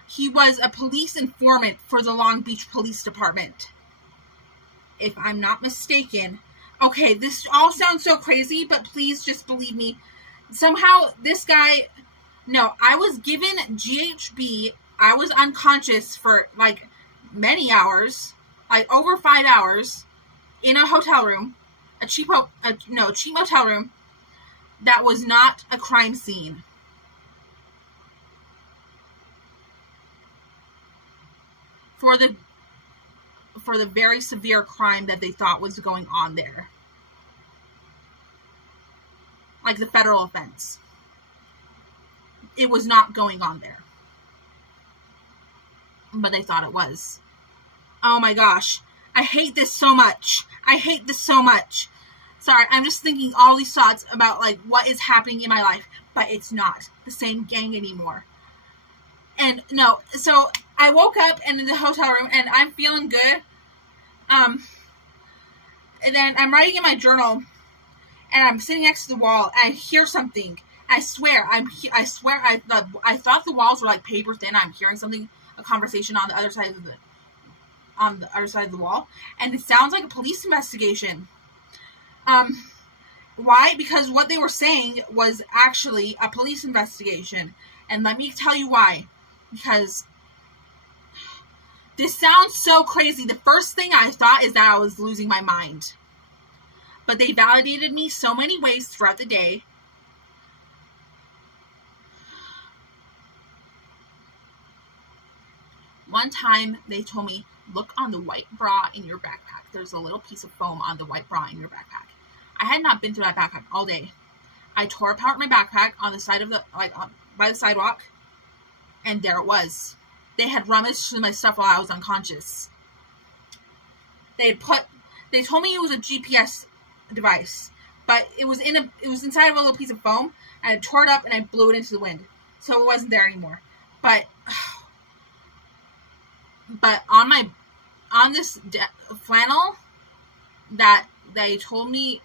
he was a police informant for the Long Beach Police Department. If I'm not mistaken. Okay, this all sounds so crazy, but please just believe me. Somehow, this guy... No, I was given GHB. I was unconscious for, like, many hours. Like, over 5 hours. In a hotel room. A cheap motel room. That was not a crime scene. For the very severe crime that they thought was going on there. Like the federal offense. It was not going on there. But they thought it was. Oh my gosh. I hate this so much. I hate this so much. Sorry, I'm just thinking all these thoughts about, like, what is happening in my life. But it's not the same gang anymore. And, no, so I woke up and in the hotel room and I'm feeling good. And then I'm writing in my journal and I'm sitting next to the wall and I hear something. I swear I thought the walls were like paper thin. I'm hearing something, a conversation on the other side of the wall, and it sounds like a police investigation. Why? Because what they were saying was actually a police investigation, and let me tell you why. Because this sounds so crazy. The first thing I thought is that I was losing my mind. But they validated me so many ways throughout the day. One time, they told me, look on the white bra in your backpack. There's a little piece of foam on the white bra in your backpack. I had not been through that backpack all day. I tore apart my backpack on the side of by the sidewalk, and there it was. They had rummaged through my stuff while I was unconscious. They told me it was a GPS device, but it was inside of a little piece of foam, and I tore it up and I blew it into the wind, so it wasn't there anymore. But on this flannel that they told me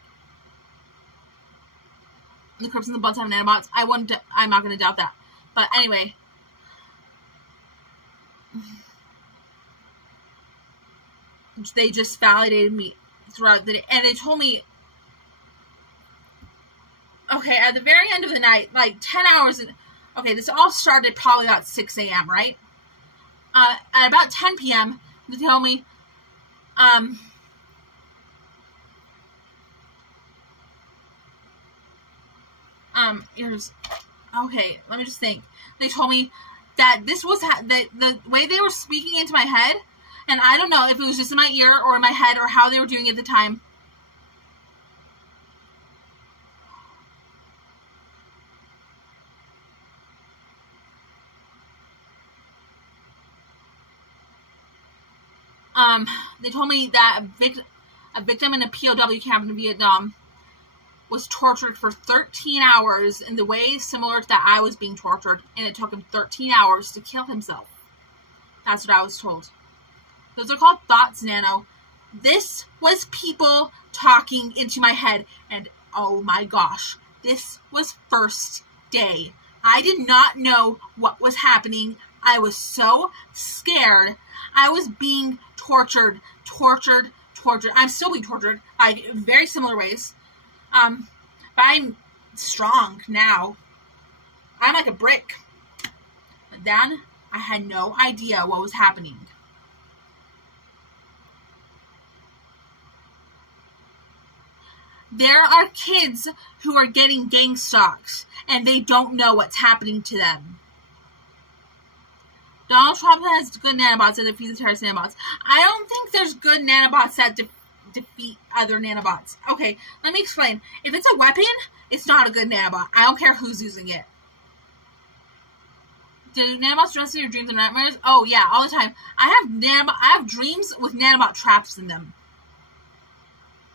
the Crips and the Bloods have nanobots, I'm not going to doubt that. But anyway, they just validated me throughout the day. And they told me, okay, at the very end of the night, like 10 hours, okay, this all started probably about 6 a.m., right? At about 10 p.m., they told me, okay, let me just think. They told me that this was, the way they were speaking into my head, and I don't know if it was just in my ear or in my head or how they were doing it at the time. They told me that a victim in a POW camp in Vietnam was tortured for 13 hours in the way similar to that I was being tortured, and it took him 13 hours to kill himself. That's what I was told. Those are called thoughts, Nano. This was people talking into my head, and oh my gosh, this was first day. I did not know what was happening. I was so scared. I was being tortured. I'm still being tortured, in very similar ways. But I'm strong now. I'm like a brick. But then, I had no idea what was happening. There are kids who are getting gang stalked, and they don't know what's happening to them. Donald Trump has good nanobots that defeat the terrorist nanobots. I don't think there's good nanobots that defeat other nanobots. Okay, let me explain. If it's a weapon, it's not a good nanobot. I don't care who's using it. Do nanobots dress in your dreams and nightmares? Oh yeah, all the time. I have dreams with nanobot traps in them.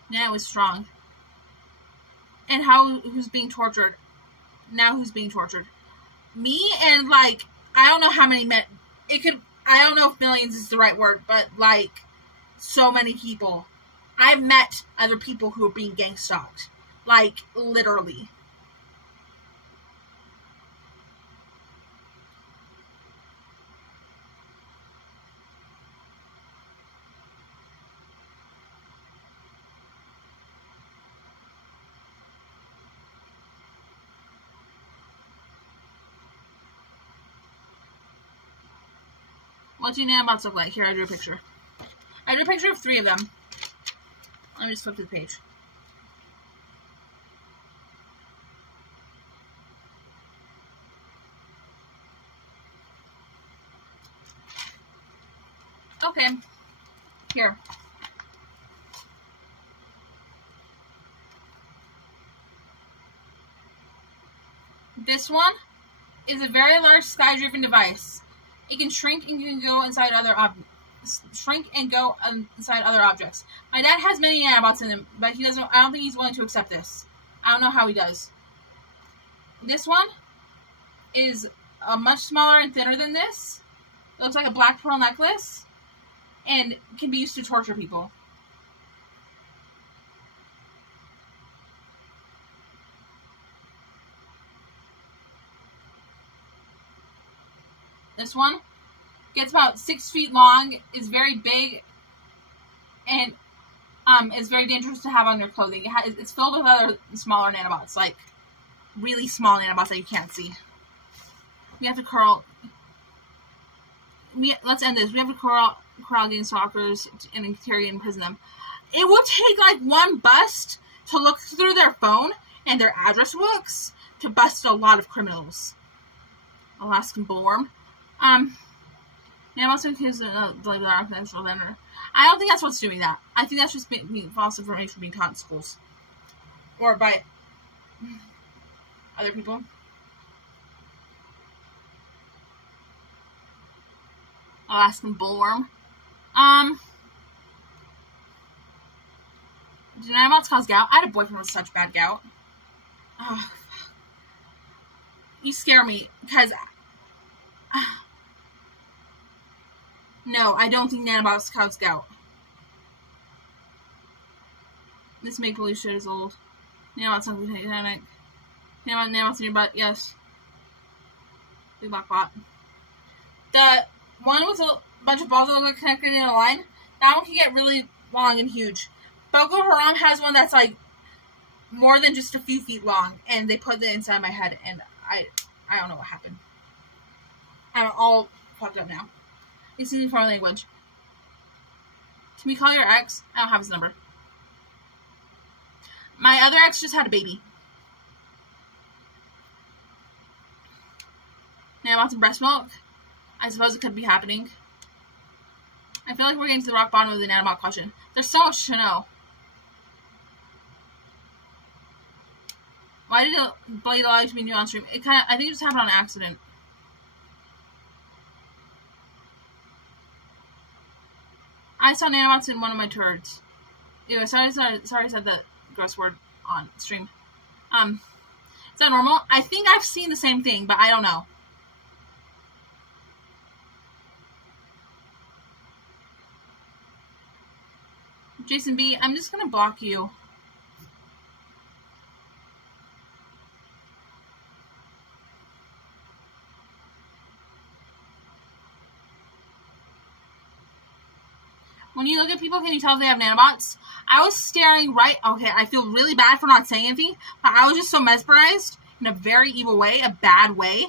Nano is strong. And who's being tortured? Now who's being tortured? Me and, like, I don't know how many men. I don't know if millions is the right word, but, like, so many people. I've met other people who are being gang stalked. Like, literally. What do nanobots look like? Here, I drew a picture. I drew a picture of 3 of them. Let me just flip to the page. Okay. Here. This one is a very large sky-driven device. It can shrink and can go inside other inside other objects. My dad has many nanobots in him, but he doesn't. I don't think he's willing to accept this. I don't know how he does. This one is much smaller and thinner than this. It looks like a black pearl necklace, and can be used to torture people. This one gets about 6 feet long, is very big, and is very dangerous to have on your clothing. It's filled with other smaller nanobots, like really small nanobots that you can't see. We have to curl. Let's end this. We have to corral gang stalkers and interrogate and imprison them. It will take like one bust to look through their phone and their address books to bust a lot of criminals. Alaskan bullworm. Nanobots accused of delivery of confidential vendor. I don't think that's what's doing that. I think that's just false information being taught in schools. Or by other people. Alaskan bullworm. Do nanobots cause gout? I had a boyfriend with such bad gout. Oh, you scare me, because no, I don't think nanobots cause gout. This make-believe shit is old. Nanobots on the Titanic. Nanobots in your butt, yes. Big black bot. The one with a bunch of balls that look like connected in a line, that one can get really long and huge. Boko Haram has one that's like more than just a few feet long, and they put it inside my head, and I don't know what happened. I'm all fucked up now. It's using foreign language. Can we call your ex? I don't have his number. My other ex just had a baby. Nanobots and breast milk? I suppose it could be happening. I feel like we're getting to the rock bottom of the nanobot question. There's so much to know. Why did Blade allow you to be new on stream? I think it just happened on accident. I saw nanobots in one of my turds. Anyway, sorry I said that gross word on stream. Is that normal? I think I've seen the same thing, but I don't know. Jason B, I'm just gonna block you. When you look at people, can you tell if they have nanobots? I was staring right... Okay, I feel really bad for not saying anything, but I was just so mesmerized in a very evil way, a bad way.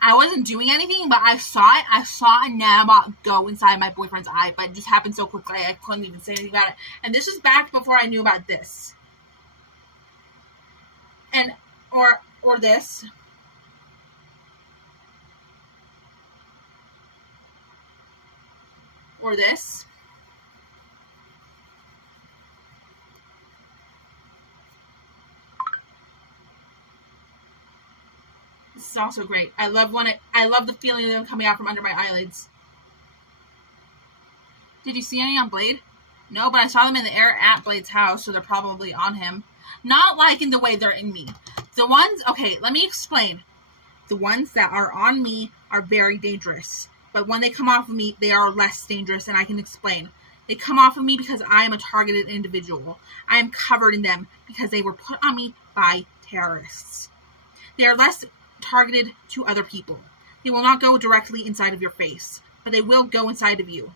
I wasn't doing anything, but I saw it. I saw a nanobot go inside my boyfriend's eye, but it just happened so quickly I couldn't even say anything about it. And this was back before I knew about this. And, or this. Or this. This is also great. I love the feeling of them coming out from under my eyelids. Did you see any on Blade? No, but I saw them in the air at Blade's house, so they're probably on him. Not like in the way they're in me. The ones, okay, let me explain. The ones that are on me are very dangerous. But when they come off of me, they are less dangerous, and I can explain. They come off of me because I am a targeted individual. I am covered in them because they were put on me by terrorists. They are less targeted to other people. They will not go directly inside of your face, but they will go inside of you.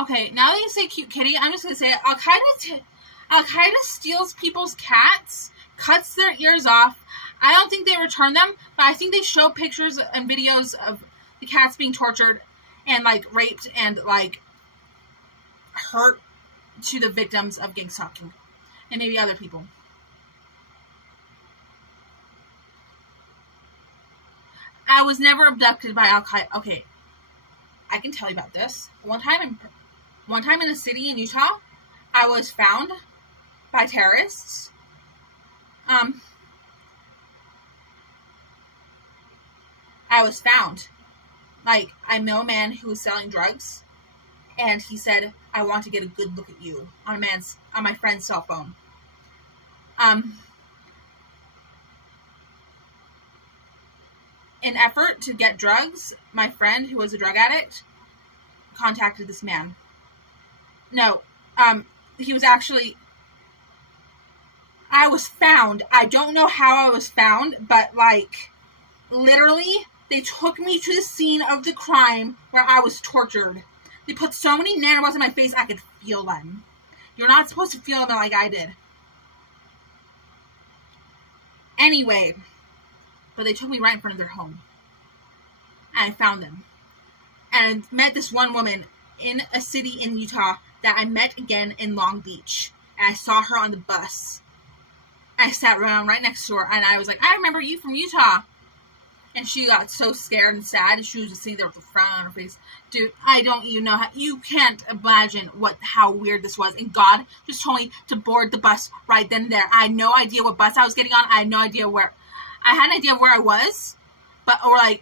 Okay, now that you say cute kitty, I'm just going to say Al-Qaeda steals people's cats, cuts their ears off. I don't think they return them, but I think they show pictures and videos of the cats being tortured and, like, raped and, like, hurt to the victims of gang stalking. And maybe other people. I was never abducted by Al-Qaeda. Okay, I can tell you about this. One time in a city in Utah, I was found by terrorists. I was found. Like, I know a man who was selling drugs, and he said, I want to get a good look at you on my friend's cell phone. In effort to get drugs, my friend, who was a drug addict, contacted this man. No, he was actually... I was found. I don't know how I was found, but, like, literally, they took me to the scene of the crime where I was tortured. They put so many nanobots in my face, I could feel them. You're not supposed to feel them like I did. Anyway, but they took me right in front of their home. And I found them. And I met this one woman in a city in Utah that I met again in Long Beach. And I saw her on the bus. I sat around right next to her, and I was like, I remember you from Utah. And she got so scared and sad, and she was just sitting there with a frown on her face. Dude, I don't even know how, you can't imagine how weird this was. And God just told me to board the bus right then and there. I had no idea what bus I was getting on. I had no idea where, I had an idea of where I was, I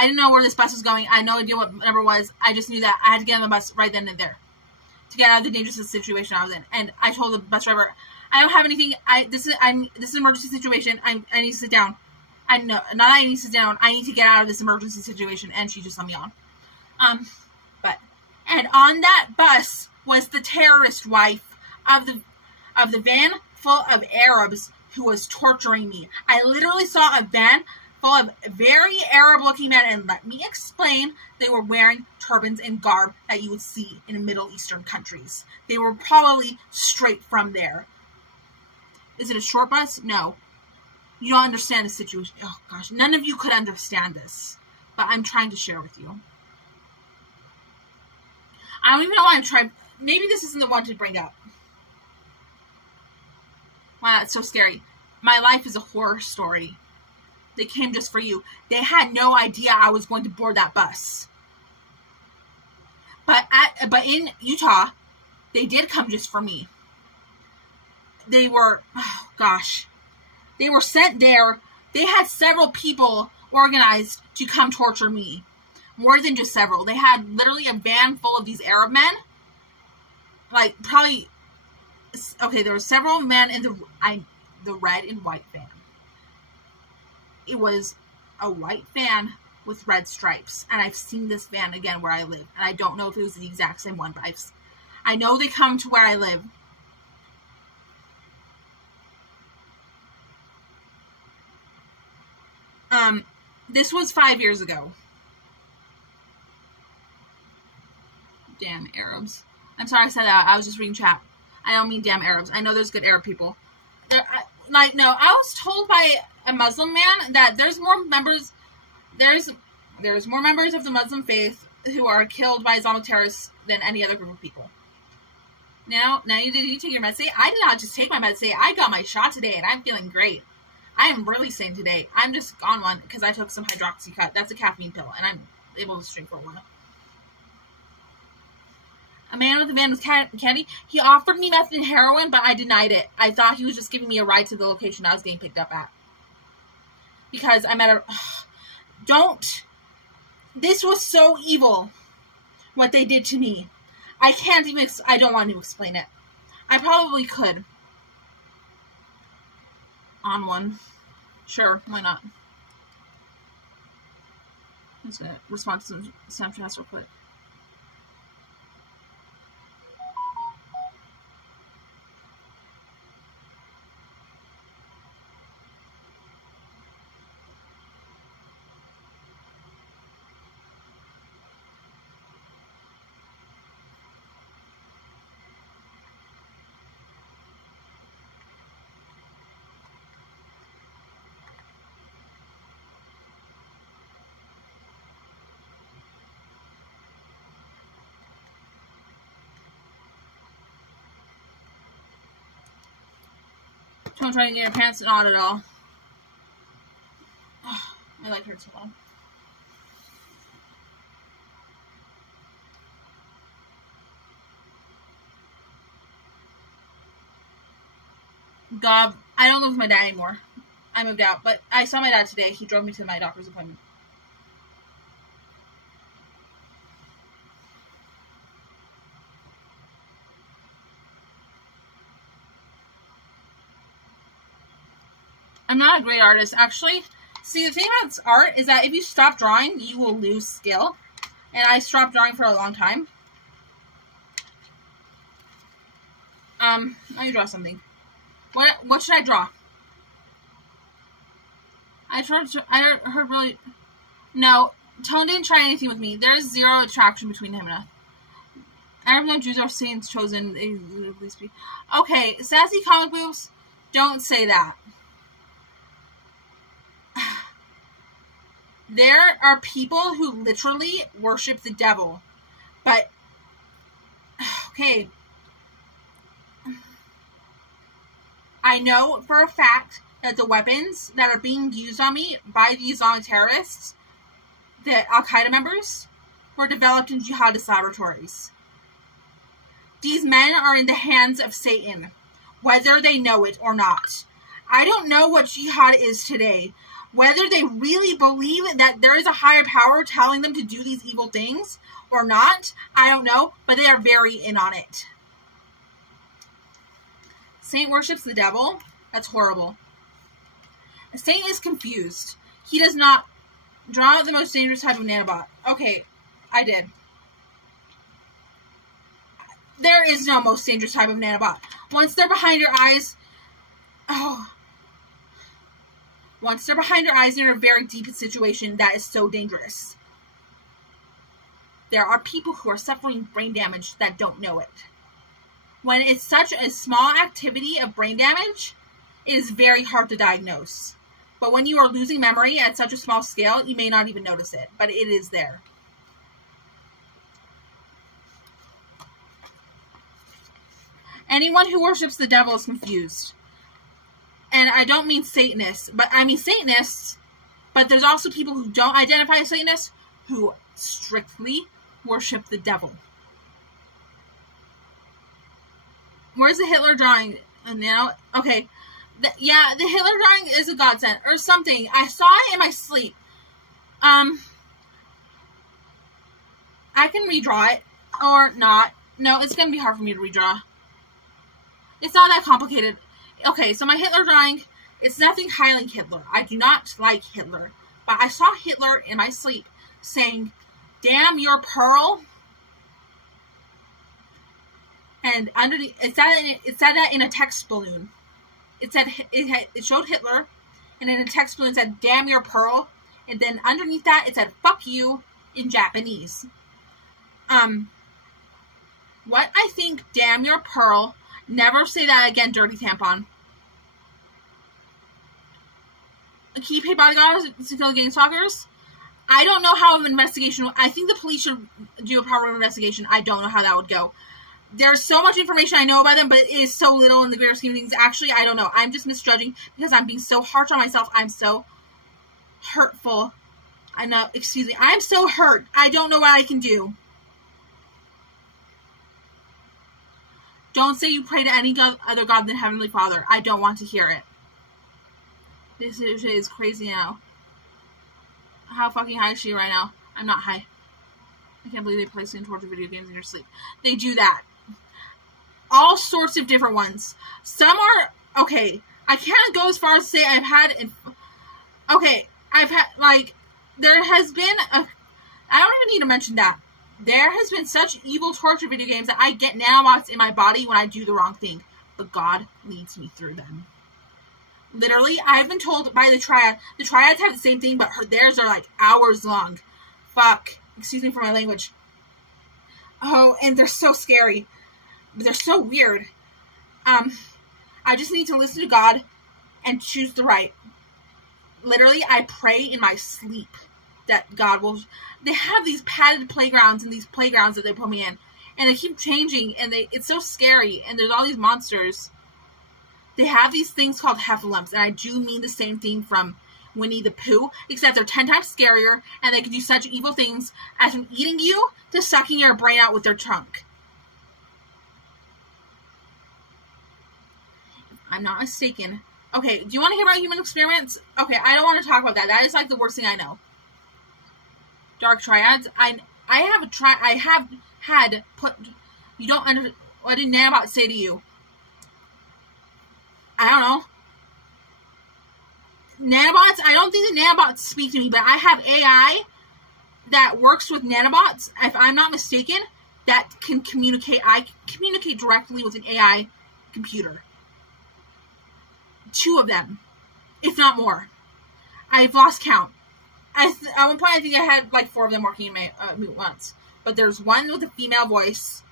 didn't know where this bus was going. I had no idea what number it was. I just knew that I had to get on the bus right then and there to get out of the dangerous situation I was in. And I told the bus driver, I don't have anything. This is an emergency situation. I need to sit down. I know, not that I need to sit down. I need to get out of this emergency situation. And she just let me on. And on that bus was the terrorist wife of the van full of Arabs who was torturing me. I literally saw a van full of very Arab-looking men, and let me explain, they were wearing turbans and garb that you would see in Middle Eastern countries. They were probably straight from there. Is it a short bus? No. You don't understand the situation. Oh, gosh. None of you could understand this. But I'm trying to share with you. I don't even know why I'm trying. Maybe this isn't the one to bring up. Wow, that's so scary. My life is a horror story. They came just for you. They had no idea I was going to board that bus. But in Utah, they did come just for me. They were, oh gosh, they were sent there. They had several people organized to come torture me. More than just several. They had literally a van full of these Arab men. Like, probably, okay, there were several men in the red and white van. It was a white van with red stripes. And I've seen this van again where I live. And I don't know if it was the exact same one, but I know they come to where I live. This was 5 years ago. Damn Arabs. I'm sorry I said that. I was just reading chat. I don't mean damn Arabs. I know there's good Arab people. I was told by a Muslim man that there's more members of the Muslim faith who are killed by Islamic terrorists than any other group of people. Now did you take your med say? I did not just take my med say. I got my shot today and I'm feeling great. I am really sane today. I'm just on one because I took some hydroxycut. That's a caffeine pill, and I'm able to stream for a while. A man with a van with candy. He offered me meth and heroin, but I denied it. I thought he was just giving me a ride to the location I was getting picked up at. because I'm at a... Don't... This was so evil, what they did to me. I can't even... I don't want to explain it. I probably could. On one. Sure, why not? I'm just going to respond to some Snapchats real quick. Don't try to get your pants, not at all. Oh, I like her too well. God, I don't live with my dad anymore. I moved out, but I saw my dad today. He drove me to my doctor's appointment. I'm not a great artist, actually. See, the thing about art is that if you stop drawing, you will lose skill. And I stopped drawing for a long time. Let me draw something. What should I draw? I heard really... No, Tone didn't try anything with me. There is zero attraction between him and I. I don't know Jews are saints chosen. Okay, sassy comic boobs, don't say that. There are people who literally worship the devil. But, okay. I know for a fact that the weapons that are being used on me by these Islamic terrorists, the Al-Qaeda members, were developed in jihadist laboratories. These men are in the hands of Satan, whether they know it or not. I don't know what jihad is today. Whether they really believe that there is a higher power telling them to do these evil things or not, I don't know, but they are very in on it. Saint worships the devil? That's horrible. Saint is confused. He does not draw the most dangerous type of nanobot. Okay, I did. There is no most dangerous type of nanobot. Once they're behind your eyes... Oh... Once they're behind your eyes, you're in a very deep situation that is so dangerous. There are people who are suffering brain damage that don't know it. When it's such a small activity of brain damage, it is very hard to diagnose. But when you are losing memory at such a small scale, you may not even notice it, but it is there. Anyone who worships the devil is confused. And I don't mean Satanists, but I mean Satanists, but there's also people who don't identify as Satanists who strictly worship the devil. Where's the Hitler drawing? Okay. The Hitler drawing is a godsend, or something. I saw it in my sleep. I can redraw it, or not. No, it's going to be hard for me to redraw. It's not that complicated. Okay, so my Hitler drawing, it's nothing highly Hitler. I do not like Hitler. But I saw Hitler in my sleep saying, "Damn your pearl." And underneath, it said that in a text balloon. It showed Hitler, and in a text balloon it said, "Damn your pearl." And then underneath that, it said, "Fuck you," in Japanese. What I think, "Damn your pearl," never say that again, dirty tampon. Key paid bodyguards to kill gang stalkers. I don't know how an investigation... I think the police should do a proper investigation. I don't know how that would go. There's so much information I know about them, but it is so little in the greater scheme of things. Actually, I don't know. I'm just misjudging because I'm being so harsh on myself. I'm so hurtful. I know, excuse me. I'm so hurt. I don't know what I can do. Don't say you pray to any other God than Heavenly Father. I don't want to hear it. This shit is crazy now. How fucking high is she right now? I'm not high. I can't believe they play and torture video games in your sleep. They do that. All sorts of different ones. Some are, okay, I can't go as far as to say I've had, there has been I don't even need to mention that. There has been such evil torture video games that I get nanobots in my body when I do the wrong thing. But God leads me through them. Literally, I've been told by the triad. The triads have the same thing, but theirs are like hours long. Fuck. Excuse me for my language. Oh, and they're so scary. They're so weird. I just need to listen to God and choose the right. Literally, I pray in my sleep that God will... They have these padded playgrounds and these playgrounds that they put me in. And they keep changing, and it's so scary. And there's all these monsters. They have these things called heffalumps, and I do mean the same thing from Winnie the Pooh, except they're 10 times scarier, and they can do such evil things as from eating you to sucking your brain out with their trunk. If I'm not mistaken. Okay, do you want to hear about human experiments? Okay, I don't want to talk about that. That is like the worst thing I know. Dark triads. I have had put. You don't under. What did nanobots say to you? I don't know. Nanobots, I don't think the nanobots speak to me, but I have AI that works with nanobots, if I'm not mistaken, that can communicate. I can communicate directly with an AI computer. 2 of them, if not more. I've lost count. At one point, I think I had like 4 of them working in my at once. But there's one with a female voice,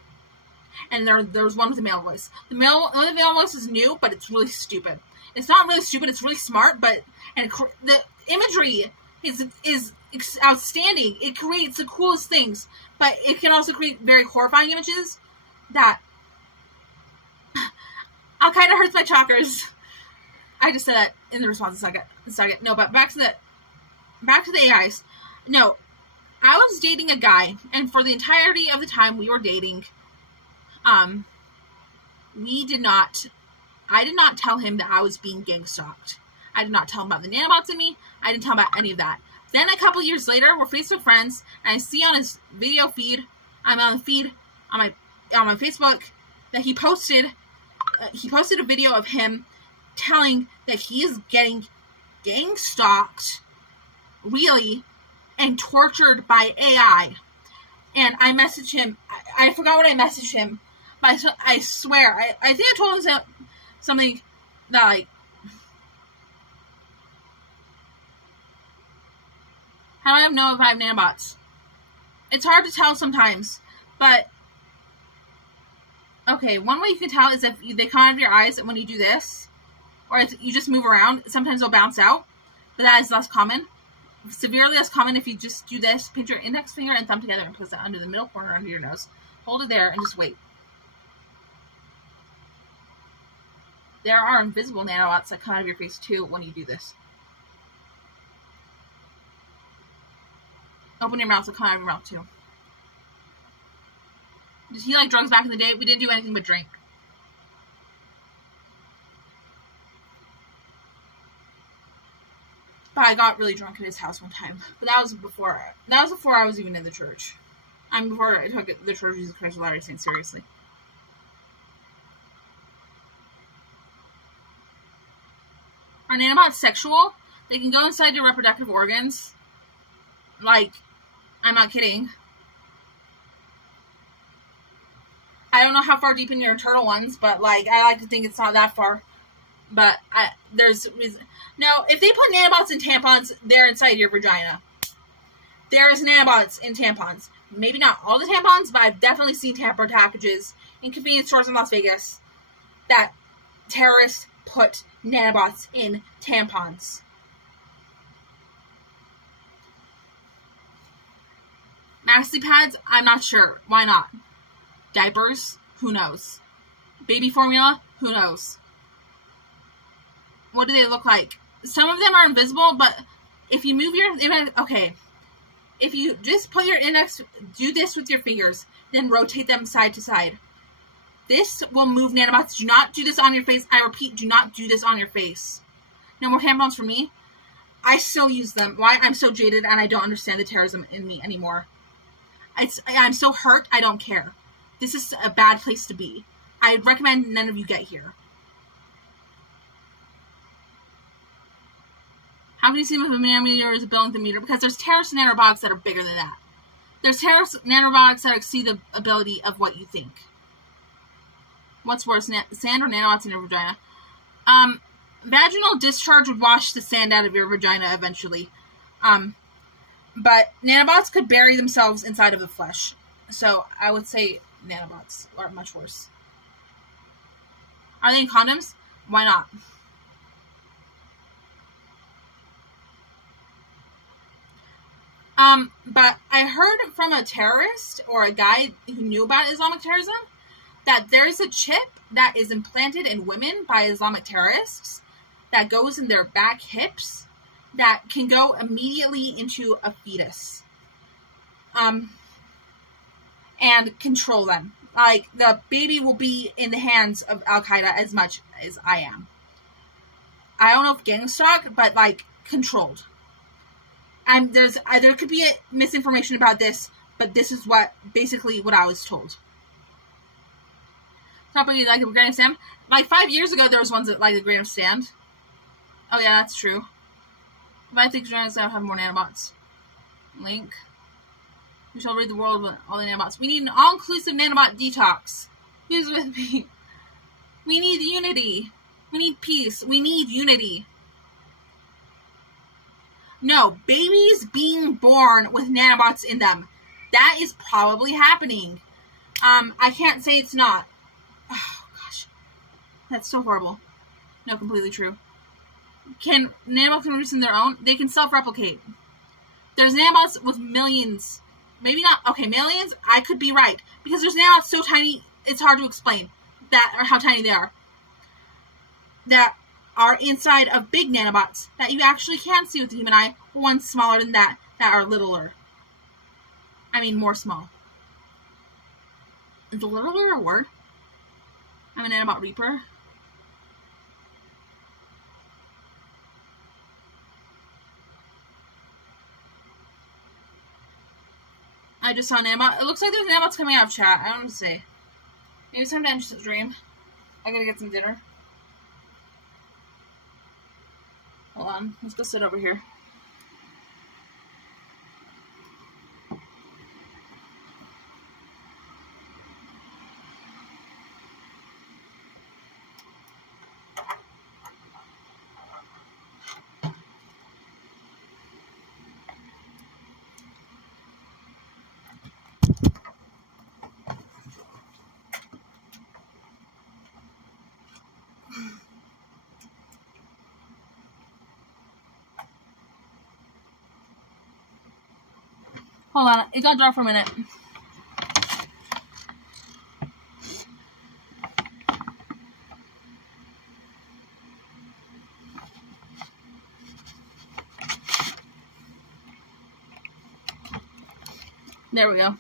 and there's one with a male voice. The male voice is new, but it's really stupid. It's not really stupid. It's really smart, and the imagery is outstanding. It creates the coolest things, but it can also create very horrifying images that kind of hurts my chakras. I just said that in the response a second. No, but back to the AIs. No, I was dating a guy, and for the entirety of the time we were dating, I did not tell him that I was being gang stalked. I did not tell him about the nanobots in me. I didn't tell him about any of that. Then a couple years later, we're Facebook friends, and I see on his video feed, I'm on the feed on my Facebook, that he posted a video of him telling that he is getting gang stalked, really, and tortured by AI. And I messaged him. I forgot what I messaged him, but I swear, I think I told him something that, like, how do I know if I have nanobots? It's hard to tell sometimes, but, okay, one way you can tell is if they come out of your eyes when you do this, or if you just move around. Sometimes they'll bounce out, but that is less common. Severely less common if you just do this. Pinch your index finger and thumb together and place it under the middle corner under your nose. Hold it there and just wait. There are invisible nanobots that come out of your face too when you do this. Open your mouth, they'll come out of your mouth too. Did he like drugs back in the day? We didn't do anything but drink. But I got really drunk at his house one time. But that was before I was even in the church. Before I took the Church of Jesus Christ of Latter-day Saints seriously. Are nanobots sexual? They can go inside your reproductive organs. Like, I'm not kidding. I don't know how far deep in your internal ones, but like, I like to think it's not that far. But there's reason. No, if they put nanobots in tampons, they're inside your vagina. There's nanobots in tampons. Maybe not all the tampons, but I've definitely seen tampon packages in convenience stores in Las Vegas that terrorists put nanobots in tampons. Maxi pads? I'm not sure. Why not? Diapers? Who knows? Baby formula? Who knows? What do they look like? Some of them are invisible, but if you move your... Okay. If you just put your index... Do this with your fingers. Then rotate them side to side. This will move nanobots. Do not do this on your face. I repeat, do not do this on your face. no more tampons for me. I still use them. Why? I'm so jaded and I don't understand the terrorism in me anymore. I'm so hurt, I don't care. This is a bad place to be. I recommend none of you get here. How can you see if a nanometer is a billionth meter? Because there's terrorist nanobots that are bigger than that. There's terrorist nanobots that exceed the ability of what you think. What's worse, sand or nanobots in your vagina? Vaginal discharge would wash the sand out of your vagina eventually. But nanobots could bury themselves inside of the flesh. So I would say nanobots are much worse. Are they in condoms? Why not? But I heard from a terrorist or a guy who knew about Islamic terrorism that there's a chip that is implanted in women by Islamic terrorists that goes in their back hips that can go immediately into a fetus. And control them. Like, the baby will be in the hands of Al-Qaeda as much as I am. I don't know if gang stalk, but, like, controlled. And there could be a misinformation about this, but this is basically what I was told. Not like a grain of sand. Like 5 years ago, there was ones that like a grain of sand. Oh yeah, that's true. But I think drones now have more nanobots. Link. We shall rid the world with all the nanobots. We need an all-inclusive nanobot detox. Who's with me? We need unity. We need peace. We need unity. No, babies being born with nanobots in them. That is probably happening. I can't say it's not. Oh, gosh. That's so horrible. No, completely true. Nanobots can reproduce in their own? They can self-replicate. There's nanobots with millions. Maybe not. Okay, millions? I could be right. Because there's nanobots so tiny, it's hard to explain that or how tiny they are. That are inside of big nanobots that you actually can see with the human eye, ones smaller than that are littler. I mean, more small. Is littler a word? I'm an nanobot reaper. I just saw a nanobot. It looks like there's nanobots coming out of chat. I don't know what to say. Maybe it's time to end the stream. I gotta get some dinner. Hold on. Let's go sit over here. Hold on, it got dark for a minute. There we go.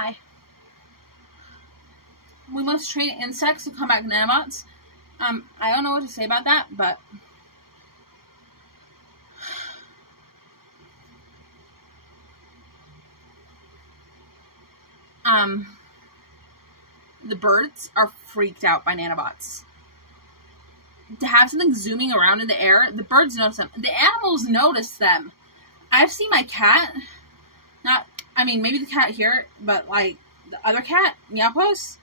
Hi. We must train insects to combat nanobots. I don't know what to say about that, but the birds are freaked out by nanobots. To have something zooming around in the air, the birds notice them. The animals notice them. I've seen my cat, maybe the cat here, but like the other cat, Meowpost,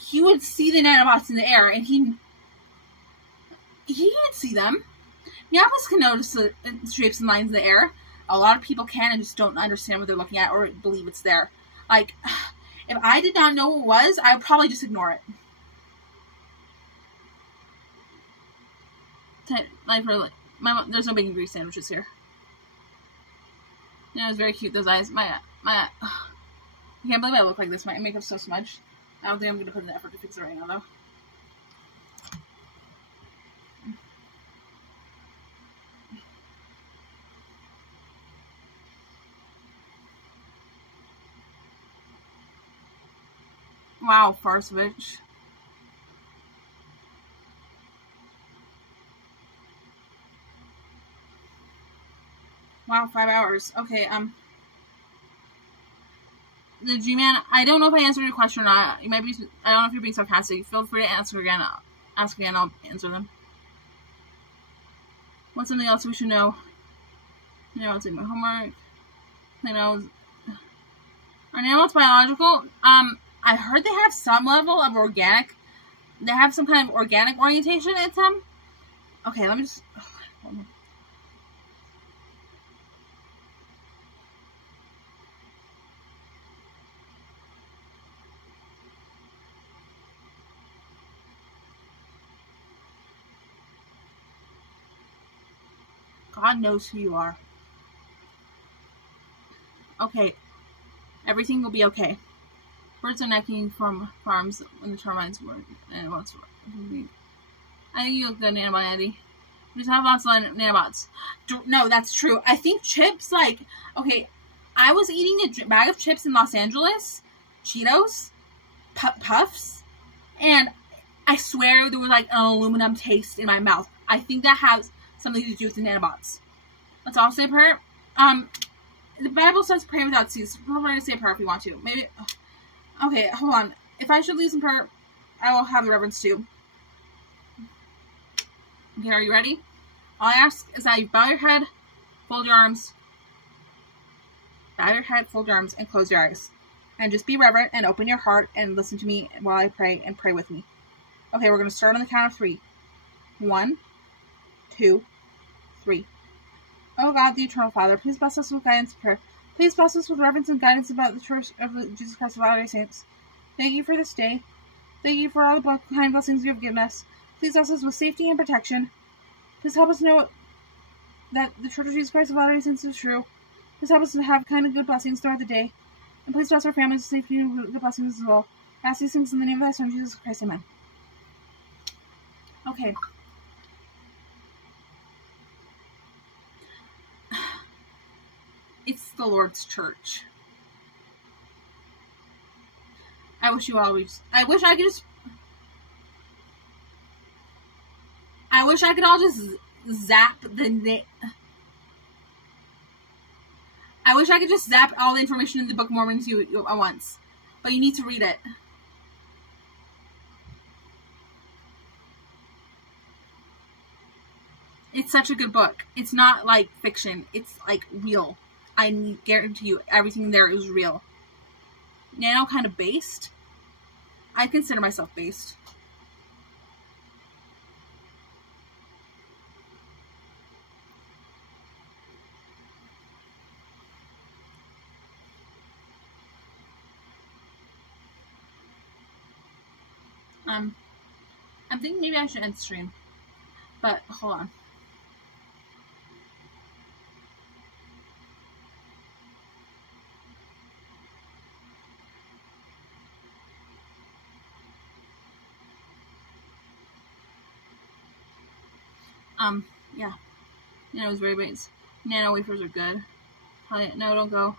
he would see the nanobots in the air, and he could see them. Meowpops can notice the shapes and lines in the air. A lot of people can and just don't understand what they're looking at or believe it's there. Like, if I did not know what it was, I would probably just ignore it. There's no bacon grease sandwiches here. Yeah, it was very cute. Those eyes, I can't believe I look like this. My makeup's so smudged. I don't think I'm gonna put in the effort to fix it right now, though. Wow, Farsovich. Wow, 5 hours. Okay, the G-Man, I don't know if I answered your question or not. You might be, I don't know if you're being sarcastic. Feel free to ask again, I'll answer them. What's something else we should know? I'll take my homework. Are nanobots biological? I heard they have some level of organic. They have some kind of organic orientation in them. Okay, let me just. Hold on. God knows who you are. Okay, everything will be okay. Birds are necking from farms when the termites work, and what's I think you look good, nanobotandy. We just have lots of nanobots. No, that's true. I think chips, okay, I was eating a bag of chips in Los Angeles, Cheetos, Puffs, and I swear there was an aluminum taste in my mouth. I think that has something to do with the nanobots. Let's all say a prayer. The Bible says pray without cease. Feel free to say a prayer if you want to. Maybe. Okay, hold on. If I should lead some prayer, I will have the reverence too. Okay, are you ready? All I ask is that you bow your head, fold your arms. Bow your head, fold your arms, and close your eyes. And just be reverent and open your heart and listen to me while I pray and pray with me. Okay, we're going to start on the count of 3. 1, 2, 3. Oh God, the Eternal Father, please bless us with guidance and prayer. Please bless us with reverence and guidance about the Church of Jesus Christ of Latter-day Saints. Thank you for this day. Thank you for all the kind blessings you have given us. Please bless us with safety and protection. Please help us know that the Church of Jesus Christ of Latter-day Saints is true. Please help us to have kind of good blessings throughout the day. And please bless our families with safety and good blessings as well. I ask these things in the name of thy Son, Jesus Christ. Amen. Okay. It's the Lord's church. I wish I could all just zap I wish I could just zap all the information in the Book of Mormon to you at once. But you need to read it. It's such a good book. It's not like fiction. It's real. I guarantee you everything there is real. Nano kind of based. I consider myself based. I'm thinking maybe I should end stream. But hold on. Yeah. Nano's very base. Nano wafers are good. No, don't go.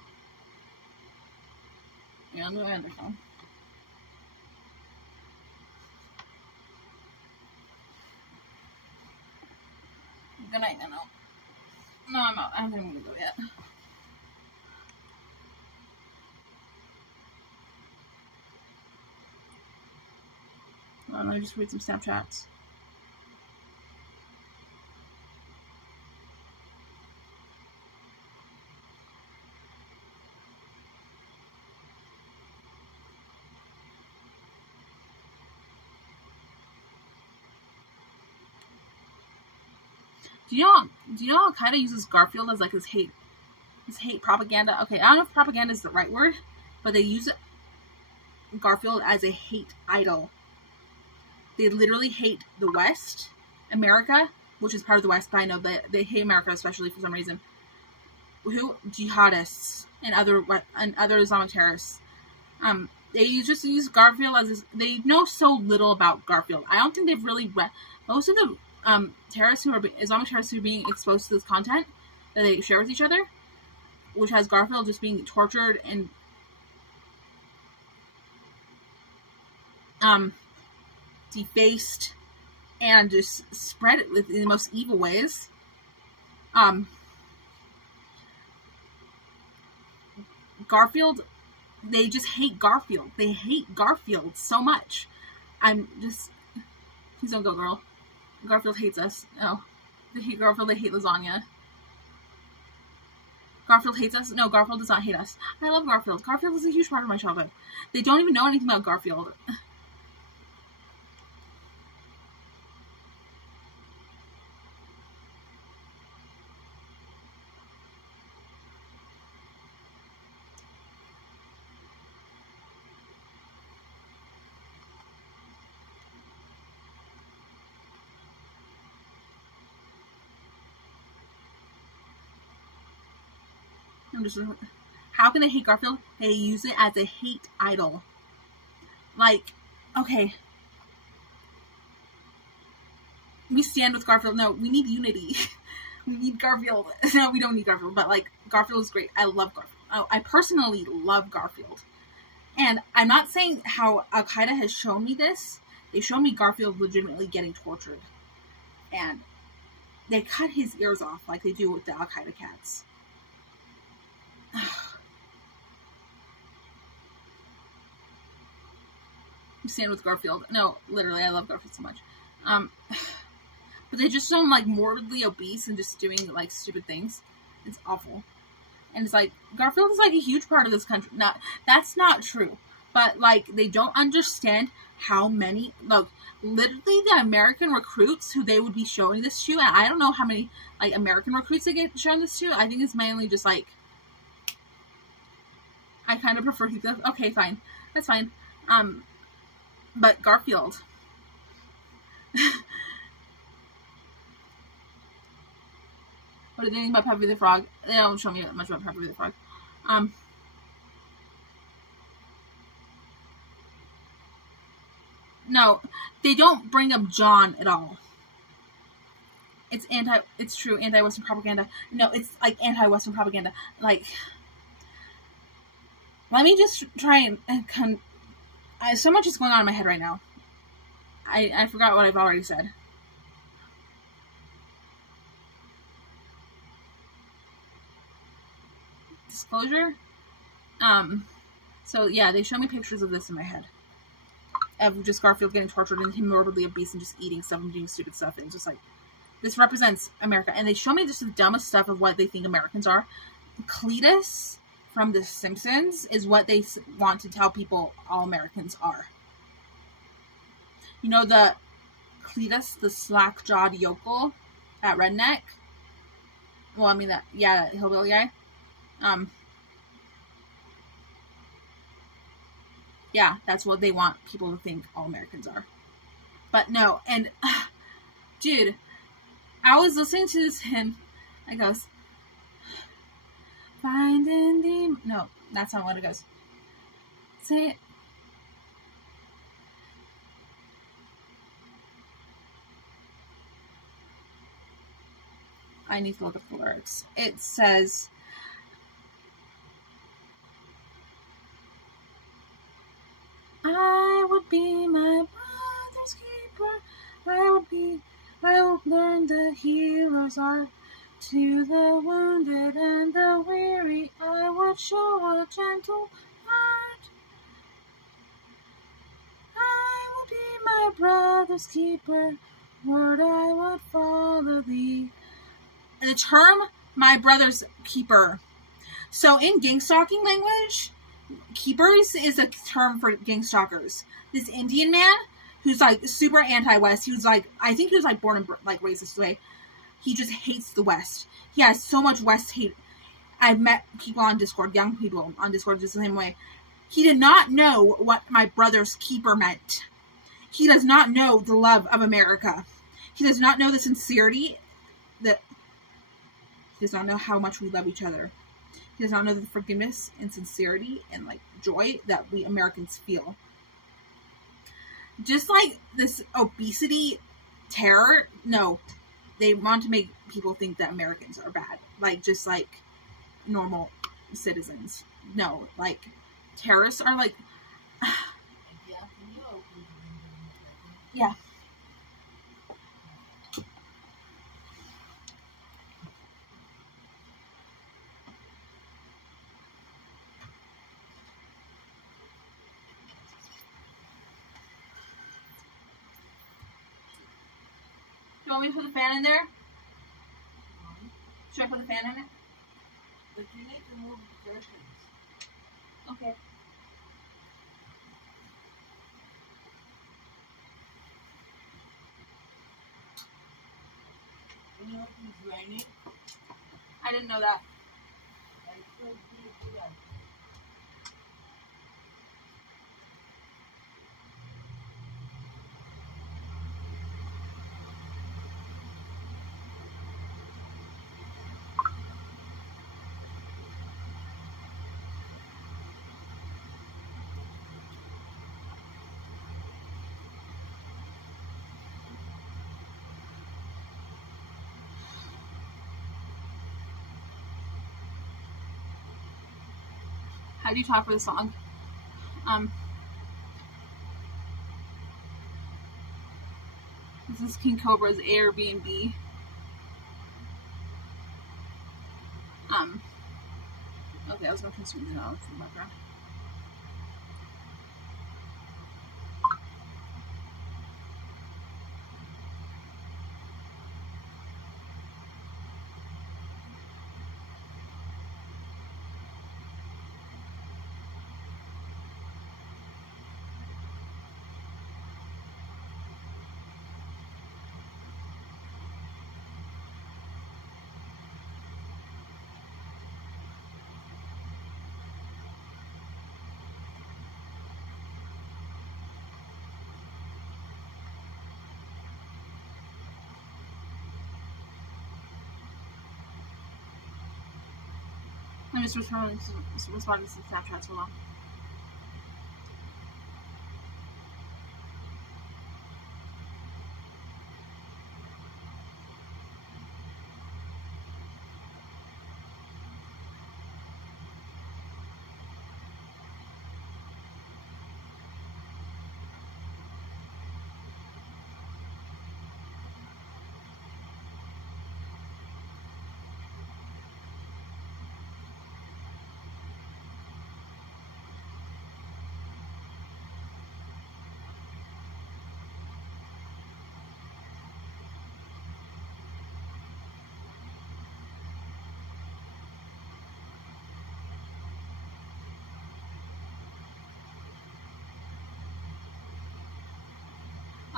Yeah, I'm doing another phone. Good night, Nano. No, I'm out. I don't think I'm gonna go yet. Let me just read some Snapchats. Do you know Al Qaeda uses Garfield as like his hate propaganda? Okay, I don't know if propaganda is the right word, but they use Garfield as a hate idol. They literally hate the West, America, which is part of the West, but I know that they hate America especially for some reason. Who? Jihadists and other Islamic terrorists. They just use Garfield as they know so little about Garfield. I don't think they've really read most of the terrorists Islamic terrorists who are being exposed to this content that they share with each other, which has Garfield just being tortured and defaced and just spread it in the most evil ways. Garfield, they just hate Garfield. They hate Garfield so much. Please don't go, girl. Garfield hates us. No. They hate Garfield, they hate lasagna. Garfield hates us? No, Garfield does not hate us. I love Garfield. Garfield is a huge part of my childhood. They don't even know anything about Garfield. How can they hate Garfield? They use it as a hate idol. Like, okay. We stand with Garfield. No, we need unity. We need Garfield. No, we don't need Garfield, but like, Garfield is great. I love Garfield. I personally love Garfield. And I'm not saying how Al Qaeda has shown me this. They showed me Garfield legitimately getting tortured. And they cut his ears off like they do with the Al Qaeda cats. You stand with Garfield. No, literally, I love Garfield so much. But they just show him like morbidly obese and just doing like stupid things. It's awful. And it's like, Garfield is like a huge part of this country. That's not true. But like, they don't understand how many, look, literally the American recruits who they would be showing this to, and I don't know how many like American recruits they get shown this to. I think it's mainly just like, I kind of prefer to, okay, fine. That's fine. But Garfield. What do they think about Peppy the Frog? They don't show me much about Peppy the Frog. No, they don't bring up John at all. It's true, anti-Western propaganda. No, it's like anti-Western propaganda. Like, let me just try and so much is going on in my head right now. I forgot what I've already said. Disclosure? So yeah, they show me pictures of this in my head. Of just Garfield getting tortured and him morbidly obese and just eating stuff and doing stupid stuff. And it's just like, this represents America. And they show me just the dumbest stuff of what they think Americans are. Cletus from The Simpsons is what they want to tell people all Americans are. You know the Cletus, the slack-jawed yokel, that redneck? Well, I mean that, yeah, that hillbilly guy. Yeah, that's what they want people to think all Americans are. But no, and, dude, I was listening to this hymn. It goes, finding the... No, that's not what it goes. Say it. I need to look up the lyrics. It says... I would be my brother's keeper. I would learn the healer's art. To the wounded and the weary, I would show a gentle heart. I would be my brother's keeper. Lord, I would follow thee. And the term, my brother's keeper. So in gang stalking language, keepers is a term for gang stalkers. This Indian man, who's like super anti-West, he was like, I think he was like born and like raised this way. He just hates the West. He has so much West hate. I've met people on Discord, young people on Discord, just the same way. He did not know what my brother's keeper meant. He does not know the love of America. He does not know the sincerity that... He does not know how much we love each other. He does not know the forgiveness and sincerity and, like, joy that we Americans feel. Just like this obesity terror, no. They want to make people think that Americans are bad. Like, just like normal citizens. No, like, terrorists are like... Yeah. You want me to put the fan in there? Should I put the fan in it? But you need to move the curtains. Okay. You know it's raining. I didn't know that. I told you to do that. How do you talk for the song? This is King Cobra's Airbnb. Okay, I was going to consume the knowledge from the background. I'm just responding to some Snapchats. Hold on.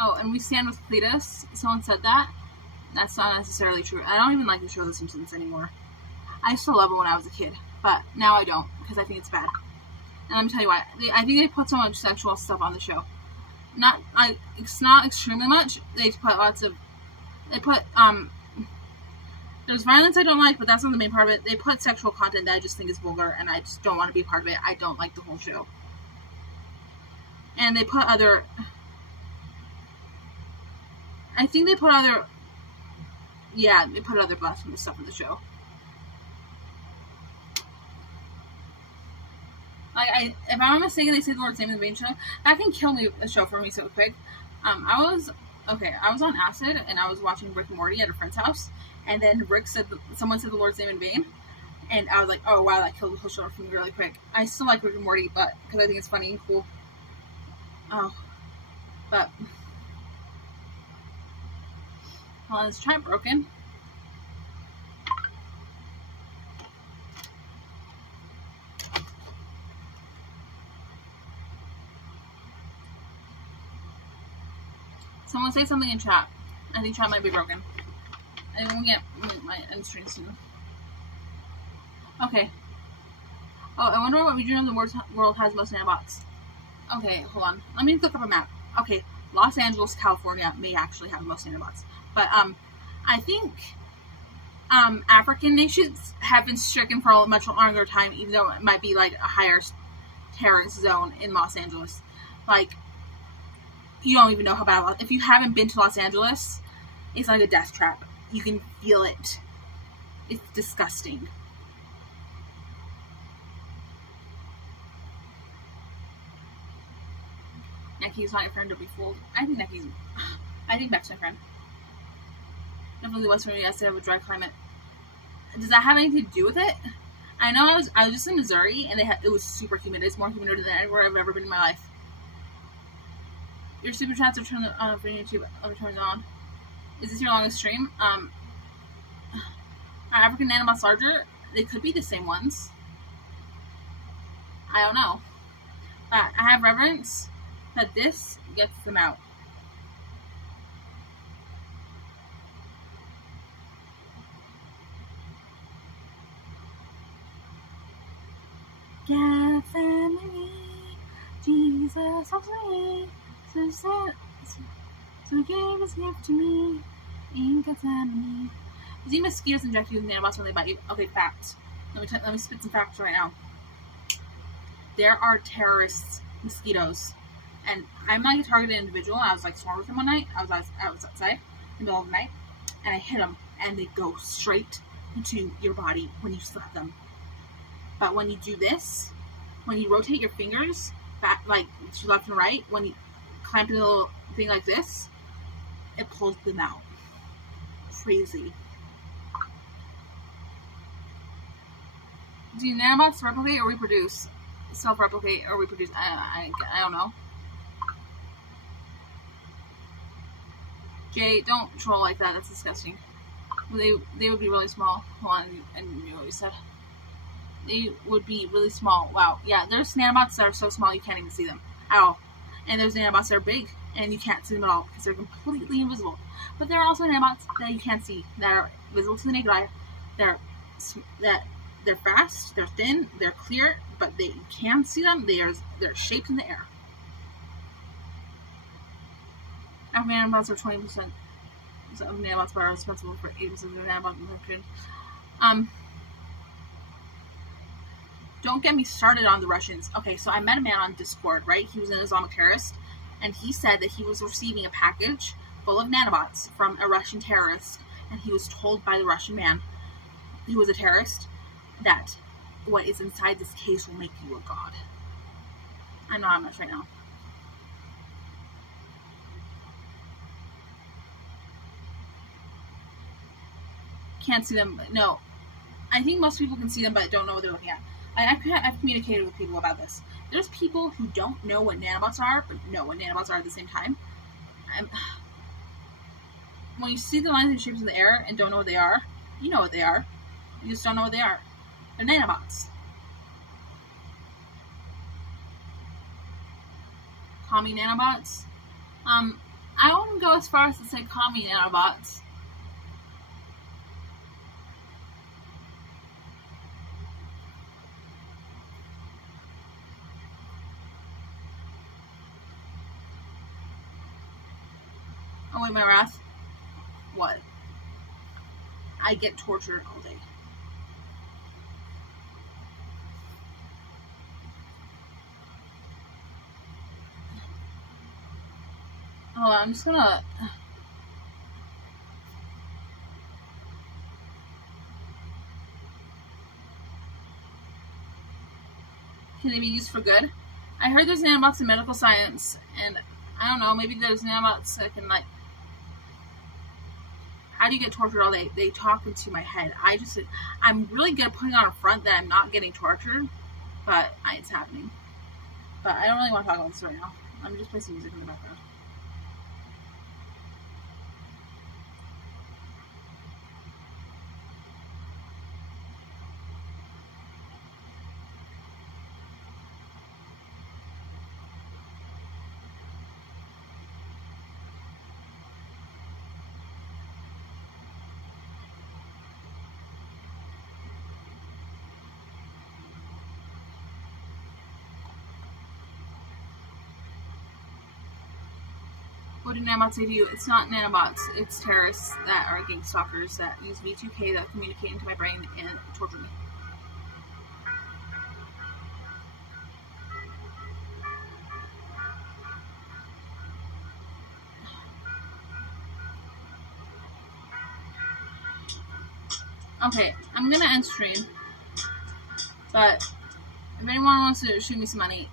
Oh, and we stand with Cletus. Someone said that. That's not necessarily true. I don't even like the show The Simpsons anymore. I used to love it when I was a kid, but now I don't, because I think it's bad. And let me tell you why. I think they put so much sexual stuff on the show. It's not extremely much. They put lots of... There's violence I don't like, but that's not the main part of it. They put sexual content that I just think is vulgar, and I just don't want to be a part of it. I don't like the whole show. And they put other... I think they put other... Yeah, they put other blasphemous stuff in the show. Like, if I'm not mistaken, they say the Lord's name in the main show. That can kill me, a show for me so quick. I was on acid, and I was watching Rick and Morty at a friend's house, and then someone said the Lord's name in vain, and I was like, oh wow, that killed the whole show for me really quick. I still like Rick and Morty, but, because I think it's funny and cool. Oh, but... Well, let's try it broken. Someone say something in chat. I think chat might be broken. I won't get my end screen soon. Okay. Oh, I wonder what region of the world has most nanobots. Okay, hold on. Let me look up a map. Okay, Los Angeles, California may actually have most nanobots. But, I think, African nations have been stricken for a much longer time, even though it might be, like, a higher terrorist zone in Los Angeles. Like, you don't even know how bad. If you haven't been to Los Angeles, it's like a death trap. You can feel it. It's disgusting. Necky's not your friend to be fooled. I think Beck's my friend. Definitely Western United States have a dry climate. Does that have anything to do with it? I know I was just in Missouri and it was super humid. It's more humid than anywhere I've ever been in my life. Your super chats are turned on for YouTube. Let me turn it on. Is this your longest stream? Are African nanobots larger? They could be the same ones. I don't know. But I have reverence that this gets them out. Gethsemane, Jesus loves me, so he gave his gift to me in Gethsemane. You see mosquitoes inject you with nanobots when they bite you? Okay, facts. Let me spit some facts right now. There are terrorist mosquitoes, and I'm like a targeted individual. I was like swarmed with them one night. I was outside in the middle of the night, and I hit them, and they go straight into your body when you slap them. But when you do this, when you rotate your fingers back, like to left and right, when you clamp a little thing like this, it pulls them out. Crazy. Do nanobots replicate or reproduce? Self-replicate or reproduce? I don't know. Jay, don't troll like that. That's disgusting. They would be really small. Hold on, I knew what you said. They would be really small. Wow. Yeah, there's nanobots that are so small you can't even see them at all. And there's nanobots that are big and you can't see them at all because they're completely invisible. But there are also nanobots that you can't see that are visible to the naked eye. They're fast, they're thin, they're clear, but you can see them. They're shaped in the air. African nanobots are 20% of nanobots, but are responsible for 80% of nanobot infection. Don't get me started on the Russians. Okay, so I met a man on Discord, right? He was an Islamic terrorist, and he said that he was receiving a package full of nanobots from a Russian terrorist, and he was told by the Russian man, who was a terrorist, that what is inside this case will make you a god. I'm not on this right now. Can't see them. No. I think most people can see them, but don't know what they're looking at. I've communicated with people about this. There's people who don't know what nanobots are, but know what nanobots are at the same time. When you see the lines and shapes in the air and don't know what they are, you know what they are. You just don't know what they are. They're nanobots. Commie nanobots? I wouldn't go as far as to say commie nanobots. Oh wait, my wrath? What? I get tortured all day. Oh, I'm just gonna... Can they be used for good? I heard there's nanobots in medical science, and I don't know, maybe there's nanobots that can, like... How do you get tortured all day? They talk into my head. I'm really good at putting on a front that I'm not getting tortured, but it's happening. But I don't really want to talk about this right now. I'm just playing some music in the background. What did nanobots say to you? It's not nanobots. It's terrorists that are gang stalkers that use V2K that communicate into my brain and torture me. Okay, I'm gonna end stream, but if anyone wants to shoot me some money,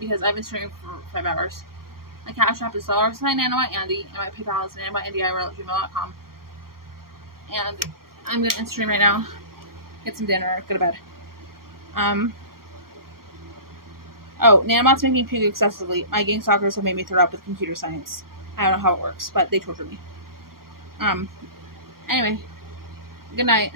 because I've been streaming for 5 hours, my Cashapp is $nanobotandy, and my PayPal is nanobotandy@gmail.com. And I'm gonna end stream right now, get some dinner, go to bed. Oh, nanobots make me puke excessively. My gang stalkers have made me throw up with computer science. I don't know how it works, but they torture me. Anyway, good night.